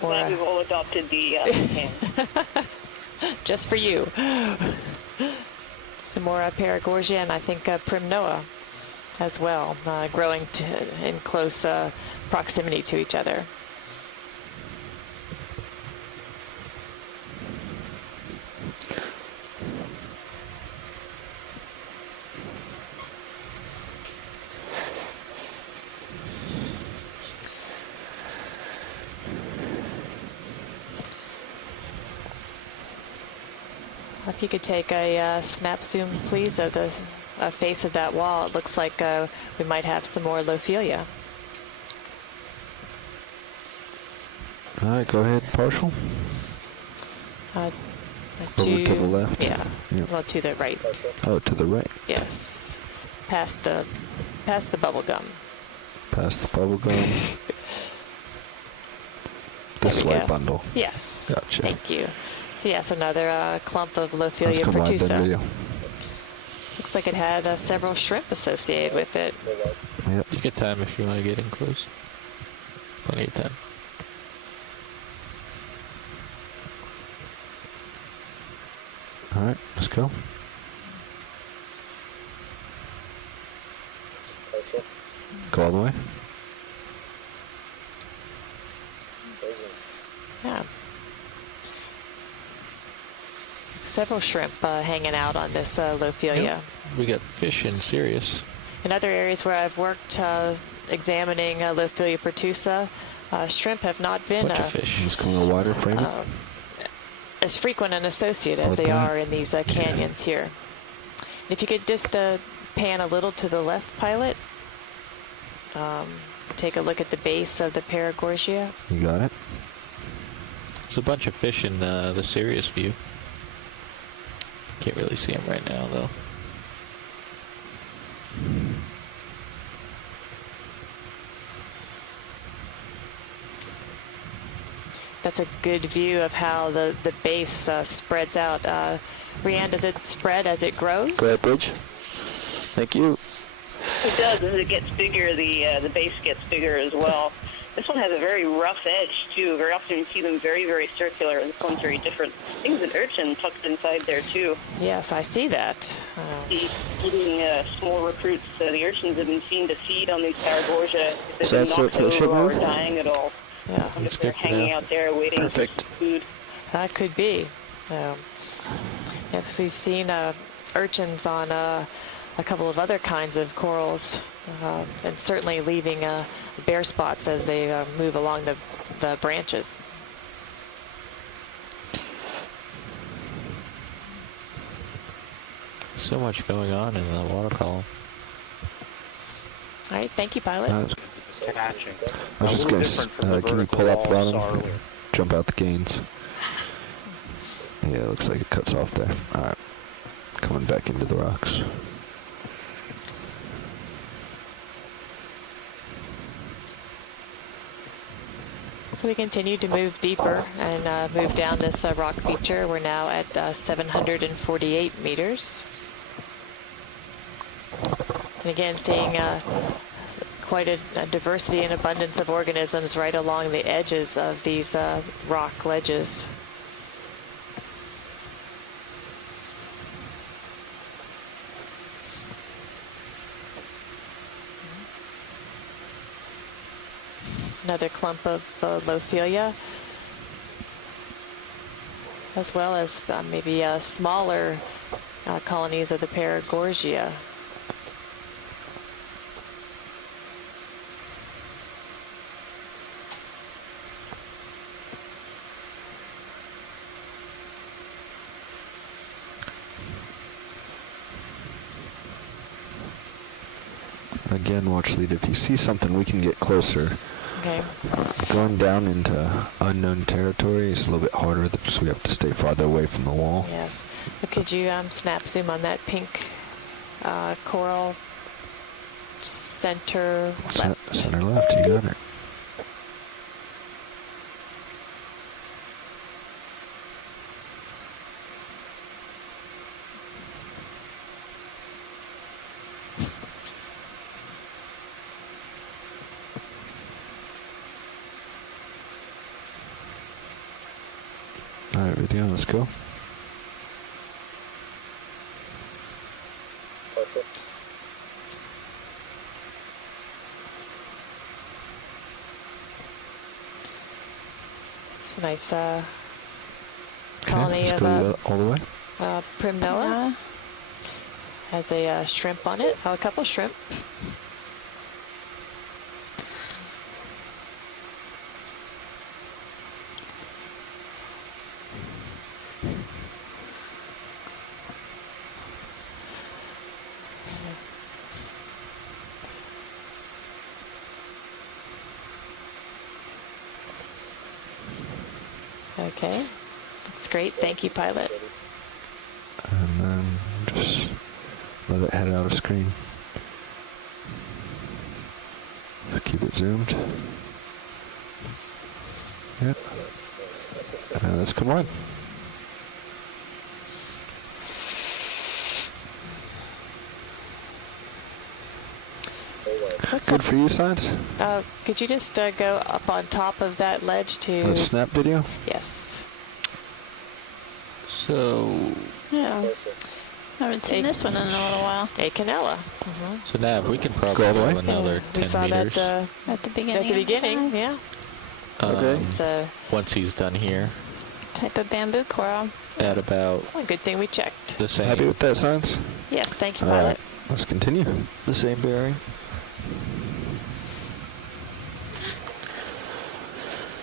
Glad we've all adopted the hand. Just for you. Some more Paragorgia, and I think Primnoa as well, growing in close proximity to each other. If you could take a snap zoom, please, of the face of that wall. It looks like we might have some more Lophelia. All right, go ahead, partial. Over to the left. Yeah. Yep. Well, to the right. Oh, to the right. Yes. Past the bubble gum. Past the bubble gum. This white bundle. Yes. Gotcha. Thank you. So yes, another clump of Let's Lophelia come on, then, pertusa. Leo. Looks like it had several shrimp associated with it. Yep. You get time if you want to get in close. Plenty of time. All right, let's go. Go all the way. Yeah. Several shrimp hanging out on this Lophelia. Yep. We got fish in Sirius. In other areas where I've worked examining Lophelia pertusa, shrimp have not been Bunch of fish. Just going a little wider, frame it. as frequent an associate as they are in these canyons here. If you could just pan a little to the left, pilot. Take a look at the base of the Paragorgia. You got it. There's a bunch of fish in the Sirius view. Can't really see them right now, though. That's a good view of how the base spreads out. Rianne, does it spread as it grows? Go ahead, Bridge. Thank you. It does. As it gets bigger, the base gets bigger as well. This one has a very rough edge, too. Very often you see them very, very circular, and this one's very different. I think there's an urchin tucked inside there, too. Yes, I see that. Eating small recruits. The urchins have been seen to feed on these Paragorgia. If So they've that's been it for the knocked ship over or move? dying at all. Yeah, if they're hanging out there waiting Perfect. for food. That could be. Yes, we've seen urchins on a couple of other kinds of corals, and certainly leaving bare spots as they move along the branches. So much going on in the water column. All right, thank you, pilot. I was just going to, can you pull up running? Jump out the gains. Yeah, it looks like it cuts off there. Alright. Coming back into the rocks. So we continue to move deeper and move down this rock feature. We're now at 748 meters. And again, seeing quite a diversity and abundance of organisms right along the edges of these rock ledges. Another clump of Lophelia, as well as maybe smaller colonies of the Paragorgia. Again, watch lead. If you see something, we can get closer. Okay. Going down into unknown territory is a little bit harder because we have to stay farther away from the wall. Yes. But could you snap zoom on that pink coral center left? Center left, you got it. Alright, video, let's go. It's a nice colony of all the way. Primnoa. Has a shrimp on it. Oh, a couple shrimp. Okay, that's great. Thank you, pilot. And then just let it head out of screen. Keep it zoomed. Yep. And let's come on. Good for you, Science? Could you just go up on top of that ledge to... The snap video? Yes. So... Yeah. I haven't seen this one in a little while. Acanella. So Nav, we can probably go another 10 we saw meters. that at the beginning. At the beginning, yeah. Okay. It's a once he's done here. Type of bamboo coral. At about... Well, good thing we checked. The same. Happy with that, Science? Yes, thank you, All pilot. right, let's continue. The same bearing.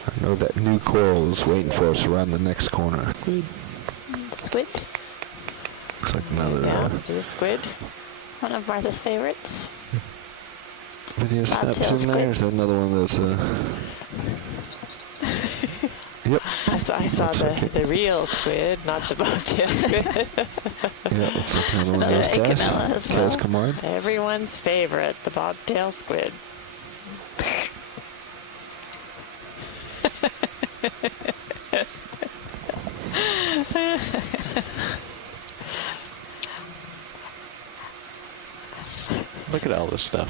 I know that new coral is waiting for us around the next corner. Squid. Looks like another... Yeah, see a squid. One of Martha's favorites. Video snaps Bobtail in there. Is that another one that's... Yep. I saw the real squid, not the bobtail squid. Yeah, looks like another one of Another those guys. Acanella as well. Guys, come on. Everyone's favorite, the bobtail squid. Look at all this stuff.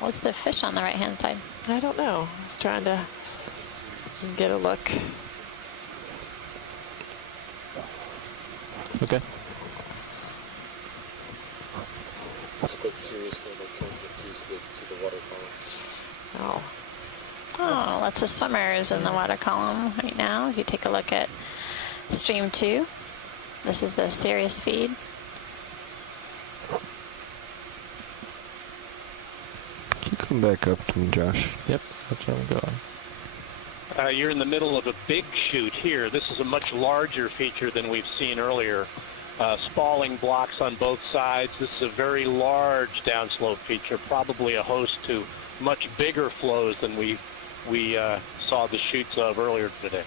What's the fish on the right-hand side? I don't know. I was trying to get a look. Okay. It's quite serious kind of transmit to the water column. Oh, lots of swimmers in the water column right now. If you take a look at stream 2, this is the Sirius feed. Can you come back up to me, Josh? Yep, that's where I'm going. you're in the middle of a big chute here. This is a much larger feature than we've seen earlier. Spalling blocks on both sides. This is a very large downslope feature, probably a host to much bigger flows than we saw the chutes of earlier today.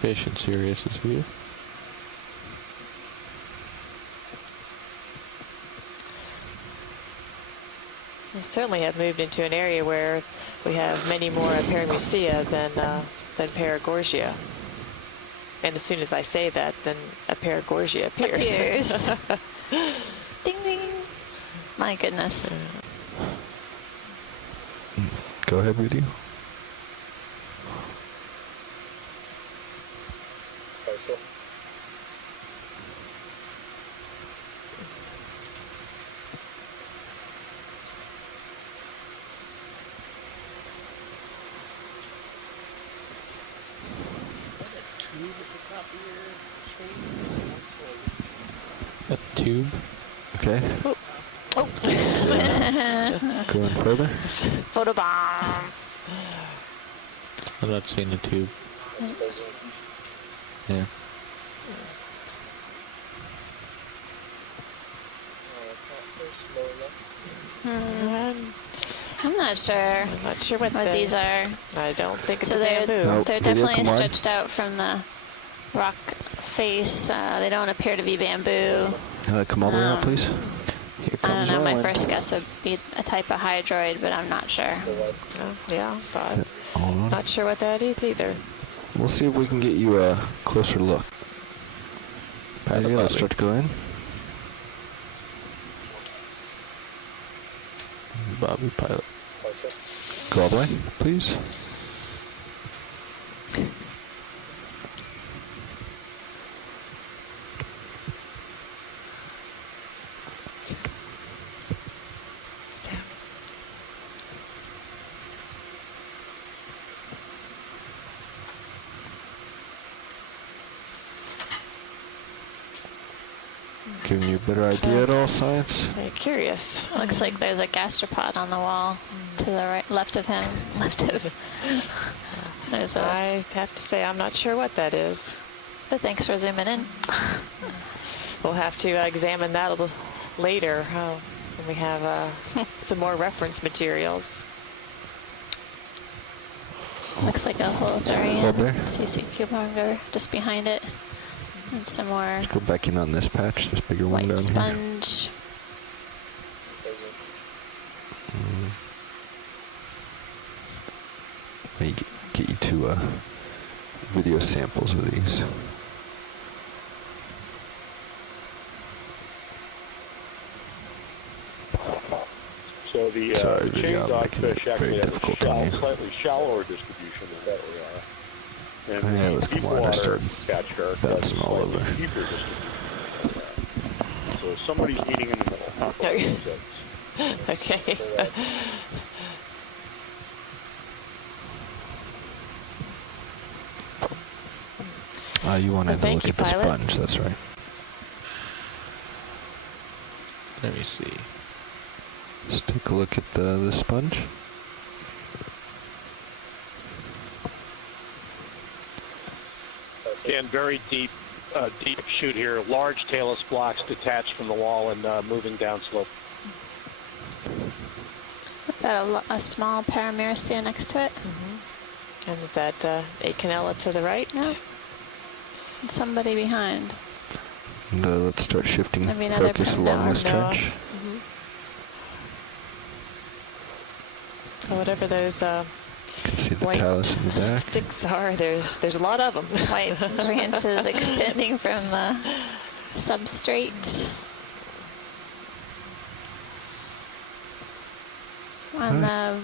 Fish in Sirius's view. We certainly have moved into an area where we have many more Paramusia than Paragorgia. And as soon as I say that, then a Paragorgia appears. Ding, ding. My goodness. Go ahead, Rudy. A tube. Okay. Oh. Oh. Going further. Photobomb. I'm not seeing the tube. Yeah. I'm not sure. I'm not sure what these are. I don't think it's so a bamboo. Nope. They're Video, definitely come on. stretched out from the rock face. They don't appear to be bamboo. Come all the way out, please. Here I don't comes know. My Roland. first guess would be a type of hydroid, but I'm not sure. Oh, yeah, but Hold on. not sure what that is either. We'll see if we can get you a closer look. Patty, let's start to go in. Bobby Pilot. Go all the way, please. Giving you a better idea at all, Science? Very curious. Looks like there's a gastropod on the wall to the right, left of him. There's a. I have to say I'm not sure what that is. But thanks for zooming in. We'll have to examine that a little later when we have some more reference materials. Looks like a Hold there. Holothurian CC cubonger just behind it. And some more Let's go back in on this patch, this bigger one white down sponge. here. Maybe get you two video samples of these. So the Sorry, chain video, I'm making it dogfish actually very have difficult a on you. slightly shallower distribution than that we are. And Yeah, let's deep come on, I water start catch shark bouncing has a all slightly over. deeper distribution. So somebody's eating in the middle. Okay. You wanted to look at the Pilot. sponge, that's right. Let me see. Let's take a look at the sponge. Again, very deep chute here. Large talus blocks detached from the wall and moving down slope. Is that a small Parameristia next to it? Mm-hmm. And is that Acanella to the right? No. And somebody behind. And, let's start shifting Maybe another focus pin- along no, this no. trench. Mm-hmm. Or whatever those You can see the white talus in the back. sticks are. There's a lot of them. White branches extending from the substrate. On the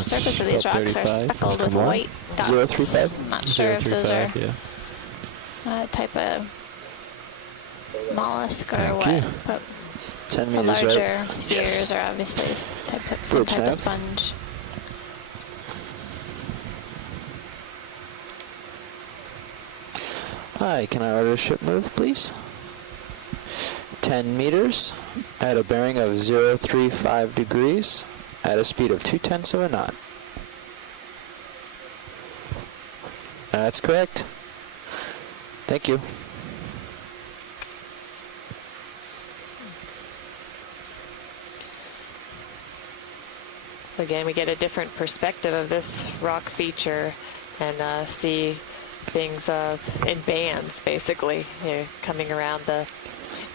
surface of these rocks are 35. speckled with Come on. white dots. 035? I'm not sure if those are yeah. type of mollusk or Thank what. you. But 10 the meters larger out. spheres are obviously some Bridge type of nav. sponge. Hi, can I order a ship move, please? 10 meters at a bearing of 035 degrees at a speed of 0.2 of a knot. That's correct. Thank you. So again, we get a different perspective of this rock feature and see things in bands, basically, coming around the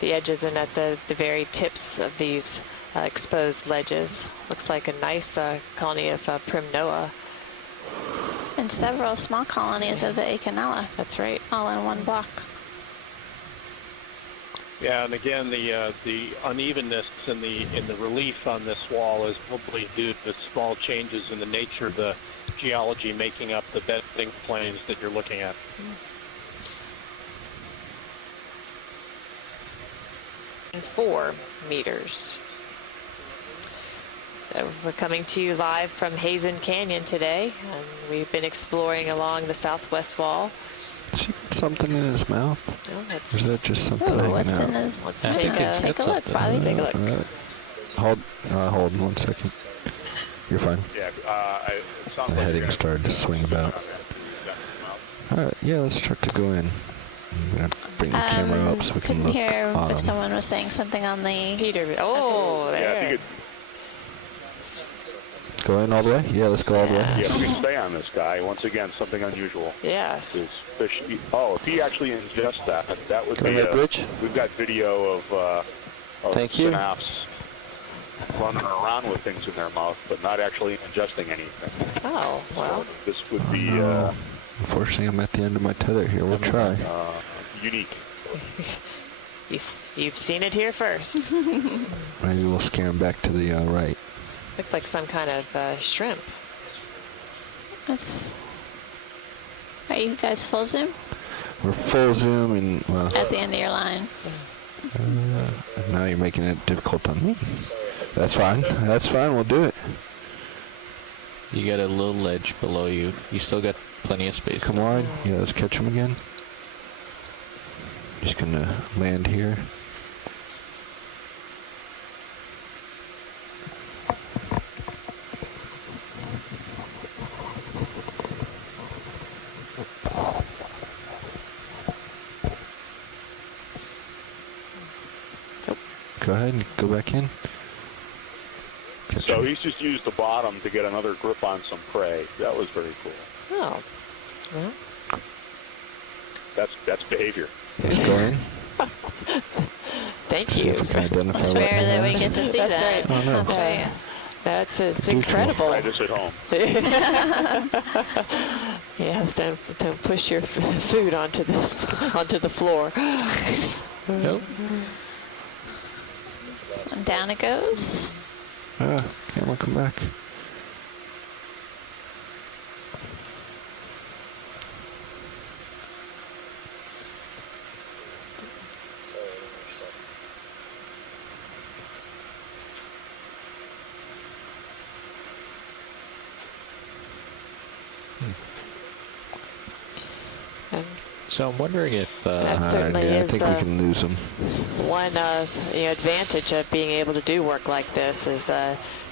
edges and at the very tips of these exposed ledges. Looks like a nice colony of Primnoa. And several small colonies of the Okeanos. That's right. All in one block. Yeah, and again, the unevenness in the relief on this wall is probably due to small changes in the nature of the geology making up the bedding planes that you're looking at. And 4 meters. So we're coming to you live from Heezen Canyon today, and we've been exploring along the southwest wall. Did you get something in his mouth? Oh, or is that just something hanging what's out? in his? Let's take a look, Bobby. Take a look. Hold 1 second. You're fine. Yeah, it sounds My like heading started to swing about. Alright, yeah, let's start to go in. I'm going to bring the camera up so we can look hear on if him. someone was saying something on the... Peter. Oh, there. Yeah, if you could, Go in all the way? Yeah, let's go all the way. yeah, if you could stay on this guy, once again, something unusual. Yes. Is fish. If he actually ingests that would Go be ahead, Bridge. We've got video of Thank you. synapse running around with things in their mouth, but not actually ingesting anything. Oh, well. So this would be Unfortunately, I'm at the end of my tether here. We'll try. unique. You've seen it here first. Maybe we'll scare him back to the right. Looked like some kind of shrimp. Are you guys full zoom? We're full zoom and, well... At the end of your line. Now you're making it difficult on me. That's fine. That's fine. We'll do it. You got a little ledge below you. You still got plenty of space. Come on. Yeah, let's catch him again. Just gonna land here. Go ahead and go back in. So he's just used the bottom to get another grip on some prey. That was very cool. Oh. Well. That's behavior. Let's go in. Thank See you. if we can identify It's what rare he that we has. get to see That's that. right. Oh, no. That's right. It's incredible. Try this at home. He has to push your food onto the floor. Nope. And down it goes. Camera, come back. So I'm wondering if That certainly I is think we can lose him. one advantage of being able to do work like this is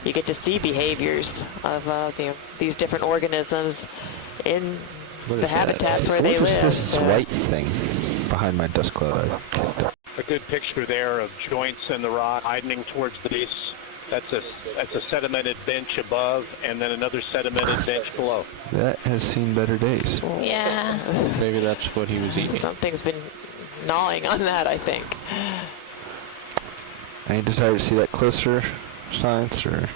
you get to see behaviors of these different organisms in the habitats where they What is live. this white thing behind my dust cloud? A good picture there of joints in the rock widening towards the base. That's a sedimented bench above, and then another sedimented bench below. That has seen better days. Yeah. maybe that's what he was eating. Something's been gnawing on that, I think. Any desire to see that closer, science, or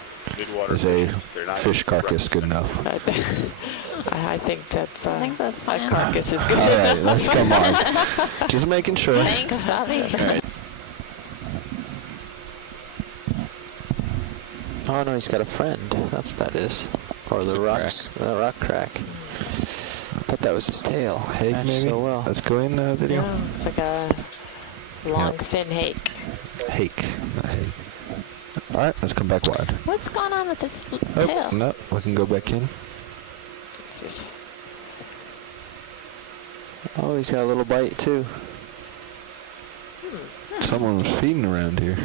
is a fish carcass good enough? I think that's I think that's fine. a carcass is good All right, enough. let's come on. Just making sure. Thanks, Bobby. All right. Oh no, he's got a friend. That's what that is. Or the rocks, the rock crack. Thought that was his tail. Hake, Matched maybe? so well. Let's go in video. Yeah, it's like a long fin hake. Hake, not hake. All right, let's come back wide. What's going on with this tail? No, we can go back in. Oh, he's got a little bite too. Someone was feeding around here.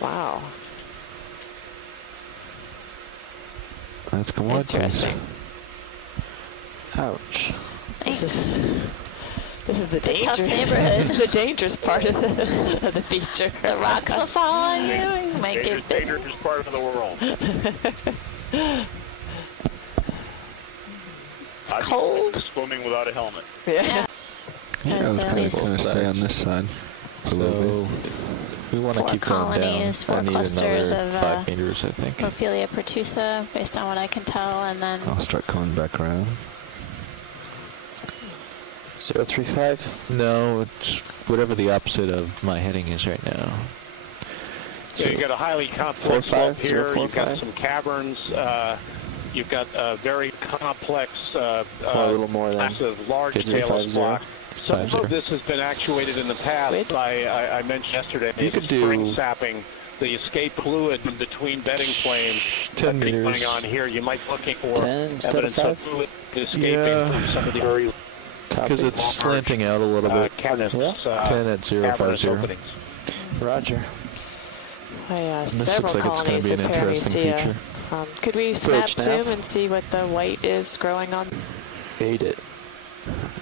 Wow. That's commodities. Interesting. Ouch. This is the tough danger. neighborhood. This is the dangerous part of the feature. The rocks will fall on you. You might get bit. Dangerous part of the world. It's cold. Swimming without a helmet. Yeah. Yeah, I was kind of going to stay on this side a little bit. We want to 4 keep going down. colonies, 4 I need clusters another of 5 meters, I think. Ophelia pertusa, based on what I can tell, and then I'll start coming back around. 035? No, it's whatever the opposite of my heading is right now. So you've got a highly complex slope here. 045? You've got some caverns. You've got a very complex, a little more than massive, large 55 tailless block. Some of this has been actuated in the past by, I mentioned yesterday, You could spring do sapping, the escape fluid in between bedding planes 10 meters. going on here. You might be looking for 10 instead of evidence of 5? fluid escaping Yeah. from some of the early Because it's slanting out a little bit. 10 at cavernous 050. openings. Roger. This Several looks like it's going colonies to of be an interesting Paramucea. feature. Could we snap Approach zoom nav. and see what the white is growing on? Ate it.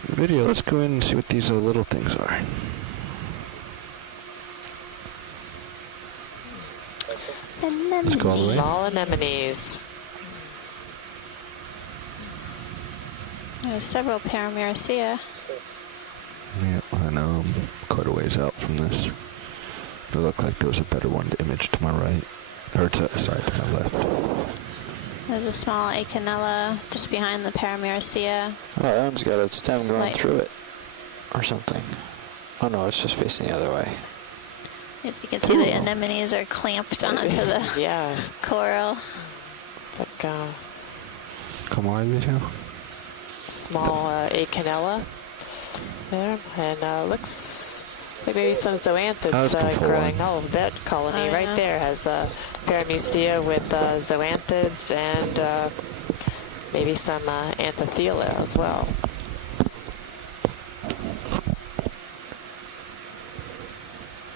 Video, let's go in and see what these little things are. Let's go all the way. Small anemones. there's several Paramucea. Yeah, I know I'm quite a ways out from this. They look like there was a better one to image to my right. Or sorry, to my left. There's a small Acanella just behind the Paramucea. Oh, that one's got a stem going Right. through it. Or something. Oh no, it's just facing the other way. You can see the anemones are clamped onto the Yeah. coral. It's like Come on, video. small Acanella there. And looks like maybe some zoanthids growing. Oh, that colony right there has Paramucea with zoanthids and maybe some Anthothela as well.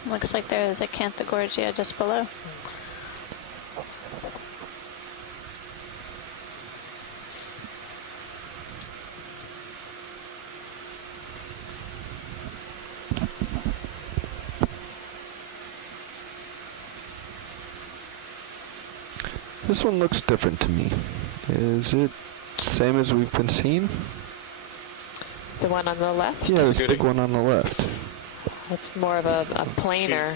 Looks like there's a Canthogorgia just below. This one looks different to me. Is it same as we've been seeing? The one on the left? Yeah, this big one on the left. It's more of a planar.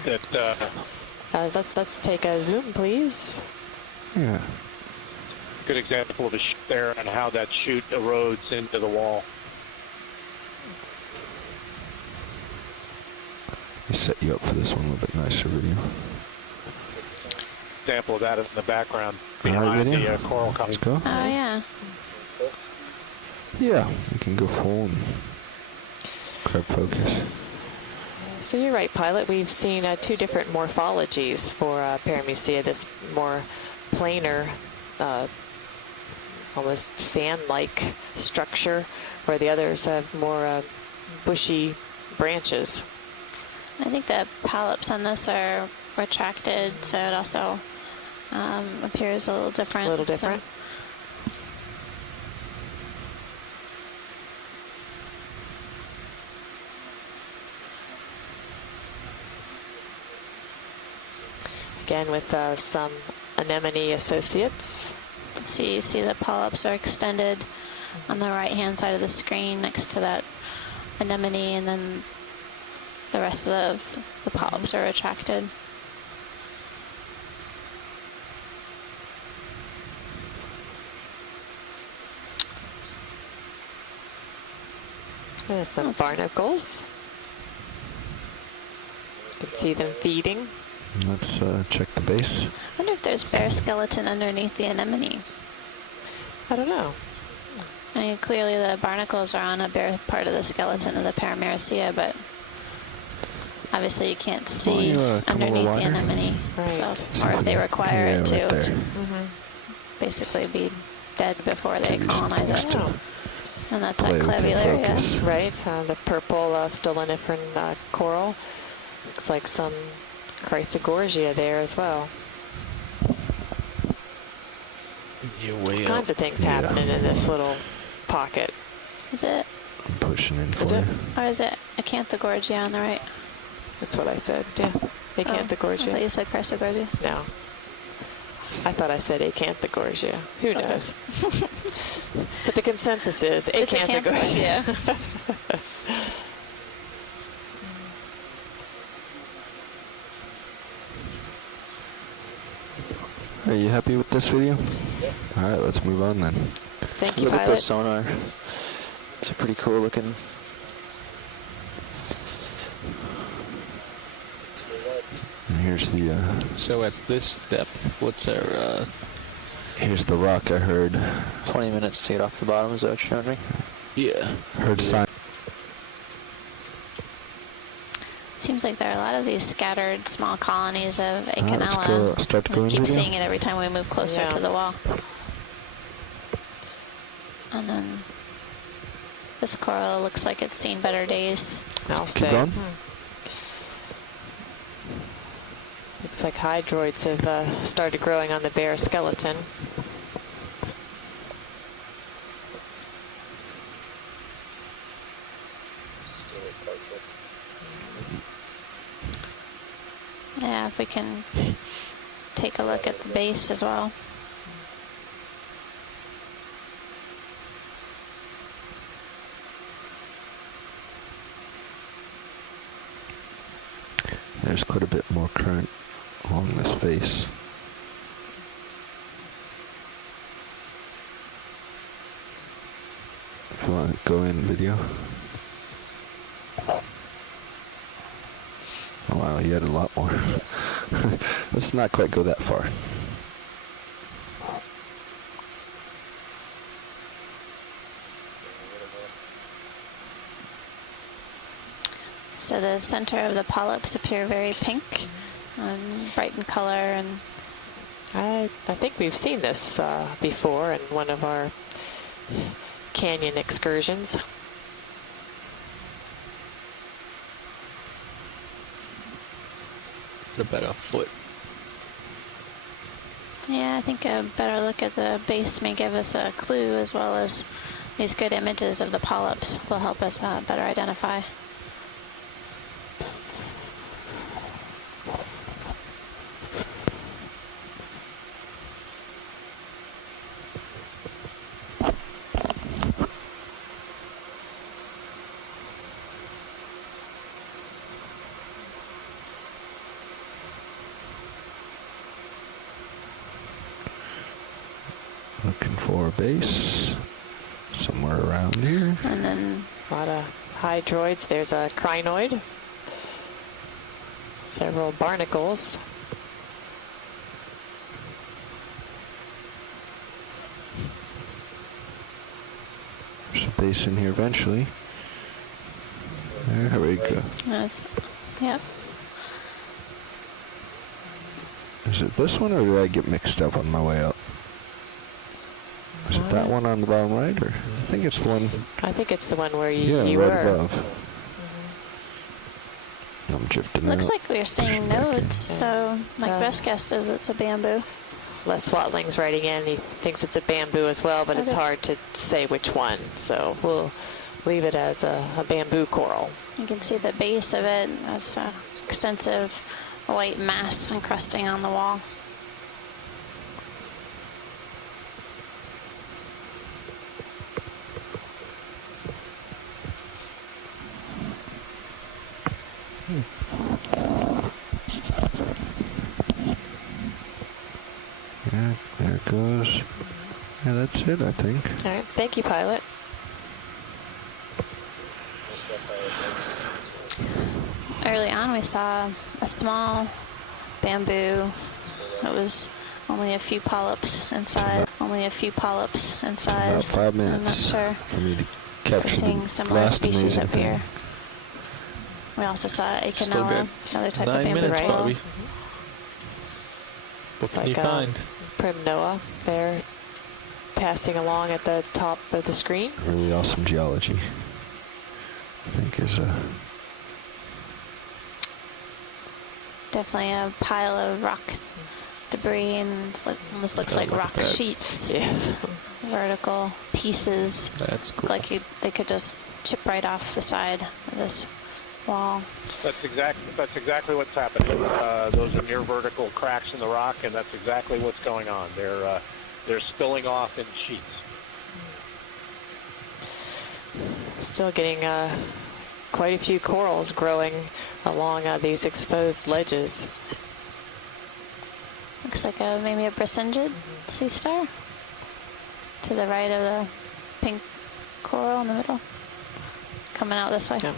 Let's take a zoom, please. Yeah. Good example of a shoot there and how that chute erodes into the wall. Let me set you up for this one a little bit nicer video. Example of that is in the background All right, behind video. the coral colony. Let's go. Oh, yeah. Yeah, we can go full and grab focus. So you're right, Pilot. We've seen 2 different morphologies for Paramucea. This more planar, almost fan-like structure, where the others have more bushy branches. I think the polyps on this are retracted, so it also appears a little different. A little different. Again, with some anemone associates. See the polyps are extended on the right-hand side of the screen next to that anemone, and then the rest of the polyps are retracted. There's some barnacles. You can see them feeding. Let's check the base. I wonder if there's bear skeleton underneath the anemone. I don't know. I mean, clearly the barnacles are on a bare part of the skeleton of the Paramucea, but obviously you can't see underneath the anemone. Right. So, or if they require it to right basically be dead before they colonize it. And that's Play that with your Clavularia. focus. Right, the purple stoloniferen coral. Looks like some Chrysogorgia there as well. You're way All kinds of things happening in this little pocket. Is it? I'm pushing in for Is it? Or is it Acanthogorgia on the right? That's what I said. Yeah, Acanthogorgia. I thought you said Chrysogorgia. No. I thought I said Acanthogorgia. Who knows? But the consensus is It's Acanthogorgia. Are you happy with this video? All right, let's move on then. Thank you, Look at Pilot. the sonar. It's a pretty cool looking. And here's the. So at this depth, what's our? Here's the rock I heard. 20 minutes to get off the bottom. Is that what you're wondering? Yeah. Heard sign. Seems like there are a lot of these scattered small colonies of Let's Okeanos. go. Start to go We in keep video. seeing it every time we move closer Yeah. to the wall. And then this coral looks like it's seen better days. I'll Keep say. going. Looks like hydroids have started growing on the bare skeleton. Yeah, if we can take a look at the base as well. There's quite a bit more current along this face. If you want to go in video. Oh wow, you had a lot more. Let's not quite go that far. So the center of the polyps appear very pink, bright in color, and I think we've seen this before in one of our canyon excursions. About a foot. yeah, I think a better look at the base may give us a clue, as well as these good images of the polyps will help us better identify. Looking for a base somewhere around here. And then A lot of hydroids. There's a crinoid. Several barnacles. There's a base in here eventually. There we go. that's, yep. Is it this one, or did I get mixed up on my way up? Is it that one on the bottom right, or I think it's the one? I think it's the one where you Yeah, you right were. above. I'm drifting Looks out. like we're seeing nodes, so my best guess is it's a bamboo. Les Swatling's writing in. He thinks it's a bamboo as well, but it's Okay. hard to say which one. So we'll leave it as a bamboo coral. You can see the base of it as extensive white mass encrusting on the wall. Yeah, there it goes. Yeah, that's it, I think. All right. Thank you, Pilot. Early on, we saw a small bamboo. It was only a few polyps in size. Only a few polyps in About size. 5 I'm not minutes sure. for me to We're capture seeing the similar last species amazing up thing. here. We also saw Still Acanella, good. another type 9 of bamboo minutes, coral. Bobby. What It's can like you find? Primnoa there passing along at the top of the screen. Really awesome geology. I think is a Definitely a pile of rock debris and almost looks like rock sheets. Yes. Vertical pieces. That's cool. Like they could just chip right off the side of this wall. That's exactly what's happening. Those are near vertical cracks in the rock, and that's exactly what's going on. They're spilling off in sheets. Still getting quite a few corals growing along these exposed ledges. Looks like maybe a bracingid sea star to the right of the pink coral in the middle, coming out this way. Yeah.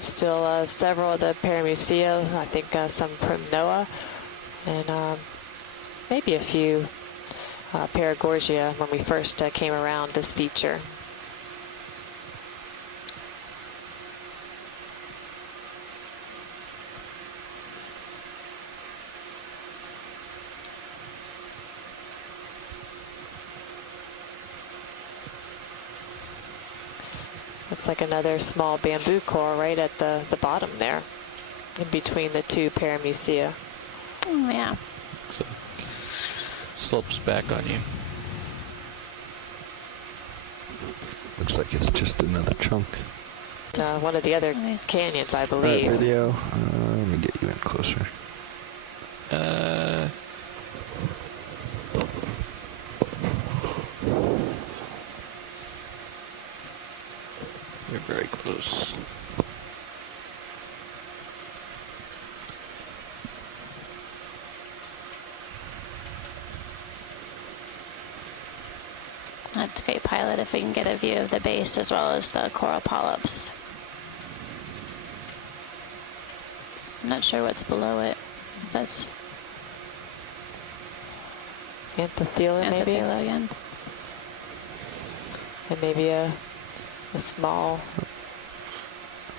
Still several of the paramucea, I think some primnoa, and maybe a few paragorgia when we first came around this feature. Looks like another small bamboo coral right at the bottom there, in between the two paramucea. Oh, yeah. So, slopes back on you. Looks like it's just another chunk. One of the other canyons, I believe. Right, video. Let me get you in closer. You're very close. That's great, pilot, if we can get a view of the base as well as the coral polyps. I'm not sure what's below it. That's Anthophylla, maybe? Anthophylla again. And maybe a small...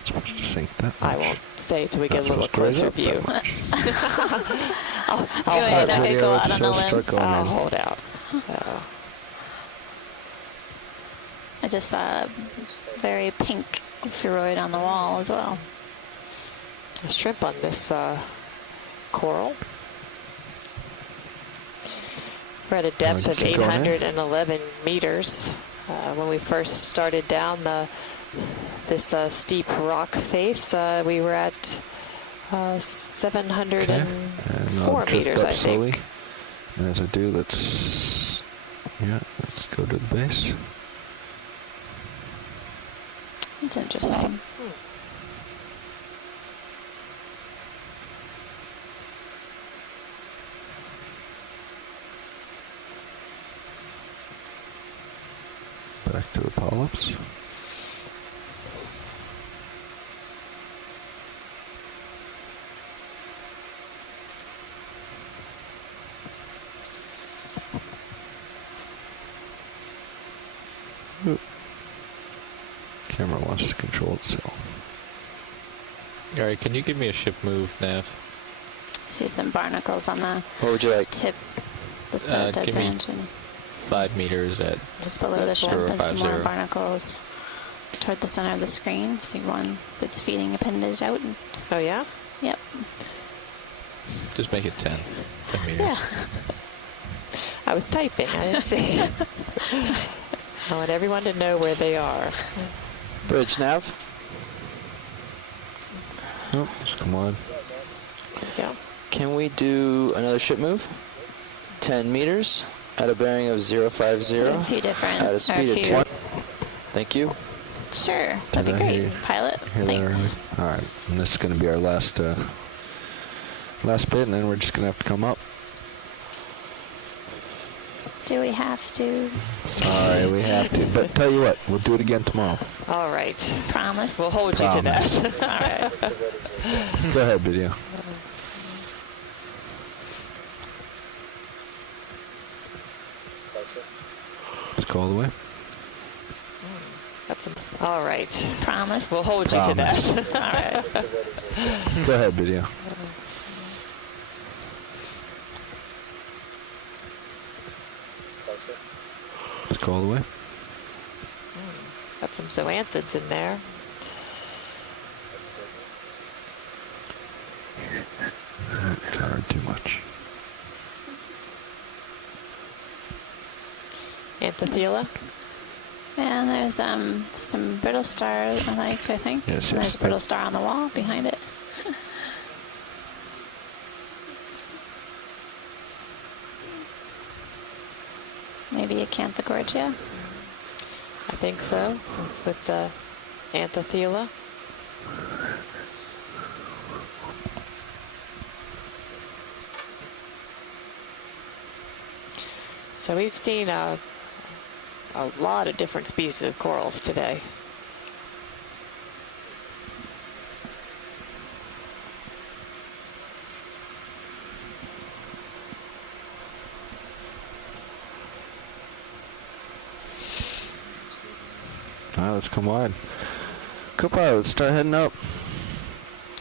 Supposed to sink that much. I won't say till we get a little closer view. I'll hold out. I just saw a very pink spheroid on the wall as well. A shrimp on this coral. We're at a depth of 811 meters. When we first started down this steep rock face, we were at 704 meters, I think. And as I do, let's go to the base. It's interesting. Back to the polyps. Camera wants to control itself. All right, can you give me a ship move, Nav? See some barnacles on the what would you like? tip. The dead give me branch. 5 meters at Just below the shrimp and some more 050. barnacles toward the center of the screen. See one that's feeding appendage out. Oh, yeah? Yep. Just make it 10 meters. Yeah. I was typing. I didn't see. I want everyone to know where they are. Bridge nav. Oh, just come on. Yeah. Can we do another ship move? 10 meters at a bearing of 050. So a few different. At a speed of 20. Thank you. Sure. That'd be great. Pilot. Thanks. All right. And this is going to be our last bit, and then we're just going to have to come up. Do we have to? Sorry, we have to. But tell you what, we'll do it again tomorrow. All right. Promise. We'll hold you to that. All right. Go ahead, video. Let's go all the way. That's all right. Promise. We'll hold you to that. All right. Go ahead, video. Let's go all the way. Got some zoanthids in there. too much. Anthophylla. And there's some brittle star lights, I think. Yes, and yes. there's a brittle star on the wall behind it. Maybe a Canthogorgia. I think so, with the Anthophylla. So we've seen a lot of different species of corals today. All right, let's come wide. Co-pilot, let's start heading up.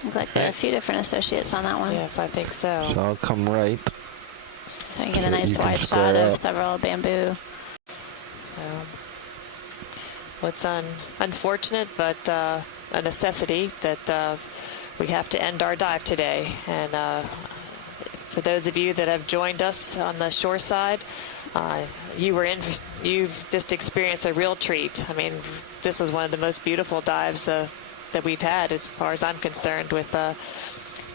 Looks like there are a few different associates on that one. Yes, I think so. So I'll come right. So you get So a nice you can wide square shot up. of several bamboo. So, well, it's unfortunate, but a necessity that we have to end our dive today. And for those of you that have joined us on the shore side, you've just experienced a real treat. I mean, this was one of the most beautiful dives that we've had, as far as I'm concerned, with the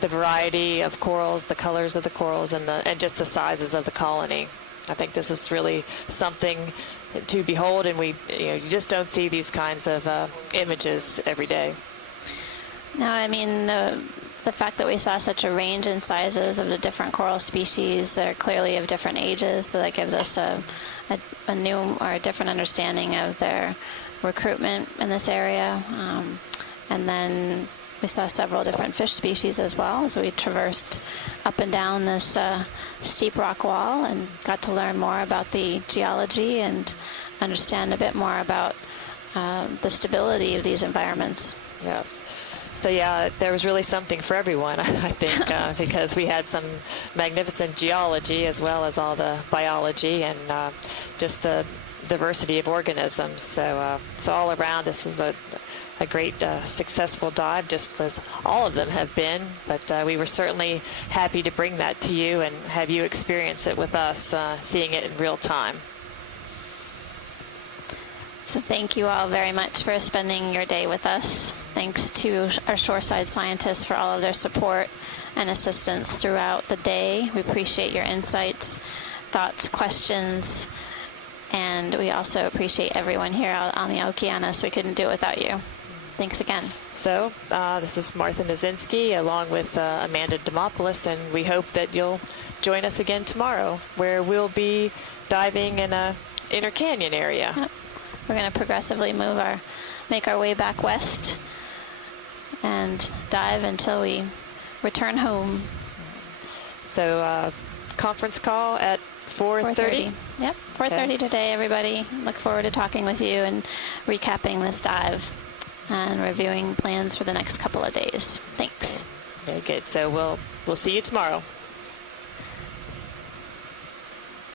variety of corals, the colors of the corals, and just the sizes of the colony. I think this is really something to behold, and you just don't see these kinds of images every day. No, I mean, the fact that we saw such a range in sizes of the different coral species, they're clearly of different ages, so that gives us a new or a different understanding of their recruitment in this area. And then we saw several different fish species as well as we traversed up and down this steep rock wall and got to learn more about the geology and understand a bit more about the stability of these environments. Yes. So yeah, there was really something for everyone, I think, because we had some magnificent geology as well as all the biology and just the diversity of organisms. So all around, this was a great successful dive, just as all of them have been. But we were certainly happy to bring that to you and have you experience it with us, seeing it in real time. So thank you all very much for spending your day with us. Thanks to our shoreside scientists for all of their support and assistance throughout the day. We appreciate your insights, thoughts, questions, and we also appreciate everyone here out on the Okeanos. We couldn't do it without you. Thanks again. So this is Martha Nazinski along with Amanda Demopoulos, and we hope that you'll join us again tomorrow, where we'll be diving in a inner canyon area. Yep. We're going to progressively make our way back west and dive until we return home. So conference call at 4:30? Yep, 4:30 today, everybody. Look forward to talking with you and recapping this dive and reviewing plans for the next couple of days. Thanks. Very good. So we'll see you tomorrow.